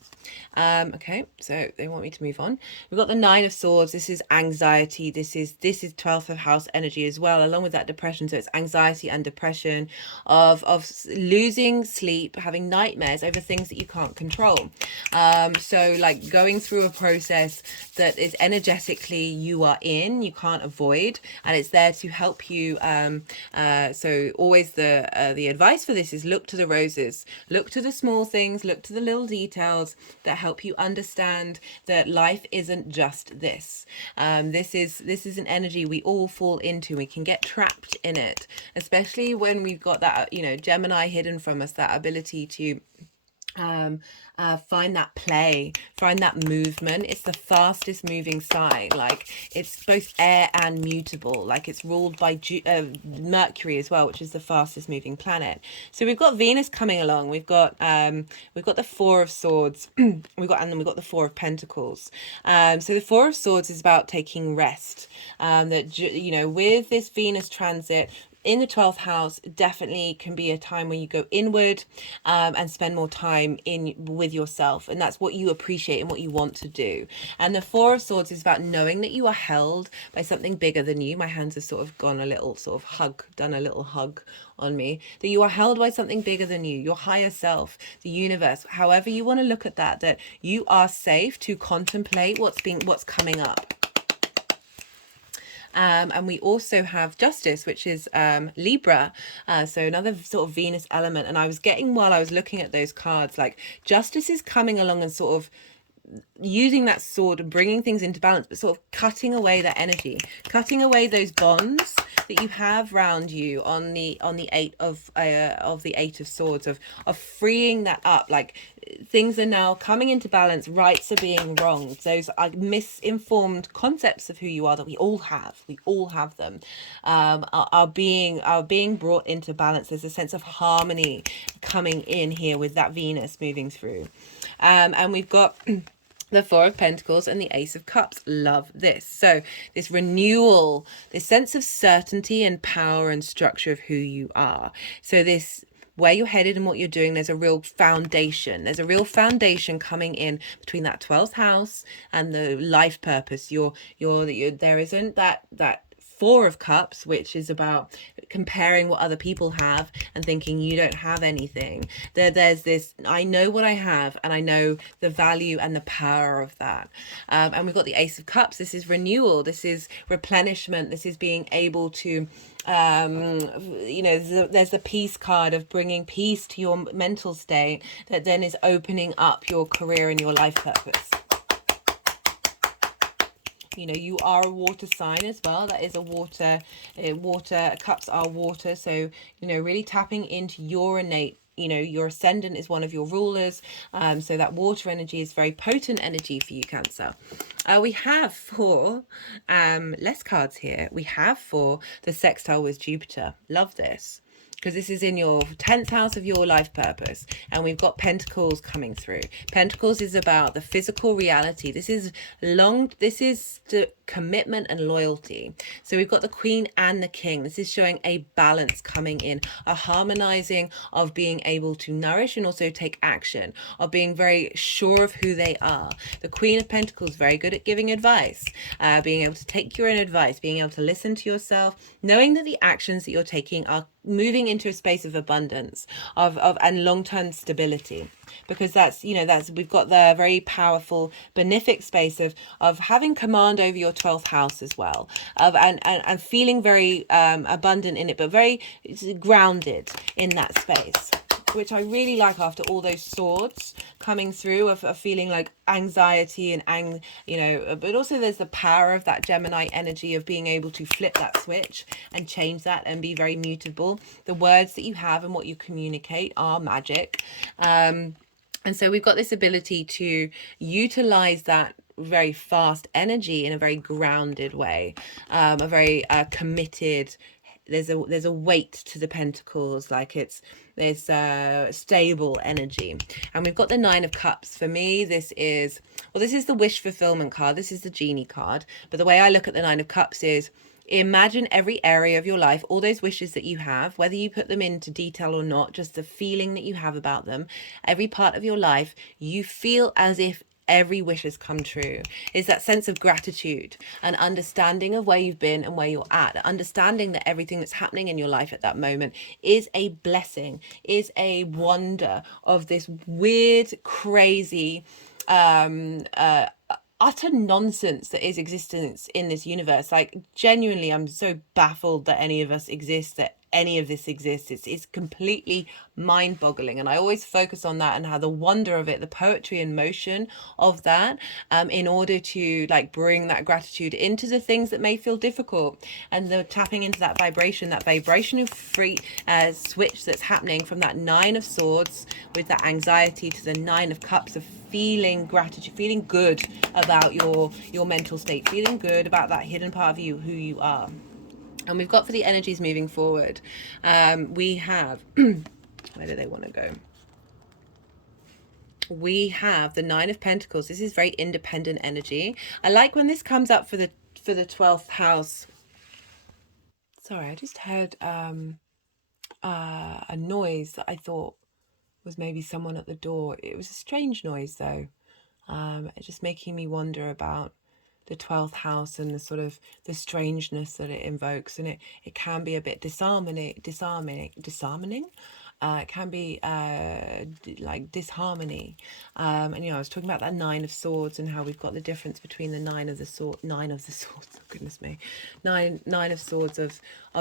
Okay, so they want me to move on. We've got the 9 of Swords. This is anxiety. This is 12th of house energy as well, along with that depression. So it's anxiety and depression of losing sleep, having nightmares over things that you can't control. So like going through a process that is energetically you can't avoid, and it's there to help you. So always the advice for this is look to the roses, look to the small things, look to the little details that help you understand that life isn't just this. This is an energy we all fall into. We can get trapped in it, especially when we've got that, you know, Gemini hidden from us, that ability to find that play, find that movement. It's the fastest moving sign. Like it's both air and mutable. Like it's ruled by Mercury as well, which is the fastest moving planet. So we've got Venus coming along. We've got the 4 of Swords. and then we've got the 4 of Pentacles. So the 4 of Swords is about taking rest. That, you know, with this Venus transit in the 12th house, definitely can be a time where you go inward and spend more time with yourself, and that's what you appreciate and what you want to do. And the 4 of Swords is about knowing that you are held by something bigger than you. My hands have sort of done a little hug on me, that you are held by something bigger than you, your higher self, the universe, however you want to look at that you are safe to contemplate what's coming up. And we also have Justice, which is Libra, so another sort of Venus element. And I was getting, while I was looking at those cards, like Justice is coming along and sort of using that sword and bringing things into balance, but sort of cutting away that energy, cutting away those bonds that you have around you on the 8 of the 8 of Swords, of freeing that up. Like things are now coming into balance, rights are being wronged, those are misinformed concepts of who you are that we all have them, are being brought into balance. There's a sense of harmony coming in here with that Venus moving through, and we've got the 4 of Pentacles and the Ace of Cups. Love this. So this renewal, this sense of certainty and power and structure of who you are. So this, where you're headed and what you're doing, there's a real foundation. There's a real foundation coming in between that 12th house and the life purpose. There isn't that 4 of Cups, which is about comparing what other people have and thinking you don't have anything. There's this, I know what I have, and I know the value and the power of that. And we've got the Ace of Cups. This is renewal, this is replenishment, this is being able to there's the peace card of bringing peace to your mental state that then is opening up your career and your life purpose. You are a water sign as well. That is a water cups are water. So, really tapping into your innate, your ascendant is one of your rulers. So that water energy is very potent energy for you, Cancer. We have for less cards here. We have for the sextile with Jupiter. Love this, because this is in your 10th house of your life purpose, and we've got Pentacles coming through. Pentacles is about the physical reality. This is the commitment and loyalty. So we've got the Queen and the King. This is showing a balance coming in, a harmonizing of being able to nourish and also take action, of being very sure of who they are. The Queen of Pentacles, very good at giving advice, being able to take your own advice, being able to listen to yourself, knowing that the actions that you're taking are moving into a space of abundance and long-term stability, because that's we've got the very powerful benefic space of having command over your 12th house as well, and feeling very abundant in it, but very grounded in that space, which I really like after all those swords coming through of feeling like anxiety and but also there's the power of that Gemini energy of being able to flip that switch and change that and be very mutable. The words that you have and what you communicate are magic. And so we've got this ability to utilize that very fast energy in a very grounded way, a very committed. There's a weight to the Pentacles, like it's this stable energy. And we've got the Nine of Cups. For me, this is the wish fulfillment card. This is the genie card. But the way I look at the Nine of Cups is, imagine every area of your life, all those wishes that you have, whether you put them into detail or not, just the feeling that you have about them, every part of your life, you feel as if every wish has come true. Is that sense of gratitude and understanding of where you've been and where you're at, understanding that everything that's happening in your life at that moment is a blessing, is a wonder of this weird, crazy, utter nonsense that is existence in this universe. Like, genuinely, I'm so baffled that any of us exist, that any of this exists. It's completely mind-boggling, and I always focus on that and how the wonder of it, the poetry and motion of that, in order to bring that gratitude into the things that may feel difficult, and the tapping into that vibrational free switch that's happening from that Nine of Swords with that anxiety to the Nine of Cups of feeling gratitude, feeling good about your mental state, feeling good about that hidden part of you, who you are. And we've got for the energies moving forward, we have, where do they want to go? We have the Nine of Pentacles. This is very independent energy. I like when this comes up for the 12th house. Sorry, I just heard a noise that I thought was maybe someone at the door. It was a strange noise though. It's just making me wonder about the 12th house and the sort of the strangeness that it invokes, and it can be a bit disarming. It can be like disharmony. And I was talking about that Nine of Swords and how we've got the difference between the Nine of Swords, oh, goodness me, nine of Swords of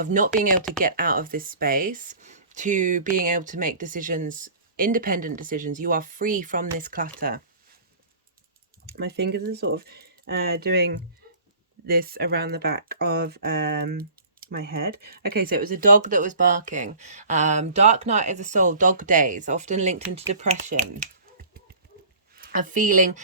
not being able to get out of this space to being able to make decisions, independent decisions. You are free from this clutter. My fingers are sort of doing this around the back of my head. Okay, so it was a dog that was barking. Dark night of the soul, dog days, often linked into depression. A feeling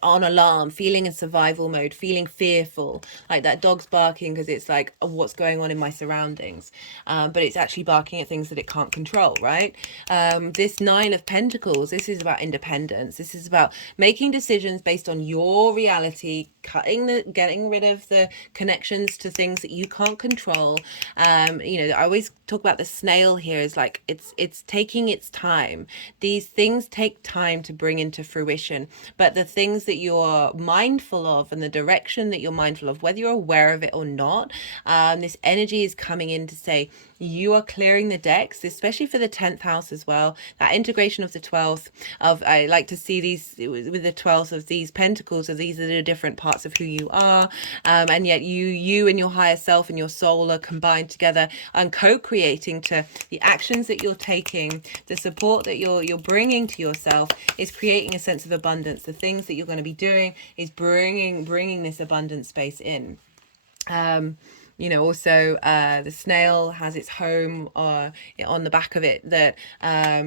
on alarm, feeling in survival mode, feeling fearful, like that dog's barking because it's like, oh, what's going on in my surroundings, but it's actually barking at things that it can't control, right? This Nine of Pentacles, this is about independence. This is about making decisions based on your reality, getting rid of the connections to things that you can't control. I always talk about the snail here, is like it's taking its time. These things take time to bring into fruition. But the things that you're mindful of and the direction that you're mindful of, whether you're aware of it or not, this energy is coming in to say you are clearing the decks, especially for the 10th house as well. That integration of the 12th of, I like to see these with the 12th of these pentacles, of these are the different parts of who you are, and yet you and your higher self and your soul are combined together and co-creating to the actions that you're taking, the support that you're bringing to yourself is creating a sense of abundance. The things that you're going to be doing is bringing this abundant space in. You know, also the snail has its home on the back of it, that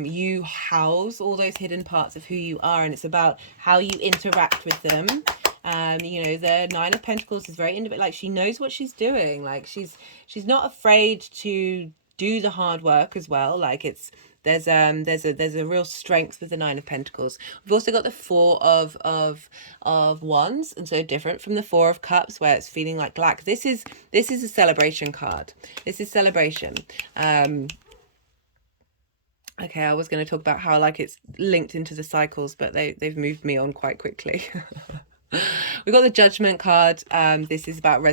you house all those hidden parts of who you are, and it's about how you interact with them. You know, the Nine of Pentacles is very individual. Like, she knows what she's doing. Like, she's not afraid to do the hard work as well. Like, there's a real strength with the Nine of Pentacles. We've also got the Four of Wands, and so different from the Four of Cups, where it's feeling like lack. This is a celebration card. This is celebration. Okay, I was going to talk about how like it's linked into the cycles, but they've moved me on quite quickly. We got the Judgment card. This is about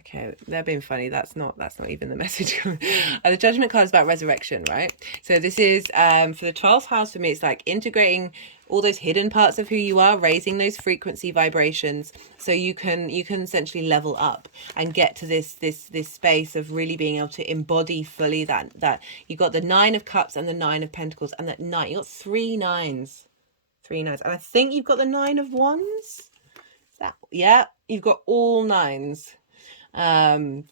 okay, they're being funny. That's not even the message. The Judgment card is about resurrection, right? So this is for the 12th house. For me, it's like integrating all those hidden parts of who you are, raising those frequency vibrations, so you can essentially level up and get to this space of really being able to embody fully that you got the Nine of Cups and the Nine of Pentacles, and that nine, you got three nines, and I think you've got the Nine of Wands. Yeah, you've got all nines. Wow.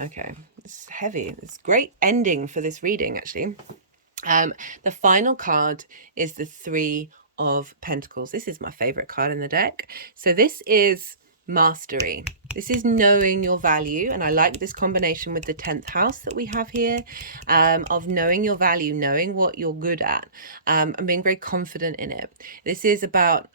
Okay, it's heavy. It's great ending for this reading, actually. The final card is the Three of Pentacles. This is my favorite card in the deck. So this is mastery. This is knowing your value, and I like this combination with the 10th house that we have here, of knowing your value, knowing what you're good at, and being very confident in it. This is about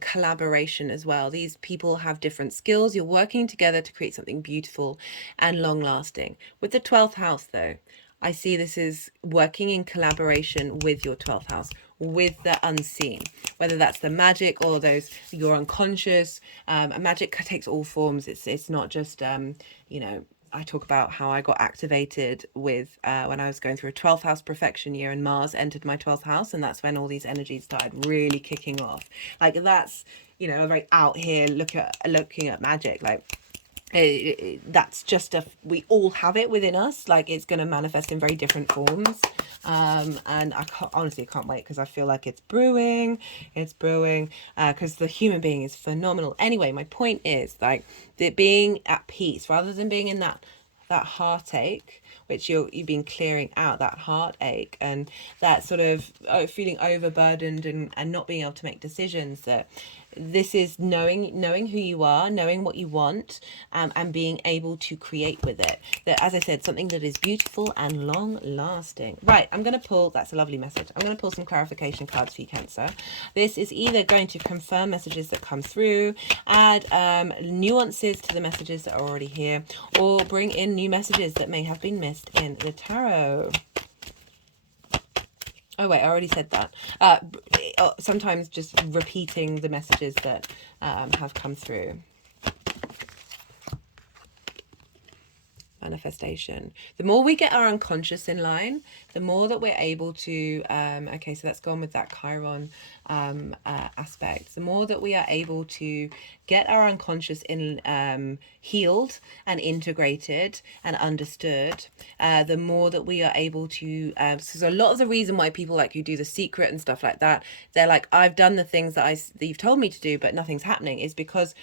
collaboration as well. These people have different skills. You're working together to create something beautiful and long lasting. With the 12th house though, I see this is working in collaboration with your 12th house, with the unseen, whether that's the magic or those your unconscious. Magic takes all forms. It's not just you know, I talk about how I got activated with when I was going through a 12th house perfection year, and Mars entered my 12th house, and that's when all these energies started really kicking off. Like, that's, you know, very out here looking at magic. Like, that's just we all have it within us. Like, it's going to manifest in very different forms, and I honestly can't wait, because I feel like it's brewing because the human being is phenomenal. Anyway, my point is, like, that being at peace rather than being in that heartache, which you've been clearing out, that heartache and that sort of feeling overburdened and not being able to make decisions. That this is knowing who you are, knowing what you want, and being able to create with it. That, as I said, something that is beautiful and long lasting. Right, I'm going to pull, that's a lovely message. I'm going to pull some clarification cards for you, Cancer. This is either going to confirm messages that come through, add nuances to the messages that are already here, or bring in new messages that may have been missed in the tarot. Oh wait, I already said that. Sometimes just repeating the messages that have come through. Manifestation. The more we get our unconscious in line, the more that we're able to, okay, so that's gone with that Chiron aspect. The more that we are able to get our unconscious in healed and integrated and understood, the more that we are able to, so a lot of the reason why people like who do The Secret and stuff like that, they're like, I've done the things that you've told me to do, but nothing's happening, is because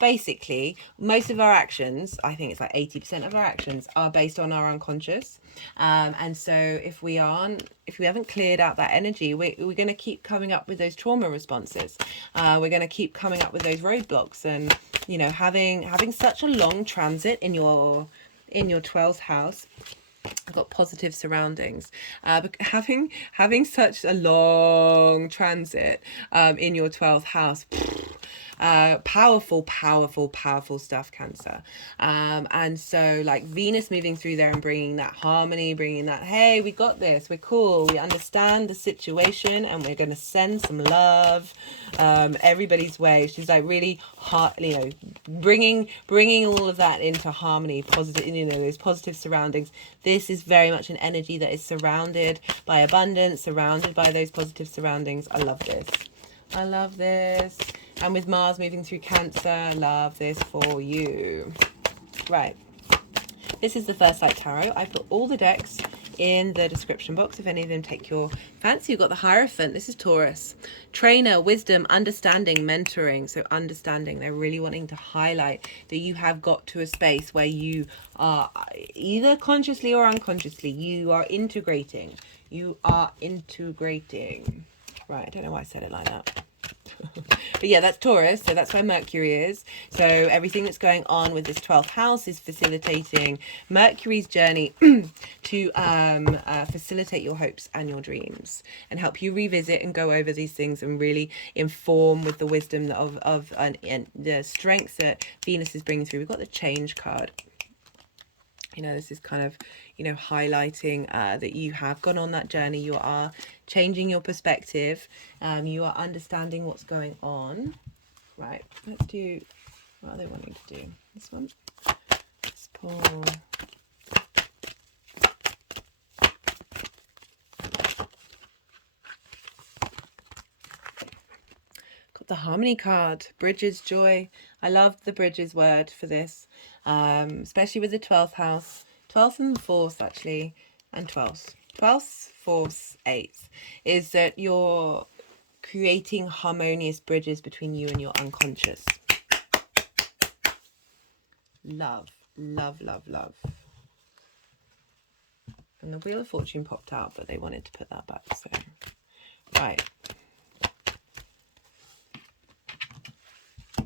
basically most of our actions, I think it's like 80% of our actions, are based on our unconscious, and so if we haven't cleared out that energy, we're going to keep coming up with those trauma responses. We're going to keep coming up with those roadblocks, and you know, having such a long transit in your 12th house. I've got positive surroundings, but having such a long transit in your 12th house, Powerful, powerful, powerful stuff, Cancer. And so like Venus moving through there and bringing that harmony, bringing that, hey, we got this, we're cool, we understand the situation, and we're going to send some love everybody's way. She's like really hard, you know, bringing all of that into harmony, positive, you know, those positive surroundings. This is very much an energy that is surrounded by abundance, surrounded by those positive surroundings. I love this. I love this. And with Mars moving through Cancer, love this for you. Right. This is the First Light Tarot. I put all the decks in the description box if any of them take your fancy. You've got the Hierophant. This is Taurus. Trainer, wisdom, understanding, mentoring. So understanding. They're really wanting to highlight that you have got to a space where you are either consciously or unconsciously, you are integrating. You are integrating. Right, I don't know why I said it like that. But yeah, that's Taurus, so that's where Mercury is. So everything that's going on with this 12th house is facilitating Mercury's journey to facilitate your hopes and your dreams and help you revisit and go over these things and really inform with the wisdom and the strength that Venus is bringing through. We've got the Change card. You know, this is kind of, you know, highlighting that you have gone on that journey. You are changing your perspective. You are understanding what's going on. Right, let's do, what are they wanting to do? This one. Let's pull. Got the Harmony card. Bridges, joy. I love the Bridges word for this. Especially with the 12th house, 12th and 4th actually, and 12th, 4th, 8th, is that you're creating harmonious bridges between you and your unconscious. Love, love, love, love. And the Wheel of Fortune popped out, but they wanted to put that back, so, right.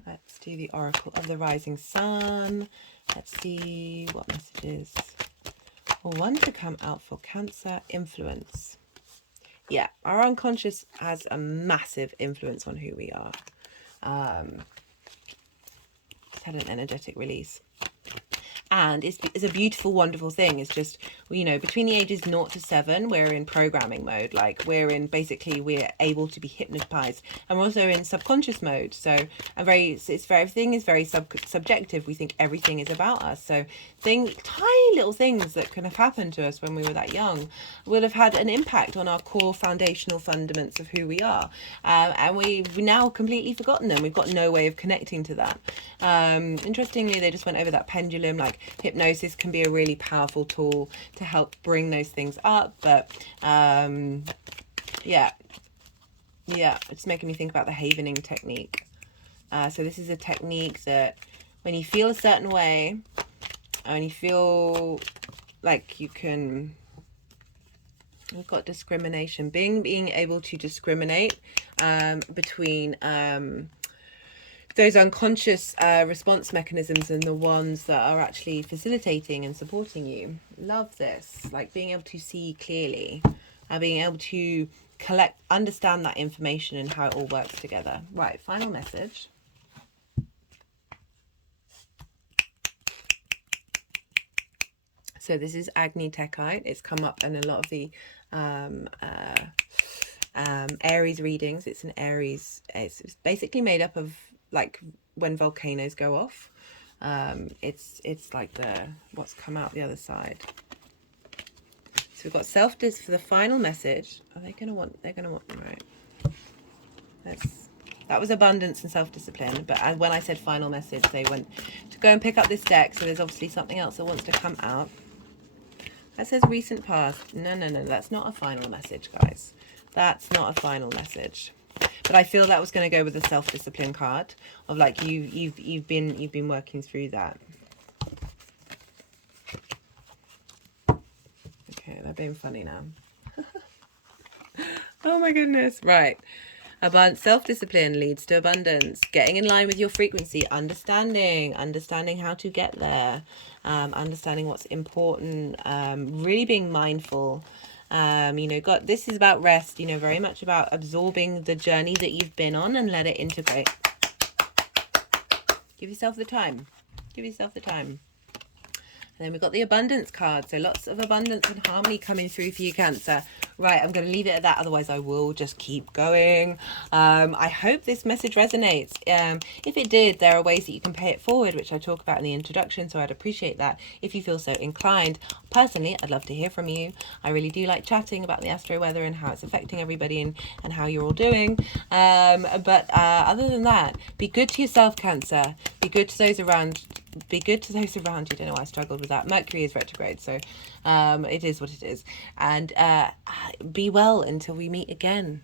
Let's do the Oracle of the Rising Sun. Let's see what messages. Well, one to come out for Cancer. Influence. Yeah, our unconscious has a massive influence on who we are. It's had an energetic release. And it's a beautiful, wonderful thing. It's just, you know, between the ages 0 to 7, we're in programming mode. Like we're able to be hypnotized, and we're also in subconscious mode. So everything is very subjective. We think everything is about us. So tiny little things that could have happened to us when we were that young would have had an impact on our core foundational fundaments of who we are. And we've now completely forgotten them. We've got no way of connecting to that. Interestingly, they just went over that pendulum, like hypnosis can be a really powerful tool to help bring those things up. But yeah, it's making me think about the havening technique. So this is a technique that when you feel a certain way and you feel like you can, we've got discrimination, being able to discriminate between those unconscious response mechanisms and the ones that are actually facilitating and supporting you. Love this, like being able to see clearly, being able to understand that information and how it all works together. Right, final message. So this is Agni Techite. It's come up in a lot of the Aries readings. It's an Aries. It's basically made up of like when volcanoes go off. It's like what's come out the other side. So we've got for the final message. They're gonna want right. That was abundance and self-discipline, but when I said final message, they went to go and pick up this deck. So there's obviously something else that wants to come out. That says recent past. No, that's not a final message, guys. That's not a final message. But I feel that was going to go with the self-discipline card of like you've been working through that. Okay, they're being funny now. Oh my goodness. Right. Self-discipline leads to abundance. Getting in line with your frequency. Understanding how to get there. Understanding what's important. Really being mindful. This is about rest, very much about absorbing the journey that you've been on and let it integrate. Give yourself the time. Give yourself the time. And then we've got the abundance card. So lots of abundance and harmony coming through for you, Cancer. Right, I'm going to leave it at that. Otherwise, I will just keep going. I hope this message resonates. If it did, there are ways that you can pay it forward, which I talk about in the introduction. So I'd appreciate that if you feel so inclined. Personally, I'd love to hear from you. I really do like chatting about the astro weather and how it's affecting everybody and how you're all doing. But other than that, be good to yourself, Cancer. Be good to those around. Be good to those around you. Don't know why I struggled with that. Mercury is retrograde, so it is what it is. And be well until we meet again.